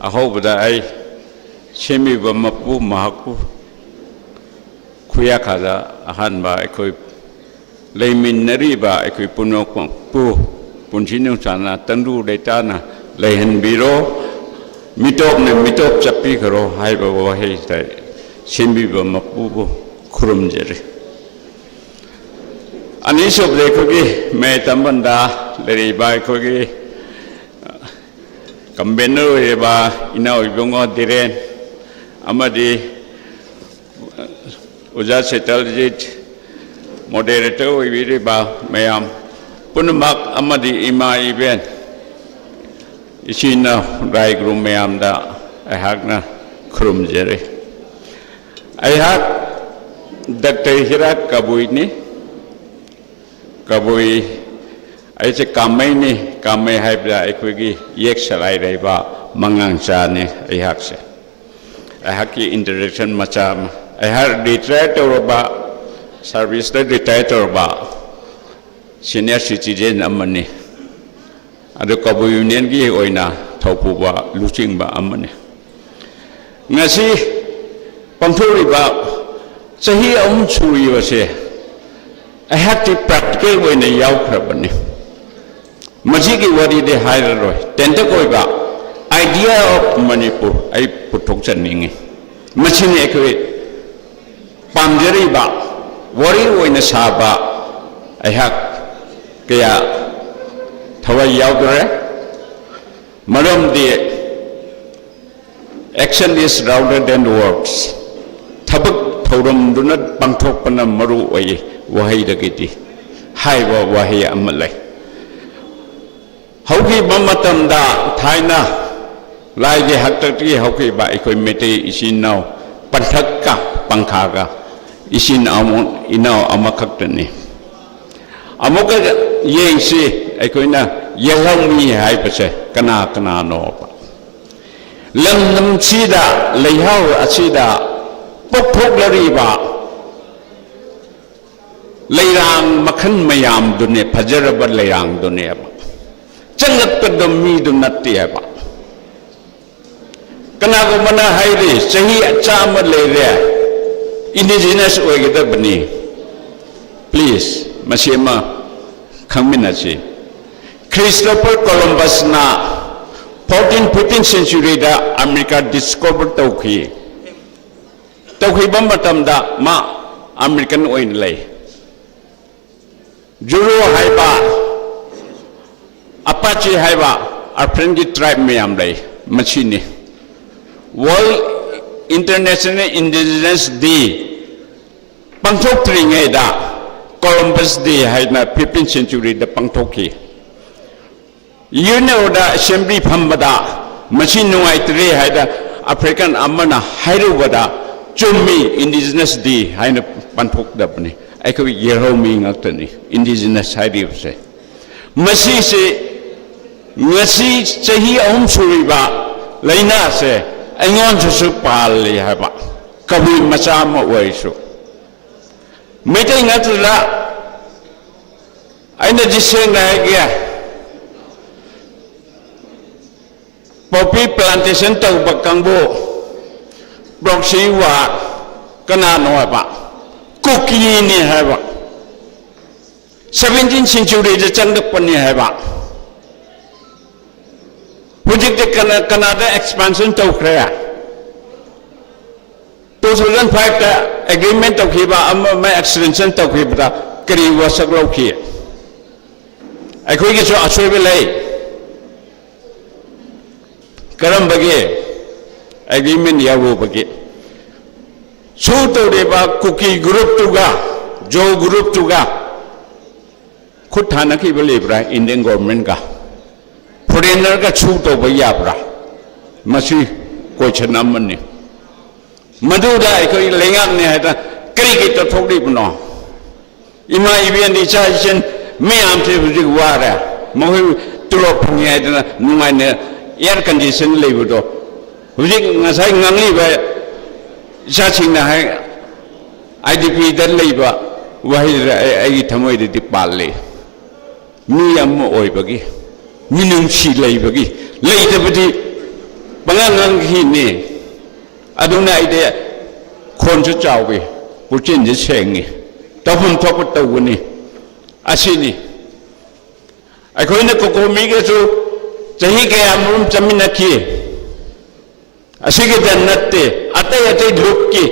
ahobda ai chemi ba mapu mahaku khuya khada ahan ba ekoi leiminari ba ekoi punok pu punjinu chana tandu detana leihan biro mitop chapi karo hai ba wa hei tai chemi ba mapu khurumjere ani sob lekhogi me tambanda leri bai khogi kambeno eba ina oibongo diren amadi uja setaljit moderator oibiri ba mayam punamak amadi ima event isina rai group mayam da ahakna khurumjere ahak Dr. Hira Kabui ni Kabui aise kamai ni kamai haibla ekwegi yek salai reiba mangang cha ni ahak se ahaki interaction macha ahar retire ba service da retire ba senior citizen amani adu Kabui union gi oina thopu ba luching ba amani ngasi pangthori ba sahi churi wase I have to practical when a yaw crabani. Majiki wadi de hieroi, tentacoiba, idea of Manipur, I put toxaning. Machine equate Pamjariba, warrior in a saba, I have Kaya Tawa Yawgare, Madam de action is louder than words. Thabak thoram dunat bangthok pana maru oi wahai dagiti. Hai wa wahai amalai. Hauki bamatam da thaina lai ge hakti hauki ba ikoi mete isin now panthakka pangkhaga isin amon inao amakaktani. Amoka yengsi aikoina yelami hai pase kana kana no pa. Lam sida leihau asida pokpok lari ba leirang makan mayam dune pajaraba leirang dune ba. Jangat kedemi dunati ba. Kana ko mana hai ri sahi achama leire indigenous oigida bani. Please masima kangminachi. Christopher Columbus na 14th-15th century da America discover tauki. Tauki bamatam da ma American oin lay. Juro haiba Apache haiba our friendly tribe mayam lay machine. World International Indigenous Day pangthok tringai da Columbus Day haina 15th century da pangthoki. You know the assembly Pambada, machine no I three had African Amana, Hyruvada, Chumi, indigenous day, Hina Pantok Dapni. I could hear me actually, indigenous Hyrivse. Masi say, Masi Sahi Om Suriba, Laina say, I want to supali haba, Kawi Masama Waisu. Meeting at that, I know this saying again. Poppy plantation tau bakangbo broxy wa kana no ba cookie ni haba 17th century je chandak pani haba project de Canada expansion tau khrea 2005 ta agreement tau khiba amma ma extension tau khiba kari wa saklo khi ai khoi ge so asoi be lai Karam bagi agreement yawo bagi. So to deba cookie group tuga, Joe group tuga. Kuthana ki belibra Indian government ka. Foreigner ka so to bayabra. Masi question amani. Maduda iko lengang ni hata kriki to thokdi puno. Ima ibian di chaisen me amse buji wara. Mohi tulo punya hata nungai ne. Air condition level do. Hujik ngasai ngangi ba saching na hai IDP dan leba wahi ai thamoi de palle. Mi am oi bagi. Minung si lei bagi. Lei de badi bangang hi ni. Aduna ide khon chu chau bi. Puchin je cheng ni. Tahun thok tau ni. Asini. Ai khoi na ko mi ge chu Jahi kaya murum jamin nakhi, asige dan natte, atai dhukki,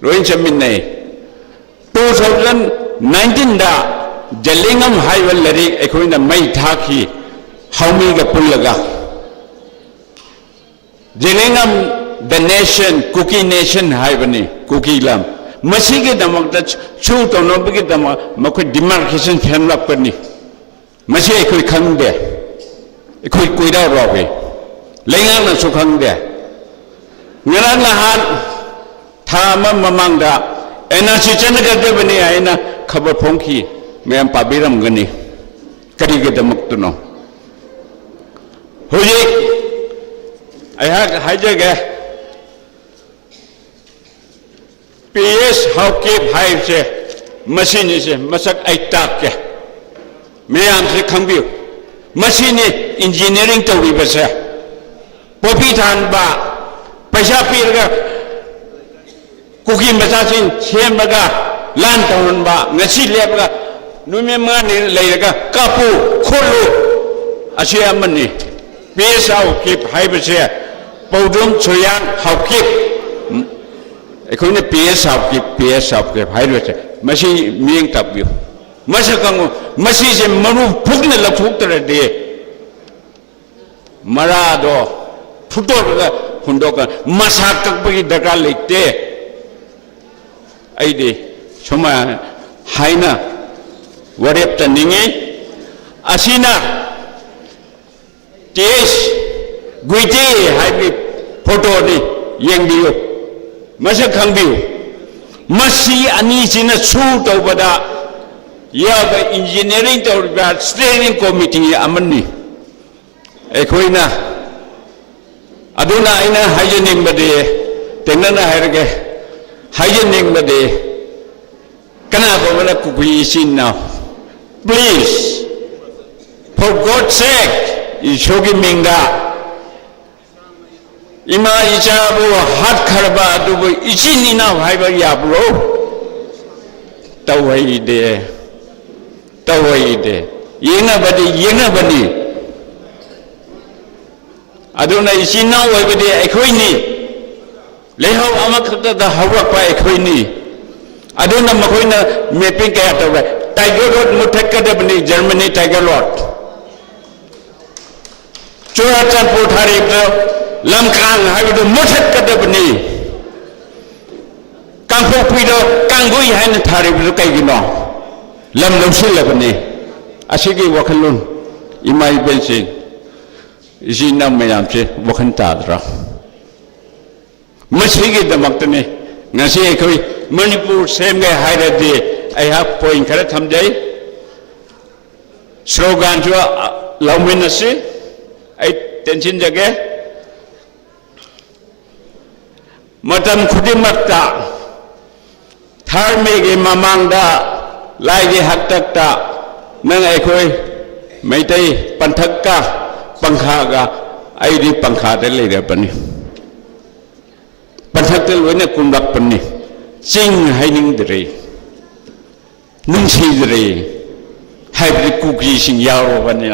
roin jamin nahi. 2019 da Jalingam highway lari ekoi na mai thaki, haumi ka pullaga. Jalingam the nation, cookie nation highway ni, cookie lam. Masige damak da chu tono bagi damak makoi demarcation family apni. Masih ekoi khangde. Ikut kuidau rawi, lengan na sukhang dia. Ngeran lahan, thama mamangda, ena si cendekat dia bani aina khabar phongki, meam pabiram gani, kari kita maktuno. Hujik, ayah haja ke, PS hawkip hai se, mesin se, masak aitak ke, meam se khambiu. Machine engineering to be better. Poppy tan ba, Pasha Pirga, cooking massaging, Chembaga, Lanton ba, Nasi Lega, Numemani Lega, Kapu, Kulu, Asia Mani, PSO keep Hypershare, Podum Choyan, how keep. I couldn't PS of keep Hypershare, Machine being top you. Masakango, Masisi Maru Pugna la Pukta de Marado, Putoga, hundoka masa kakbagi daka lekte aide soma haina warep taningi asina tes guite haibi photo ni yengbiyo masa khangbiyo masi ani sina su tawbada yaba engineering tawba steering committee amani ekoina aduna aina hygienic bade tenana hairge hygienic bade kana babana kubi sin now please for God's sake ishogi minga ima ichabu hat kharba dubu ichinina haiba yabro tawhaide yenga bani aduna isina oibade ekhoini lehaw amakhata da hawrakpa ekhoini aduna makhoina mapping kaya tawra tiger road muthakadabani Germany tiger road Churachandpur tharib lamkang haidu muthakadabani kangphokpui kangui haina tharib kaigino lam lomsilabani asigi wakhalun imai bensi isina mayamse wakhan tadra masigi damaktane ngasi ekhoi Manipur semge hairadi I have point khara thamjai slogan jo lauminasi ai tension jage matam khudimakta tharmege mamangda laigi haktakta nang ekhoi maitai panthakka pangkhaga aidi pangkhada leirabani panthakta loina kumlakpani ching hainingdre nungsidre haibri kuki sing yarobani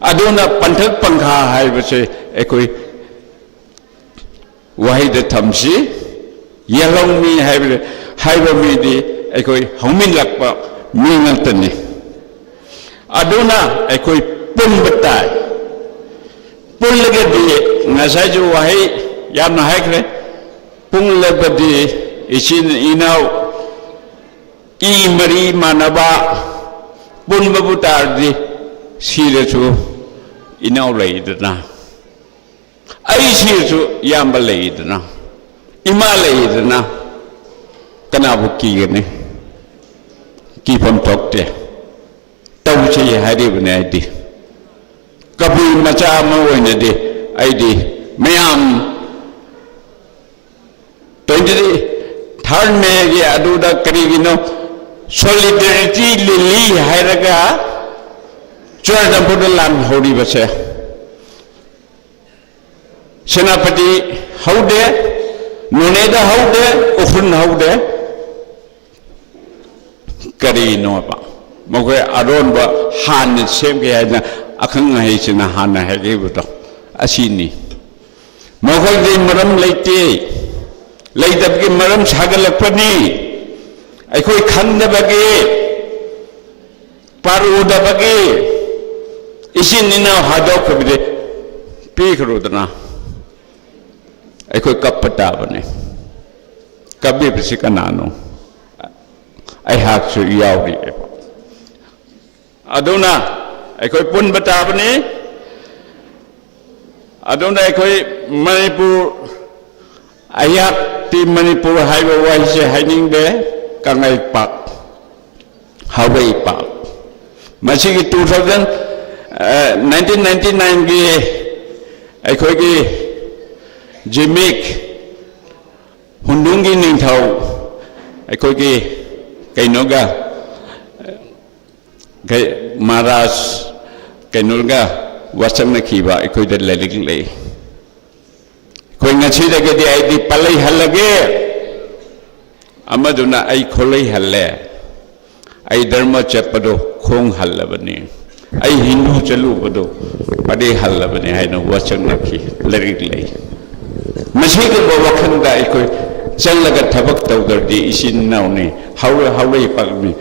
aduna panthak pangkha haibase ekhoi wahida thamsi yalongmi haiba di ekhoi hongmin lakpa mi ngaltani aduna ekhoi punbatai punlagadi ngasai ju wahai yamna haikre punlagadi isin inau I mari manaba punbabu tardi siresu inau leidna ai siresu yamba leidna ima leidna kanabu kigane kipam tokte tawche haribne adi kabu macha ma oine de aidi mayam 20 third me ge aduda karigino solidarity lili hairaga Churachandpur lan hori base senapati haude noneda haude ofun haude kari no ba moge aron ba han semge haina akhang haisina han hage buto asini moge de maram leite leidabge maram sagalakpani akhoi khandabage parudabage isinina hadokbide pikhrudna akhoi kapata bane kabbe prisikanano ai haksu yauri aduna akhoi punbata bane aduna akhoi Manipur ayak ti Manipur haiba waise hainingde kangai pak Hawaii pak masigi 1999 gi akhoi gi jimik hundungi ningthau akhoi gi kainoga Maharaj kainoga wasangna khiba akhoi da lelik lei koi ngasi dage di ai di palai halage amaduna ai kholai halle ai dharma chapado khong hallabani ai hindu chalu bado pade hallabani haina wasang nakhi lerik lei masi ke wakhan da ai koi changlaga thabak tawdardi isin nauni hawle pakmi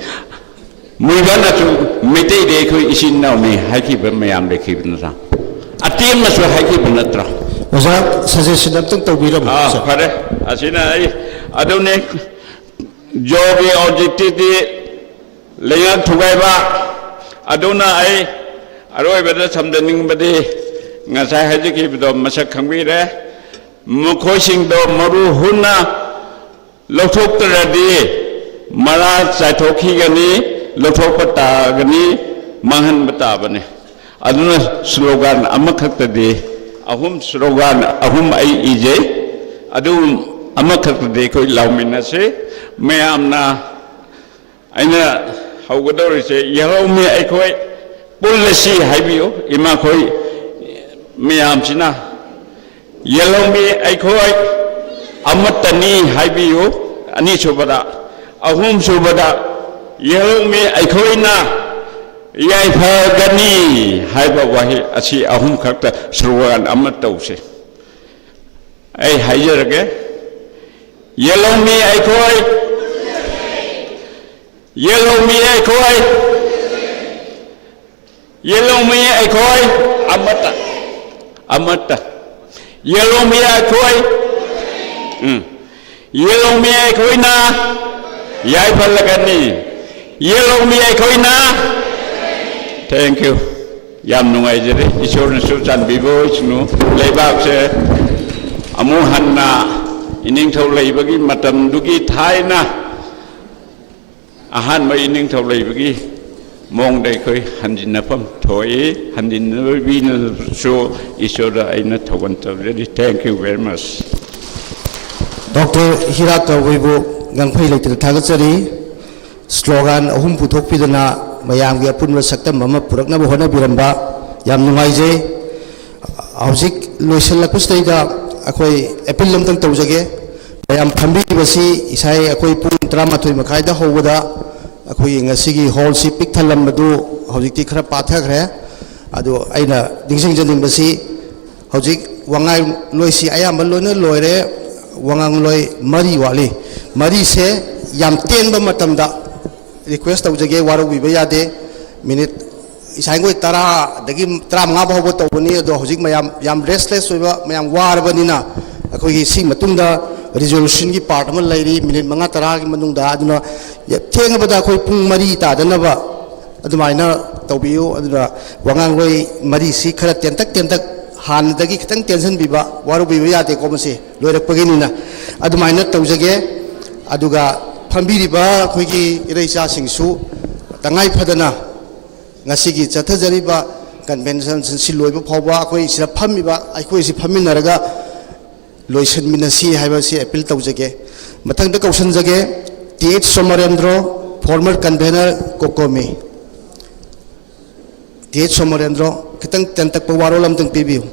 muibana chu metei de koi isin nauni haki ba mayam lekhi bna ꯑꯇꯦꯝꯅꯁꯨ ꯍꯥꯏꯈꯤꯕ ꯅꯠꯇ꯭ꯔꯣ ꯑꯣꯖꯥ suggestion ꯑꯝꯇꯪ ꯇꯧꯕꯤꯔꯝꯃꯨ ꯐꯔꯦ ꯑꯁꯤꯅ ꯑꯩ ꯑꯗꯨꯅꯤ ꯖꯣꯕꯒꯤ ꯑꯣꯕꯖꯦꯛꯇꯤꯚꯇꯤ ꯂꯩꯉꯥꯛ ꯊꯨꯒꯥꯏꯕ ꯑꯗꯨꯅ ꯑꯩ ꯑꯔꯣꯏꯕꯗ ꯊꯝꯖꯅꯤꯡꯕꯗꯤ ꯉꯁꯥꯏ ꯍꯥꯏꯖꯈꯤꯕꯗꯣ ꯃꯁꯛ ꯈꯪꯕꯤꯔꯦ ꯃꯈꯣꯏꯁꯤꯡꯗꯣ ꯃꯔꯨ ꯍꯨꯟꯅ ꯂꯧꯊꯣꯛꯇ꯭ꯔꯗꯤ ꯃꯔꯥ ꯆꯥꯏꯊꯣꯛꯈꯤꯒꯅꯤ ꯂꯧꯊꯣꯛꯄ ꯇꯥꯒꯅꯤ ꯃꯥꯡꯍꯟꯕ ꯇꯥꯕꯅꯤ ꯑꯗꯨꯅ ꯁ꯭ꯂꯣꯒꯥꯟ ꯑꯃꯈꯛꯇꯗꯤ ꯁ꯭ꯂꯣꯒꯥꯟ ꯑꯍꯨꯝ ꯑꯩ ꯏꯖꯩ ꯑꯗꯨ ꯑꯃꯈꯛꯇꯗꯤ ꯑꯩꯈꯣꯏ ꯂꯥꯎꯃꯤꯟꯅꯁꯤ ꯃꯌꯥꯝꯅ ꯑꯩꯅ ꯍꯧꯒꯗꯧꯔꯤꯁꯦ ꯌꯦꯜꯍꯧꯃꯤ ꯑꯩꯈꯣꯏ ꯄꯨꯜꯂꯁꯤ ꯍꯥꯏꯕꯤꯌꯨ ꯏꯃꯥꯈꯣꯏ ꯃꯌꯥꯝꯁꯤꯅ ꯌꯦꯜꯍꯧꯃꯤ ꯑꯩꯈꯣꯏ ꯑꯃꯠꯇꯅꯤ ꯍꯥꯏꯕꯤꯌꯨ ꯑꯅꯤꯁꯨꯕꯗ ꯑꯍꯨꯝꯁꯨꯕꯗ ꯌꯦꯜꯍꯧꯃꯤ ꯑꯩꯈꯣꯏꯅ ꯌꯥꯏꯐꯒꯅꯤ ꯍꯥꯏꯕ ꯋꯥꯍꯩ ꯑꯁꯤ ꯑꯍꯨꯝ ꯈꯛꯇ ꯁ꯭ꯂꯣꯒꯥꯟ ꯑꯃ ꯇꯧꯁꯤ ꯑꯩ ꯍꯥꯏꯖꯔꯒꯦ ꯌꯦꯜꯍꯧꯃꯤ ꯑꯩꯈꯣꯏ ꯌꯦꯜꯍꯧꯃꯤ ꯑꯩꯈꯣꯏ ꯌꯦꯜꯍꯧꯃꯤ ꯑꯩꯈꯣꯏ ꯑꯃꯠꯇ ꯌꯦꯜꯍꯧꯃꯤ ꯑꯩꯈꯣꯏ ꯌꯦꯜꯍꯧꯃꯤ ꯑꯩꯈꯣꯏꯅ ꯌꯥꯏꯐꯜꯂꯒꯅꯤ ꯌꯦꯜꯍꯧꯃꯤ ꯑꯩꯈꯣꯏꯅ ꯊꯦꯡꯛ ꯌꯨ ꯌꯥꯝ ꯅꯨꯡꯉꯥꯏꯖꯔꯦ ꯏꯁꯣꯔꯅꯁꯨ ꯆꯥꯟꯕꯤꯕ ꯑꯣꯏꯁꯅꯨ ꯂꯩꯕꯥꯛꯁꯦ ꯑꯃꯨꯛ ꯍꯟꯅ ꯏꯅꯤꯡꯊꯧ ꯂꯩꯕꯒꯤ ꯃꯇꯝꯗꯨꯒꯤ ꯊꯥꯏꯅ ꯑꯍꯥꯟꯕ ꯏꯅꯤꯡꯊꯧ ꯂꯩꯕꯒꯤ ꯃꯑꯣꯡꯗ ꯑꯩꯈꯣꯏ ꯍꯟꯖꯤꯟꯅꯐꯝ ꯊꯣꯛꯏ ꯍꯟꯖꯤꯟꯅꯕꯤꯅꯁꯨ ꯏꯁꯣꯔꯗ ꯑꯩꯅ ꯊꯧꯒꯜ ꯇꯧꯖꯔꯤ ꯊꯦꯡꯛ ꯌꯨ ꯚꯦꯔꯤ ꯃꯆ ꯗꯣꯛꯇꯔ ꯍꯤꯔꯥꯛ ꯀꯧꯕꯨ ꯉꯪꯐꯩ ꯂꯩꯇꯅ ꯊꯥꯒꯠꯆꯔꯤ ꯁ꯭ꯂꯣꯒꯥꯟ ꯑꯍꯨꯝ ꯄꯨꯊꯣꯛꯄꯤꯗꯨꯅ ꯃꯌꯥꯝꯒꯤ ꯑꯄꯨꯟꯕ ꯁꯛꯇꯝ ꯑꯃ ꯄꯨꯔꯛꯅꯕ ꯍꯣꯠꯅꯕꯤꯔꯝꯕ ꯌꯥꯝ ꯅꯨꯡꯉꯥꯏꯖꯩ ꯍꯧꯖꯤꯛ ꯂꯣꯏꯁꯤꯜꯂꯛꯄꯁꯤꯗꯩꯗ ꯑꯩꯈꯣꯏ ꯑꯦꯄꯤꯜ ꯑꯃꯇꯪ ꯇꯧꯖꯒꯦ ꯃꯌꯥꯝ ꯐꯝꯕꯤꯔꯤꯕꯁꯤ ꯏꯁꯥꯏ ꯑꯩꯈꯣꯏ ꯄꯨꯡ 12:30 ꯍꯧꯕꯗ ꯑꯩꯈꯣꯏꯒꯤ ꯉꯁꯤꯒꯤ ꯍꯣꯜꯁꯤ ꯄꯤꯛ ꯊꯜꯂꯝꯕꯗꯨ ꯍꯧꯖꯤꯛꯇꯤ ꯈꯔ ꯄꯥꯊꯈ꯭ꯔꯦ ꯑꯗꯨ ꯑꯩꯅ ꯅꯤꯡꯁꯤꯡꯖꯅꯤꯡꯕꯁꯤ ꯍꯧꯖꯤꯛ ꯋꯥꯉꯥꯡꯂꯣꯏꯁꯤ ꯑꯌꯥꯝꯕ ꯂꯣꯏꯅ ꯂꯣꯏꯔꯦ ꯋꯥꯉꯥꯡꯂꯣꯏ 4 ꯋꯥꯠꯂꯤ 4ꯁꯦ ꯌꯥꯝ ꯇꯦꯟꯕ ꯃꯇꯝꯗ ꯔꯤꯀ꯭ꯋꯦꯁ ꯇꯧꯖꯒꯦ ꯋꯥꯔꯧꯕꯤꯕ ꯌꯥꯗꯦ ꯃꯤꯅꯤꯠ ꯏꯁꯥꯏꯒꯣꯏ 10ꯗꯒꯤ 15 ꯐꯥꯎꯕ ꯇꯧꯕꯅꯤ ꯑꯗꯣ ꯍꯧꯖꯤꯛ ꯃꯌꯥꯝ ꯌꯥꯝ ꯔꯦꯁꯂꯦꯁ ꯑꯣꯏꯕ ꯃꯌꯥꯝ ꯋꯥꯔꯕꯅꯤ나 ꯑꯩꯈꯣꯏꯒꯤ ꯁꯤ ꯃꯇꯨꯡꯗ ꯔꯤꯖꯣꯂꯨꯁꯟꯒꯤ ꯄꯥꯔꯠ ꯑꯃ ꯂꯩꯔꯤ ꯃꯤꯅꯤꯠ 5-10ꯒꯤ ꯃꯅꯨꯡꯗ ꯑꯗꯨꯅ ꯊꯦꯡꯉꯕꯗ ꯑꯩꯈꯣꯏ ꯄꯨꯡ 4 ꯇꯥꯗꯅꯕ ꯑꯗꯨꯃꯥꯏꯅ ꯇꯧꯕꯤꯌꯨ ꯑꯗꯨꯅ ꯋꯥꯉꯥꯡꯂꯣꯏ 4ꯁꯤ ꯈꯔ ꯇꯦꯟꯇꯛ ꯍꯥꯟꯅꯗꯒꯤ ꯈꯤꯇꯪ ꯇꯦꯟꯁꯤꯟꯕꯤꯕ ꯋꯥꯔꯧꯕꯤꯕ ꯌꯥꯗꯦꯀꯣ ꯃꯁꯤ ꯂꯣꯏꯔꯛꯄꯒꯤꯅꯤꯅ ꯑꯗꯨꯃꯥꯏꯅ ꯇꯧꯖꯒꯦ ꯑꯗꯨꯒ ꯐꯝꯕꯤꯔꯤꯕ ꯑꯩꯈꯣꯏꯒꯤ ꯏꯔꯩꯆꯥꯁꯤꯡꯁꯨ ꯇꯉꯥꯏ ꯐꯗꯅ ngasi ꯆꯠꯊꯖꯔꯤꯕ ꯀꯟꯚꯦꯟꯁꯟ ꯁꯤ ꯂꯣꯏꯕ ꯐꯥꯎꯕ ꯑꯩꯈꯣꯏ ꯁꯤꯗ ꯐꯝꯃꯤꯕ ꯑꯩꯈꯣꯏꯁꯤ ꯐꯝꯃꯤꯟꯅꯔꯒ ꯂꯣꯏꯁꯤꯟꯃꯤꯟꯅꯁꯤ ꯍꯥꯏꯕꯁꯤ ꯑꯦꯄꯤꯜ ꯇꯧꯖꯒꯦ ꯃꯊꯪꯗ ꯀꯧꯁꯟꯖꯒꯦ T H. Somarendro former convener COCOMI T H. Somarendro ꯈꯤꯇꯪ ꯇꯦꯟꯇꯛꯄ ꯋꯥꯔꯣꯜ ꯑꯃꯇꯪ ꯄꯤꯕꯤꯌꯨ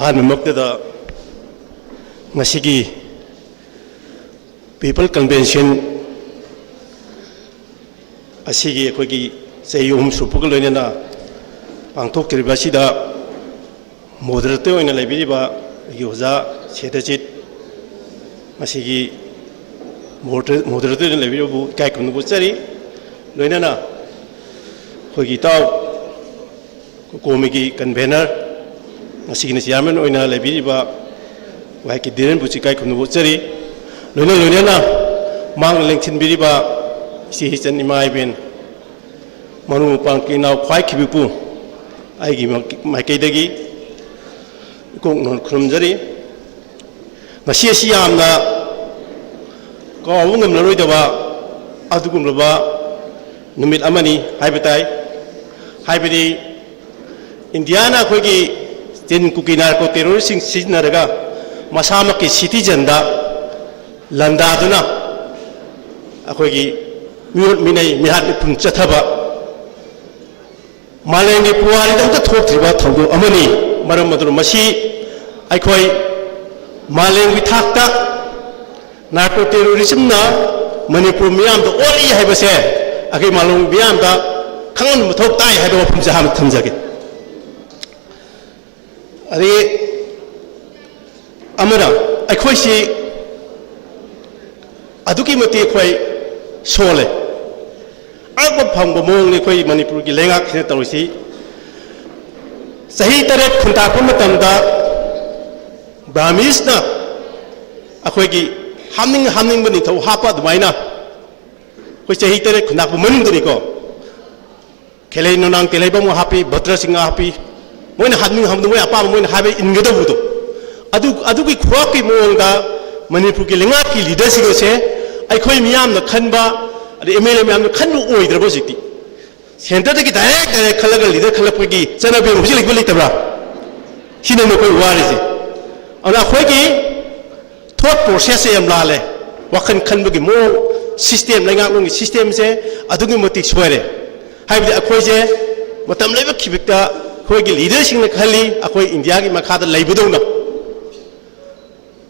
ꯑꯍꯥꯟꯕꯃꯛꯇꯗ ꯉꯁꯤꯒꯤ ꯄꯤꯄꯜ ꯀꯟꯚꯦꯟꯁꯟ ꯑꯁꯤꯒꯤ ꯑꯩꯈꯣꯏꯒꯤ ꯆꯍꯤ 3 ꯁꯨꯕꯒ ꯂꯣꯏꯅꯅ ꯄꯥꯡꯊꯣꯛꯈꯤꯕ ꯑꯁꯤꯗ ꯃꯣꯗꯔꯦꯇꯔ ꯑꯣꯏꯅ ꯂꯩꯕꯤꯔꯤꯕ ꯑꯩꯒꯤ ꯑꯣꯖꯥ ꯁꯦꯗꯖꯤꯠ ꯃꯁꯤꯒꯤ ꯃꯣꯗꯔꯦꯇꯔ ꯑꯣꯏꯅ ꯂꯩꯕꯤꯔꯤꯕꯕꯨ ꯏꯀꯥꯏ ꯈꯨꯝꯅꯕ ꯎꯠꯆꯔꯤ ꯂꯣꯏꯅꯅ ꯑꯩꯈꯣꯏꯒꯤ ꯏꯇꯥꯎ ꯀꯣꯃꯤꯒꯤ convener ngasi chairman oina lebiriba waiki diren buchi kai khunu chari loina mang lengthin biriba si hichen imai ben manu pang ki naw khwai khibipu aigi maikai dagi kong non khurumjari ngasi si yamna ko awungam na roidaba adugumlaba numit amani haibatai haibidi indiana khogi tin kukinar ko terrorist signaraga masama ke citizen da landa duna akogi miut minai mihat pun chathaba malengi puari da thok thiba thodu amani maram madru masi aikoi malengi thakta narco terrorism Manipur मियाम तो ओली है अगे मालूम मियाम खंगन मथौ ताई है वफम से हम थमजगे अरे अमरा अखोइसी अदुकी मती अखोइ सोले अब फंग मोंग अखोइ मणिपुर की लेंगा खने तौसी सही तरह खुंताक मतमदा ब्राह्मीस ना अखोइ की हामनिंग बनी थौ हापा दुमाइना कोई सही तरह खुंताक मनुंगदनी को खेले नोनांग तेलेबम हापी भद्र सिंह हापी मोइन हामनिंग मोइ अपा मोइन हाबे इनगदबुदो अदुगी खुराकी मोंगा मणिपुर की लेंगा की लीडरशिप से अखोइ मियाम न खनबा अदे एमएलए मियाम न खनबु ओइद्रबो जिति सेंटर की डायरेक्ट खलग लीडर खलपगी चनबे हुजि लिखबो लितबरा सिने न कोइ वारिसे अना खोइगी थॉट प्रोसेस से लाले वखन खनबगी मो सिस्टम लेंगा लोंगी सिस्टम से अदुगी मति सोरे हाइबदे अखोइ जे मतम लेबा खिबिकता खोइगी लीडर सिंह न खली अखोइ इंडिया की मखादा लेबदोना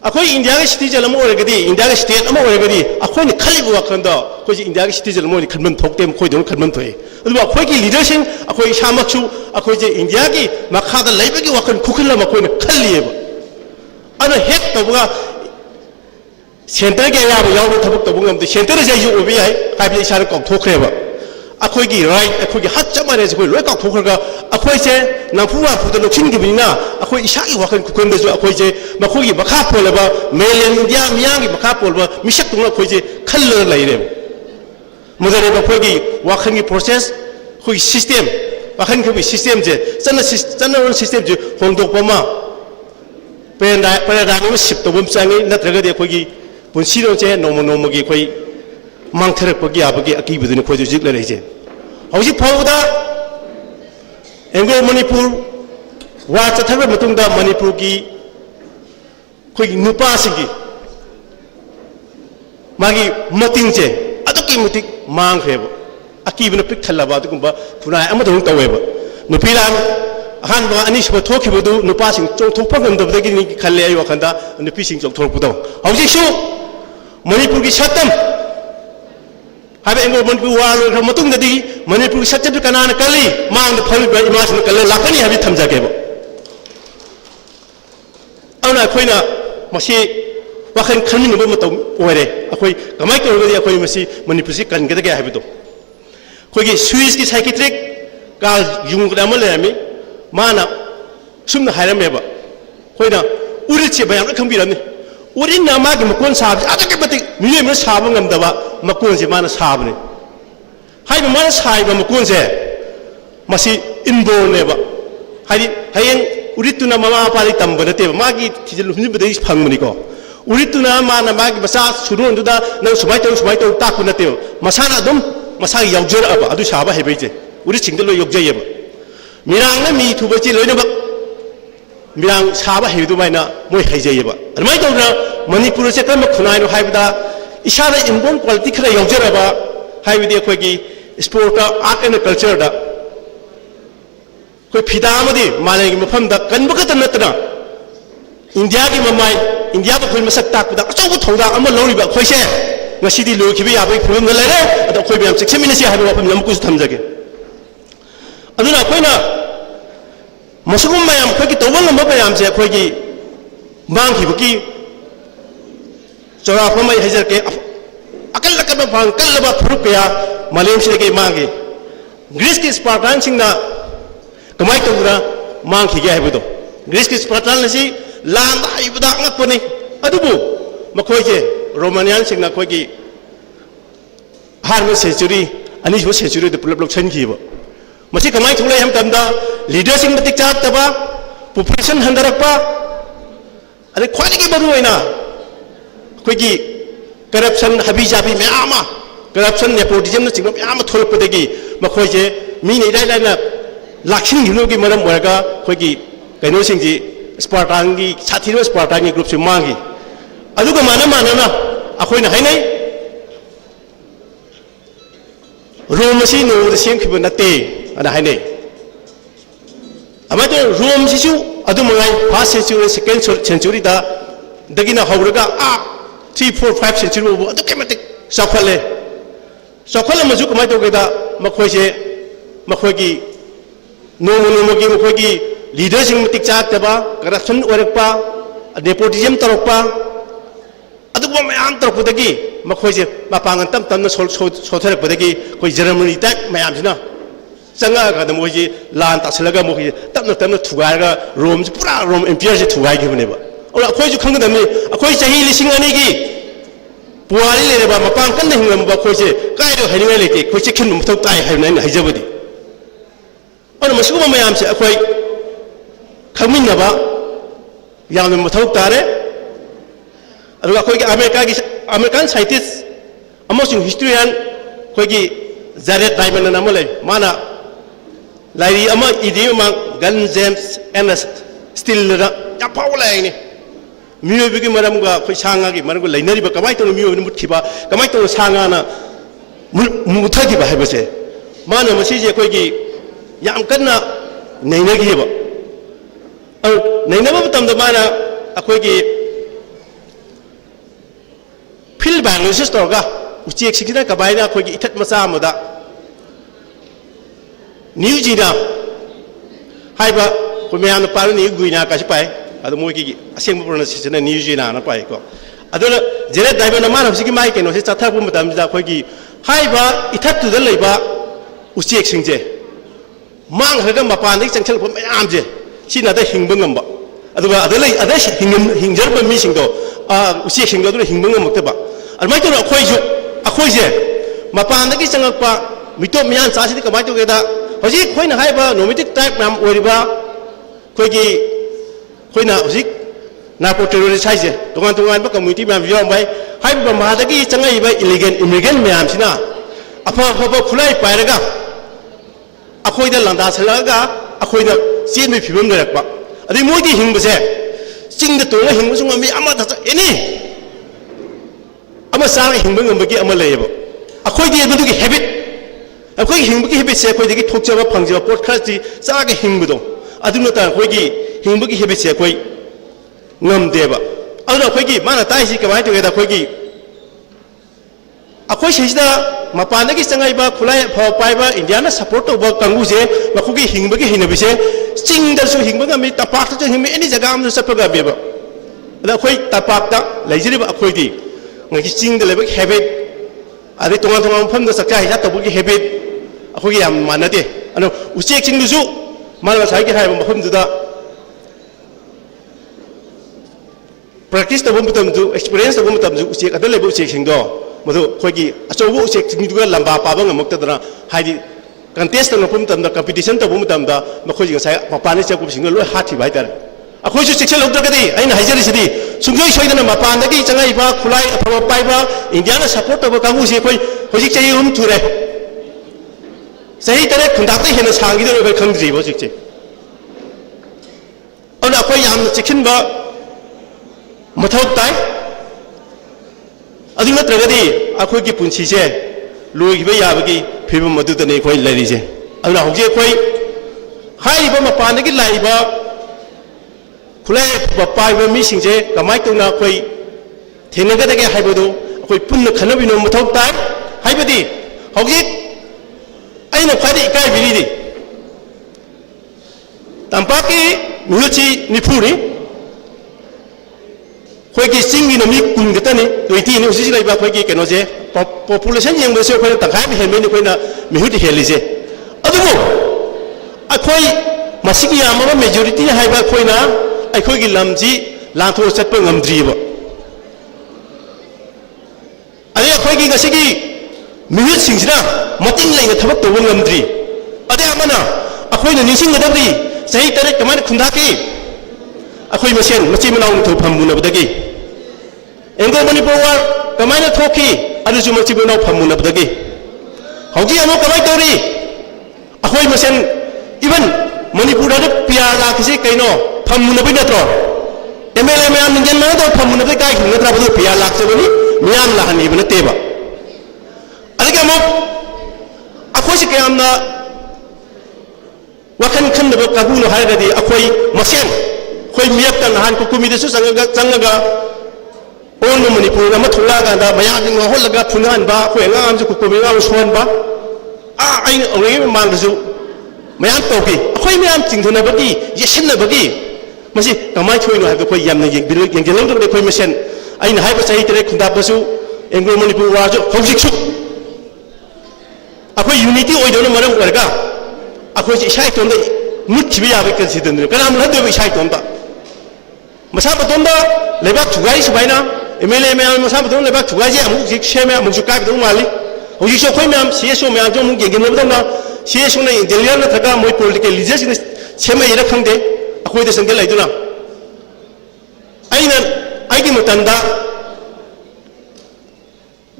अखोइ इंडिया के सिटीजन अमो ओरगदी इंडिया के स्टेट अमो ओरगदी अखोइ न खली वखन खोइ इंडिया के सिटीजन अमो खनबन थोकते खोइ दो खनबन थोइ अदु अखोइ की लीडर सिंह अखोइ सामक्सु अखोइ जे इंडिया की मखादा लेबगी वखन खुखल अखोइ न खलिएबा अन हेक तबगा सेंटर के याब याव थबक तबुग हम सेंटर से यु ओबी है हाइबे इसार कौ थोखरेबा अखोइ की राइट अखोइ की हत चमारे से कोइ लोय कौ थोखरगा अखोइ से नफुवा फुद लोखिन की बिना अखोइ इसा की वखन खुखन दजु अखोइ से मखोइ की बखा पोलबा मेलेन इंडिया मियांग की बखा पोलबा मिशक तुंग अखोइ से खल लइरे मदरे अखोइ की वखन की प्रोसेस खोइ सिस्टम वखन की सिस्टम जे चन सिस्टम जे होंदोकपमा पैराडाइम शिफ्ट तौबम चांगी नत्रगदि अखोइ पुनसिरो जे नोमोगी अखोइ मांगथरपगी आबगी अकीबदुनि खोइ जिक लरेजे हौजि फावदा एंगो मणिपुर वा चथरबा मतुंगदा मणिपुर की खोइ नुपा सिगी मागी मतिंगजे अदुकी मतिक मांगखेब अकीबना पिक थल्लाबा अदुगुंबा फुनाय अमदों तवेब नुपिलान अहानबा अनिसबा थोखिबदु नुपासिंग चोंथोकपा गंदबदगी खल्ले आइ वखंदा नुपिसिंग चोंथोकपदो हौजिसु मणिपुर की सत्तम हाबे एंगो मणिपुर वार मतुंगदि मणिपुर की सत्तम कनाना कली मांग फलिबा इमासन कल लाकनी हाबि थमजागेबो अना खोइना मसी वखन खनमिनबो मतम ओरे अखोइ कमाइ तौरगदि अखोइ मसी मणिपुर से कनगदगे हाबिदो खोइगी स्विस की साइकिट्रिक का युंगदा मलेमी माना सुमना हायरमेबा खोइना उरिचे बयाम खंबिरमनि उरिन नामा के मकोन साब अदके बति मिये म साब ngमदबा मकोन से माना साबने हाइ माना साइबा मकोन से मसी इनबोनेबा हाइ हायें उरितुना मामा पाली तंबनते मागी थिजल हुनिबदे फंगमनिको उरितुना माना मागी बसा सुरोंदुदा न सुमाइ तौ ताकुनते मसाना दम मसा यावजरअबा अदु साबा हेबैजे उरि सिंगल लो योगजयबा मिरांगना मी थुबची लोइनबा मिरांग साबा हेदुमाइना मोइ हैजयबा अदमाइ तौना मणिपुर से कम खुनाइनो हाइबदा इसादा इनबोन क्वालिटी खरा योगजरबा हाइबदि अखोइगी स्पोर्ट आर्ट एंड कल्चर दा कोइ फिदा अमदि मालेगी मफमदा कनबगत नतना इंडिया की ममाइ इंडिया को खोइ मसक ताकदा अचौबो थौदा अम लौरिबा खोइसे ngasi लोखिबे याबै फुलम लैरे अद खोइ बियाम सेक्समिनसी हाबे वफम लमकुस थमजगे अदुना खोइना मसुगुम मयाम खोइगी तौबन लंबा मयाम से खोइगी मांगखिबकी चौराफमै हैजरके अकल लकब फांग कल्लबा फुरुक कया मालेम से मांगे ग्रीस की स्पार्टान सिंगना कमाई तौरा मांगखिगे हाइबदो ग्रीस की स्पार्टान नसी लान आइबदा ngakponi adubu मखोइजे रोमानियन सिंगना खोइगी हारम सेंचुरी अनिसबो सेंचुरी द पुलप लक्षनखिबो मसी कमाई थुले हम तमदा लीडरशिप मतिक चातबा पॉपुलेशन हंदरकपा अरे ख्वाइगी बरुइना खोइगी करप्शन हबी जाबी म्यामा करप्शन नेपोटिज्म न चिंगम म्यामा थोलपदगी मखोइजे मीने इलाइलाइना लाखिन हिनोगी मरम ओरगा खोइगी कैनो सिंजी स्पार्टान की साथीरो स्पार्टान की ग्रुप से मांगी अदुगा माना अखोइना हाइनै रोम असी नोद सेमखिबो नते अना हाइनै अमादो रोम सिसु अदु मंगाइ फर्स्ट सेंचुरी सेकेंड सेंचुरी दा दगिना हौरगा आ 3, 4, 5 century bu adu kematik sakhale sakhale maju kamai to geda makhoi se makhoi gi no gi makhoi gi leader sing matik cha ta ba corruption orak pa nepotism tarok pa adu ba mayam tarok dagi makhoi se mapangan tam tam so tharak dagi koi Germany tak mayam sina sanga ga da moji lan ta selaga moji tam thugai ga Rome pura Rome empire se thugai gi bane ba ora khoi ju khang da ni khoi chahi lising ani gi puari le ba mapang kan hingam ba khoi se kai do haninga le ke khoi se khin mu thau tai hai nai hai jabadi ora masu ma mayam se khoi khangmin na ba yam mu thau tare aduga khoi gi American scientist amosing historian khoi gi Jared Diamond na mo le mana lairi ama idi ma Gun James and still ra ya paula ni miyo bigi maram ga khoi sanga gi maram go lainari ba kamai to miyo ni muthiba kamai to sanga na mutha gi ba hai base mana masi je khoi gi yam kanna naina gi ba au naina ba tam da mana akhoi gi phil bang ni sister ga uchi eksikida kabai na khoi gi ithat masa amoda New Zealand haiba ko me an paru ni guina ka sipai adu mo ki aseng mo pronunciation New Zealand na pai ko adu jere daiba na man hosiki mai ke no se chatha bu madam da khoi gi haiba ithat tu da leiba usiek singje mang haga mapan ni changchal bu mayam je sina da hingba ngamba adu ba adu lei adu hingjar ba mi sing do usiek sing do hingba ngam ta ba almai to khoi ju akhoi je mapan da ki changak pa mito mian cha si ka mai to ge da hoji khoina haiba nomatic type nam oriba khoigi khoina hoji narco terrorist haije tongan ba community mam yo mai haiba ma da gi changai ba illegal immigrant myam sina afa khulai pairaga akhoi da landa salaga akhoi da sin mi phibam da rakpa adi moi di hingba se ching da tonga hingba sung mi ama da eni ama sa hingba ngam gi ama leyeba akhoi di du gi habit akhoi hingbugi habit se akhoi degi thokjaba phangjaba pot khati chaga hingbudo aduna ta akhoi gi hingbugi habit se akhoi ngamdeba aduna akhoi gi mana tai si kamai to geda akhoi gi akhoi sejida mapana gi changai ba khulai phaw pai ba India na support to ba kangu je makhugi hingbugi hinabi se chingdar su hingbuga mi tapak to hingmi any jaga am sapaga beba ada akhoi tapak da laijiri ba akhoi di ngi chingda leba habit adi tongan pham da sakka ya to bugi habit akhoi yam manade ano usiek ching du mana sai ki haiba pham da practice to bum tam du experience to bum tam du usiek adal lebu usiek sing do madu khoi gi acho bu usiek ching du ga lamba pa ba ngamuk ta dana haidi contest no bum tam da competition to bum tam da makhoi gi sai mapani che ku sing lo hathi bai tar akhoi ju section of da gadi aina haijari sidi sungjoi soidana mapan da gi changai ba khulai aphaba pai ba India na support to ba kangu se khoi hoji chei thure sahi tare khundak te hena sangi de khoi khangdri bo chik che ona khoi yam chikhin ba mathau tai adu na tragadi akhoi ki punchi se loi gi ba ya ba gi phibam madu tane khoi lari se aduna hoje khoi hai ba mapan da gi lai ba khulai ba pai ba mi sing je kamai to na khoi thena ga de ge hai ba do khoi punna khanabi no mathau tai hai ba di hoje aina khadi kai biridi tampaki muchi nipuri khoi ki singi no mi kun gatani toiti ni usi lai ba khoi ki keno je population yang beso khoi ta khai he me ni khoi na mi hudi heli je adugo akhoi masigi ama majority hai ba khoi na ai khoi gi lamji lantho chat pa ngamdri ba ai khoi gi gasigi mihut singsina mating lai na thabak to ngamdri ade amana akhoi na nising gadabri sahi tare kamana khunda ki akhoi masen machi manau tho phamuna badagi engo manipur war kamana thoki adu ju machi manau phamuna badagi hauji amo kamai tori akhoi masen even manipur da pia la kisi kaino phamuna bi natro MLA meyam ngen ma do phamuna bi kai khuna tra badu pia lak se bani miyam la hani bana teba adike amo akhoi se kayam na wakan khan da kabu no hai gadi akhoi masen khoi miyak tan han ku kumi de su sangaga ꯑꯣꯟꯕ ꯃꯅꯤꯄꯨꯔ ꯑꯃ ꯊꯣꯛꯂꯛꯑꯀꯥꯟꯗ ꯃꯌꯥꯝꯁꯤ ꯉꯥꯎꯍꯜꯂꯒ ꯐꯨꯅꯍꯟꯕ ꯑꯩꯈꯣꯏ ꯑꯉꯥꯡꯁꯨ ꯀꯨꯀꯨꯃꯤ ꯑꯉꯥꯡꯁꯨ ꯁꯣꯛꯍꯟꯕ ꯑꯩꯅ ꯑꯣꯏꯔꯤꯉꯩ ꯃꯃꯥꯡꯗꯁꯨ ꯃꯌꯥꯝ ꯇꯧꯈꯤ ꯑꯩꯈꯣꯏ ꯃꯌꯥꯝ ꯆꯤꯡꯊꯅꯕꯒꯤ ꯌꯦꯠꯁꯤꯟꯅꯕꯒꯤ ꯃꯁꯤ ꯀꯃꯥꯏꯅ ꯊꯣꯛꯏꯅꯣ ꯍꯥꯏꯕꯗꯣ ꯑꯩꯈꯣꯏ ꯌꯥꯝꯅ ꯌꯦꯡꯁꯤꯜꯍꯧꯗꯕꯅꯤ ꯑꯩꯈꯣꯏ ꯃꯁꯦꯟ ꯑꯩꯅ ꯍꯥꯏꯕ ꯆꯍꯤ 3 ꯈꯨꯟꯗꯥꯞꯄꯁꯨ ꯑꯦꯡꯒ꯭ꯂꯣ ꯃꯅꯤꯄꯨꯔ ꯋꯥꯔꯁꯨ ꯍꯧꯖꯤꯛꯁꯨ ꯑꯩꯈꯣꯏ ꯌꯨꯅꯤꯇꯤ ꯑꯣꯏꯗꯕꯅ ꯃꯔꯝ ꯑꯣꯏꯔꯒ ꯑꯩꯈꯣꯏꯁꯦ ꯏꯁꯥ ꯏꯇꯣꯝꯗ ꯃꯨꯠꯈꯤꯕ ꯌꯥꯕꯒꯤ ꯀꯟꯁꯤꯗꯟꯗꯨꯅꯤ ꯀꯅꯥ ꯃꯨꯠꯍꯟꯗꯣꯏꯕ ꯏꯁꯥ ꯏꯇꯣꯝꯗ ꯃꯁꯥ ꯃꯇꯣꯝꯗ ꯂꯩꯕꯥꯛ ꯊꯨꯒꯥꯏ ꯁꯨꯃꯥꯏꯅ MLA ꯃꯌꯥꯝ ꯃꯁꯥ ꯃꯇꯣꯝꯗ ꯂꯩꯕꯥꯛ ꯊꯨꯒꯥꯏꯁꯦ ꯑꯃꯨꯛ ꯍꯧꯖꯤꯛ ꯁꯦꯝꯃꯦ ꯑꯃꯨꯛꯁꯨ ꯀꯥꯏꯕꯗꯧ ꯃꯥꯜꯂꯤ ꯍꯧꯖꯤꯛꯁꯨ ꯑꯩꯈꯣꯏ ꯃꯌꯥꯝ CSO ꯃꯌꯥꯝꯁꯨ ꯑꯃꯨꯛ ꯌꯦꯡꯁꯤꯟꯅꯕꯗꯧꯅ CSOꯅ ꯏꯟꯇꯦꯂꯤꯖꯦꯟ ꯅꯠꯇ꯭ꯔꯒ ꯃꯣꯏ ꯄꯣꯂꯤꯇꯤꯀꯦꯜ ꯂꯤꯗꯔꯁꯤꯡꯅ ꯁꯦꯝꯃꯛꯏꯔ ꯈꯪꯗꯦ ꯑꯩꯈꯣꯏꯗ ꯆꯪꯁꯤꯜꯂꯛꯏꯗꯨꯅ ꯑꯩꯅ ꯑꯩꯒꯤ ꯃꯇꯝꯗ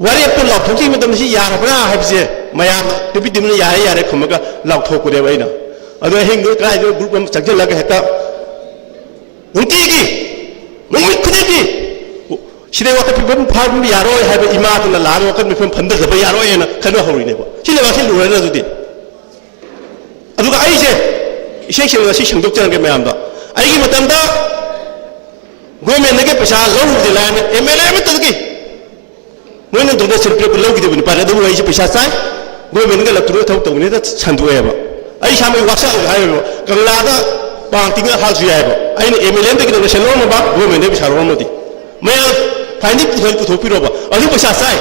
ꯋꯥꯔꯦꯞꯇꯣ ꯂꯥꯎꯊꯣꯛꯈꯤꯕ ꯃꯇꯝꯗ ꯁꯤ ꯌꯥꯔꯕ꯭ꯔꯥ ꯍꯥꯏꯕꯁꯦ ꯃꯌꯥꯝꯅ ꯇꯨꯄꯤ ꯇꯨꯃꯤꯟꯅ ꯌꯥꯔꯦ ꯌꯥꯔꯦ ꯈꯨꯝꯃꯒ ꯂꯥꯎꯊꯣꯛꯄꯅꯦꯕ ꯑꯩꯅ ꯑꯗꯣ ꯑꯍꯤꯡꯗꯨ ꯀꯗꯥꯏꯗ ꯒ꯭ꯔꯨꯞ ꯑꯃ ꯆꯪꯁꯤꯜꯂꯒ ꯍꯦꯛꯇ ꯅꯨꯡꯇꯤꯒꯤ ꯅꯨꯃꯤꯠ ꯈꯨꯗꯤꯡꯒꯤ ꯁꯤꯗꯩ ꯋꯥꯈꯜ ꯐꯤꯕꯝ ꯐꯥꯕ ꯌꯥꯔꯣꯏ ꯍꯥꯏꯕ ꯏꯃꯥꯗꯨꯅ ꯂꯥꯛꯑꯒ ꯋꯥꯈꯜ ꯐꯤꯕꯝ ꯐꯟꯗꯗꯕ ꯌꯥꯔꯣꯏꯅ ꯈꯟꯕ ꯍꯧꯔꯤꯅꯦꯕ ꯁꯤ ꯂꯩꯕꯥꯛꯁꯤ ꯂꯨꯔꯦꯅ ꯑꯗꯨꯗꯤ ꯑꯗꯨꯒ ꯑꯩꯁꯦ ꯏꯁꯦꯡ ꯁꯦꯡꯅ ꯉꯁꯤ ꯁꯦꯡꯗꯣꯛꯆꯔꯒꯦ ꯃꯌꯥꯝꯗ ꯑꯩꯒꯤ ꯃꯇꯝꯗ ꯒꯣꯔꯃꯦꯟꯗꯒꯤ ꯄꯩꯁꯥ ꯂꯧꯔꯨꯕꯗꯤ ꯂꯥꯏꯔꯅ MLA ꯑꯃꯠꯇꯗꯒꯤ ꯃꯣꯏꯅ ꯗꯣꯅꯦꯁꯟ ꯄꯤꯔꯛꯄ ꯂꯧꯈꯤꯗꯕꯅꯤ ꯐꯔꯦ ꯑꯗꯨꯕꯨ ꯑꯩꯁꯦ ꯄꯩꯁꯥ ꯆꯥꯏ ꯒꯣꯔꯃꯦꯟꯒ ꯂꯛꯇꯨꯔꯒ ꯊꯕꯛ ꯇꯧꯕꯅꯤꯅ ꯁꯟꯗꯣꯛꯑꯦꯕ ꯑꯩ ꯏꯁꯥꯃꯛ ꯋꯥꯛꯁꯥꯛꯑꯒ ꯍꯥꯏꯔꯦꯕ ꯀꯪꯂꯥꯗ ꯄꯥꯡ ꯇꯤꯡꯉ ꯍꯥꯜꯁꯨ ꯌꯥꯏꯑꯕ ꯑꯩꯅ MLA-ꯗꯒꯤ ꯗꯣꯅꯦꯁꯟ ꯂꯧꯔꯝꯃꯕ ꯒꯣꯔꯃꯦꯟꯗꯒꯤ ꯄꯩꯁꯥ ꯂꯧꯔꯝꯃꯗꯤ ꯃꯌꯥꯝ ꯐꯥꯏꯟꯗꯤ ꯄꯨꯊꯣꯛꯄꯤꯔꯣꯕ ꯑꯗꯨ ꯄꯩꯁꯥ ꯆꯥꯏ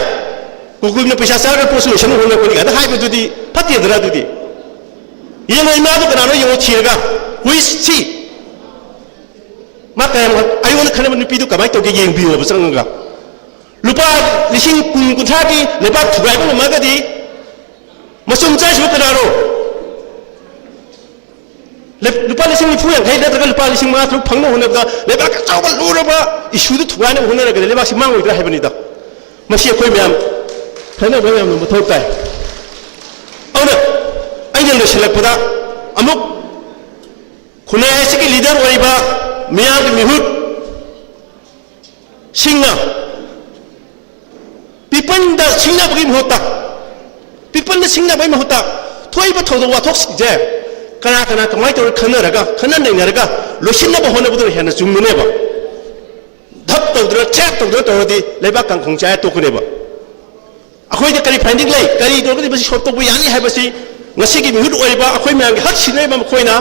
ꯀꯨꯀꯨꯝꯅ ꯄꯩꯁꯥ ꯆꯥꯔꯒ ꯄꯣꯠꯁꯨ ꯂꯣꯏꯁꯟ ꯍꯣꯠꯅꯔꯛꯄꯅꯤ ꯀꯥꯏꯅ ꯍꯥꯏꯕꯗꯨꯗꯤ ꯐꯠꯇꯦꯗꯅ ꯑꯗꯨꯗꯤ ꯌꯦꯡꯉꯣ ꯏꯃꯥꯗꯣ ꯀꯅꯥꯅꯣ ꯌꯦꯡꯉꯣ ꯊꯤꯔꯒ ꯁꯤ ꯃꯥ ꯀꯌꯥꯝ ꯑꯩꯉꯣꯟꯗ ꯈꯟꯅꯕ ꯅꯨꯄꯤꯗꯨ ꯀꯃꯥꯏꯅ ꯇꯧꯒꯦ ꯌꯦꯡꯕꯤꯌꯣꯕ ꯆꯪꯉꯒ ꯂꯨꯄꯥ 10,000-20,000ꯒꯤ ꯂꯩꯕꯥꯛ ꯊꯨꯒꯥꯏꯕ ꯉꯝꯃꯒꯗꯤ ꯃꯆꯨꯝ ꯆꯥꯏꯁꯤꯕꯨ ꯀꯅꯥꯅꯣ ꯂꯨꯄꯥ 40,000-50,000 ꯅꯠꯇ꯭ꯔꯒ ꯂꯨꯄꯥ 5,000-6,000 ꯐꯪꯅꯕ ꯍꯣꯠꯅꯕꯗ ꯂꯩꯕꯥꯛ ꯑꯆꯧꯕ ꯂꯨꯔꯕ ꯏꯁꯨꯗꯨ ꯊꯨꯒꯥꯏꯅꯕ ꯍꯣꯠꯅꯔꯒꯗꯤ ꯂꯩꯕꯥꯛꯁꯤ ꯃꯥꯡꯉꯣꯏꯗ꯭ꯔꯥ ꯍꯥꯏꯕꯅꯤꯗ ꯃꯁꯤ ꯑꯩꯈꯣꯏ ꯃꯌꯥꯝ ꯈꯟꯅꯕ ꯌꯥꯝꯅ ꯃꯊꯧ ꯇꯥꯏ ꯑꯗꯨꯅ ꯑꯩꯅ ꯂꯣꯏꯁꯤꯜꯂꯛꯄꯗ ꯑꯃꯨꯛ ꯈꯨꯟꯅꯥꯏ ꯑꯁꯤꯒꯤ ꯂꯤꯗꯔ ꯑꯣꯏꯔꯤꯕ ꯃꯤꯌꯥꯝꯒꯤ ꯃꯤꯍꯨꯠ ꯁꯤꯡꯅ ꯄꯤꯄꯜꯗ ꯁꯤꯡꯅꯕꯒꯤ ꯃꯍꯨꯠꯇ ꯄꯤꯄꯜꯗ ꯁꯤꯡꯅꯕꯒꯤ ꯃꯍꯨꯠꯇ ꯊꯣꯛꯏꯕ ꯊꯧꯗꯣꯛ ꯋꯥꯊꯣꯛꯁꯤꯡꯁꯦ ꯀꯅꯥ ꯀꯅꯥ ꯀꯃꯥꯏꯅ ꯇꯧꯔ ꯈꯟꯅꯔꯒ ꯈꯟꯅ ꯅꯩꯅꯔꯒ ꯂꯣꯏꯁꯤꯟꯅꯕ ꯍꯣꯠꯅꯕꯗꯨꯅ ꯍꯦꯟꯅ ꯆꯨꯝꯕꯅꯦꯕ ꯙꯞ ꯇꯧꯗꯅ ꯊ꯭ꯔꯦꯠ ꯇꯧꯗꯅ ꯇꯧꯔꯗꯤ ꯂꯩꯕꯥꯛ ꯀꯥꯡꯈꯣꯡ ꯆꯥꯏꯔ ꯇꯣꯛꯀꯅꯦꯕ ꯑꯩꯈꯣꯏꯗ ꯀꯔꯤ ꯐꯥꯏꯟꯗꯤꯡ ꯂꯩ ꯀꯔꯤ ꯇꯧꯔꯒꯗꯤ ꯃꯁꯤ ꯁꯣꯜꯕ ꯇꯧꯕ ꯌꯥꯅꯤ ꯍꯥꯏꯕꯁꯤ ꯉꯁꯤꯒꯤ ꯃꯤꯍꯨꯠ ꯑꯣꯏꯔꯤꯕ ꯑꯩꯈꯣꯏ ꯃꯌꯥꯝꯒꯤ ꯍꯛ ꯁꯤꯟꯅꯔꯤꯕ ꯃꯈꯣꯏꯅ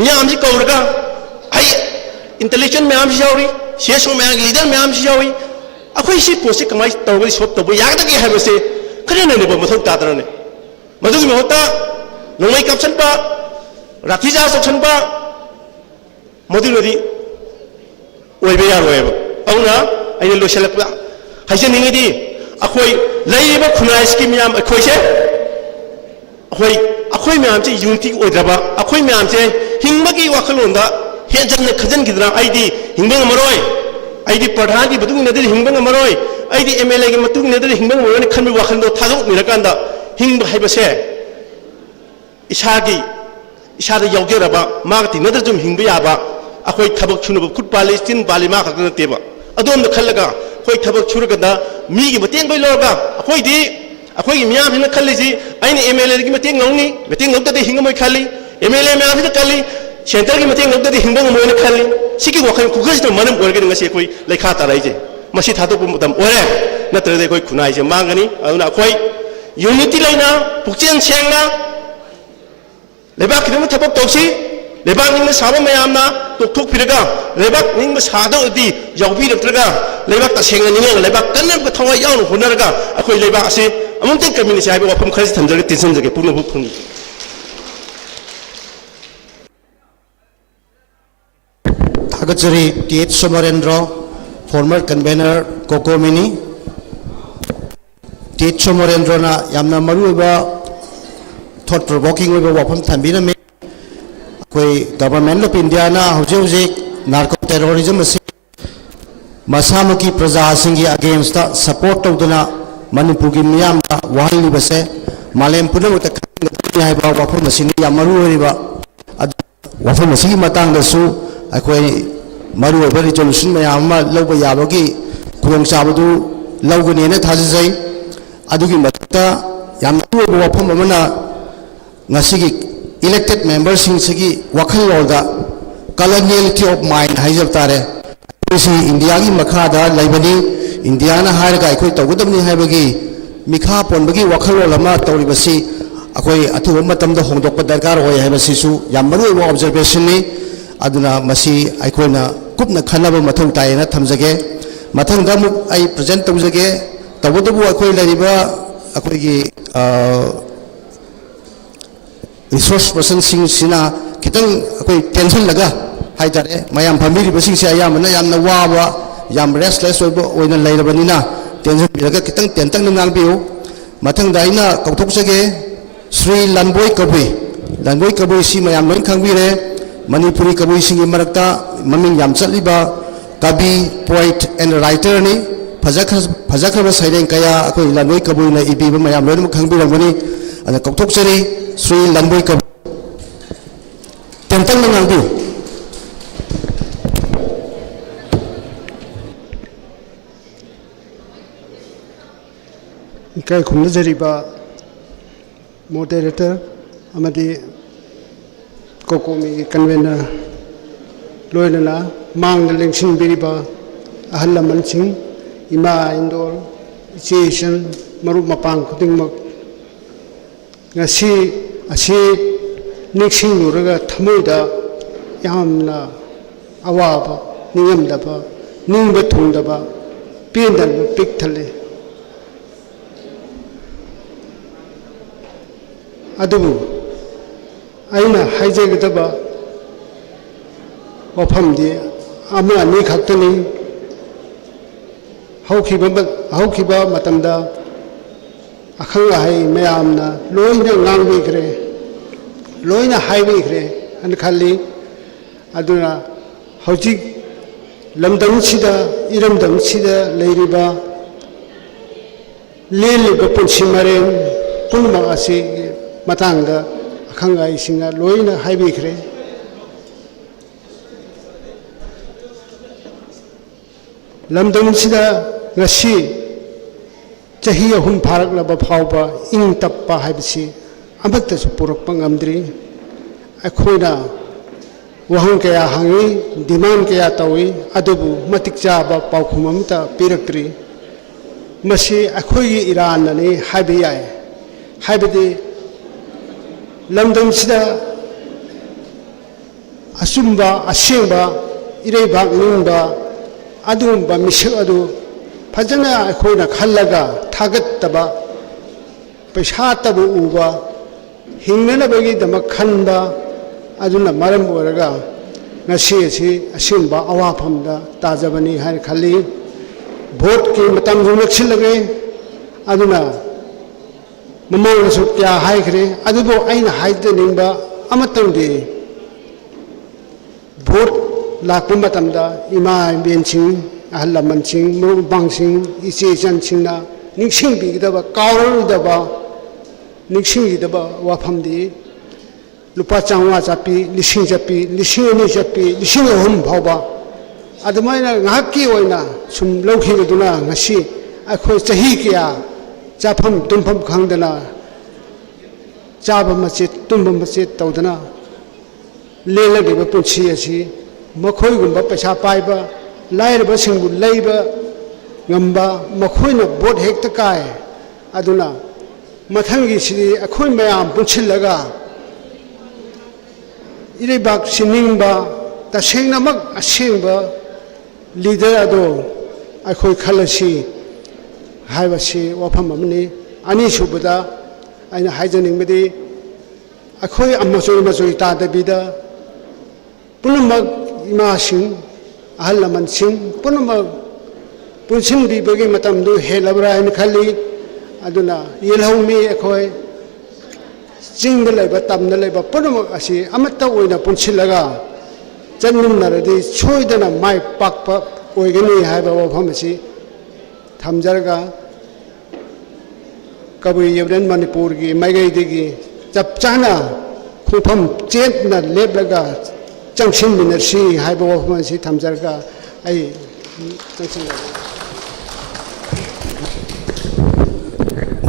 ꯃꯤꯌꯥꯝꯁꯤ ꯀꯧꯔꯒ ꯑꯩ ꯏꯟꯇꯦꯂꯤꯖꯦꯟ ꯃꯌꯥꯝꯁꯤ ꯌꯥꯎꯔꯤ CSO ꯃꯌꯥꯝꯒꯤ ꯂꯤꯗꯔ ꯃꯌꯥꯝꯁꯤ ꯌꯥꯎꯔꯤ ꯑꯩꯈꯣই ꯁꯤ ꯄꯣꯠꯁꯤ ꯀꯃꯥꯏꯅ ꯇꯧꯔꯒꯗꯤ ꯁꯣꯜꯕ ꯇꯧꯕ ꯌꯥꯒꯗꯒꯦ ꯍꯥꯏꯕꯁꯤ ꯈꯟꯅ ꯅꯩꯅꯕ ꯃꯊꯧ ꯇꯥꯗ꯭ꯔꯅꯦ ꯃꯗꯨꯒꯤ ꯃꯍꯨꯠꯇ ꯅꯣꯡꯃꯩ ꯀꯥꯞꯁꯤꯟꯕ ꯔꯥꯊꯤꯖꯥ ꯇꯧꯁꯤꯟꯕ ꯃꯗꯨꯅꯗꯤ ꯑꯣꯏꯕ ꯌꯥꯔꯣꯏꯕ ꯑꯗꯨꯅ ꯑꯩꯅ ꯂꯣꯏꯁꯤꯜꯂꯛꯄꯗ ꯍꯥꯏꯖꯅꯤꯡꯉꯤꯗꯤ ꯑꯩꯈꯣꯏ ꯂꯩꯔꯤꯕ ꯈꯨꯟꯅꯥꯏꯁꯤꯒꯤ ꯃꯤꯌꯥꯝ ꯑꯩꯈꯣꯏꯁꯦ ꯑꯩꯈꯣꯏ ꯃꯌꯥꯝꯁꯦ ꯌꯨꯅꯤꯇꯤ ꯑꯣꯏꯗ꯭ꯔꯕ ꯑꯩꯈꯣꯏ ꯃꯌꯥꯝꯁꯦ ꯍꯤꯡꯕꯒꯤ ꯋꯥꯈꯜꯂꯣꯟꯗ ꯍꯦꯟꯖꯟꯅ ꯈꯟꯖꯟꯈꯤꯗꯅ ꯑꯩꯗꯤ ꯍꯤꯡꯕ ꯉꯝꯃꯔꯣꯏ ꯑꯩꯗꯤ ꯄ꯭ꯔꯙꯥꯟꯒꯤ ꯃꯇꯨꯡ ꯏꯟꯅꯗꯤ ꯍꯤꯡꯕ ꯉꯝꯃꯔꯣꯏ ꯑꯩꯗꯤ MLA-ꯒꯤ ꯃꯇꯨꯡ ꯏꯟꯅꯗꯤ ꯍꯤꯡꯕ ꯉꯝꯃꯔꯣꯏꯅ ꯈꯟꯕ ꯋꯥꯈꯜꯗꯣ ꯊꯥꯗꯣꯛꯃꯤꯔꯀꯥꯟꯗ ꯍꯤꯡꯕ ꯍꯥꯏꯕꯁꯦ ꯏꯁꯥꯗ ꯌꯥꯎꯖꯔꯕ ꯃꯥꯒ ꯇꯤꯟꯅꯗ꯭ꯔꯁꯨ ꯑꯗꯨꯝ ꯍꯤꯡꯕ ꯌꯥꯕ ꯑꯩꯈꯣꯏ ꯊꯕꯛ ꯁꯨꯅꯕ ꯈꯨꯠ ꯄꯥꯜꯂꯤ ꯆꯤꯟ ꯄꯥꯜꯂꯤ ꯃꯥ ꯈꯛꯇ ꯅꯠꯇꯦꯕ ꯑꯗꯣꯝꯗ ꯈꯜꯂꯒ ꯑꯩꯈꯣꯏ ꯊꯕꯛ ꯁꯨꯔꯒꯗ ꯃꯤꯒꯤ ꯃꯇꯦꯡ ꯂꯣꯏ ꯂꯧꯔꯒ ꯑꯩꯈꯣꯏꯒꯤ ꯃꯤꯌꯥꯝꯁꯤꯅ ꯈꯜꯂꯤꯁꯤ ꯑꯩꯅ MLA-ꯗꯒꯤ ꯃꯇꯦꯡ ꯂꯧꯅꯤ ꯃꯇꯦꯡ ꯂꯧꯗꯗꯤ ꯍꯤꯡꯉꯝꯃꯣꯏ ꯈꯜꯂꯤ MLA ꯃꯌꯥꯝꯁꯤꯅ ꯈꯜꯂꯤ ꯁꯦꯟꯇꯔꯒꯤ ꯃꯇꯦꯡ ꯂꯧꯗꯗꯤ ꯍꯤꯡꯕ ꯉꯝꯃꯣꯏꯅ ꯈꯜꯂꯤ ꯁꯤꯒꯤ ꯋꯥꯈꯜ ꯈꯨꯈꯜꯁꯤꯅ ꯃꯔꯝ ꯑꯣꯏꯔꯒꯗꯤ ꯉꯁꯤ ꯑꯩꯈꯣꯏ ꯂꯩꯈꯥ ꯇꯥꯔꯛꯏꯁꯦ ꯃꯁꯤ ꯊꯥꯗꯣꯛꯄ ꯃꯇꯝ ꯑꯣꯏꯔꯦ ꯅꯠꯇ꯭ꯔꯒꯗꯤ ꯑꯩꯈꯣꯏ ꯈꯨꯟꯅꯥꯏꯁꯦ ꯃꯥꯡꯒꯅꯤ ꯑꯗꯨꯅ ꯑꯩꯈꯣꯏ ꯌꯨꯅꯤꯇꯤ ꯂꯩꯅ ꯄꯨꯛꯆꯦꯜ ꯁꯦꯡꯅ ꯂꯩꯕꯥꯛꯀꯤꯗꯃꯛ ꯊꯕꯛ ꯇꯧꯁꯤ ꯂꯩꯕꯥꯛ ꯅꯤꯡꯕ ꯁꯥꯕ ꯃꯌꯥꯝꯅ ꯇꯣꯛꯊꯣꯛꯄꯤꯔꯒ ꯂꯩꯕꯥꯛ ꯅꯤꯡꯕ ꯁꯥꯗꯧꯔꯗꯤ ꯌꯥꯎꯕꯤꯔꯛꯇ꯭ꯔꯒ ꯂꯩꯕꯥꯛ ꯇꯁꯦꯡꯅ ꯅꯤꯡꯉꯒ ꯂꯩꯕꯥꯛ ꯀꯟꯅꯕ ꯊꯋꯥꯏ ꯌꯥꯎꯅ ꯍꯣꯠꯅꯔꯒ ꯑꯩꯈꯣꯏ ꯂꯩꯕꯥꯛ ꯑꯁꯤ ꯑꯃꯨꯛꯇꯪ ꯀꯟꯃꯤꯟꯅꯁꯤ ꯍꯥꯏꯕ ꯋꯥꯐꯝ ꯈꯔꯁꯤ ꯊꯝꯖꯔꯒ ꯇꯦꯟꯁꯤꯟꯖꯒꯦ ꯄꯨꯛꯅꯤꯡ ꯐꯪꯕꯤ Thakachari T.H. Somarendra, former convener Kokomini. T.H. Somarendra na yamna maruba thought provoking over wapam thambina me koi government of India na hoje narco terrorism asi masamuki praja singi against the support of the Manipur gi miyam da wahali base malem punamu ta hai ba wapam asini yamaru riba wapam asigi matang da su ꯑꯩꯈꯣꯏ ꯃꯔꯨꯑꯣꯏꯕ resolution ꯃꯌꯥꯝ ꯑꯃ ꯂꯧꯕ ꯌꯥꯕꯒꯤ ꯈꯨꯗꯣꯡꯆꯥꯕꯗꯨ ꯂꯧꯒꯅꯤꯅ ꯊꯥꯖꯖꯩ ꯑꯗꯨꯒꯤ ꯃꯊꯛꯇ ꯌꯥꯝ ꯑꯔꯨꯕ ꯋꯥꯐꯝ ꯑꯃꯅ ꯉꯁꯤꯒꯤ ꯏꯂꯦꯛꯇꯦꯗ ꯃꯦꯝꯕꯔꯁꯤꯡꯁꯤꯒꯤ ꯋꯥꯈꯜꯂꯣꯟꯗ ꯀꯂꯣꯅꯤꯌꯦꯂꯤꯇꯤ ꯑꯣꯐ ꯃꯥꯏꯟ ꯍꯥꯏꯖꯕ ꯇꯥꯔꯦ ꯑꯩꯈꯣꯏꯁꯤ ꯏꯟꯗꯤꯌꯥꯒꯤ ꯃꯈꯥꯗ ꯂꯩꯕꯅꯤ इंडिया हारगा अखोई तौगदबनी हाइबगी मिखा पोनबगी वखलोल अमा तौरिबसी अखोई अथुब मतमद होंदोक दरकार होय हाइबसीसु याम मरुओ ऑब्जर्वेशन नि अदुना मसी अखोइना कुपना खनब मथौ तायना थमजगे मथंगदा मुक आई प्रेजेंट तौजगे तौगदबु अखोई लरिबा अखोई रिसोर्स पर्सन सिंह सिना खितंग अखोई टेंशन लगा हाइतारे मयाम फैमिली बसिंग से यामना यामना वाबा याम रेस्टलेस ओइना लेरबनिना टेंशन बिरगा खितंग टेंतंग नांगबियो मथंग दाइना कौथोकसगे श्री लनबोय कबुई सी मयाम लोइन खंगबिरे मणिपुरी कबुई सिंग मरक्ता ममिंग याम चलिबा कवि पोइट एंड राइटर नि फजखब सैरें कया अखोई लनबोय कबुई इबीब मयाम लोइन खंगबिरंगनी अन कौथोकसरी श्री लनबोय कबुई टेंतंग नांगबियो इकाई खुमनजरीबा moderator amadi kokomi convener loinana mang lengsin biriba ahal laman sing ima indol ichation maru mapang kuting mak ngasi asi nixing luraga thamuda yamna awaba niyamdaba ningba thundaba pendal pik thale अदुबु आइना हाइजेगदबा वफमदि अमा अनि खक्तनि हौखिबा मतमदा अखंग high मयामना लोइना ngangbikre लोइना हाइबिक्रे अन खाली अदुना हौजि लमदंसिदा इरमदंसिदा लेरिबा लेलिबा पुन्सि मरें पुनमा असि मतंगा अखंगाई सिंगा लोइना हाइबिक्रे लमदंसिदा ngasi chahi ahum pharak laba phawba ing tappa haibsi amatta su purakpa ngamdri akhoina wahang kaya hangi demand kaya tawi adubu matik chaba paukhum amta piraktri masi akhoi iran ani haibiyai haibidi lamdam sida asumba asengba ireibak ningba adumba misak adu fajana akhona khallaga thagattaba paisa tabu uba hingnana bagi dama khanba aduna maram oraga ngasi si asumba awaphamda tajabani har khalli vote ki matam junaksilage aduna ममों सु क्या हाइख्रे अदुबो आइना हाइदनिंबा अमतंगदि vote Lakpa मतमदा इमा बेनसिंग अहल लमनसिंग मुबांगसिंग इचे जनसिंगना निक्सिंग बिगदबा कावरदबा निक्सिंग बिगदबा वाफमदि लुपा चांगवा चापी लिसिंग चापी लिसिंग नि चापी लिसिंग हम भावबा अदमाइना ngahaki oina sum lawkhibaduna ngasi akhoi chahi kya चाफम तुम्फम खांगदना चाबा मचेत तुम्बम मचेत तौदना लेलगिबा पुंसी असि मखोइगुंबा पैसा पाइबा लाइरबा सिंगु लैबा ngamba मखोइना बोट हेक्ता काय अदुना मथंगी सिदि अखोइ मयाम पुंसिलगा इरेबाक सिनिंगबा तसेंगनमक असेंगबा लीडर अदो अखोइ खलसी हाइबसी वफम अमनि अनि सुबदा आइना हाइजनिंगबदि अखोइ अमसोइ मसोइ तादबिदा पुनमक इमासिंग अहल लमनसिंग पुनमक पुनसिन बिबगे मतमदु हेलबरा इन खली अदुना येलहौमी अखोइ चिंग लेबा तमना लेबा पुनमक असि अमत्ता ओइना पुनसिलगा चन्मिनरदि सोइदना माइ पाकपा ओइगनि हाइबा वफम असि थमजरगा कबुई यवरन मणिपुर की मैगैदिगी चप चाना खुफम चेतना लेबलगा चंगसिन मिनरसी हाइबा वफम सि थमजरगा आई चंगसिन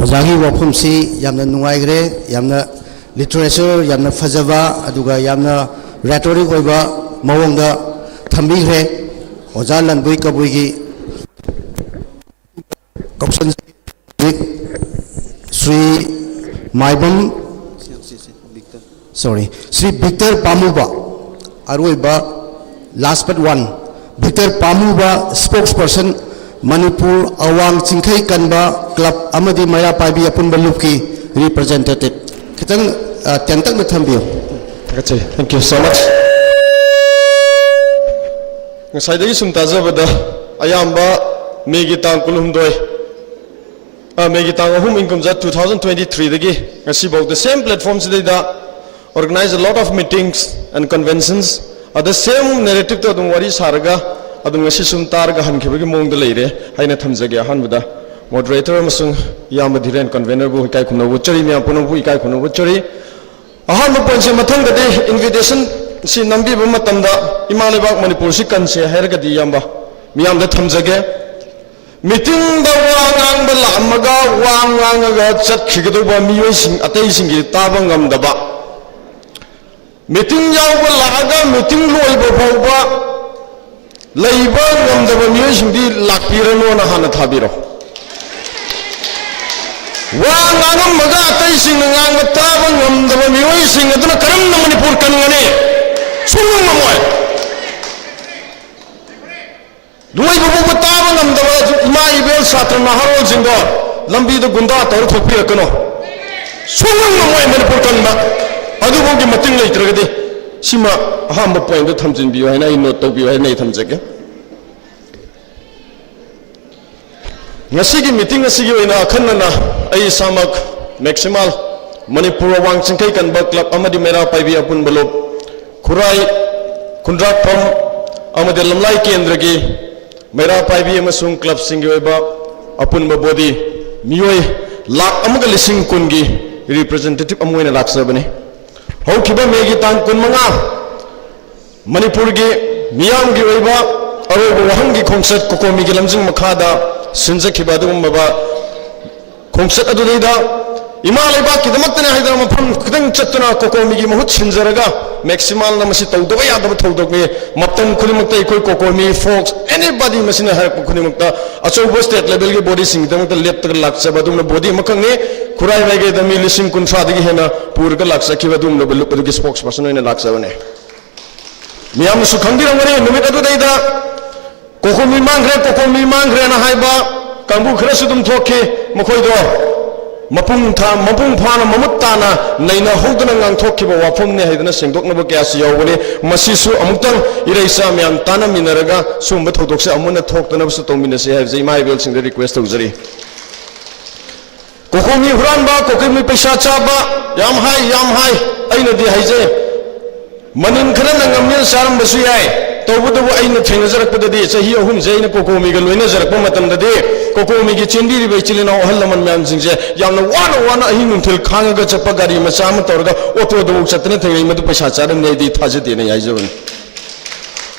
ओजागी वफम सि यामना नुंगाइग्रे यामना लिटरेचर यामना फजबा अदुगा यामना रेटोरिक ओइबा मवंगदा थंबिग्रे ओजा लनबुई कबुई की Maibam sorry Sri Victor Pamuba aroiba last but one Victor Pamuba spokesperson Manipur Awang Chingkhai Kanba Club amadi Maya Paibi Apunba Lupki representative kitang tentak na thambiyo. Thank you so much. Ngasai sum tajabada ayamba megi tang kulumdoi megi tang ahum income za 2023 dagi ngasi bau the same platforms da organize a lot of meetings and conventions at the same narrative to adum wari sarga adum ngasi sum targa hankhibagi mongda leire haina thamjage hanbada moderator amasung yamba dhiren convener bu ikai khumna bu chari mi apuno bu ikai khumna bu chari ahan point se mathang da invitation si nambi bu matamda imalebak manipur si kanse hergadi yamba miyam da thamjage meeting da wangang ba lamaga wangang ga chat khigado ba miyoi sing atei sing gi taba ngam da ba meeting yaw ba laga meeting loi ba ba leiba ngam da ba miyoi sing di lakpirano na hana thabiro wangang maga atei sing ngang ba taba ngam da ba miyoi sing aduna karam na manipur kan ngane sungong mamoy Luai bubu taba ngam da ima ibel satra naharol jingdo lambi do gunda tor thopi rakano sungong mamoy manipur kan ma adu bogi mating lei tragade sima ahamba point do thamjin bi haina I note to bi haina I thamjage ngasi gi meeting ngasi gi oina khanna na ai samak maximal manipur wang chingkai kan ba club amadi mera paibi apun balo khurai khundrak pham amadi lamlai kendra gi mera paibi amasung club singi oiba apun ba body miyoi lak amaga lising kungi representative amoina laksabani haukiba megi tang kun manga manipur gi miyam gi oiba aroba wahangi khongsat kokomi gi lamjing makhada sinjakhiba dum ba khongsat aduleida imaleba ki damaktane haidara mafam khidang chattuna kokomi gi mahut sinjaraga maximal na masi tawdaba yadaba thawdok me matam khunimakta ikoi kokomi folks anybody masina har khunimakta achobo state level gi body sing damakta lepta lakchaba dum na body makang ne khurai mai ge dami lising kun sa digi hena purga laksa ki badum na belu gi spokesperson ina laksa bane miyam su khangdi ramare numit adu daida kokomi mangre na haiba kambu khra su dum thokke makhoi do mapung phana mamuttana naina hodna ngang thokkiba wafumne haidana sengdoknaba kyasi yawbani masisu amuktan iraisa myam tana minaraga sumba thodokse amuna thoktana su tominase haibje imaibel sing request tawjari kokomi huranba kokomi paisa chaba yam hai aina di haije manin khana ngamnil saram basu yai tawbudu aina thengnajarakpadadi chahi ahum jaina kokomi ga loina jarakpa matamdadi kokomi gi chindiri bai chilina ohallaman myam singje yamna wana ahi nunthil khangaga chappa gari macha ma torga auto do chatna thengai madu paisa charam nei di thajade ne yaijaban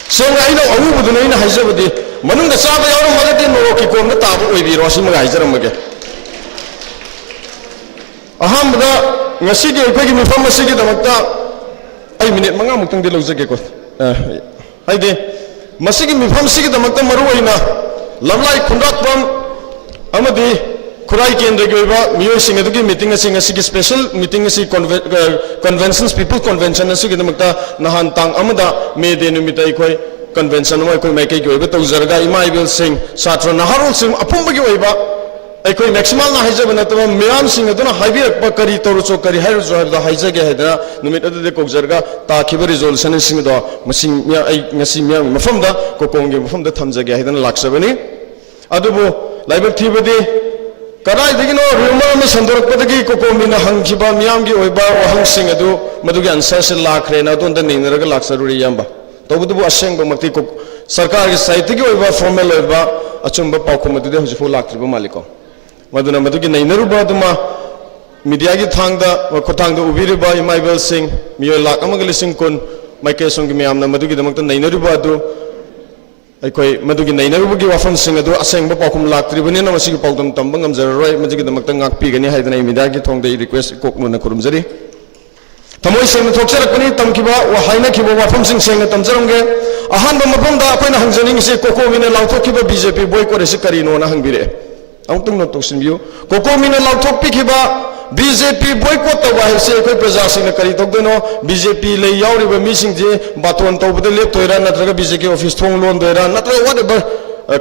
senga aina ahubudu naina haijabadi manungda chaba yawra magati no ki komna tabu oibi rosi ma haijaramage ahamda ngasi gi koi gi mifam masigi damakta ai minute manga muktang de lojage ko haide masigi mifam sigi damakta maru oina lamlai khundakpam amadi khurai kendra gi oiba miyoi sing adugi meeting asing asigi special meeting asi conventions people convention asigi damakta nahan tang amada me de numita ikoi convention ma ikoi mai kai gi oiba tawjarga imaibel sing satra naharol sing apumba gi oiba aikoi maximal na haijaba nataba miyam sing aduna haibirakpa kari torucho kari hairujo habda haijage haidana numit adu de kokjarga takhiba resolution sing do masing mya ai ngasi mya mafamda kokongi mafamda thamjage haidana laksabani adubu laibak thibadi karai digino rumor me sandorakpadagi kokomina hangkiba miyam gi oiba wahang sing adu madugi answer se lakhre na donda ninaraga laksaruri yamba tobudu asengba makti ko sarkar gi site gi oiba formal oiba achumba paukhum adu de hojifu laktriba maliko maduna madugi nainaruba duma media gi thangda khothangda ubiriba imaibel sing miyo lak amaga lising kun maike song gi myamna madugi damakta nainaruba adu aikoi madugi nainaruba gi wafam sing adu asengba paukhum laktribani na masigi paudam tamba ngamjararoi madugi damakta ngakpi gani haidana media gi thongda request koknu na kurumjari tamoi seng thoksarakpani tamkiba wa haina kiba wafam sing seng tamjarongge ahanba mapamda akoina hangjaning se kokomina lauthokiba BJP boycott ese karino na hangbire amutang no toksinbiu kokomina lauthokpikiba BJP boycott तब है अखोई प्रजा सिंह करी तौदनो BJP ले यावरिबा मिसिंजे बातोन तौबद लेप्तोइरा नत्रगा BJP office थोंग लोनदोइरा नत्र whatever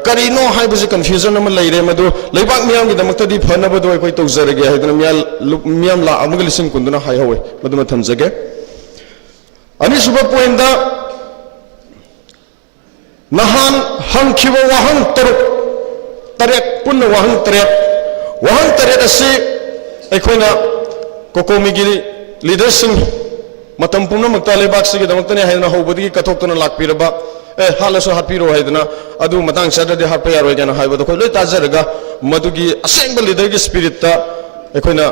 करीनो हाइबसे confusion अमा लेरे मदु लेबाक मियाम की दमक्तदी फनबदो अखोई तौजरगे हाइदना मियाम ला अमग लिसिंग कुंदना हाइहवे मदुमा थमजगे अनिसुबा पॉइंट दा नहान हंखिबा वाहन तरेत पुन्न वाहन तरेत असी अखोइना कोकोमी लीडरसिंग मतम पुनमक्ता लेबाकसिगी दमक्तने हाइदना हौबदगी कथोक्तना लाक्पिरबा हालसो हापीरो हाइदना अदु मतंग सददे हापे यारोय गना हाइबदो खोइ लोय ताजरगा मदुगी असेंग लीडरगी स्पिरिट ता अखोइना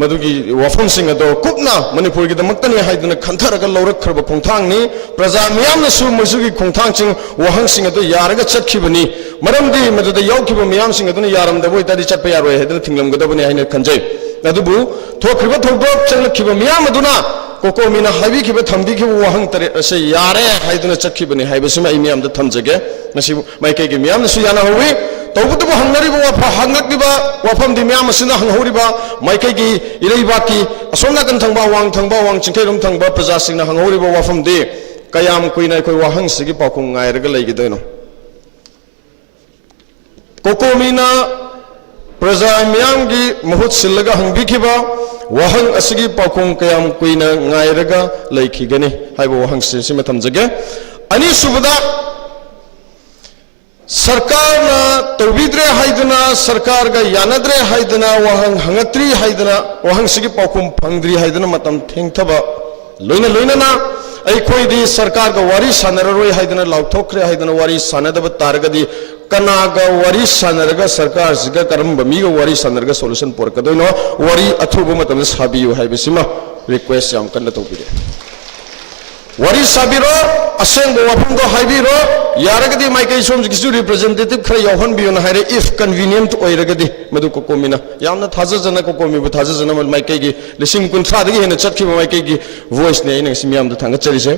मदुगी वाफम सिंह अदो कुपना मणिपुर की दमक्तने हाइदना खंथरगा लौरखरबा खोंथांगनी प्रजा मियामनसु मसुगी खोंथांगसिंग वाहंग सिंह अदो यारगा चटखिबनी मरमदी मदुदा यावखिबा मियाम सिंह अदुना यारमदबो इतादि चटपा यारोय हाइदना थिंगलमगदबने हाइना खंजै अदुबु थोखिबा थोदोक चलखिबा मियाम अदुना कोकोमीना हाइबिखिबा थंबिखिबा वाहंग तरे असे यारे हाइदना चटखिबनी हाइबसिमा इ मियामदा थमजगे नसि माइकेगी मियामनसु याना होई तौबदबो हंगरिबा वाफा हंगक्तिबा वाफमदि मियाम असिना हंगहौरिबा माइकेगी इरैबाकी असोमनाकन थंबा वांग चिंखैरोम थंबा प्रजासिंगना हंगहौरिबा वाफमदि कयाम कुइना अखोइ वाहंग सिगी पाउखुंग गायरगा लैगिदैनो कोकोमीना प्रजा मियाम की मुहुत सिल्लगा हंबिखिबा वाहंग असिगी पाउखुंग कयाम कुइना गायरगा लैखिगनी हाइबा वाहंग सिमा थमजगे अनिसुबदा सरकार ना तौबीद्रे हाइदना सरकार का यानद्रे हाइदना वाहंग हंगत्री हाइदना वाहंग सिगी पाउखुम फंगद्री हाइदना मतम थेंगथबा लोइना अखोइदी सरकार का वारी सानररोय हाइदना लाउथोखरे हाइदना वारी सानदब तारगदी कनागा वारी सानरगा सरकार सिगा करम मीगा वारी सानरगा सोल्यूशन पोरकदोइनो वारी अथुब मतम साबियो हाइबसिमा रिक्वेस्ट याम कन्न तौबिरे वारी साबिरो असेंग वाफंगो हाइबिरो यारगदी माइकै सोमजिसु रिप्रेजेंटेटिव खरे यौहन बियोन हाइरे इफ कन्वीनियंट ओइरगदी मदु कोकोमिना यामना थाजजना कोकोमिबु थाजजना माइकैगी लिसिंग कुंथ्रादगी हेन चटखिबा माइकैगी वॉइस ने इन सिमियाम द थांगा चरिसे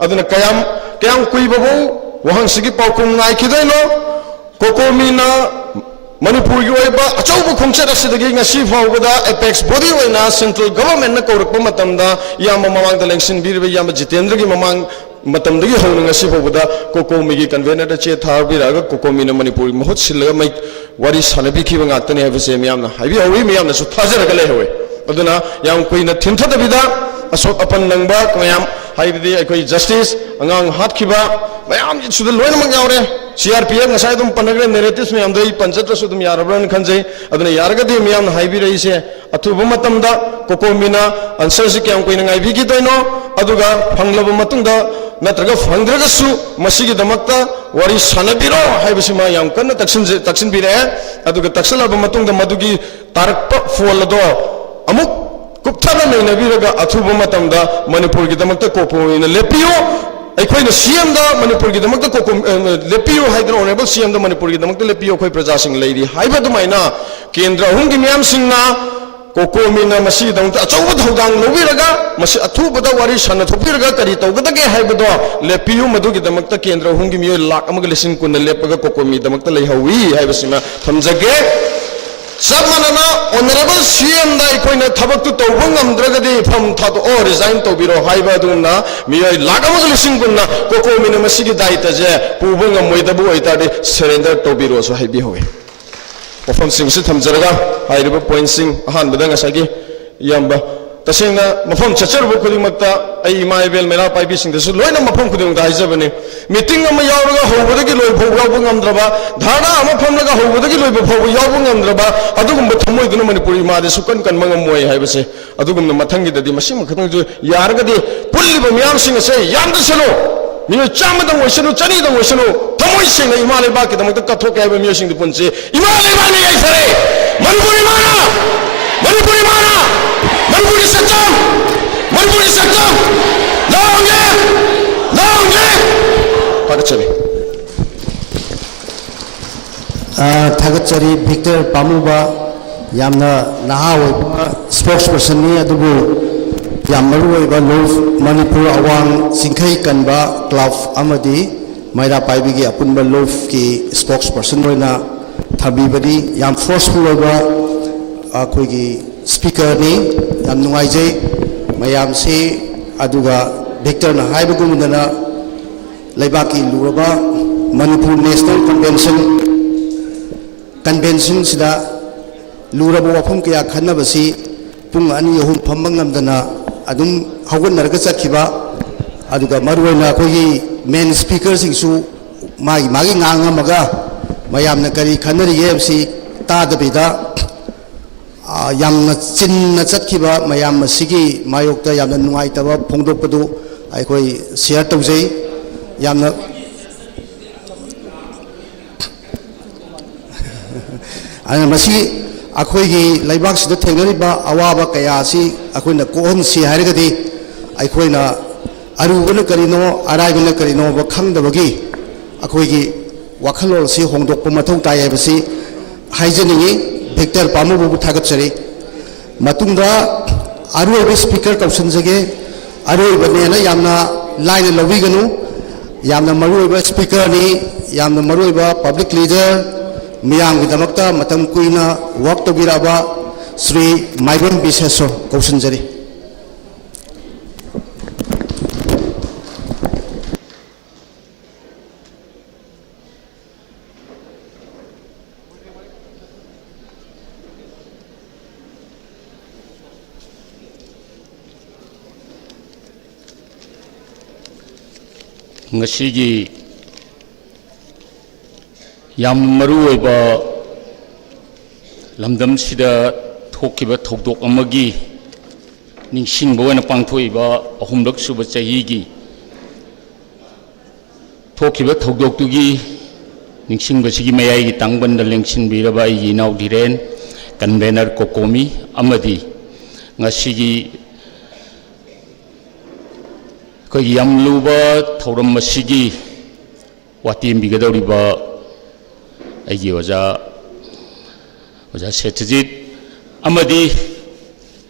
अदुना कयाम कुइबबो वहंग सिगी पाउकुम नाइखिदैनो कोकोमिना मणिपुर की ओइबा अचौब खोंचर असिदगी ngasi फाउबदा एपेक्स बॉडी ओइना सेंट्रल गवर्नमेंट ना कौरकपा मतमदा याम ममांग द इलेक्शन बिरबे याम जितेंद्र की ममांग मतमदगी हौन ngasi फाउबदा कोकोमी की कन्वेनर द चे थाबिरागा कोकोमी ना मणिपुर महुत सिलगा मै वारी सानबिखिबा गातने हबसे मियामना हाइबि हौइ मियामना सु थाजरगा लेहवे अदुना याम कोइना थिनथदबिदा असोक अपन नंगबा कयाम हाइबदि अखोइ जस्टिस अंगांग हातखिबा मयाम सुद लोइनमक यावरे CRPF ngasai dum panagre narratives me amdoi panchatra sudum yarabran khanjai aduna yaragadi miyam haibi rei se athuba matamda kokomina answer se kyam koina ngai bi gi doino aduga phanglaba matungda natraga phangdraga su masigi damakta wari sanabiro haibasima yam kanna taksin bire aduga taksalaba matungda madugi tarakpa folado amuk kupthana nainabiraga athuba matamda manipur gi damakta kokomina lepiyo अखोइना CM दा मणिपुर की दमक को लेपियो Haider honourable CM दा मणिपुर की दमक लेपियो अखोइ प्रजा सिंह लेरी हाइबा दुमाइना केंद्र हुंगी मियाम सिंहना कोकोमिना मसी दमक अचौब थौदांग लोबिरगा मसी अथुबदा वारी सन थोपिरगा करी तौगदगे हाइबदो लेपियो मदु की दमक केंद्र हुंगी मियो लाख अमग लिसिंग कुन लेपगा कोकोमी दमक लेहवी हाइबसिमा थमजगे सब मनना ऑनरेबल सीएम दा इकोइना थबक तु तौबंगमद्रगदी फम थातो ओ रिजाइन तौबिरो हाइबा दुना मिय लागमग लिसिंग गुना कोकोमिना मसिगी दायित्व जे पुबंगम मोइदबु ओइतादि सरेंडर तौबिरो सो हाइबि होय ओफम सिंग से थमजरगा हाइरिबा पॉइंट सिंग अहान बदंग सागी यamba तसेंना मफम चचरबो खुदिमक्ता आई इमाइबेल मेरा पाइबि सिंगदसु लोइना मफम खुदिमक्ता हाइजबने मीटिंग अमा यावरगा होबदगी लोइ भौ यावबो ngamdraba धारणा अमा फमलगा होबदगी लोइ भौ यावबो ngamdraba अदुगुम थमोइदुना मणिपुरी मादे सुकन कन मंगमोय हाइबसे अदुगुम मथंगी ददि मसिम खतंग जु यारगदि पुल्लिबो मियाम सिंग से यामदसनो मियो चामदंग ओइसनु चनीदंग ओइसनु थमोइ सिंग इमाले बाकी दमक कथो के मियो सिंग पुनसे इमाले बानी याइसरे मणिपुरी माना मणिपुरी सच्चम लाओगे पागचरी थागचरी विक्टर पामुबा यामना नहा ओइबा स्पोक्सपर्सन नि अदुबु याम मरु ओइबा लोफ मणिपुर अवांग सिंखै कनबा क्लब अमदि मैरा पाइबिगी अपुनबा लोफ की स्पोक्सपर्सन रोइना थाबिबदी याम फोर्सफुल ओइबा अखोइगी ꯁ꯭ꯄꯤꯀꯔꯅꯤ ꯌꯥꯝ ꯅꯨꯡꯉꯥꯏꯖꯩ ꯃꯌꯥꯝꯁꯤ ꯑꯗꯨꯒ ꯚꯤꯛꯇꯔꯅ ꯍꯥꯏꯕꯒꯨꯝꯗꯅ ꯂꯩꯕꯥꯛꯀꯤ ꯂꯨꯔꯕ ꯃꯅꯤꯄꯨꯔ ꯅꯦꯁꯅꯦꯜ ꯀꯟꯚꯦꯟꯁꯟꯁꯤꯗ ꯂꯨꯔꯕ ꯋꯥꯐꯝ ꯀꯌꯥ ꯈꯟꯅꯕꯁꯤ ꯄꯨꯡ 2-3 ꯐꯝꯕ ꯉꯝꯗꯅ ꯑꯗꯨꯝ ꯍꯧꯒꯠꯅꯔꯒ ꯆꯠꯈꯤꯕ ꯑꯗꯨꯒ ꯃꯔꯨꯑꯣꯏꯅ ꯑꯩꯈꯣꯏꯒꯤ ꯃꯦꯟ ꯁ꯭ꯄꯤꯀꯔꯁꯤꯡꯁꯨ ꯃꯥꯒꯤ ꯉꯥꯡꯉꯝꯃꯒ ꯃꯌꯥꯝꯅ ꯀꯔꯤ ꯈꯟꯅꯔꯤꯒꯦ ꯍꯥꯏꯕꯁꯤ ꯇꯥꯗꯕꯤꯗ ꯌꯥꯝꯅ ꯆꯤꯟꯅ ꯆꯠꯈꯤꯕ ꯃꯌꯥꯝ ꯑꯁꯤꯒꯤ ꯃꯥꯌꯣꯛꯇ ꯌꯥꯝꯅ ꯅꯨꯡꯉꯥꯏꯇꯕ ꯐꯣꯡꯗꯣꯛꯄꯗꯨ ꯑꯩꯈꯣꯏ ꯁꯤꯌꯔ ꯇꯧꯖꯩ ꯌꯥꯝꯅ ꯃꯁꯤ ꯑꯩꯈꯣꯏꯒꯤ ꯂꯩꯕꯥꯛꯁꯤꯗ ꯊꯦꯡꯅꯔꯤꯕ ꯑꯋꯥꯕ ꯀꯌꯥ ꯑꯁꯤ ꯑꯩꯈꯣꯏꯅ ꯀꯣꯛꯍꯟꯁꯤ ꯍꯥꯏꯔꯒꯗꯤ ꯑꯩꯈꯣꯏꯅ ꯑꯔꯨꯕꯅ ꯀꯔꯤꯅꯣ ꯑꯔꯥꯏꯕꯅ ꯀꯔꯤꯅꯣꯕ ꯈꯪꯗꯕꯒꯤ ꯑꯩꯈꯣꯏꯒꯤ ꯋꯥꯈꯜꯂꯣꯟ ꯑꯁꯤ ꯍꯣꯡꯗꯣꯛꯄ ꯃꯊꯧ ꯇꯥꯏ ꯍꯥꯏꯕꯁꯤ ꯍꯥꯏꯖꯅꯤꯡꯉꯤ ꯚꯤꯛꯇꯔ ꯄꯥꯝꯃꯨꯕꯕꯨ ꯊꯥꯒꯠꯆꯔꯤ ꯃꯇꯨꯡꯗ ꯑꯔꯣꯏꯕ ꯁ꯭ꯄꯤꯀꯔ ꯀꯧꯁꯤꯟꯖꯒꯦ ꯑꯔꯣꯏꯕꯅꯦꯅ ꯌꯥꯝꯅ ꯂꯥꯏꯅ ꯂꯧꯕꯤꯒꯅꯨ ꯌꯥꯝꯅ ꯃꯔꯨꯑꯣꯏꯕ ꯁ꯭ꯄꯤꯀꯔꯅꯤ ꯌꯥꯝꯅ ꯃꯔꯨꯑꯣꯏꯕ ꯄꯕ꯭ꯂꯤꯛ ꯂꯤꯗꯔ ꯃꯤꯌꯥꯝꯒꯤꯗꯃꯛꯇ ꯃꯇꯝ ꯀꯨꯏꯅ ꯋꯥꯔꯛ ꯇꯧꯕꯤꯔꯛꯑꯕ శ్రీ ꯃꯥꯏꯕꯝ ꯕꯤꯁꯦꯁꯣ ꯀꯧꯁꯤꯟꯖꯔꯤ ngasi yam maruoiba lamdam sida thokiba thokdok amagi ningsingba oina pangthoiba ahumlak suba chahi gi thokiba thokdok tugi ningsingba sigi mayai gi tangbanda lengsin biraba ai naw diren convener kokomi amadi ngasi gi ko yam luba thoram masigi watim bigadoriba aigi oja Setajit amadi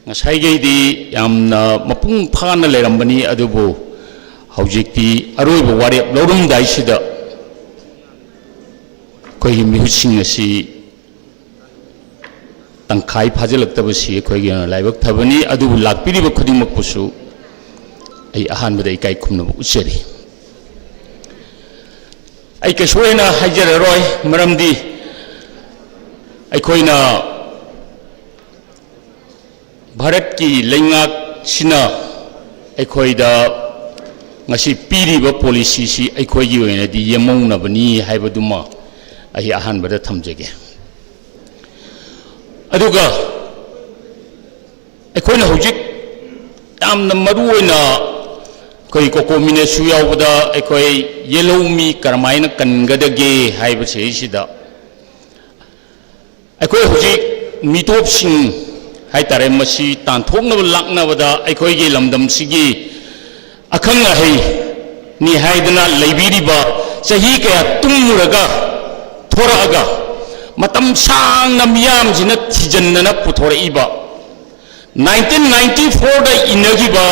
ngasai di yamna mapung phana lerambani adubu haujikti aroiba warep lorum daisida ko mihusing asi tangkai phajalaktabasi ko gi laibak thabani adubu lakpiriba khudimak pusu ai ahan badai kai khumna useri ai kasoina hajararoi maramdi ꯑꯩꯈꯣꯏꯅ ꯚꯥꯔꯠꯀꯤ ꯂꯩꯉꯥꯛꯁꯤꯅ ꯑꯩꯈꯣꯏꯗ ꯉꯁꯤ ꯄꯤꯔꯤꯕ ꯄꯣꯂꯤꯁꯤꯁꯤ ꯑꯩꯈꯣꯏꯒꯤ ꯑꯣꯏꯅꯗꯤ ꯌꯦꯡꯃꯧꯅꯕꯅꯤ ꯍꯥꯏꯕꯗꯨꯃ ꯑꯩ ꯑꯍꯥꯟꯕꯗ ꯊꯝꯖꯒꯦ ꯑꯗꯨꯒ ꯑꯩꯈꯣꯏꯅ ꯍꯧꯖꯤꯛ ꯌꯥꯝꯅ ꯃꯔꯨꯑꯣꯏꯅ ꯑꯩꯈꯣꯏ ꯀꯣꯀꯣꯃꯤꯅꯁꯨ ꯌꯥꯎꯕꯗ ꯑꯩꯈꯣꯏ ꯌꯦꯜꯍꯧꯃꯤ ꯀꯔꯝꯍꯥꯏꯅ ꯀꯟꯒꯗꯒꯦ ꯍꯥꯏꯕꯁꯤꯗ ꯑꯩꯈꯣꯏ ꯍꯧꯖꯤꯛ ꯃꯤꯇꯣꯞꯁꯤꯡ ꯍꯥꯏꯇꯥꯔꯦ ꯃꯁꯤ ꯇꯥꯟꯊꯣꯛꯅꯕ ꯂꯥꯛꯅꯕꯗ ꯑꯩꯈꯣꯏꯒꯤ ꯂꯝꯗꯝꯁꯤꯒꯤ ꯑꯈꯪ ꯑꯍꯩ ꯅꯤ ꯍꯥꯏꯗꯅ ꯂꯩꯕꯤꯔꯤꯕ ꯆꯍꯤ ꯀꯌꯥ ꯇꯨꯡꯃꯨꯔꯒ ꯊꯣꯔꯛꯑꯒ ꯃꯇꯝ ꯁꯥꯡꯅ ꯃꯤꯌꯥꯝꯁꯤꯅ ꯊꯤꯖꯤꯟꯗꯅ ꯄꯨꯊꯣꯔꯛꯏꯕ 1994ꯗ ꯏꯟꯅꯈꯤꯕ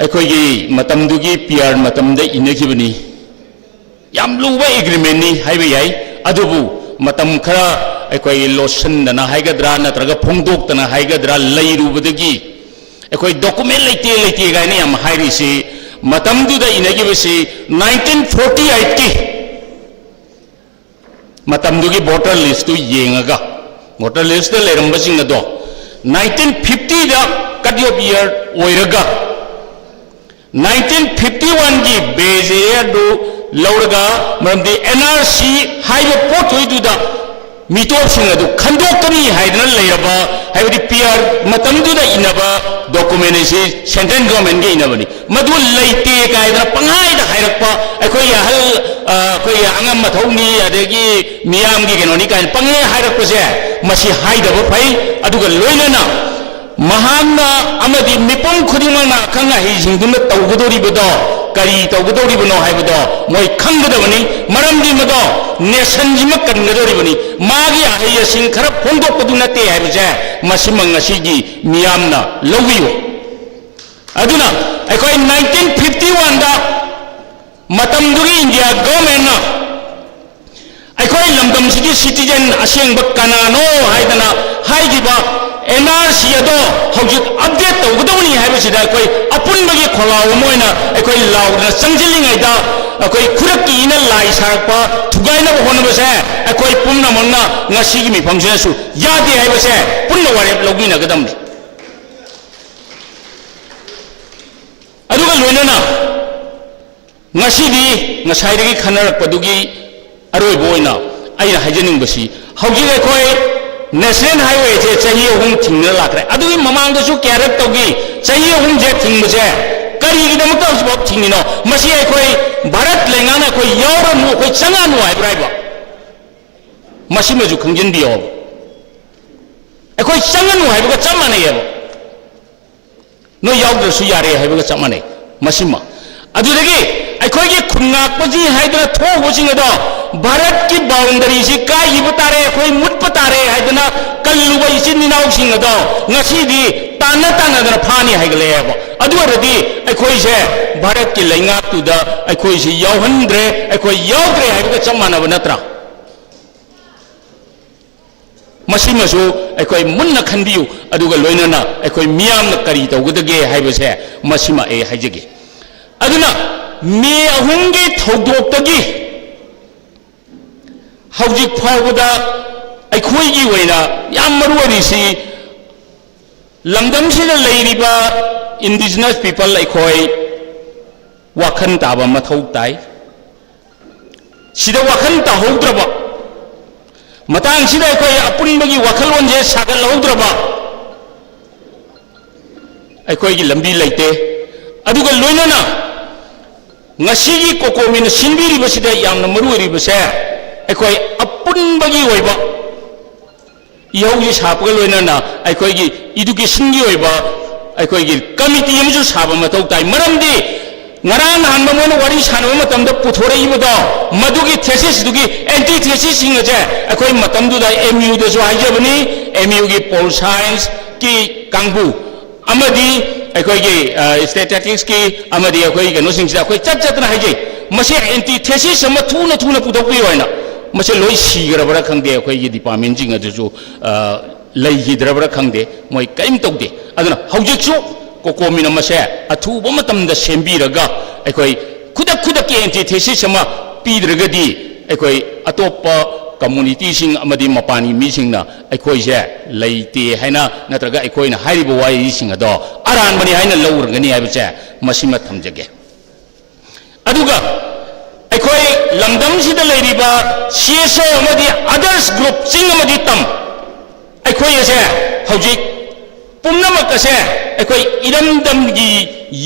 ꯑꯩꯈꯣꯏꯒꯤ ꯃꯇꯝꯗꯨꯒꯤ PR ꯃꯇꯝꯗ ꯏꯟꯅꯈꯤꯕꯅꯤ ꯌꯥꯝ ꯂꯨꯕ ꯑꯦꯒ꯭ꯔꯤꯃꯦꯟꯅꯤ ꯍꯥꯏꯕ ꯌꯥꯏ ꯑꯗꯨꯕు ꯃꯇꯝ ꯈꯔ ꯑꯩꯈꯣꯏ ꯂꯣꯠꯁꯤꯟꯗꯅ ꯍꯥꯏꯒꯗ꯭ꯔꯥ ꯅꯠꯇ꯭ꯔꯒ ꯐꯣꯡꯗꯣꯛꯇꯅ ꯍꯥꯏꯒꯗ꯭ꯔꯥ ꯂꯩꯔꯨꯕꯗꯒꯤ ꯑꯩꯈꯣꯏ ꯗꯣꯀꯨꯃꯦꯟ ꯂꯩꯇꯦ ꯂꯩꯇꯦ ꯀꯥꯏꯅ ꯌꯥꯝ ꯍꯥꯏꯔꯤꯁꯤ ꯃꯇꯝꯗꯨꯗ ꯏꯅꯈꯤꯕꯁꯤ 1948ꯀꯤ ꯃꯇꯝꯗꯨꯒꯤ ꯚꯣꯇꯔ ꯂꯤꯁꯇꯨ ꯌꯦꯡꯉꯒ ꯚꯣꯇꯔ ꯂꯤꯁꯇ ꯂꯩꯔꯝꯕꯁꯤꯡ ꯑꯗꯣ 1950ꯗ ꯀꯠ ꯑꯣꯐ ꯏꯌꯔ ꯑꯣꯏꯔꯒ 1951ꯒꯤ ꯕꯦꯖ ꯏꯌꯔꯗꯨ लौरगा मरमदी NRC हाइबे पोथोइदुदा मिटोपसिंग अदु खंदोकनी हाइदना लेरबा हाइबदी PR मतमदुदा इनबा डॉक्यूमेंटेसी सेंट्रल गवर्नमेंट गे इनबनी मदु लेते काइदना पंगाइदा हाइरकपा अखोय हल अखोय अंगम मथौनी अदगी मियाम गी गेनोनी काइन पंगे हाइरकपसे मसी हाइदबो फै अदुगा लोइनना महाना अमदी मिपम खुदिमना खंगा हिजिंगुना तौगदोरिबदो करी तौगदोरिबनो हाइबदो मोय खंगदबनी मरमदी मदो नेशन जिम कनगदोरिबनी मागी आहयसिंग खर फोंदोकदु नते हाइबजे मसिमंग असिगी मियामना लौबियो अदुना अखोय 1951 दा मतमदुगी इंडिया गवर्नमेंट ना ꯑꯩꯈꯣꯏ ꯂꯝꯗꯝꯁꯤꯒꯤ ꯁꯤꯇꯤꯖꯦꯟ ꯑꯁꯦꯡꯕ ꯀꯅꯥꯅꯣ ꯍꯥꯏꯗꯅ ꯍꯥꯏꯈꯤꯕ NRC ꯑꯗꯣ ꯍꯧꯖꯤꯛ ꯑꯞꯗꯦꯠ ꯇꯧꯒꯗꯧꯅꯤ ꯍꯥꯏꯕꯁꯤꯗ ꯑꯩꯈꯣꯏ ꯑꯄꯨꯟꯕꯒꯤ ꯈꯣꯜꯂꯥꯎ ꯑꯃ ꯑꯣꯏꯅ ꯑꯩꯈꯣꯏ ꯂꯥꯎꯗꯅ ꯆꯪꯁꯤꯜꯂꯤꯉꯩꯗ ꯑꯩꯈꯣꯏ ꯈꯨꯔꯛꯀꯤ ꯏꯅ ꯂꯥꯏ ꯁꯥꯔꯛꯄ ꯊꯨꯒꯥꯏꯅꯕ ꯍꯣꯠꯅꯕꯁꯦ ꯑꯩꯈꯣꯏ ꯄꯨꯝꯅꯃꯛꯅ ꯉꯁꯤꯒꯤ ꯃꯤꯐꯝꯁꯤꯗꯁꯨ ꯌꯥꯗꯦ ꯍꯥꯏꯕꯁꯦ ꯄꯨꯟꯅ ꯋꯥꯔꯦꯞ ꯂꯧꯃꯤꯟꯅꯒꯗꯕꯅꯤ ꯑꯗꯨꯒ ꯂꯣꯏꯅꯅ ꯉꯁꯤꯗꯤ ꯉꯁꯥꯏꯗꯒꯤ ꯈꯟꯅꯔꯛꯄꯗꯨꯒꯤ ꯑꯔꯣꯏꯕ ꯑꯣꯏꯅ ꯑꯩꯅ ꯍꯥꯏꯖꯅꯤꯡꯕꯁꯤ ꯍꯧꯖꯤꯛ ꯑꯩꯈꯣꯏ ꯅꯦꯁꯅꯦꯜ ꯍꯥꯏꯋꯦꯁꯦ ꯆꯍꯤ 3 ꯊꯤꯡꯅ ꯂꯥꯛꯈ꯭ꯔꯦ ꯑꯗꯨꯒꯤ ꯃꯃꯥꯡꯗꯁꯨ ꯀꯌꯥꯔꯛ ꯇꯧꯈꯤ ꯆꯍꯤ 3ꯁꯦ ꯊꯤꯡꯕꯁꯦ ꯀꯔꯤꯒꯤꯗꯃꯛꯇ ꯍꯧꯖꯤꯛꯐꯥꯎ ꯊꯤꯡꯉꯤꯅꯣ ꯃꯁꯤ ꯑꯩꯈꯣꯏ ꯚꯥꯔꯠ ꯂꯩꯉꯥꯛꯅ ꯑꯩꯈꯣꯏ ꯌꯥꯎꯔꯅꯨ ꯑꯩꯈꯣꯏ ꯆꯪꯉꯅꯨ ꯍꯥꯏꯕ꯭ꯔꯥ ꯍꯥꯏꯕ ꯃꯁꯤꯃꯁꯨ ꯈꯪꯖꯤꯟꯕꯤꯌꯣꯕ ꯑꯩꯈꯣꯏ ꯆꯪꯉꯅꯨ ꯍꯥꯏꯕꯒ ꯆꯞ ꯃꯥꯟꯅꯩꯌꯦꯕ ꯅꯣꯏ ꯌꯥꯎꯗ꯭ꯔꯁꯨ ꯌꯥꯔꯦ ꯍꯥꯏꯕꯒ ꯆꯞ ꯃꯥꯟꯅꯩ ꯃꯁꯤꯃ ꯑꯗꯨꯗꯒꯤ ꯑꯩꯈꯣꯏꯒꯤ ꯈꯨꯟꯉꯥꯛꯄꯁꯤ ꯍꯥꯏꯗꯅ ꯊꯣꯛꯎꯕꯁꯤꯡ ꯑꯗꯣ ꯚꯥꯔꯠꯀꯤ ꯕꯥꯎꯟꯗꯔꯤꯁꯤ ꯀꯥꯏꯈꯤꯕ ꯇꯥꯔꯦ ꯑꯩꯈꯣꯏ ꯃꯨꯠꯄ ꯇꯥꯔꯦ ꯍꯥꯏꯗꯅ ꯀꯜꯂꯨꯕ ꯏꯆꯤꯟ ꯏꯅꯥꯎꯁꯤꯡ ꯑꯗꯣ ꯉꯁꯤꯗꯤ ꯇꯥꯟꯅꯗꯅ ꯐꯥꯅꯤ ꯍꯥꯏꯒꯠꯂꯛꯑꯦꯕ ꯑꯗꯨ ꯑꯣꯏꯔꯗꯤ ꯑꯩꯈꯣꯏꯁꯦ ꯚꯥꯔꯠꯀꯤ ꯂꯩꯉꯥꯛꯇꯨꯗ ꯑꯩꯈꯣꯏꯁꯤ ꯌꯥꯎꯍꯟꯗ꯭ꯔꯦ ꯑꯩꯈꯣꯏ ꯌꯥꯎꯗ꯭ꯔꯦ ꯍꯥꯏꯕꯒ ꯆꯞ ꯃꯥꯟꯅꯕ ꯅꯠꯇ꯭ꯔꯥ मसीमसु अखोई मुन्ना खनबियु अदुगा लोइनना अखोई मियामना करी तौगदगे हाइबसे मसीमा ए हाइजगे अदुना मे अहुंगे थौदोक्तगी हौजिक फावदा अखोईगी वैना याम मरुवरिसी लमदमसिदा लैरिबा इंडिजिनस पीपल अखोई वाखन ताबा मथौ ताई सिदा वाखन ताहौद्रबा मतंग सिदा अखोई अपुनबगी वाखलोनजे सागलहौद्रबा अखोईगी लंबी लैते अदुगा लोइनना ngasiगी kokomin sinbiri basida yamna maruiri base अखोई अपुनबगी ओइबा इहौगी सापगा लोइनना अखोईगी एजुकेशन की ओइबा अखोईगी कमिटी अमसु साबा मथौ ताई मरमदी ngarang han mamon wari sanwa matam da puthore ibado madugi thesis dugi anti thesis singaje akhoi matam du da MU da so haijabani MU gi pol science ki kangbu amadi akhoi gi statistics ki amadi akhoi gi no singsa akhoi chat chat na haije mase anti thesis sama thuna pudokbi oina mase loi sigra bara khangde akhoi gi department jing adu so lai gi drabara khangde moi kaim tokde aduna haujik su कोकोमिन मसे अथुब मतमदा सेंबीरगा अखोई खुदक के anti thesis अमा पीद्रगदी अखोई अतोप community सिंग अमदी मपानी मिसिंगना अखोई से लैते हैना नत्रगा अखोइना हारिबो Y सिंग अदो अरानबनी हैना लौरगनी हाइबसे मसिमा थमजगे अदुगा अखोई लंगदम सिदा लैरिबा सीएसओ अमदी अदर्स ग्रुप सिंग अमदी तम अखोई से हौजिक पुनमक से अखोई इरमदम की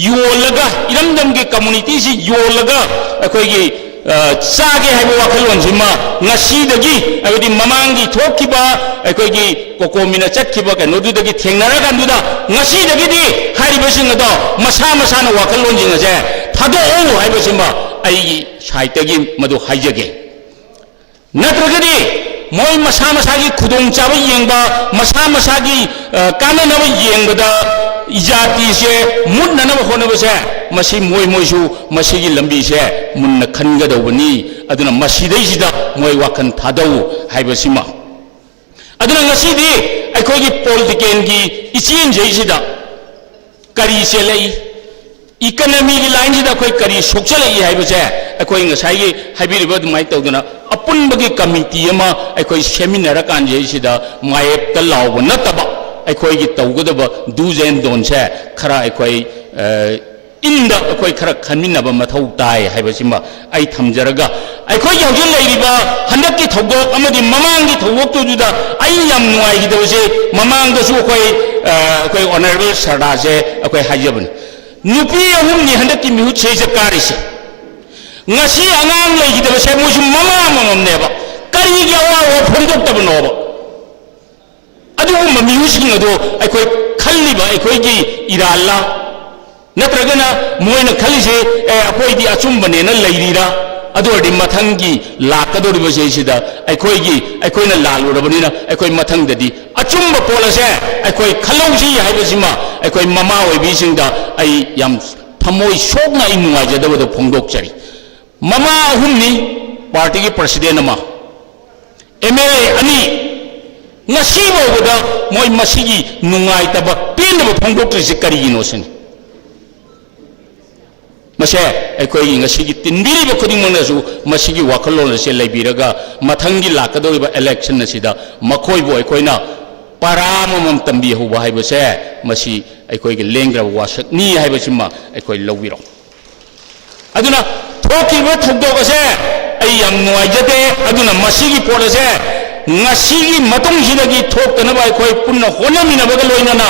योलगा इरमदम की कम्युनिटी से योलगा अखोई की चागे है वो वाखलोन सिमा नसीदगी अगदी ममांगी थोकिबा अखोई की कोकोमिना चटकिबा के नोदुदगी थेंगनारा दुदा नसीदगी दी हारिबसिंग अदो मसा मसाना वाखलोन जिंग से थादो ओ हाइबसिमा आई साइतगी मदु हाइजगे नत्रगदी मोई मसा मसा की खुदों चाबी येंबा मसा मसा की काने नव येंबदा इजाती से मुन्ना नव होने बसे मसी मोई मोईसु मसी की लंबी से मुन्ना खनगदो बनी अदुना मसी देसिदा मोई वाखन थादो हाइबसिमा अदुना ngasi di अखोई की पॉलिटिकल की इचिन जेसिदा करी से लई इकोनॉमी की लाइन सिदा कोई करी सोचले हाइबसे अखोई ngasi हाइबिरिबा दुमाई तौदना अपुनबगी कमिटी अमा अखोई सेमिनार कांजे सिदा मायेप त लाव नतबा अखोई की तौगदब डूज एंड डोंट से खरा अखोई इंदा अखोई खरा खनमिनबा मथौ ताई हाइबसिमा आई थमजरगा अखोई हौजिन लैरिबा हंदकी थौगोक अमदी ममांगी थौगोक तुजुदा आई याम नुआई हिदबसे ममांगदसु अखोई ऑनरेबल सरदा से अखोई हाइजबन नुपी अहुमनि हंदकी मिहुत से कारिसे ngasi angang lay hidaba se mo mama mamam neba kari gi awa phondok tabnoba adu mami using ado aikoi khalliba aikoi gi iralla natragana moina khallise akoi di achumbane na lairira adu adi mathangi lakadori base sida aikoi na lalurabani na aikoi mathang dadi achumba polase aikoi khalauji haibasima aikoi mama oi bisingda ai yam thamoi sokna inwai jadaba do phondok chari ममा अहुमनी party की president अमा MLA ani ngasi bawda moi masigi nungai taba pinaba phongdok trisi kari gino sini mase ekoi ngasigi tindiri ba khuding mona su masigi wakhalo se leibiraga mathangi lakadoriba election asida makhoi bo ekoina paramam tambi hu ba haiba se masi ekoi ge lengra wasak ni haiba sima ekoi lowiro aduna thoki ba thogdok ase ai yam nuai jate aduna masigi pora se ngasigi matong hinagi thokna ba ekoi punna honamina ba loinana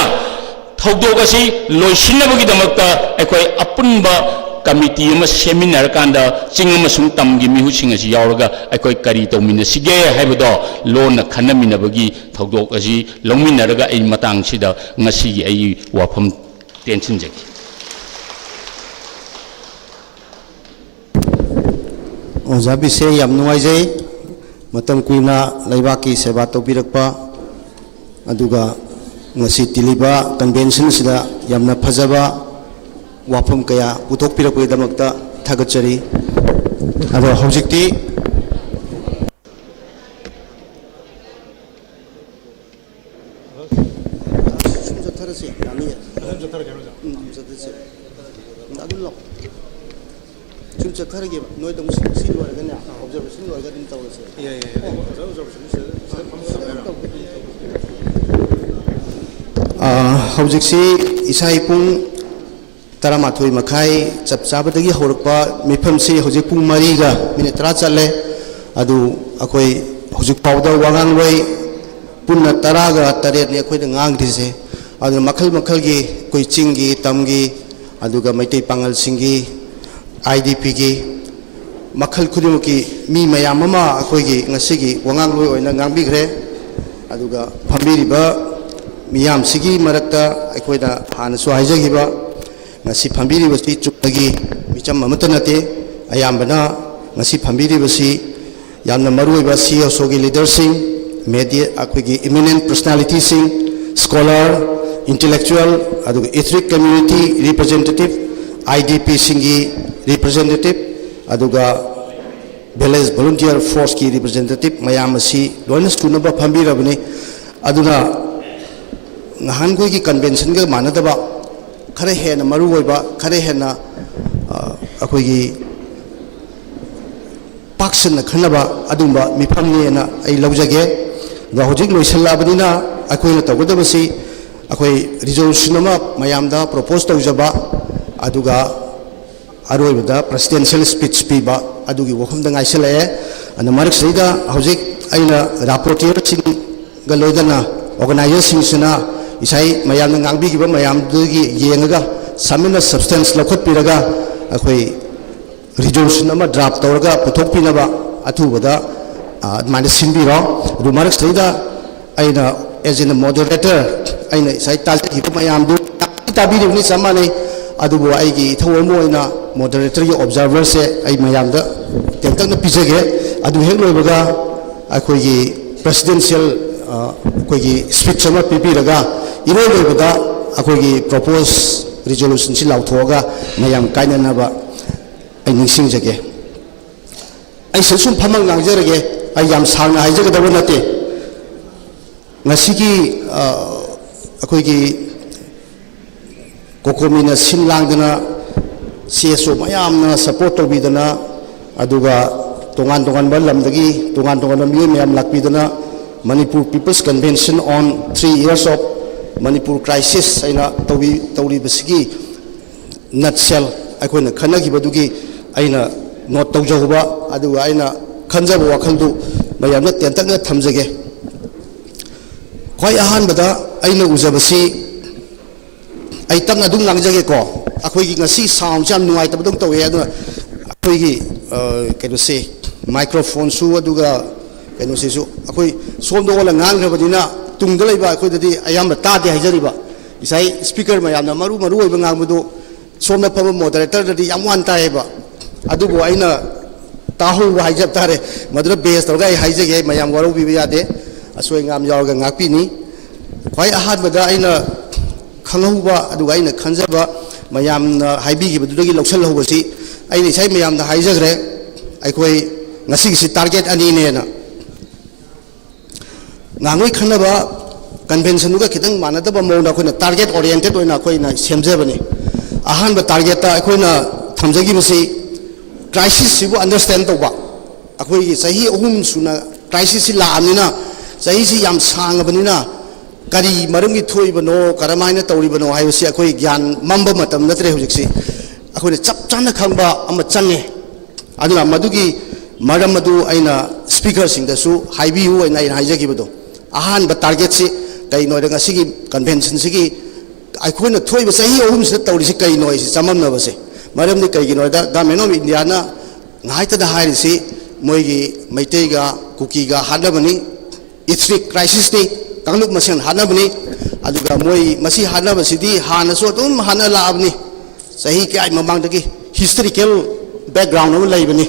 thogdok asi loisina ba gi damakta ekoi apunba committee ama seminar kanda ching ama sung tam gi mihu sing asi yauraga akoi kari to min sige haibodo lon khana min bagi thogdok asi longmin raga ai matang sida ngasi gi ai wafam tension jaki ojabi se yam nuai jai matam kuina laibaki seba to birakpa aduga ngasi tiliba convention sida yamna phajaba wafam kaya putok pirakoi damakta thagachari ado hojikti hojiksi isai pung Taramathoi makai chap chabadagi horpa mifam se hojik pung mariga minute 3 chale adu akoi hojik pawda wangang loi punna taraga taret ne akoi ngang dise adu makhal makhal gi koi chingi tamgi aduga maitei pangal singi IDP gi makhal khudumuki mi mayam ama akoi gi ngasi gi wangang loi oina ngangbi gre aduga phambiriba miyam sigi marakta akoi da hana so haijagi ba ngasi phambiri basi chupagi micham mamata nate ayambana ngasi phambiri basi yamna marui ba CSO gi leader sing media akwigi eminent personality sing scholar intellectual adu ethnic community representative IDP singi representative aduga village volunteer force ki representative mayam asi loina stunaba phambira bani aduna ngahan goi gi convention ga manadaba khare hena maru oiba khare hena akoigi paksana khanaba adumba mifamni na ai lawjage da hojik loisalabadina akoina tawgadabasi akoi resolution ama mayamda propose tawjaba aduga aroibada presidential speech piba adugi wakhumda ngaisalae ana marak saida hojik aina rapporteur sing galoidana organizer sing sina isai mayam ngangbi gi ba mayam dugi yengaga samina substance lakhot piraga akhoi resolution ama draft tawraga puthok pinaba athubada mane sinbiro ru marak saida aina as in a moderator aina isai tal gi ba mayam du tabiri ni samane adubu aigi thawmo ina moderator gi observer se ai mayam da tentang na pijage adu hek loibaga akhoi gi presidential akhoi speech ama pipiraga iroi loibada akhoi propose resolution si lauthoga mayam kainanaba ai ningsingjage ai sesum phamang ngangjerage ai yam sangna haijagadawa nate ngasigi akhoi kokomina sinlangdana CSO mayamna support tobidana aduga tongan tongan ba lamdagi tongan tongan mi mayam lakpidana Manipur People's Convention on 3 years of Manipur crisis aina tawri basigi nutshell akoina khanagi badugi aina note tawjauba aduga aina khanjaba wakhaldu mayamna tentanga thamjage khoi ahan bada aina ujabasi ai tamna dung langjage ko akhoi gi ngasi sound jam nuai tabdong tawe aduna akhoi gi keno se microphone su aduga keno se su akhoi somdo wala ngang rabadina tungda laiba akhoi dadi ayamba tade haijariba isai speaker mayamna maru oiba ngangbudu somna phama moderator dadi yam wan taeba adubu aina tahu haijab tare madura base torga haijage mayam waro bi yade asoi ngam yawarga ngakpini khoi ahan bada aina khanghuba aduga aina khanjaba mayamna haibigi badudagi loksal hobasi aina isai mayamna haijagre aikoi ngasi si target ani ne na ngangoi khanaba convention ga khitang manadaba mona khoi na target oriented oina khoi na semjabani ahan ba target ta khoi na thamjagi basi crisis sibu understand to ba akhoi gi sahi ohum suna crisis si la amina sahi si yam sang abani na kari marum gi thoi bano karamaina tawri bano hayo si akhoi gyan mamba matam natre hujik si akhoi na chap chana khangba ama channe aduna madugi maram madu aina speaker sing da su haibiu aina haijagi bado ahan ba target si kai noi da sigi convention sigi akhoi na thoi ba sahi ohum si tawri si kai noi si chamam na ba se maram ni kai gi noi da government of India na ngai ta da hairi si moi gi maitei ga kuki ga hadabani ethnic crisis ni kangluk masen hanabani aduga moi masi hanabasidi hana so dum hana laabni sahi ke ai mamang dagi historical background no laibani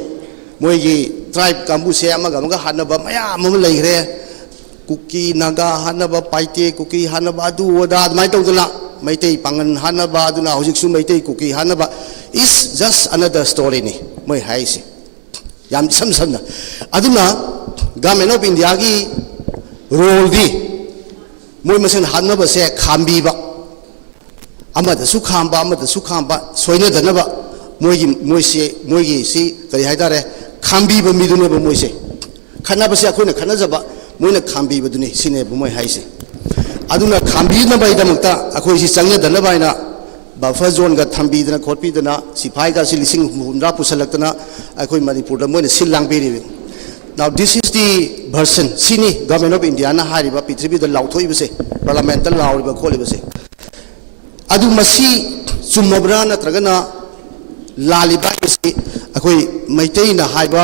moi gi tribe kambu se amaga maga hanaba maya mum laigre kuki naga hanaba paite kuki hanaba adu wada mai tawduna maitei pangan hanaba aduna hojik su maitei kuki hanaba is just another story ni moi haisi yam sam samna aduna government of India gi role di moi masen hanaba se khambi ba amada su khamba soina danaba moi gi si kari haidare khambi ba midune ba moi se khana ba se akhoi na khana jaba moi na khambi ba duni sine ba moi haise aduna khambi na ba idamukta akhoi si changna danaba ina buffer zone ga thambi dana khotpi dana sipai ga si lising humra pusalaktana akhoi manipur da moi na silang beri. Now this is the version sini government of India na hariba pitribi da lauthoi base parliamental lauriba kholi base adu masi sumabra na tragana laliba base akoi maitei na haiba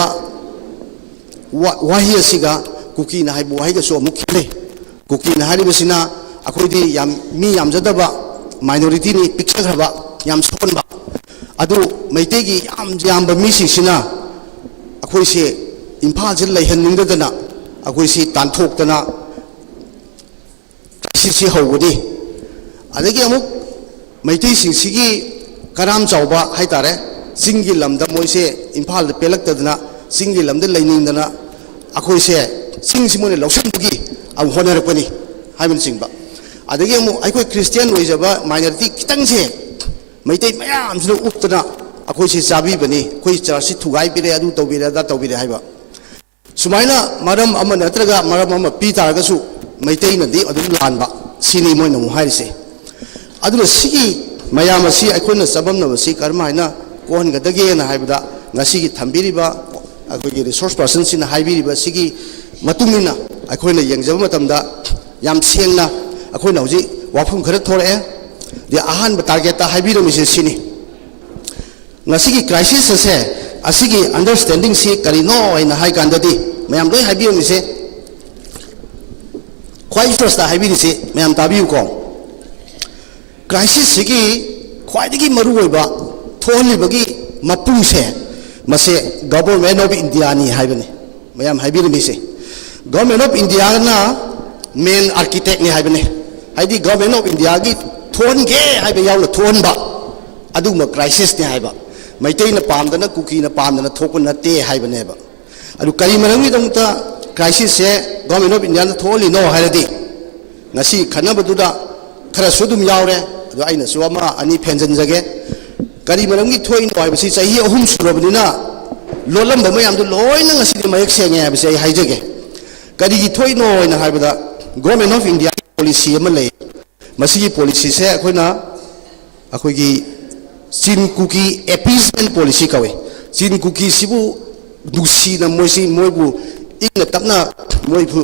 wahi asiga kuki na haibu wahi ga so mukhile kuki na hariba sina akoi di yam mi yam jadaba minority ni picture khaba yam sonba adu maitei gi yam ba mi sina akoi se imphal se lai han ningdana akoi si tanthok tana si hawgani adagi amuk maitei sing sigi karam chawba haitare singi lamda moise imphal de pelak tadana singi lamda laining dana akoi se sing simone lawsangi am honar pani haiman singba adagi amuk aikoi Christian oijaba minority kitang se maitei mayam su uktana akoi se chabi bani koi church thugai pire adu tawbire da tawbire haiba sumaina maram ama natraga maram ama pi taraga su maitei na di adum lanba sini moi namu harise aduna sigi mayam asi aikona sabam na basi karma haina kon gadage na haibda ngasi gi thambiriba akogi resource person sin haibiriba sigi matungina aikoina yengjaba matamda yam sengna akoina hoji wafum khara thore di ahan ba target ta haibiro mi sini ngasi gi crisis se asigi understanding si karino ina hai kandadi mayam doi habiyo mi se khwai first ta habiri se mayam tabiu ko crisis sigi khwai digi maru oiba tholi bagi mapung se mase government of India ni haibani mayam habiri mi se government of India na main architect ni haibani haidi government of India gi thon ge haiba yaula thon ba adu ma crisis ni haiba maitei na pamdana kuki na pamdana thokpa natte haibaneba adu kari marami dongta crisis se government of India na tholi no hairadi ngasi khanabaduda khara sudum yaure adu aina suama ani phenjan jage kari maramgi thoi no haibasi chahi ahum surabnina lolam ba mayam du loina ngasi de mayak senge habasi ai haijage kari gi thoi no ina haibada government of India policy ama lei masi policy se akoina akoi gi Chin cookie appeasement policy kawe Chin cookie sibu dusi na moisi moibu ina tapna moibu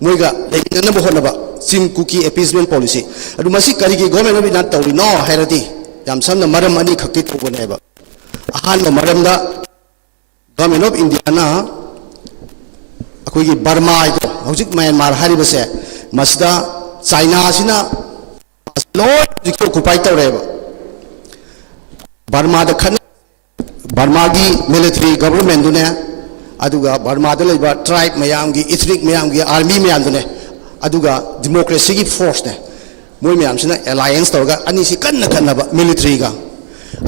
moiga leina bo honaba Chin cookie appeasement policy adu masi kari gi government bi na tawri no hairati yam samna maram ani khakki thobone ba ahan no maram da government of India na akoi gi Burma ko hojik Myanmar hariba se masda China sina lo dikko occupy tawreba Burma da khana Burma gi military government dune aduga Burma da leba tribe mayam gi ethnic mayam gi army mayam dune aduga democracy gi force ne moi mayam sina alliance tawga ani si kanna ba military ga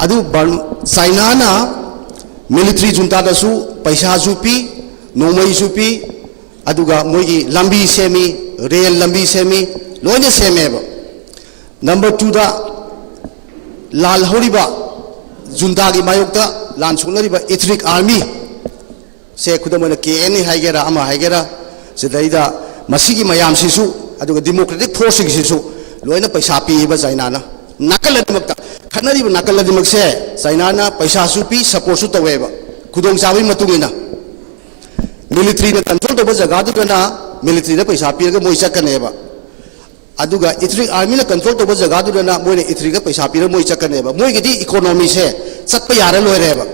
adu China na military junta da su paisa su pi nomai su pi aduga moi gi lambi semi rail लंबी semi लोने सेमेब number 2 दा लाल हौरिबा जुंदा की मायोक्ता लान सुनरिबा ethnic army से खुदमन KN हाइगेरा अमा हाइगेरा सिदैदा मसीगी मयाम Sissu अदुगा democratic force Sissu लोइना पैसा पीबा China ना नाकल दिमक्ता खनरिबा नाकल दिमक से चाइना ना पैसा सु पी सपोर्ट सु तवेबा खुदोंग चाबी मतुगिना मिलिट्री ने कंट्रोल तब जगह दुना मिलिट्री ने पैसा पीरगा मोइ चकनेबा अदुगा इथनिक आर्मी ने कंट्रोल तब जगह दुना मोइ इथनिक पैसा पीर मोइ चकनेबा मोइ गिदी इकोनॉमी से चटप यारे लोइरेबा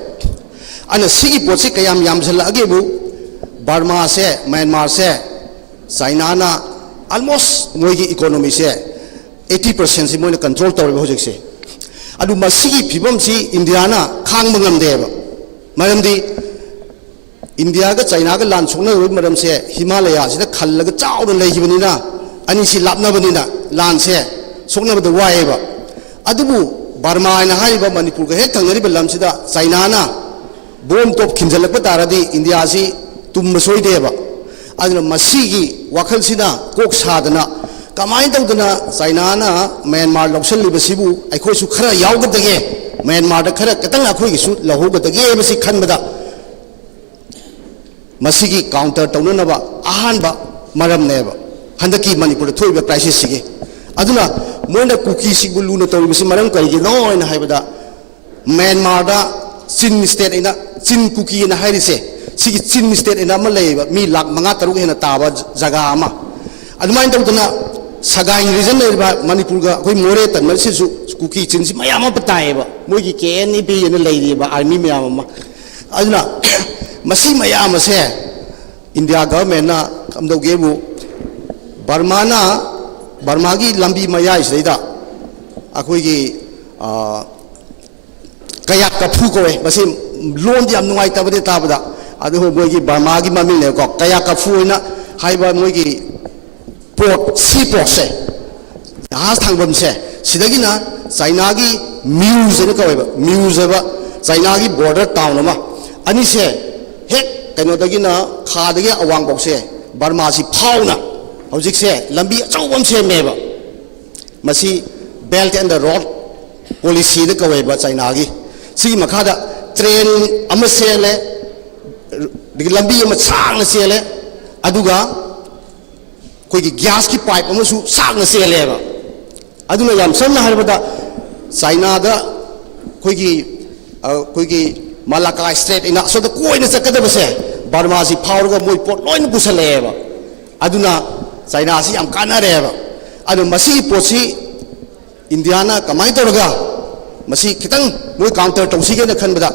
अन सिगी पोसे कयाम यामझल अगेबु बर्मा से म्यांमार से चाइना ना ऑलमोस्ट मोइ की इकोनॉमी से 80% से मोइ कंट्रोल तौरेबा होजिक से अदु मसिगी फिबम सी इंडिया ना खांग मंगमदेबा मरमदी इंडिया का चाइना का लान सोना मरम से हिमालय से खल्लग चाउन लेखिबनिना अनि सि लापनबनिना लान से सोनबद वाएबा अदुबु बर्मा ना हाइबा मणिपुर का हेक थंगरिबा लमसिदा चाइना ना बोम टॉप खिंजलक तारदी इंडिया सि तुम सोइदेबा अदुना मसिगी वखलसिना कोक सादना कमाइन तौदना चाइना ना म्यांमार लौसलिबसिबु अखोइसु खरा यावगदगे म्यांमार दा खरा कतंग अखोइसु लहोगदगे बसि खनबदा मसीगी counter तौननबा अहानबा मरमनेबा हंदकी Manipur थोइबा crisis सिगे अदुना Moina cookie सिगु लुना तौरिबसि मरम करिगे नोइना हाइबदा म्यांमार दा चिन स्टेट इना चिन कुकी ना हाइरिसे सिगी चिन स्टेट इना म लेबा मी लाख 5-6 हेना ताबा जगह अमा अदुमाइन तौदना सगाइन रीजन लेबा मणिपुर गा कोइ मोरे तनमल सिसु कुकी चिन सि मयाम बताएबा मोइगी केएनईपी ने लेरिबा आर्मी मयाम अमा अदुना मसी मयाम से इंडिया गवर्नमेंट ना कमदोगेबु बर्मा की लंबी मयाई सैदा अखोइगी कया कफू कोए मसी लोन दी नुवाई तबदे ताबदा अदु मोइगी बर्मा की ममिंग ने को कया कफू होइना हाइबा मोइगी पोर्ट सी पोर्ट से जहाज थांगबम से सिदगिना चाइना की म्यूज ने कोएबा म्यूज एबा चाइना की बॉर्डर टाउन अमा अनि से हेक कनोदगिना खादगे अवांगबोक से बर्मा सि फाउना हौजिक से लंबी अचौबम से मेबा मसी belt and the road policy द कवेबा चाइना की सी मखादा ट्रेन अम सेले लंबी अम सांग सेले अदुगा कोई गैस की पाइप अमसु सांग सेलेबा अदुना याम समना हरबदा चाइना दा कोई मालाका स्ट्रेट इना सो द कोइना चकदबसे बर्मा सि फाउरगा मोइ पोट लोइन पुसलेबा अदुना चाइना सि याम कानारेबा अदु मसी पोसी इंडिया ना कमाइ तोरगा मसी खितंग मोइ काउंटर तौसिगे न खनबदा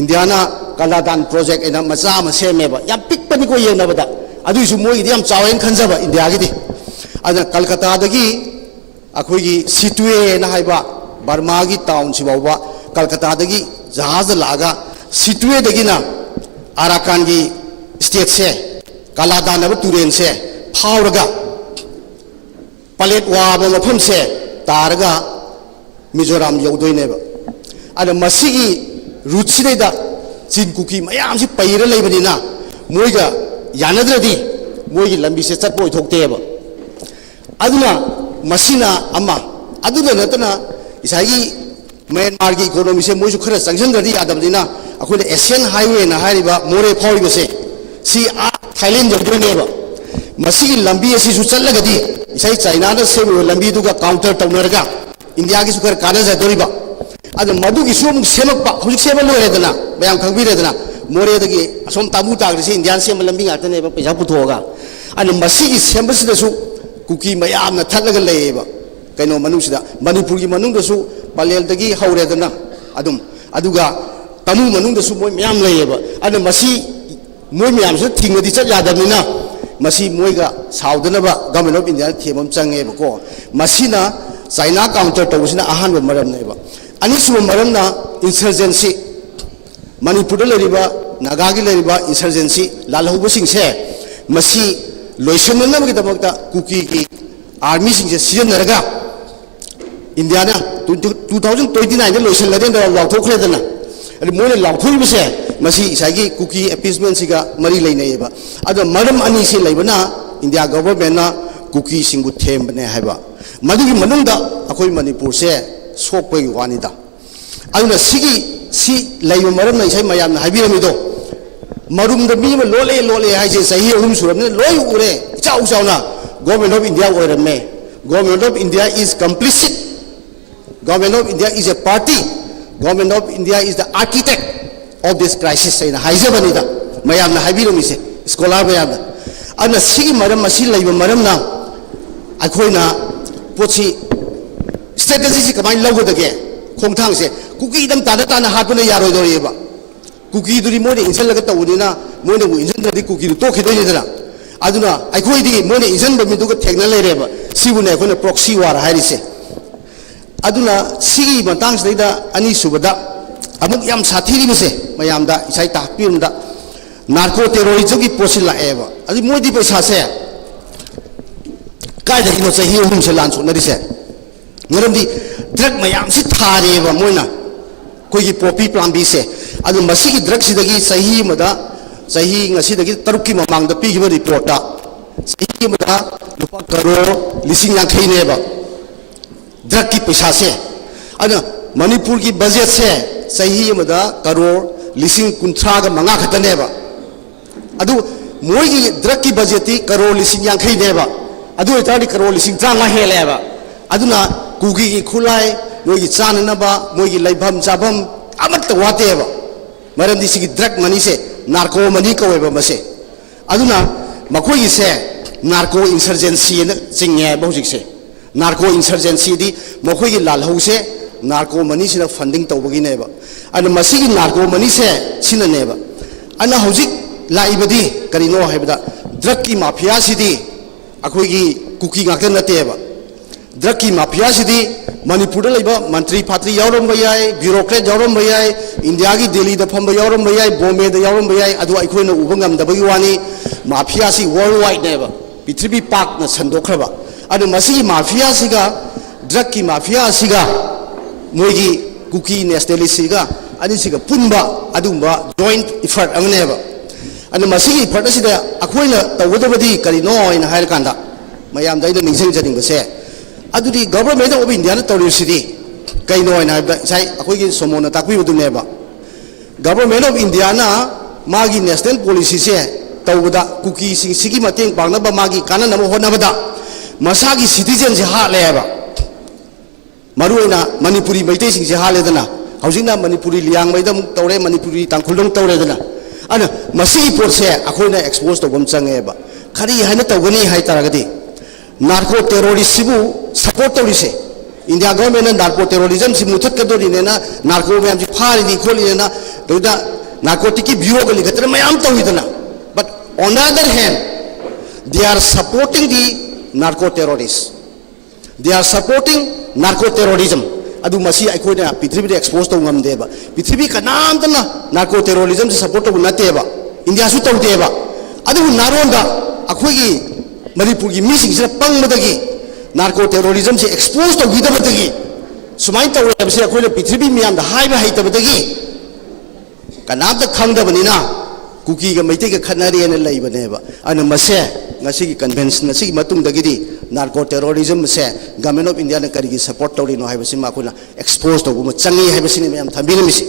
इंडिया ना कलादान प्रोजेक्ट इना मचा म सेमेबा याम पिकपनि को येनबदा अदुसु मोइ याम चावेन खनजबा इंडिया गिदि अदु कलकत्ता दगी अखोइगी सिटुए ना हाइबा बर्मा की टाउन सिबाउबा कलकत्ता दगी जहाज लागा सिटुए दगिना आराकान की स्टेट से कालादानब तुरेन से फावरगा पलेट वाब मफम से तारगा मिजोराम यौदोइनेबा अदा मसिगी रुचिनेदा चिन कुकी मयाम सि पैरा लेबनिना मोइगा यानद्रदी मोइगी लंबी से चटपोइ थोक्तेबा अदुना मसिना अम्मा अदुना नतना इसागी म्यांमार की इकोनॉमी से मोइसु खरा संगजनदि यादबदिना अखोने एशियन हाईवे ना हारिबा मोरे फाउरिबसे सी आ थाईलैंड यौदोइनेबा मसिगी लंबी असिसु चल्लगदि इसाई चाइना दा सेबु लंबी दुगा काउंटर तौनरगा इंडिया की सुकर कानजदोरिबा अदु मदुगी सुम सेमकपा हुजिक सेबा लोरेदना बयाम खंगबिरेदना मोरे दगी असोम ताबु तागरिसे इंडियन सेम लंबी गातनेबा पैसा पुथोगा अनु मसिगी सेमबसिदसु कुकी मयाम ना थलगा लेबा कइनो मनुसिदा मणिपुर की मनुंगदसु पलेल दगी हौरेदना अदुम अदुगा तमु मनुंगदसु मोय मयाम लेबा अनु मसी मोय मयाम से थिंगदि चत यादबनिना मसी मोयगा साउदनबा गवर्नमेंट ऑफ इंडिया थेमम चंगेबको मसीना चाइना काउंटर तौसिना अहानबा मरमनेबा अनिसु मरमना इंसर्जेंसी मणिपुर लेरिबा नागागी लेरिबा इंसर्जेंसी लालहौबसिंगसे मसी लोइसननबगिदमक्ता कुकी की आर्मी सिंगसे सिजनरगा इंडिया ना 2029 लोइसनलदेन लाउथोखलेदना अदु मोने लाउथोइबसे मसी इसागी कुकी अपीसमेंट सिगा मरी लेनेबा अदु मरम अनि से लेबना इंडिया गवर्नमेंट ना kuki singbu thembane haiba madugi manungda akoi manipur se sokpagi wanida aduna si laiba maram na isai mayam na haibiramido marum da mi ma lole haise sahi ahum suramne loi ure chau na government of India oirame government of India is complicit government of India is a party government of India is the architect of this crisis saying haise banida mayam na haibirami se scholar mayam ana sigi maram masi laiba maram na akoina pochi strategy si kamai lawgodage khongthang se kuki dam tana hatuna yaroi doriba kuki duri mo de insal laga tawunina mo ne insan dadi kuki to khidoi dira aduna akhoi di mo ne insan ba mi du ko thegna leireba sibu ne khone proxy war hairise aduna sigi matang sida ani subada amuk yam sathiri bise mayam da isai ta pirum da narco terrorism ki posil la eba adi mo di paisa se kai da kino sahi hum se lan su na rise ngaram di drug mayam si thare ba moina koi ki popi plan bi se adu masi ki drug sidagi sahi mada sahi ngasi dagi taruk ki mamang da pi ki report ta sahi mada lupa karo lising yang khai ne ba drug ki paisa se adu manipur ki budget se sahi mada karo lising kunthra ga manga khatane ba adu moi ki drug ki budget ti karo lising yang khai ne ba adu etari karo lising tranga hele ba aduna kuki ki khulai moi ki chanana ba moi ki laibham chabam amat wate ba maram di sigi drug money se narco money ko ba mase aduna makoi ki se narco insurgency na chingye ba hujik se narco insurgency di makoi ki lal hau se narco money sina funding tawbagi ne ba ana masigi narco money se sina ne ba ana hujik laibadi karino haibada drug ki mafia sidi akoi ki kuki ngak na te ba drug ki mafia sidi manipur da laiba mantri phatri yauram bayai bureaucrat yauram bayai india ki delhi da phamba yauram bayai bombay da yauram bayai adu aikoi na ubangam da bagi wani mafia si worldwide ne ba pithribi park na sandokhra adu masi mafia siga drug ki mafia siga moigi kuki nationalist siga ani siga punba adumba joint effort angne ba anu masi effort sida akoi na tawdabadi karino ina hair kanda mayam da ida ningsing janing ba se adudi government of India na tawri city kaino ina haibda sai akoi ki somona takwi budu neba government of India na magi national policy se tawda kuki sing sigi mateng pangna ba magi kana namo hona bada masagi citizen se ha leba maruina manipuri maite sing se ha le dana hausina manipuri liang maidam tawre manipuri tangkhulong tawre dana ana masi por se akoi na expose to bom changeba khari haina tawgani hai taragadi narco terrorism support torise India government narco terrorism si muthak kadori ne na narco me amji phari ni kholi ne na doida narcotic bureau ga ligatra mayam tawidana but on the other hand they are supporting the narco terrorists they are supporting narco terrorism adu masi aikoi na pithribi de expose to ngam deba pithribi kanam tana narco terrorism si support to na teba India su taw deba adu naronda akoi gi manipur ki missing se pangmadagi narco terrorism se expose to gidabadagi sumai tawre se akoi pithribi miyam da haiba haitabadagi kanam da khangdabanina kuki ga maite ga khanari na laibane ba ana mase ngasi ki convention ngasi ki matung dagidi narco terrorism se government of India na kari ki support tawri no haiba sima kuna expose to bu changi haiba sini miyam thambina misi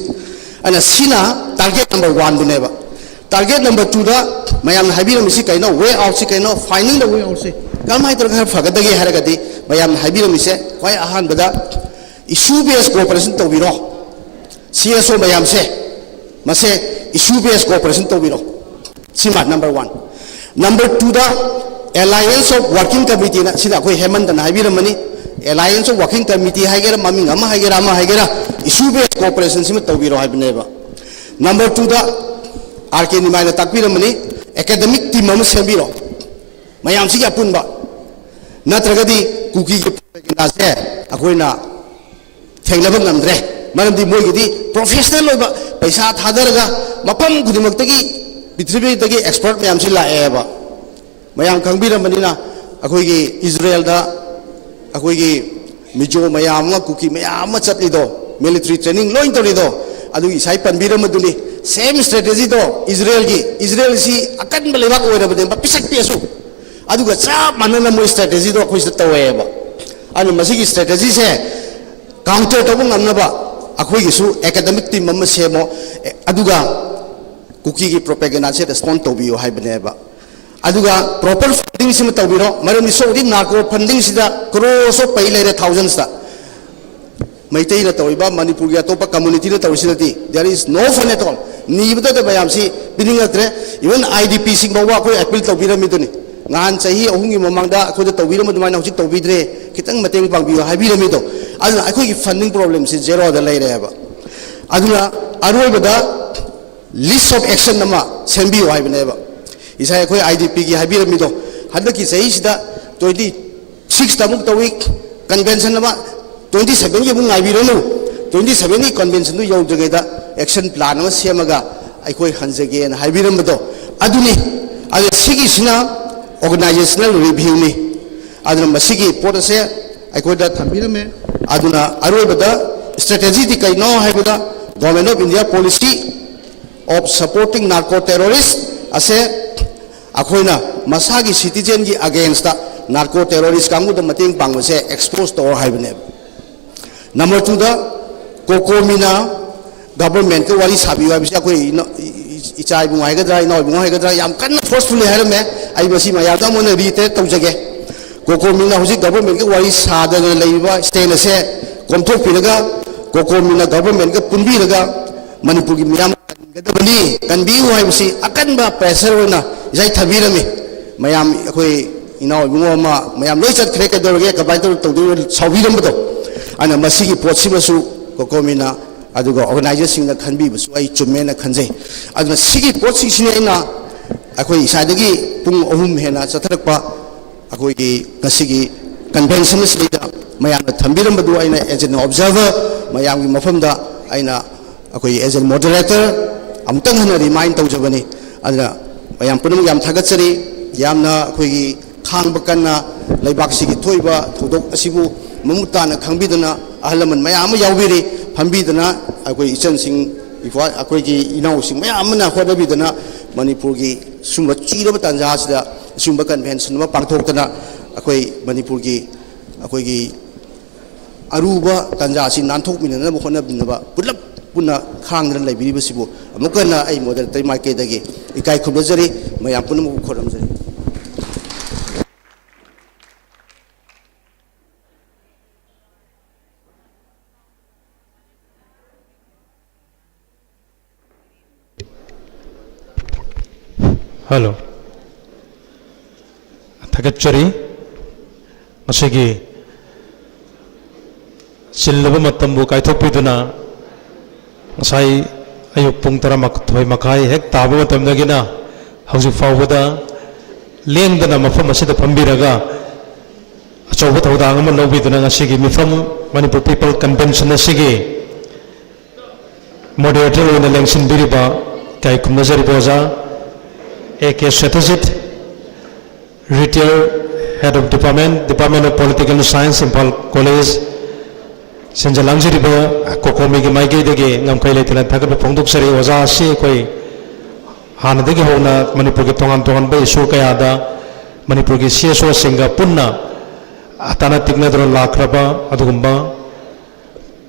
ana sina target number 1 dune ba target number 2 da mayam haibira misi kaino way out si kaino finding the way out si kamai tar khar fagadagi haragadi mayam haibira mise kwai ahan bada issue based cooperation to biro CSO mayam se mase issue based cooperation to biro sima number 1 number 2 da alliance of working committee na sida koi hemant na haibira mani alliance of working committee haigera maming ama haigera issue based cooperation sima to biro haibne ba number 2 da RK Nimai na takpira mani academic team am sembiro mayam si punba natragadi kuki ki na se akoi na thenglaba ngamdre maram di moi gi professional loba paisa thadaraga mapam gudimak tagi pithribi tagi expert mayam si la eba mayam kangbira mani na akoi gi Israel da akoi gi mijo mayam ma kuki mayam ma chatli do military training loin tori do adu isai panbira maduni same strategy do Israel si akan melewat orang berdua pisak piasu aduga chap manana mo strategy do khoi taweba anu masigi strategy se counter to ngamna ba akhoi gi su academic team ma semo aduga kuki gi propaganda se respond to biyo haibne ba aduga proper funding sim tawbiro maram so di narco funding sida crores of pay lere thousands ta maitei na tawiba manipur ya topa community na tawisidati there is no fun at all ni bada da bayam si biningatre even idp sing bawa ko appeal tawbira miduni ngan chahi ahungi mamangda ko da tawbira madumai na hujik tawbidre kitang mateng pangbiyo habira mido aduna akoi gi funding problem si zero da leire ba aduna aroi bada list of action nama sembiyo haibne ba isa akoi idp gi habira mido hadaki chahi sida 26 tamuk tawik convention nama 27 gi bungai bironu 27 gi convention du yau jageda action plan ma semaga aikoi hanjage na haibiram do aduni adu sigi sina organizational review ni aduna masigi potase aikoi da thambirame aduna aroibada strategy di kai no haibada government of india policy of supporting narco terrorists ase akoina masagi citizen gi against the narco terrorist kamu da mating pangse expose to haibane number 2 da kokomina government ko wali sabi wa bisa koi ichai bunga hagadra ino bunga hagadra yam kan forcefully harame ai basi ma ya da mon rite tawjage kokomina huji government ko wali sada na leiba state se komthok piraga kokomina government ko punbi raga manipur gi miyam gadabani kan bi wa bisi akan ba pressure na jai thabirame mayam koi ino bunga ma mayam loi chat khre ka dorge ka bai to tawdu sawiram do ana masigi potsimasu kokomina aduga organization na khanbi basu ai chumme na khanje aduna sigi potsi sine ina akoi sadagi pung ohum hena chatharakpa akoi gi kasigi convention sida mayam na thambiram badu aina as an observer mayam gi mafamda aina akoi as a moderator amtang hana remind tawjabani aduna mayam punam yam thagatsari yamna akoi gi khangba kanna leibak sigi thoiba thodok asibu mamutana khangbidana ahalaman mayam yawbiri phambidana akoi ichan sing ifwa akoi gi inau sing mayam na hodabidana manipur gi sumba chiraba tanja sida sumba convention ma pangthoktana akoi manipur gi aruba tanja si nanthok minana ba khona binaba pulap puna khangdra laibiri basibu amukana ai model tai market dagi ikai khubajari mayam punam khoramjari Hello. Thagachari masigi silaba matambu kaithokpiduna ngasai ayuk pung 12 makai hek tabu matamdagina haujuk fawbada lengdana mafam asida phambiraga achauba thodang ama lobiduna ngasigi mifam Manipur People Convention asigi moderator oina lengsin biriba kai kumnajari boza AK Satyajit, retired head of Department of Political Science, Impal College, Sanjalangziriba, Kokomi Maigi Degi, Namkai Lieutenant Thakapa Pongduk Sari, Waza Si Koi, Hanadigi Hona, Manipur Tongan Bay, Shukayada, Manipur CSO Singa Punna, Atana Tignadro Lakraba, Adugumba,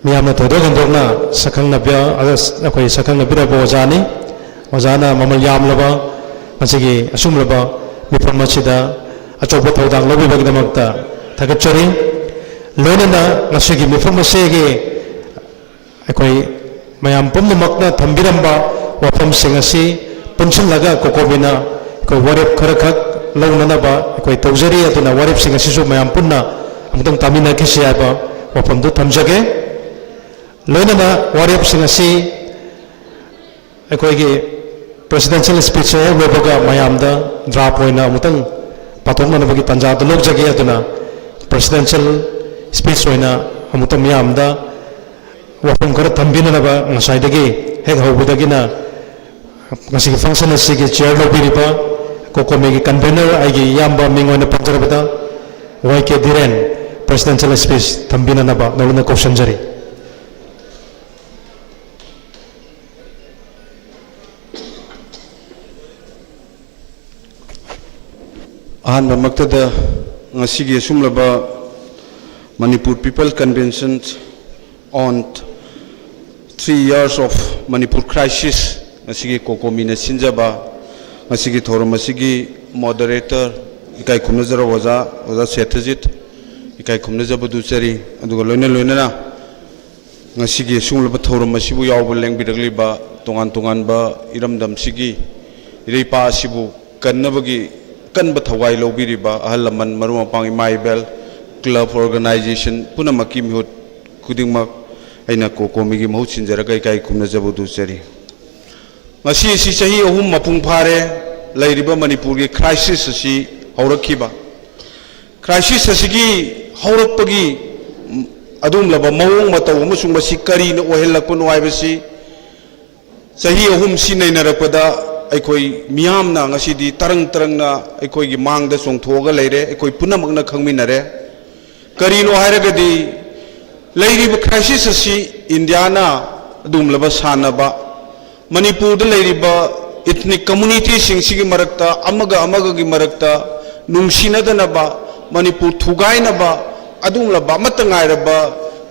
Miyamna Todogandorna, Sakang Nabia, Akoi Sakang Nabira Bozani, Wazana Mamal Yamlaba, masigi asumlaba mifam masida achoba thodang lobi bagdamakta thagachari lonana ngasigi mifam masege akoi mayam pummakna thambiramba wafam singasi punchalaga kokomina koi warep kharakak launana ba koi tawjari atuna warep singasi su mayam punna amtang tamina kisiya ba wafam du thamjage lonana warep singasi akoi gi presidential speech webaga mayamda draft hoina mutang patongna bagi tanja da lok jage atuna presidential speech hoina amutam mayamda wafam kar thambina ba ngasai dagi hek hobudagina ngasi function asigi chair lo biriba kokomi gi convener agi yamba mingoina panjarabada YK Dhiren presidential speech thambina ba nolna question jari ahanbamaktada ngasigi sumlaba Manipur People Convention on 3 years of Manipur crisis ngasigi kokomina sinjaba ngasigi thoramasigi moderator ikai khumnajara waza Sethajit ikai khumnajaba duchari aduga loina ngasigi sumlaba thoramasibu yawba lengbiragliba tongan ba iramdam sigi ireipa asibu kannabagi kanba thawai lobiriba ahalaman marumapang imaibel club organization punamaki mihut kudingmak aina kokomigi mahut sinjaraga ikai khumnajaba duchari ngasi si chahi ahum mapung phare lairiba Manipur gi crisis asi haurakhiba crisis asigi haurakpagi adum laba mawong mataw amasung masi karina ohelakpa nuaibasi chahi ahum si nainarapada aikoi miyamna ngasidi tarang na aikoi gi mangda songthoga leire aikoi punamakna khangminare karino hairagadi leiriba crisis asi Indiana adum laba sanaba Manipur da leiriba ethnic community singsi marakta amaga gi marakta nungsinadana Manipur thugainaba adum laba matangairaba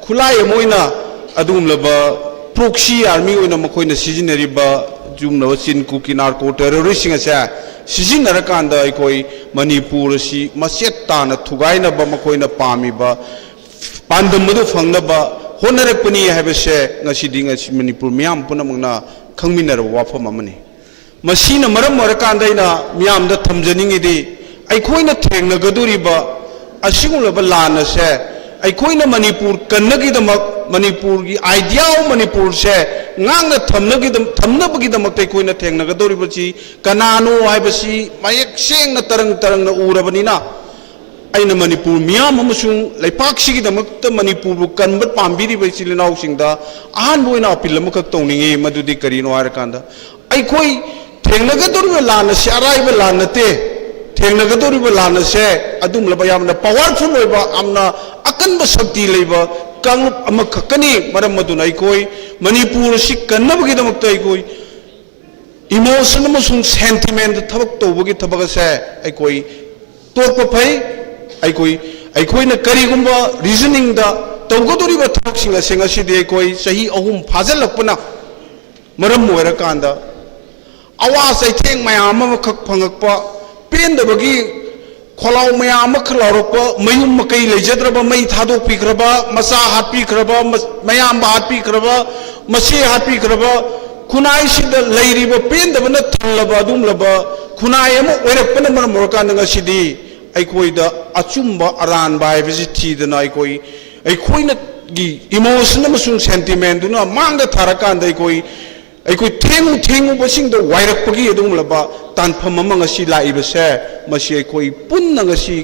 khulai moina adum laba proxy army oina makoina sijinariba jumna chin kuki narco terrorist asa sijinarakanda aikoi Manipur si maset tana thugainaba makoina pamiba pandamadu fangnaba honarakpani habese ngasidi ngasi Manipur miyam punamangna khangminaraba wafam amani masina maram marakanda ina miyamda thamjaningidi aikoina thengnagaduriba asigulaba lana se aikoina Manipur kannagidamak Manipur gi idea of Manipur se ngangna thamnabagidam aikoina thengnagaduriba chi kanano haibasi mayek sengna tarang na urabanina aina Manipur miyam amasung laipak sigidamakta Manipur bu kanbat pambiriba silinau singda ahan boina apil amakak tawningi madudi karino harakanda aikoi thengnagaduriba lana se araiba lana te thengnagaduriba lana se adum laba yamna powerful oiba amna akanba shakti leiba kanglup amakakani maram maduna aikoi Manipur si kannabagidamukta aikoi emotion amasung sentiment thabak tawbagi thabak se aikoi tokpa phai aikoina karigumba reasoning da tawgaduriba thabaksinga sengasidi aikoi sahi ahum phajalakpana maram moirakanda awa saitheng mayam amakak phangakpa pendabagi kholau mayam akhlaurokpa mayum makai leijadraba mai thadok pikraba masa hatpi kraba mayam hatpi kraba masi hatpi kraba kunai sida leiriba pendabana thallaba adumlaba kunai ama oirakpana maram morakanda ngasidi aikoida achumba aranba haibasi thidana aikoina gi emotion amasung sentiment duna mangda tharakanda aikoi thengu basingda wairakpagi adumlaba tanpham ama ngasi laibase masi aikoi punna ngasi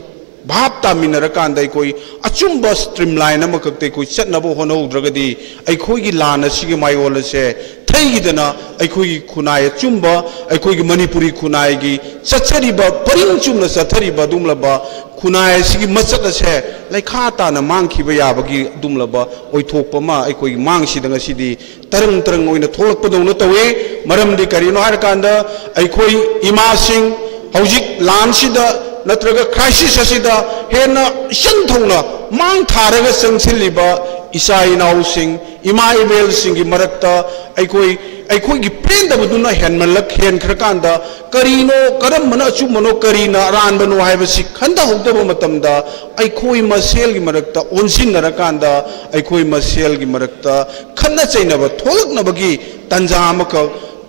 bhap taminarakanda aikoi achumba streamline ama kakte aikoi chatnabo honodragadi aikoi gi lana sigi mayolase thaigidana aikoi gi khunai achumba aikoi gi Manipuri khunai gi chachariba paring chumna chathariba dumlaba khunai sigi machat ase laikha tana mangkhiba yabagi dumlaba oithokpa ma aikoi mangsidanga sidi tarang oina tholakpadona tawe maramdi karino harakanda aikoi imasing hojik lansida natraga crisis asida hena shanthona mang tharaga sangsilliba isa inau sing ima ibel singi marakta aikoi gi pendabuduna henmalak hen khrakanda karino karam mana achumano karina ranbano haibasi khanda hogdaba matamda aikoi masel gi marakta onsin narakanda aikoi masel gi marakta khanna chainaba tholaknabagi tanja amaka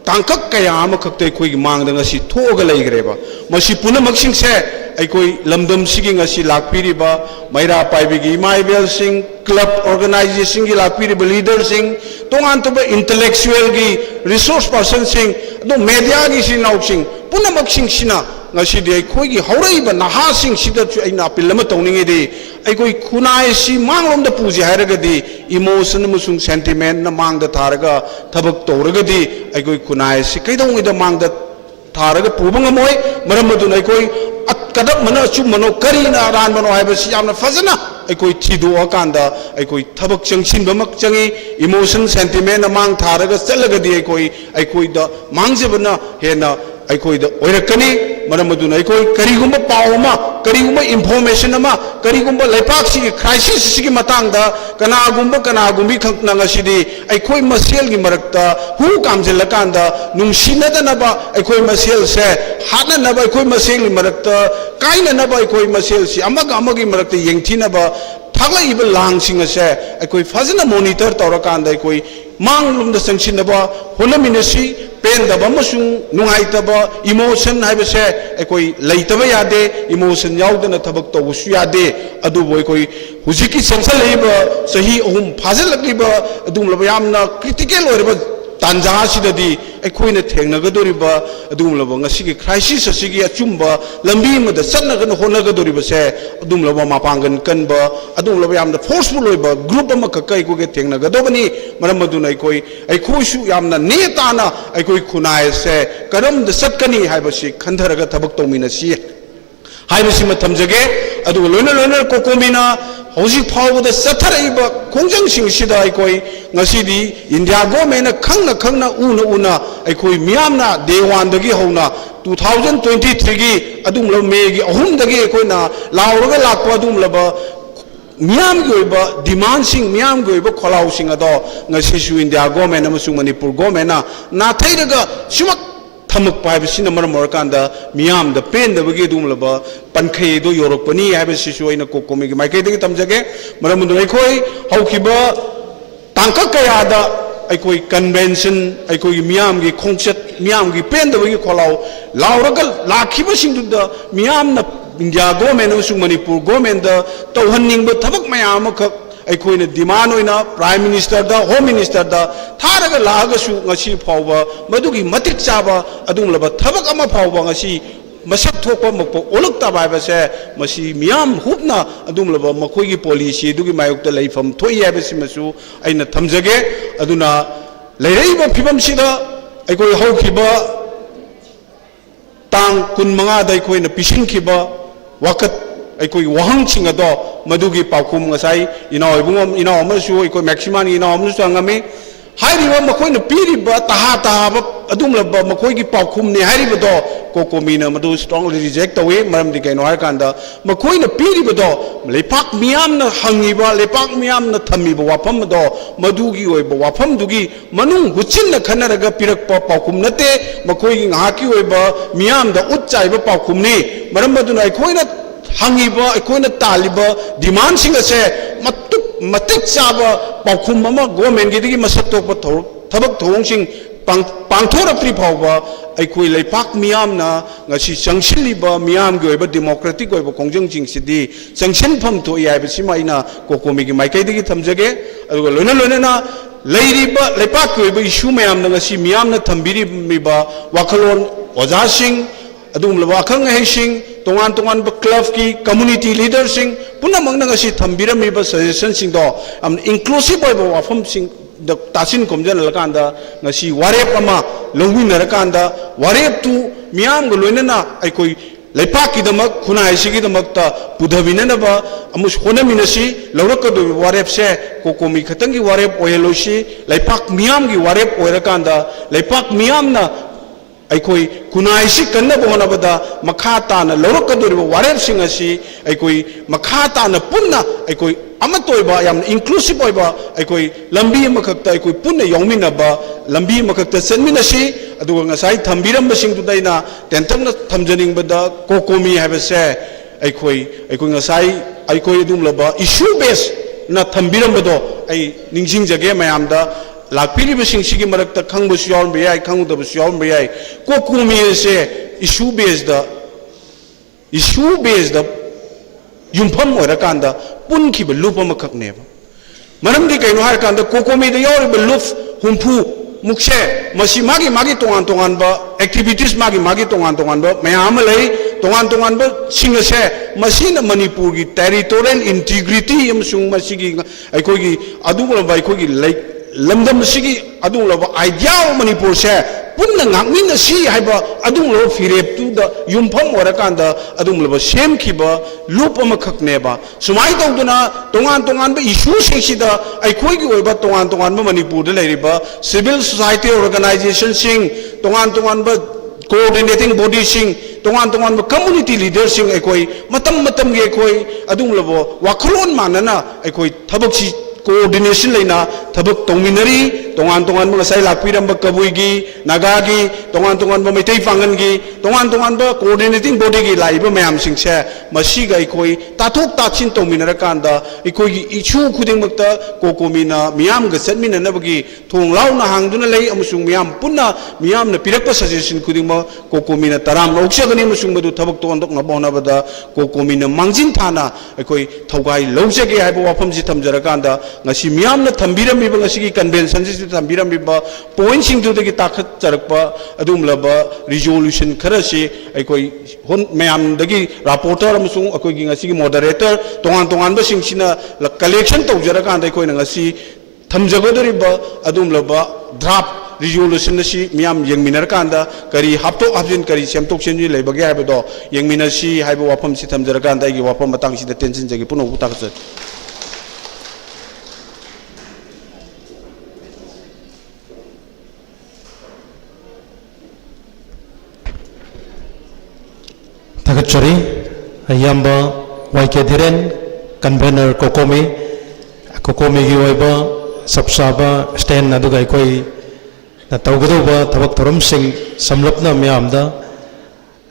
tangkak kaya amakakta aikoi gi mangda ngasi thoga leigreba masi punamak singse aikoi lamdam sigi ngasi lakpiriba maira paibigi imaibel sing club organization gi lakpiriba leader sing tongan toba intellectual gi resource person sing do media gi sinau sing punamak sing sina ngasi di aikoi gi hauraiba naha sing sida chu aina apilama tawninge di aikoi khunai si manglomda puji hairagadi emotion amasung sentiment na mangda tharaga thabak tawragadi aikoi khunai si kaidongida mangda tharaga pubangamoy maramaduna aikoi kadam mana chumano karina ran mano haibasi yamna fazana aikoi thido akanda aikoi thabak changsin bamak changi emotion sentiment amang tharaga chalagadi aikoi da mangjebana hena aikoi da oirakani मरम अदुना अखोई करिगुम पाव अमा करिगुम information अमा करिगुम लेपाक सिगी crisis सिगी मतांगदा कनागुंबी खंगना ngasidi अखोई मसेल गी मरकता who कामजेलकांदा नुंसिनदनबा अखोई मसेल से हाननबा अखोई मसेल गी मरकता काइननबा अखोई मसेल सि अमगी मरकता यंगथिनबा थागलाइब लांगसिंग से अखोई फजना मॉनिटर तौरकांदा अखोई मांगलुम द संसिनबा होलमिनसी पेंदबा मसुं नुंगाइतबा इमोशन हाइबसे अखोई लैतबा यादे इमोशन याउदना थबक तौसु यादे अदुबो अखोई हुजिकी संसलेबा सही अहुम फाजलकलिबा अदुमलबा यामना क्रिटिकल ओरबा तांजासिददी अखोइना थेंगनगदोरिबा अदुमलबा ngasiगी क्राइसिस असिगी अचुंबा लंबी मद सन्नगन होनगदोरिबसे अदुमलबा मापांगन कनबा अदुमलबा यामना फोर्सफुल ओइबा ग्रुप अमा ककै कोगे थेंगनगदोबनी मरम मदुना अखोइसु यामना नेताना अखोइ खुनायसे करमद सत्कनी हाइबसि खंधरगा थबक तौमिनसि हाइबसि थमजगे अदुगा लोइना लोइना कोकोमिना हौजिक फावबदा सथरइबा खोंजंगसिंगसिदा अखोइ ngasiदी इंडिया गवर्नमेंट खंगना खंगना उना अखोइ मियामना डे 1 दगी हौना 2023 गी अदुमलो मे गी अहुमदगी अखोइना लाउरगा लाकपा अदुमलबा मियाम गी ओइबा डिमांड सिंग मियाम गी ओइबा खोलाउ सिंग अदो ngasisu इंडिया गवर्नमेंट अमसुंग मणिपुर गवर्नमेंट ना थैरगा सिमक थमक पाइबसिना मरम ओरकांदा मियाम द पेंदबगी अदुमलबा पनखैदो योरकपनी हाइबसिसु अइना कोकोमिगी माइकैदगी तमजगे मरम दु अखोइ हौखिबा तांका कयादा अखोई कन्वेंशन अखोई मियाम की खोंचत मियाम की पेंदबगी खोलाउ लाउरगल लाखिबसिंगदुदा मियामना इंडिया गवर्नमेंट अमसुंग मणिपुर गवर्नमेंट द तौहन्निंग थबक मयाम खक अखोइना डिमांड ओइना प्राइम मिनिस्टर दा होम मिनिस्टर दा थारगा लागसु ngasi फावबा मदुगी मतिक चाबा अदुमलबा थबक अमा फावबा ngasi मसक थोप मक ओलकता बायबसे मसी मियाम हुबना अदुमलबा मखोइगी पॉलिसी दुगी मायुक्ता लेफम थोइ याबसि मसु अइना थमजगे अदुना लेरैबा फिबमसिदा अखोइ हौखिबा तांग 15 दा अखोइना पिसिंखिबा वकत अखोइ वहंसिंग अदो मदुगी पाउखुम ngасai इनाव इबुंगम इनाव अमसु अखोइ मैक्सिमम इनाव अमसु अंगमे हाइरिबा मखोइना पीरिबा तहा तहाबा अदुमलबा मखोइगी पाउखुमने हाइरिबदो कोकोमीना मदु स्ट्रांगली रिजेक्ट तवे मरमदि कैनो हारकांदा मखोइना पीरिबदो लेपाक मियामना हंगिबा लेपाक मियामना थमिबा वाफमदो मदुगी ओइबा वाफमदुगी मनुंग हुचिनना खनरगा पिरकपा पाउखुम नते मखोइगी ngahaki ओइबा मियामदा उच्चाइबा पाउखुमने मरमदुना अखोइना हंगिबा अखोइना तालिबा डिमांड सिंगसे मतिक चाबा पाउखुम अमा गवर्नमेंट गिदगी मसक तोप थबक थोंसिंग पांथोरक्ट्री फावबा अखोइ लेपाक मियामना ngasi चंगसिलिबा मियाम गे ओइबा डेमोक्रेटिक ओइबा खोंजंगसिंगसिदी चंगसिनफम थोइ हाइबसिमा इना कोकोमीगी माइकैदगी थमजगे अदुगा लोइना लोइना लेरिबा लेपाक गे ओइबा इशू मयामना ngasi मियामना थंबिरिबा वाखलोन ओजासिंग अदुमलबा अखंग हेसिंग तोंगान तोंगान क्लब की कम्युनिटी लीडर सिंग पुनमंगना ngasi थंबिरमिबा सजेशन सिंग दो हम इंक्लूसिव ओइबा वाफम सिंग तासिन कोमजन लकांदा ngasi वारेप अमा लौमिनरकांदा वारेप तु मियाम ग लोइनना अखोइ लेपाकी दमक खुनाइ सिगी दमकता पुधबिननबा अमुस होनमिनसी लौरकदो वारेप से कोकोमी खतंगी वारेप ओहेलोसी लेपाक मियाम की वारेप ओइरकांदा लेपाक मियामना अखोई खुनाइसी कन्नब होनबदा मखा ताना लौरकदोरिबा वारेपसिंग असि अखोई मखा ताना पुन्ना अखोई अमतोइबा याम इंक्लूसिव ओइबा अखोई लंबी अमखक्ता अखोई पुन्ना यौमिनबा लंबी अमखक्ता चनमिनसी अदुगा ngасai थंबिरमबसिंग दुदैना टेंटंगना थमजनिंगबदा कोकोमी हाबसे अखोई ngасai अखोई दुमलबा इशू बेस ना थंबिरमबदो आई निंगसिंगजगे मयामदा लाखपिरिबसिंगसिगी मरक्ता खंगबसु यावम बेयाय खंगदबसु यावम बेयाय कोकोमी से इशू बेस्ड युमफम ओरकांदा पुनखिब लूप अमखकनेब मरमदि कैनो हारकांदा कोकोमी द यावरिब लूप हुंफु मुक्से मसी मागी तोंगान तोंगान बा एक्टिविटीज मागी तोंगान बा मयाम लई तोंगान बा सिंगसे मसीन मणिपुर की टेरिटोरियल इंटीग्रिटी अमसुंग मसीगी अखोगी अदुगलबा अखोगी लाइक लमदम सिगी अदुगलबा आइडिया मणिपुर से पुन्ना ngakmin si haiba adunglo firep tu da yumpham orakanda adunglo sem khiba loop amakhakneba sumai tawduna tongan ba issue sida aikhoi gi oiba tongan ba manipur da leiriba civil society organization sing tongan ba coordinating body sing tongan community leaders sing ekoi matam ge ekoi adung labo wakhlon manana ekoi thabak si coordination leina thabak tongminari tongan ba sai lakpiram ba kabui gi naga gi tongan ba meitei pangan gi tongan ba coordinating body gi laiba mayam sing se masi ga ekoi tathok tachin tongminara kanda ekoi gi ichu khuding makta kokomina miyam ga setmina na bagi thong lau na hangduna lei amusung miyam punna miyam na pirakpa suggestion khuding ma kokomina taram loksagani amusung madu thabak ton dok na bona bada kokomina mangjin thana ekoi thogai loksage haibo wafam ji thamjara kanda ngasi miyam na thambiram bi ngasi gi convention ji thambiram bi point sing du gi takhat charakpa adum laba resolution khara se ekoi hon miyam dagi rapporteur amusung ekoi gi ngasi gi moderator tongan ba sing sina collection tawjara kanda ekoi ngasi thamjagodoriba adum laba draft resolution si miyam yengminar kanda kari hapto abjin kari semtok senji lebage habedo yengminar si haibo wafam si thamjara kanda gi wafam matang si tension jagi puno utakse Takachari ayamba YK Dhiren convener Kokomi gi oiba sabsaba stand aduga ekoi na tawgadoba thabak thoram sing samlapna myamda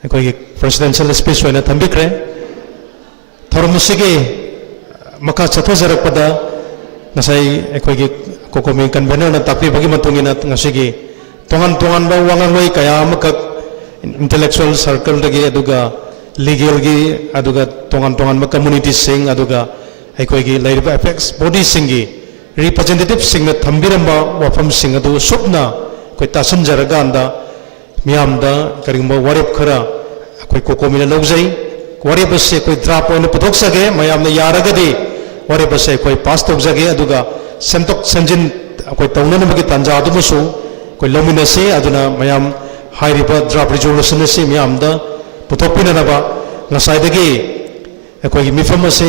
ekoi presidential speech oina thambikre thoram sige maka chathajarakpada nasai ekoi gi Kokomi convener na tapi bagi matungina ngasigi tongan ba wangaloi kaya amakak intellectual circle dagi aduga legal gi aduga tongan ma community sing aduga ekoi gi laiba apex body singi representative sing na thambiramba wafam sing adu supna koi tasan jaraganda miyamda karingba warip khara koi Kokomi na logjai warip se koi drop oina puthok sage mayamna yaragadi warip se koi pass tok jage aduga semtok sanjin koi tawnana bagi tanja adu musu koi lomina se aduna mayam hairiba draft resolution se miyamda puthokpina naba ngasaidagi ekoi mifam se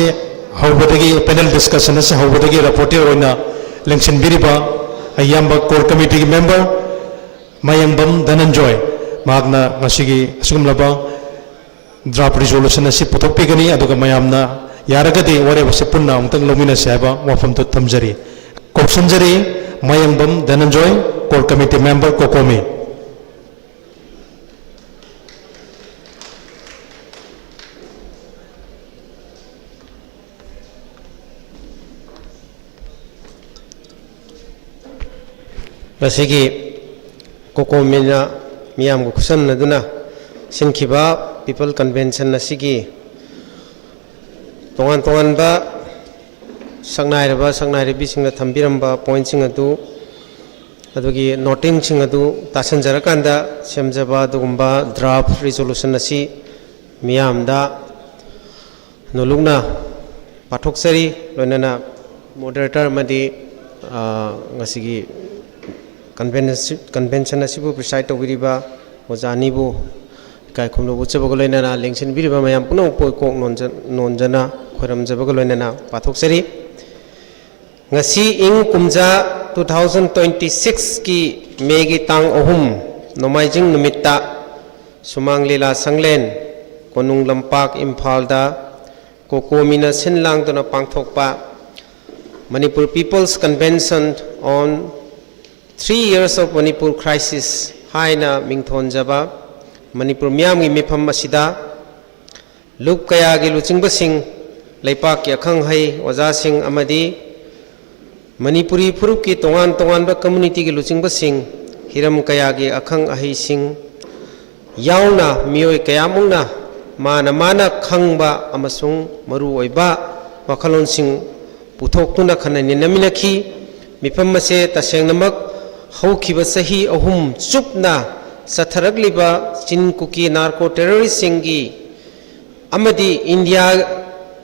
haubadagi panel discussion se haubadagi rapporteur oina lengsin biriba ayamba core committee member Mayangbam Dhananjoy magna ngasigi asumlaba draft resolution se puthokpigani aduga mayamna yaragadi ware se punna amtang lomina se ba wafam to thamjari kopsanjari Mayangbam Dhananjoy core committee member Kokomi Basigi Kokomina miyam kusan naduna sinkiba people convention nasigi tongan ba sangnai bising na thambiramba point sing adu adugi noting sing adu tasanjarakanda semjaba dugumba draft resolution nasi miyam da nolungna pathoksari loinana moderator madi ngasigi convention asibu preside tawiriba ojanibu kai khumlo buchabago loinana lengsin biriba mayam puno poi kok nonjana khoram jabago loinana pathoksari ngasi ing kumja 2026 ki megi tang ohum nomaijing numitta sumang lila sanglen konung lampak imphal da Kokomina sinlang tuna pangthokpa Manipur People's Convention on 3 years of Manipur crisis haina mingthon jaba Manipur miyam gi mifam asida lup kaya gi luchingba sing leipak ki akhang hai oja sing amadi Manipuri furup ki tongan ba community gi luchingba sing hiram kaya gi akhang ahi sing yauna miyoi kaya mungna mana khangba amasung maru oiba wakhalon sing puthokuna khanani naminakhi mifam ase tasengnamak haukiba sahi ahum chupna satharagliba chin kuki narco terrorist singi amadi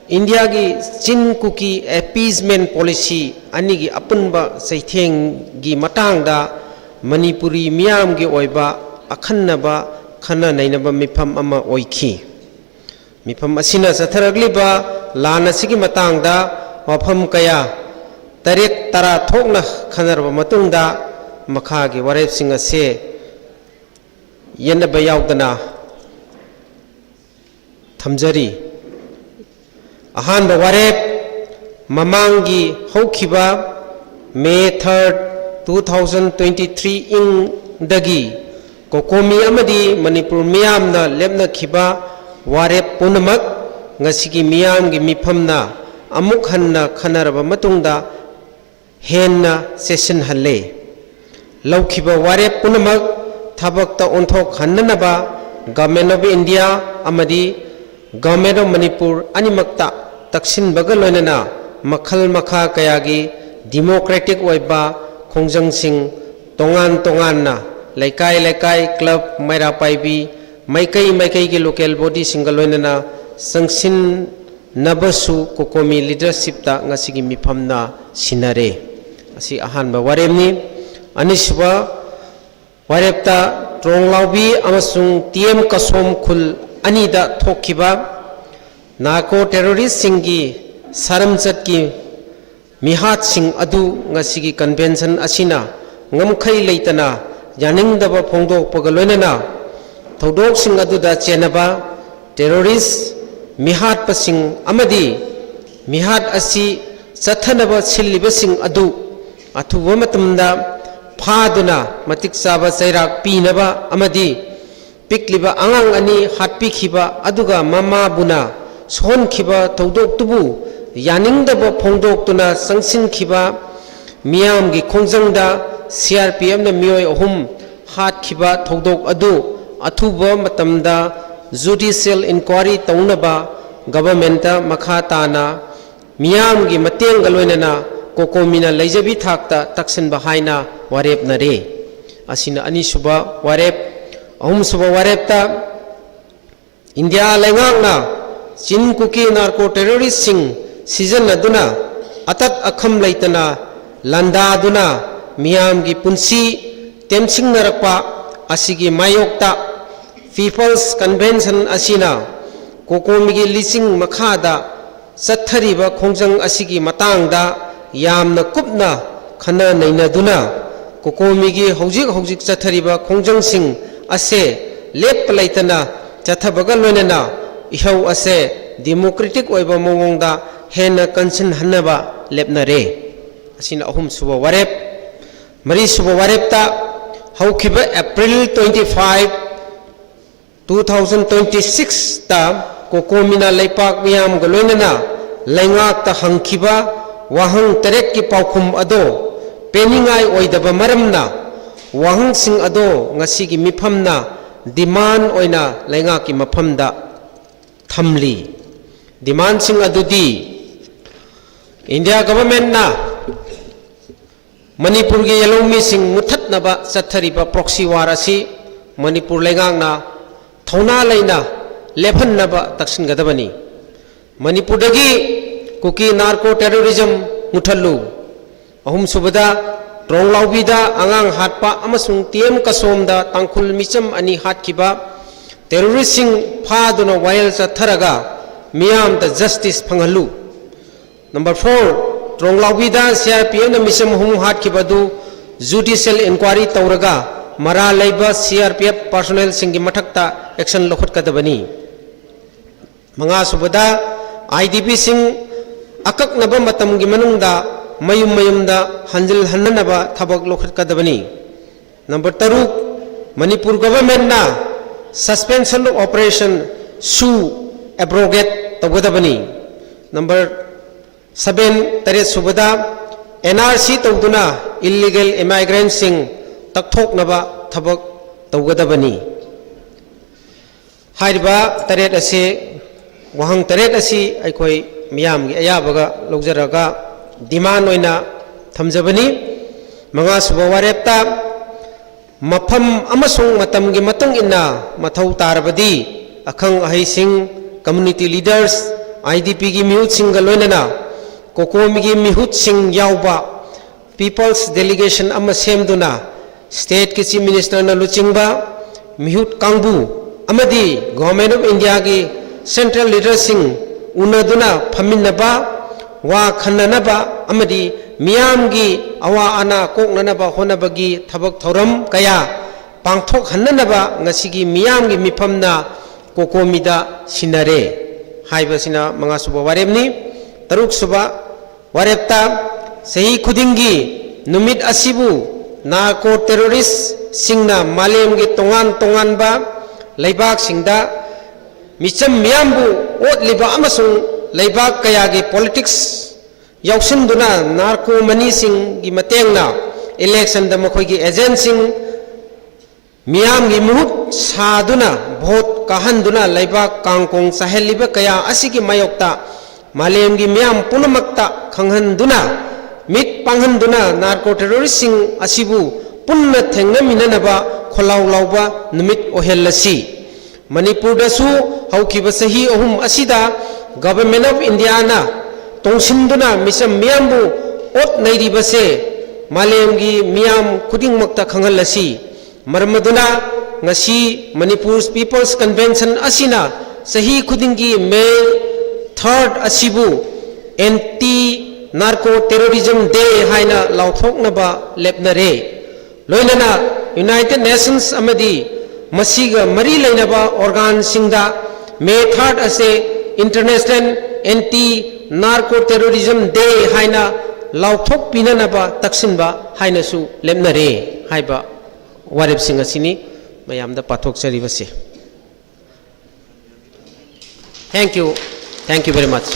India gi chin kuki appeasement policy anigi apunba saitheng gi matangda Manipuri miyam gi oiba akhannaba khana nainaba mifam ama oikhi mifam asina satharagliba lana sigi matangda wafam kaya taret tara thokna khanarba matungda makhagi warep sing ase ꯌꯦꯟꯅꯕ ꯌꯥꯎꯗꯅ ꯊꯝꯖꯔꯤ ꯑꯍꯥꯟꯕ ꯋꯥꯔꯦꯞ ꯃꯃꯥꯡꯒꯤ ꯍꯧꯈꯤꯕ ꯃꯦ 3, 2023 ꯏꯪꯗꯒꯤ ꯀꯣꯀꯣꯃꯤ ꯑꯃꯗꯤ ꯃꯅꯤꯄꯨꯔ ꯃꯤꯌꯥꯝꯅ ꯂꯦꯞꯅꯈꯤꯕ ꯋꯥꯔꯦꯞ ꯄꯨꯝꯅꯃꯛ ꯉꯁꯤꯒꯤ ꯃꯤꯌꯥꯝꯒꯤ ꯃꯤꯐꯝꯅ ꯑꯃꯨꯛ ꯍꯟꯅ ꯈꯟꯅꯔꯕ ꯃꯇꯨꯡꯗ ꯍꯦꯟꯅ ꯆꯦꯠꯁꯤꯟꯍꯜꯂꯦ ꯂꯧꯈꯤꯕ ꯋꯥꯔꯦꯞ ꯄꯨꯝꯅꯃꯛ ꯊꯕꯛꯇ ꯑꯣꯟꯊꯣꯛꯍꯟꯅꯅꯕ ꯒꯚꯔꯟꯃꯦꯟꯠ ꯑꯣꯐ ꯏꯟꯗꯤꯌꯥ ꯑꯃꯗꯤ ꯒꯚꯔꯟꯃꯦꯟꯠ ꯑꯣꯐ ꯃꯅꯤꯄꯨꯔ ꯑꯅꯤꯃꯛꯇ ꯇꯛꯁꯤꯟꯕꯒ ꯂꯣꯏꯅꯅ ꯃꯈꯜ ꯃꯈꯥ ꯀꯌꯥꯒꯤ ꯗꯤꯃꯣꯀ꯭ꯔꯦꯇꯤꯛ ꯑꯣꯏꯕ ꯈꯣꯡꯖꯪꯁꯤꯡ ꯇꯣꯉꯥꯟ ꯇꯣꯉꯥꯟꯅ ꯂꯩꯀꯥꯏ ꯂꯩꯀꯥꯏ ꯀ꯭ꯂꯕ ꯃꯩꯔꯥ ꯄꯥꯏꯕꯤ ꯃꯩꯀꯩꯒꯤ ꯂꯣꯀꯦꯜ ꯕꯣꯗꯤꯁꯤꯡꯒ ꯂꯣꯏꯅꯅ ꯆꯪꯁꯤꯟꯅꯕꯁꯨ ꯀꯣꯀꯣꯃꯤ ꯂꯤꯗꯔꯁꯤꯞꯇ ꯉꯁꯤꯒꯤ ꯃꯤꯐꯝꯅ ꯁꯤꯟꯅꯔꯦ ꯑꯁꯤ ꯑꯍꯥꯟꯕ ꯋꯥꯔꯦꯞꯅꯤ ꯑꯅꯤꯁꯨꯕ ꯋꯥꯔꯦꯞꯇ ꯇ꯭ꯔꯣꯡꯂꯥꯎꯕꯤ ꯑꯃꯁꯨꯡ ꯇꯤꯑꯦꯝ ꯀꯁꯣꯝ ꯈꯨꯜ ꯑꯅꯤꯗ ꯊꯣꯛꯈꯤꯕ ꯅꯥꯔꯀꯣ ꯇꯦꯔꯣꯔꯤꯁꯁꯤꯡꯒꯤ ꯁꯔꯝꯆꯠꯀꯤ ꯃꯤꯍꯥꯠꯁꯤꯡ ꯑꯗꯨ ꯉꯁꯤꯒꯤ ꯀꯟꯚꯦꯟꯁꯟ ꯑꯁꯤꯅ ꯉꯝꯈꯩ ꯂꯩꯇꯅ ꯌꯥꯅꯤꯡꯗꯕ ꯐꯣꯡꯗꯣꯛꯄꯒ ꯂꯣꯏꯅꯅ ꯊꯧꯗꯣꯛꯁꯤꯡ ꯑꯗꯨꯗ ꯆꯦꯟꯅꯕ ꯇꯦꯔꯣꯔꯤꯁ ꯃꯤꯍꯥꯠꯄꯁꯤꯡ ꯑꯃꯗꯤ ꯃꯤꯍꯥꯠ ꯑꯁꯤ ꯆꯠꯊꯅꯕ ꯁꯤꯜꯂꯤꯕꯁꯤꯡ ꯑꯗꯨ ꯑꯊꯨꯕ ꯃꯇꯝꯗ ꯐꯥꯗꯨꯅ ꯃꯇꯤꯛ ꯆꯥꯕ ꯆꯩꯔꯥꯛ ꯄꯤꯅꯕ ꯑꯃꯗꯤ ꯄꯤꯛꯂꯤꯕ ꯑꯉꯥꯡ ꯑꯅꯤ ꯍꯥꯠꯄꯤꯈꯤꯕ ꯑꯗꯨꯒ ꯃꯃꯥꯕꯨꯅ ꯁꯣꯟꯈꯤꯕ ꯊꯧꯗꯣꯛꯇꯨꯕꯨ ꯌꯥꯅꯤꯡꯗꯕ ꯐꯣꯡꯗꯣꯛꯇꯨꯅ ꯆꯪꯁꯤꯟꯈꯤꯕ ꯃꯤꯌꯥꯝꯒꯤ ꯈꯣꯡꯖꯪꯗ CRPFꯅ ꯃꯤꯑꯣꯏ 3 ꯍꯥꯠꯈꯤꯕ ꯊꯧꯗꯣꯛ ꯑꯗꯨ ꯑꯊꯨꯕ ꯃꯇꯝꯗ ꯖꯨꯗꯤꯁꯤꯌꯦꯜ ꯏꯟꯀ꯭ꯋꯥꯏꯔꯤ ꯇꯧꯅꯕ ꯒꯚꯔꯟꯃꯦꯟꯠꯇ ꯃꯈꯥ ꯇꯥꯅ ꯃꯤꯌꯥꯝꯒꯤ ꯃꯇꯦꯡꯒ ꯂꯣꯏꯅꯅ ꯀꯣꯀꯣꯃꯤꯅ ꯂꯩꯖꯕꯤ ꯊꯥꯛꯇ ꯇꯛꯁꯤꯟꯕ ꯍꯥꯏꯅ ꯋꯥꯔꯦꯞꯅꯔꯦ ꯑꯁꯤꯅ ꯑꯅꯤꯁꯨꯕ ꯋꯥꯔꯦꯞ ꯑꯍꯨꯝꯁꯨꯕ ꯋꯥꯔꯦꯞꯇ ꯏꯟꯗꯤꯌꯥ ꯂꯩꯉꯥꯛꯅ ꯆꯤꯟ ꯀꯨꯀꯤ ꯅꯥꯔꯀꯣ ꯇꯦꯔꯣꯔꯤꯁꯁꯤꯡ ꯁꯤꯖꯤꯟꯅꯗꯨꯅ ꯑꯇꯠ ꯑꯈꯝ ꯂꯩꯇꯅ ꯂꯥꯟꯗꯥꯗꯨꯅ ꯃꯤꯌꯥꯝꯒꯤ ꯄꯨꯟꯁꯤ ꯇꯦꯝꯁꯤꯡꯅꯔꯛꯄ ꯑꯁꯤꯒꯤ ꯃꯥꯌꯣꯛꯇ ꯄꯤꯄꯜꯁ ꯀꯟꯚꯦꯟꯁꯟ ꯑꯁꯤꯅ ꯀꯣꯀꯣꯃꯤꯒꯤ ꯂꯤꯆꯤꯡ ꯃꯈꯥꯗ ꯆꯠꯊꯔꯤꯕ ꯈꯣꯡꯖꯪ ꯑꯁꯤꯒꯤ ꯃꯇꯥꯡꯗ ꯌꯥꯝꯅ ꯀꯨꯞꯅ ꯈꯟꯅ ꯅꯩꯅꯗꯨꯅ ꯀꯣꯀꯣꯃꯤꯒꯤ ꯍꯧꯖꯤꯛ ꯆꯠꯊꯔꯤꯕ ꯈꯣꯡꯖꯪꯁꯤꯡ ꯑꯁꯦ ꯂꯦꯞꯄ ꯂꯩꯇꯅ ꯆꯠꯊꯕꯒ ꯂꯣꯏꯅꯅ ꯏꯍꯧ ꯑꯁꯦ ꯗꯦꯃꯣꯀ꯭ꯔꯦꯇꯤꯛ ꯑꯣꯏꯕ ꯃꯑꯣꯡꯗ ꯍꯦꯟꯅ ꯀꯟꯁꯤꯟꯍꯟꯅꯕ ꯂꯦꯞꯅꯔꯦ ꯑꯁꯤꯅ ꯑꯍꯨꯝꯁꯨꯕ ꯋꯥꯔꯦꯞ ꯃꯔꯤꯁꯨꯕ ꯋꯥꯔꯦꯞꯇ ꯍꯧꯈꯤꯕ ꯑꯦꯄ꯭ꯔꯤꯜ 25, 2026ꯇ ꯀꯣꯀꯣꯃꯤꯅ ꯂꯩꯄꯥꯛ ꯃꯤꯌꯥꯝꯒ ꯂꯣꯏꯅꯅ ꯂꯩꯉꯥꯛꯇ ꯍꯪꯈꯤꯕ ꯋꯥꯍꯪ 8ꯀꯤ ꯄꯥꯎꯈꯨꯝ ꯑꯗꯣ ꯄꯦꯟꯅꯤꯡꯉꯥꯏ ꯑꯣꯏꯗꯕ ꯃꯔꯝꯅ ꯋꯥꯍꯪꯁꯤꯡ ꯑꯗꯣ ꯉꯁꯤꯒꯤ ꯃꯤꯐꯝꯅ ꯗꯤꯃꯥꯟ ꯑꯣꯏꯅ ꯂꯩꯉꯥꯛꯀꯤ ꯃꯐꯝꯗ ꯊꯝꯂꯤ ꯗꯤꯃꯥꯟꯁꯤꯡ ꯑꯗꯨꯗꯤ ꯏꯟꯗꯤꯌꯥ ꯒꯚꯔꯟꯃꯦꯟꯠꯅ ꯃꯅꯤꯄꯨꯔꯒꯤ ꯌꯦꯜꯍꯧꯃꯤꯁꯤꯡ ꯃꯨꯠꯊꯠꯅꯕ ꯆꯠꯊꯔꯤꯕ ꯄ꯭ꯔꯣꯛꯁꯤ ꯋꯥꯔ ꯑꯁꯤ ꯃꯅꯤꯄꯨꯔ ꯂꯩꯉꯥꯛꯅ ꯊꯧꯅꯥ ꯂꯩꯅ ꯂꯦꯞꯍꯟꯅꯕ ꯇꯛꯁꯤꯟꯒꯗꯕꯅꯤ ꯃꯅꯤꯄꯨꯔꯗꯒꯤ ꯀꯨꯀꯤ ꯅꯥꯔꯀꯣ ꯇꯦꯔꯣꯔꯤꯖꯝ ꯃꯨꯠꯊꯠꯂꯨ ꯑꯍꯨꯝꯁꯨꯕꯗ ꯇ꯭ꯔꯣꯡꯂꯥꯎꯕꯤꯗ ꯑꯉꯥꯡ ꯍꯥꯠꯄ ꯑꯃꯁꯨꯡ TM ꯀꯁꯣꯝꯗ ꯇꯥꯡꯈꯨꯜ ꯃꯤꯆꯝ 2 ꯍꯥꯠꯈꯤꯕ ꯇꯦꯔꯣꯔꯤꯁꯁꯤꯡ ꯐꯥꯗꯨꯅ ꯋꯥꯌꯦꯜ ꯆꯠꯊꯔꯒ ꯃꯤꯌꯥꯝꯗ ꯖꯁꯇꯤꯁ ꯐꯪꯍꯜꯂꯨ Number 4, Tronglaubida CRPFꯅ ꯃꯤꯆꯝ 3 ꯍꯥꯠꯈꯤꯕꯗꯨ ꯖꯨꯗꯤꯁꯤꯌꯦꯜ ꯏꯟꯀ꯭ꯋꯥꯏꯔꯤ ꯇꯧꯔꯒ ꯃꯔꯥ ꯂꯩꯕ CRPF ꯄꯔꯁꯣꯅꯦꯜꯁꯤꯡꯒꯤ ꯃꯊꯛꯇ ꯑꯦꯛꯁꯟ ꯂꯧꯈꯠꯀꯗꯕꯅꯤ ꯃꯉꯥꯁꯨꯕꯗ IDPꯁꯤꯡ ꯑꯀꯛꯅꯕ ꯃꯇꯝꯒꯤ ꯃꯅꯨꯡꯗ ꯃꯌꯨꯝꯗ ꯍꯟꯖꯤꯜꯍꯟꯅꯕ ꯊꯕꯛ ꯂꯧꯈꯠꯀꯗꯕꯅꯤ Number 6, Manipur governmentna suspension of operation SU abrogate tawgadabani Number 7, Taret Subada NRC tawduna illegal immigrants sing takthoknaba thabak tawgadabani Hariba Taret ase wahang Taret asi aikoi miyamgi ayabaga lawjaraga demand oina thamjabani manga suba warepta mafam amasung matamgi matung inna mathau tarabadi akhang ahaising community leaders IDP gi mihut singa loinana kokomi gi mihut sing yauba people's delegation ama semduna state ki chief minister na luchingba mihut kangbu amadi government of India gi central leaders sing unaduna phaminaba wa khananaba amadi miyam gi awa ana koknanaba honabagi thabak thoram kaya ꯄꯥꯡꯊꯣꯛꯍꯟꯅꯅꯕ ꯉꯁꯤꯒꯤ ꯃꯤꯌꯥꯝꯒꯤ ꯃꯤꯐꯝꯅ ꯀꯣꯀꯣꯃꯤꯗ ꯁꯤꯟꯅꯔꯦ ꯍꯥꯏꯕꯁꯤꯅ ꯃꯉꯥꯁꯨꯕ ꯋꯥꯔꯦꯞꯅꯤ ꯇꯔꯨꯛꯁꯨꯕ ꯋꯥꯔꯦꯞꯇ ꯆꯍꯤ ꯈꯨꯗꯤꯡꯒꯤ ꯅꯨꯃꯤꯠ ꯑꯁꯤꯕꯨ narco ꯇꯦꯔꯣꯔꯤꯁꯁꯤꯡꯅ ꯃꯥꯂꯦꯝꯒꯤ ꯇꯣꯉꯥꯟ ꯇꯣꯉꯥꯟꯕ ꯂꯩꯕꯥꯛꯁꯤꯡꯗ ꯃꯤꯆꯝ ꯃꯤꯌꯥꯝꯕꯨ ꯑꯣꯠꯂꯤꯕ ꯑꯃꯁꯨꯡ ꯂꯩꯕꯥꯛ ꯀꯌꯥꯒꯤ ꯄꯣꯂꯤꯇꯤꯛꯁ ꯌꯥꯎꯁꯤꯟꯗꯨꯅ ꯅꯥꯔꯀꯣ ꯃꯅꯤꯁꯤꯡꯒꯤ ꯃꯇꯦꯡꯅ ꯏꯂꯦꯛꯁꯟꯗ ꯃꯈꯣꯏꯒꯤ ꯑꯦꯖꯦꯟꯁꯤꯡ ꯃꯤꯌꯥꯝꯒꯤ ꯃꯍꯨꯠ ꯁꯥꯗꯨꯅ ꯚꯣꯠ ꯀꯥꯍꯟꯗꯨꯅ ꯂꯩꯕꯥꯛ ꯀꯥꯡꯀꯣꯡ ꯆꯥꯏꯍꯜꯂꯤꯕ ꯀꯌꯥ ꯑꯁꯤꯒꯤ ꯃꯥꯌꯣꯛꯇ 마렘기 미암 뿌너막다 강한두나 밋 빵한두나 나르코 테러리스팅 아시부 뿐나 탱나미나나바 콜라울라우바 누밋 오헬라시 머니푸르다수 하우키바 사히 오훔 아시다 Government of Indiana 동심두나 미삼 미암부 옷 나이리바세 마렘기 미암 쿠딩막다 강할라시 마르마두나 ngasi Manipur People's Convention asina sahi khudingi May 3rd asibu anti narco terrorism day haina lauthoknaba lepnare loinana United Nations amadi masiga mari lainaba organ singda May 3rd ase International anti narco terrorism day haina lauthok pinanaba taksinba haina su lepnare haiba warep sing asini mayamda pathok charibase. Thank you very much.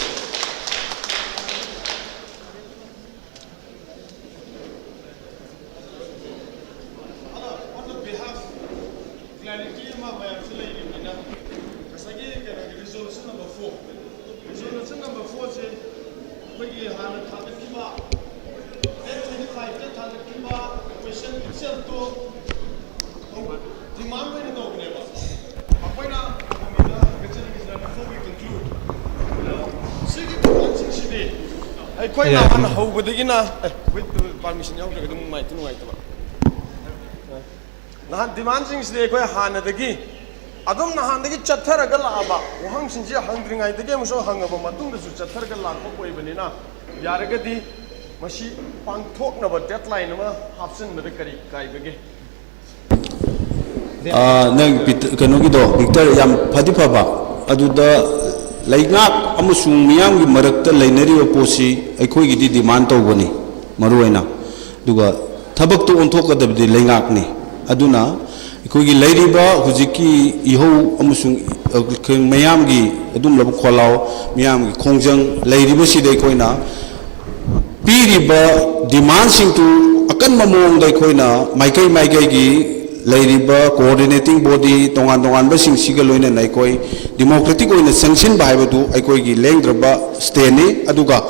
Victor yam Padipaba aduda Laignak amusung miyamgi marakta lainariwa posi aikhoigidi demand tawbani maruaina duga thabak to onthokadabdi laingakni aduna aikhoigi lairiba hujiki ihou amusung mayamgi adum lab kholaw miyamgi khongjang lairiba sidai koina piriba demand sing tu akan mamong dai koina maikai gi Lairiba coordinating body tongan basing siga loina naikoi democratic oina sanction baibu aikoi gi lengdraba steni aduga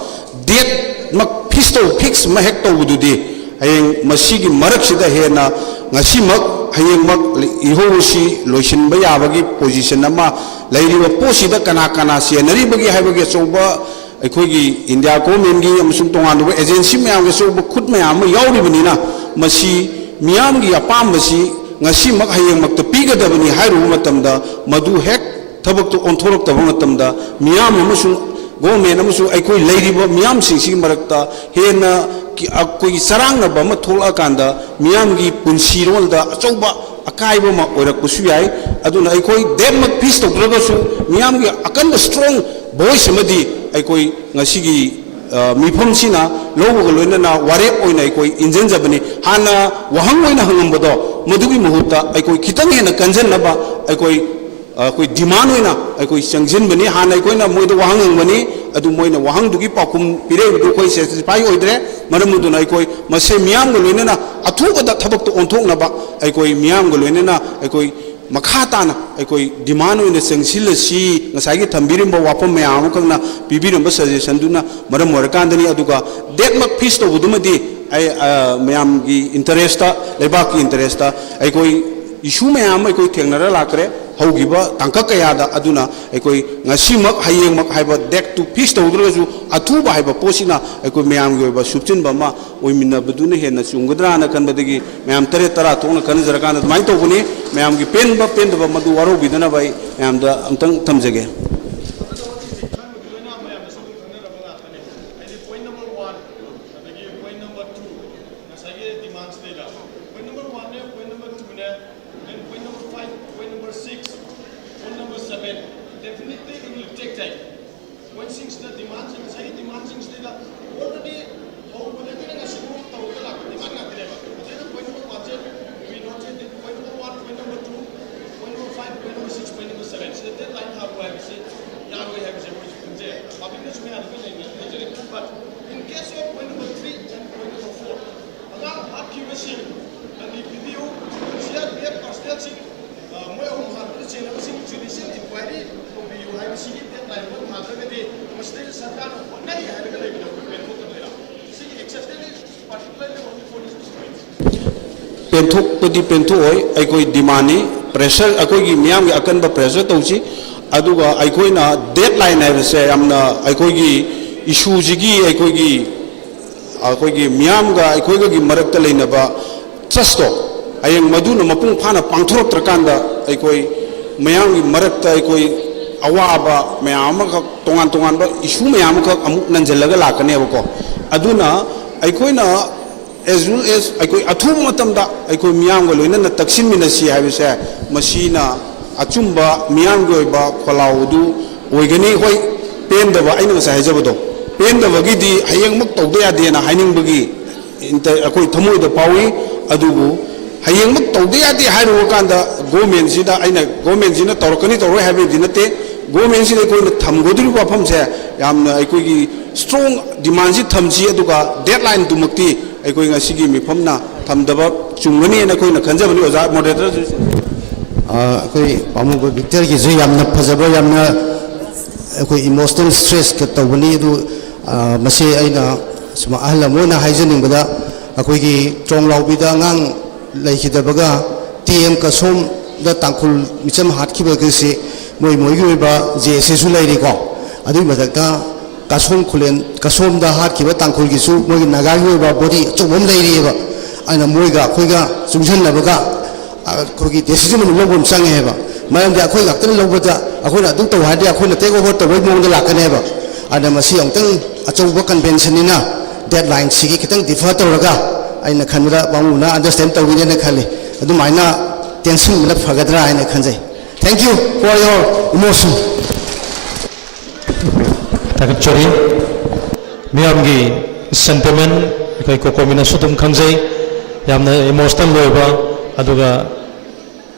date mak fix ma hek tawududi hayeng masigi marak sida hena ngasi mak hayeng mak ihosi loisin ba yabagi position ama lairiba posida kana senari bagi haibagi soba aikoi gi India government gi amsung tongan do agency mayam gi soba khut mayam yauribani na masi miyam gi apambasi ngasi mak hayeng mak ta pigadabani hairu matamda madu hek thabak to onthorok tabang matamda miyam amusung government amusung aikoi leiriba miyam singsi marakta hena ki akoi sarangna ba ma thola kanda miyam gi punsi rolda achauba akaiba ma orak pusu yai aduna aikoi dem mak peace to dragasu miyam gi akanda strong voice amadi aikoi ngasi gi mifam sina logo loina na ware oina aikoi injen jabani hana wahang oina hangambado madugi muhuta aikoi kitang hena kanjan naba aikoi koi demand oina aikoi sangjin bani hana aikoi na moido wahang bani adu moina wahang dugi pakum pire du koi satisfy oidre maramudu na aikoi mase miyam go loina na athuga da thabak to onthok naba aikoi miyam go loina na aikoi makhatana aikoi demand oina sangsil si ngasai thambirimba wapam mayam kangna pibirimba suggestion duna maram morakandani aduga that mak feast to budumadi ai mayam gi interest ta leba ki interest ta aikoi issue mayam aikoi thengnara lakre haugiba tangka kayada aduna aikoi ngasi mak hayeng mak haiba deck to feast to udraju athuba haiba posina aikoi mayam gi ba subchin ba ma oimina baduna hena chunggadra na kanbadagi mayam tare tara tongna kanjara kan mai to buni mayam gi pen ba madu waro bidana bai mayam da amtang tamjage पेंथोꯛपदी पेंथोई अखोई डिमांडनी pressure अखोई मियाम की अकन pressure तौची अदुगा अखोइना deadline है यामना अखोई इशूजिगी अखोई मियाम का अखोई मरक्ता लेनबा ट्रस्टो अयंग मधुन मपुंग फाना पांथोरक्त्रकांदा अखोई मियाम की मरक्ता अखोई अवाबा मैम तोान तोान इशू मैम अमुक नंजलगा लाकनेबको अदुना अखोइना एज वेल एज अखोई अथुब मतमदा अखोई मियाम को लोइना तक्सिनमिनसी हाइबसे मसीना अचुंबा मियाम की ओइबा खलाउदु ओइगनी होय पेंदबा आइना ngasa हाइजबदो पेंदबगीदी हयेंगमक तौदे यादेना हाइनिंगबगी अखोई थमोइदा पावी अदुबु हयेंगमक तौदे यादे हाइरो कांदा गवर्नमेंट सिदा आइना गवर्नमेंट सिना तौरकनी तौरो हाइबदि नते गवर्नमेंट सिदा कोइ थमगोदुरि वाफम से यामना अखोई स्ट्रॉन्ग डिमांड से थमसी अदुगा डेडलाइन दुमक्ति अखोई ngasiगी मिफमना थमदबा चुंगनी न कोइ न खंजबनि ओजा मॉडरेटर अखोई पामुगो विक्टर की जो यामना फजबा यामना अखोई इमोशनल स्ट्रेस के तौबनी दु मसे आइना सुमा अहल मोना हाइजनिंगबदा अखोई की ट्रोंग लाउबिदा ngang लेखिदबगा टीएम का सोम द तांकुल मिचम हाटखिबगसे मोई मोइगी ओइबा जेएसएसु लाइरिको अदुइ मदक्ता कासोम खुलेन कासोम दा हाटखिबा तांकुल गिसु मोइगी नागागी ओइबा बॉडी चोबम लाइरिबा आइना मोइगा खोइगा सुंझननबगा अखोगी डिसीजन लोबम संगेबा मरमदे अखोइ गाक्तन लोबदा अखोइना अदुम तौ हादे अखोइना टेक ओवर तौ मोंग लाकनेबा आदा मसी अंतंग अचौबा कन्वेंशननिना डेडलाइन सिगी खितंग डिफर तौरगा आइना खनबदा बामुना अंडरस्टैंड तौगिनेना खाली अदुमाइना टेंशन मन फगदरा आइना खनजै thank you for your emotion थागतचरी मियामगी सेंटिमेंट अखोई कोकोमिना सुदुम खंजै यामना इमोशनल लोइबा अदुगा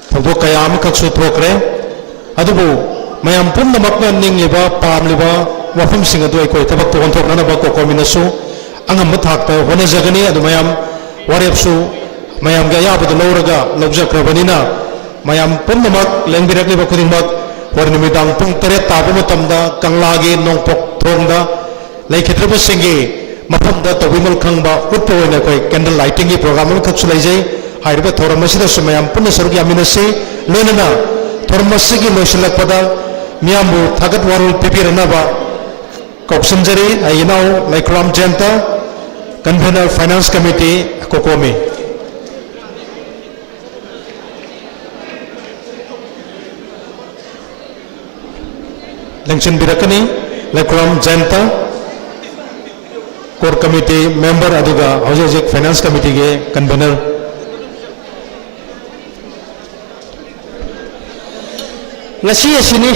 थौदोक कया अमखकसु थोकरे अदुबु मयाम पुन्नमकना निंगलिबा पामलिबा वफमसिंग अदु अखोई थबक तोन थोकनाबा कोकोमिनासु अंगम थाकता होनजगनी अदु मयाम वारेपसु मयाम गा याबद लौरगा लौजख्रबनिना मयाम पुन्नमक लेंबिरकलिबा खुदिमक वरनिमिदांग पुंग 8 ताबा मतमदा कंगलागे नोंपोक थोंगदा लेखित्रबसिंगी मफमदा तोबिमल खंगबा उत्पोइना कोइ कैंडल लाइटिंग की प्रोग्राम खक्सु लैजै हाइरबा थोरमसिदा मयाम पुन्न सरुक यामिनसि लोनना थोरमसिगी लोइसलकपदा मियामबु थागत वारुल पिपिरनाबा कौशंजरी आइनाउ Laikram Jenta convener finance committee COCOMI लेंशन बिरकनी Laikram Jenta core committee member अदुगा हौजिक फाइनेंस कमिटी के convener ngasi asini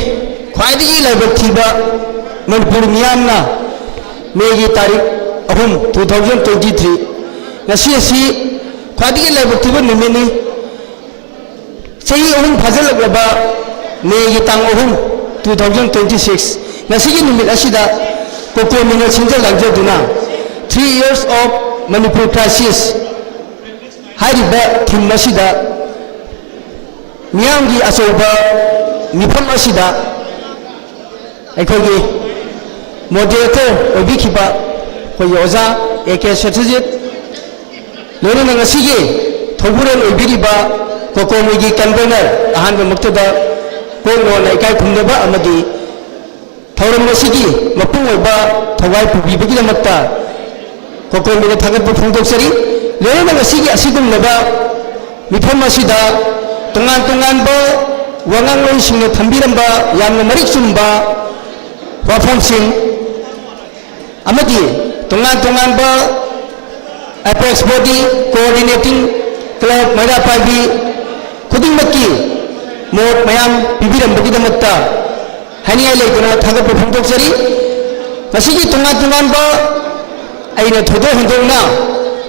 khwaidigi laibak thiba manipur miyamna megi tarik ahum 2023 ngasi asi khwaidigi laibak thiba nimini sahi ahum phajalaba megi tang ahum 2026 ngasi gi nimit asida kokomina sinjal lagjaduna 3 years of manipur crisis hariba thim asida miyamgi asoba मिफम असिदा अखोगी moderator ओबिखिबा कोई ओजा एके सत्यजित लोनना ngasiगी थौबुरन ओबिरिबा कोकोमीगी कन्वेनर अहानबा मक्तदा कोंगो लाइकाय खुंदबा अमदी थौरम ngasiगी मपुंग ओबा थवाय पुबिबगी दमक्ता कोकोमीगा थागत फुंदोक्सरी लोनना ngasiगी असिगुमनबा मिफम असिदा तोंगान तोंगानबा वांगांग लोइसिंग थंबिरंबा यामना मरिक सुंबा वाफमसिंग अमदी तोंगान तोंगानबा एपेक्स बॉडी कोऑर्डिनेटिंग क्लब मैरा पाबी खुदिंगमकी मोट मयाम पिबिरंबगीदमत्ता हनिया लेगना थागप फुंदोक्सरी मसिगी तोंगान तोंगानबा आइना थोदो हंदोंना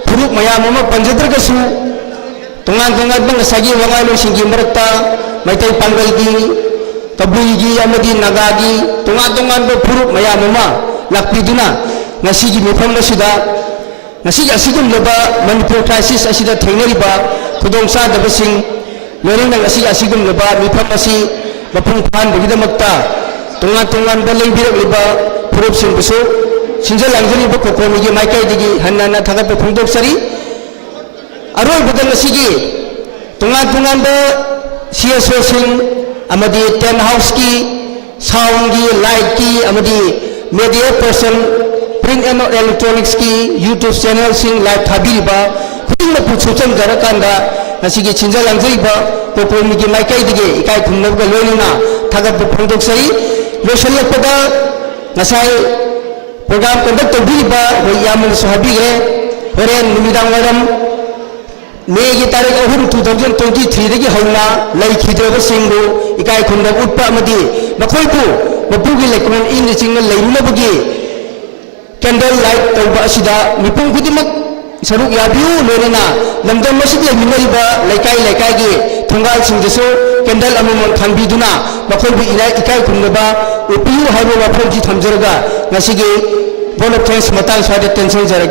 फुरुक मयाम अमा पंजद्रगसु तोंगान तोंगानबा ngसागी वांगांग लोइसिंगी मरक्ता मैतई पांगलगी कबुईगी अमदी नगागी तोंगान तोंगानबा फुरुक मयाम अमा लाक्पिदुना ngasiगी मिफम असिदा ngasi asigumlaba manipur crisis asida thengnariba khudongsa dabasing loring ngasi asigumlaba mifam asi mapung phan bigidamakta tongan tongan ba leibiraliba purup sing busu sinjal langjari ba kokomi gi maikai digi hannana thagap phungdok sari ꯑꯔꯣꯏꯕꯗ ꯉꯁꯤꯒꯤ ꯇꯣꯉꯥꯟ ꯇꯣꯉꯥꯟꯕ CSOꯁꯤꯡ amadi tent house ki sound ki light ki amadi media person print and electronics ki YouTube channel sing live thabiba khuding na puchucham jarakanda nasigi chinjal angjaiba kokomi ki maikai dige ikai khumnab ga loina thagat phongdok sai losalakpada nasai program conduct tobiba hoyamul sahabige horen numidang waram May tarik ahum 2023 dagi hauna lai khidreba singbu ikai khunda utpa amadi makhoi ku mapugi lekman in sing leilabagi candle light tawba asida mipung kudimak saruk yabiu lorena lamdam masjid le minariba laikai gi thongal sing jeso candle amamon thanbiduna makhoi bi ina ikai khunda upiu haibo maphom ji thamjarga ngasigi bonok thanks matang swade tension jarage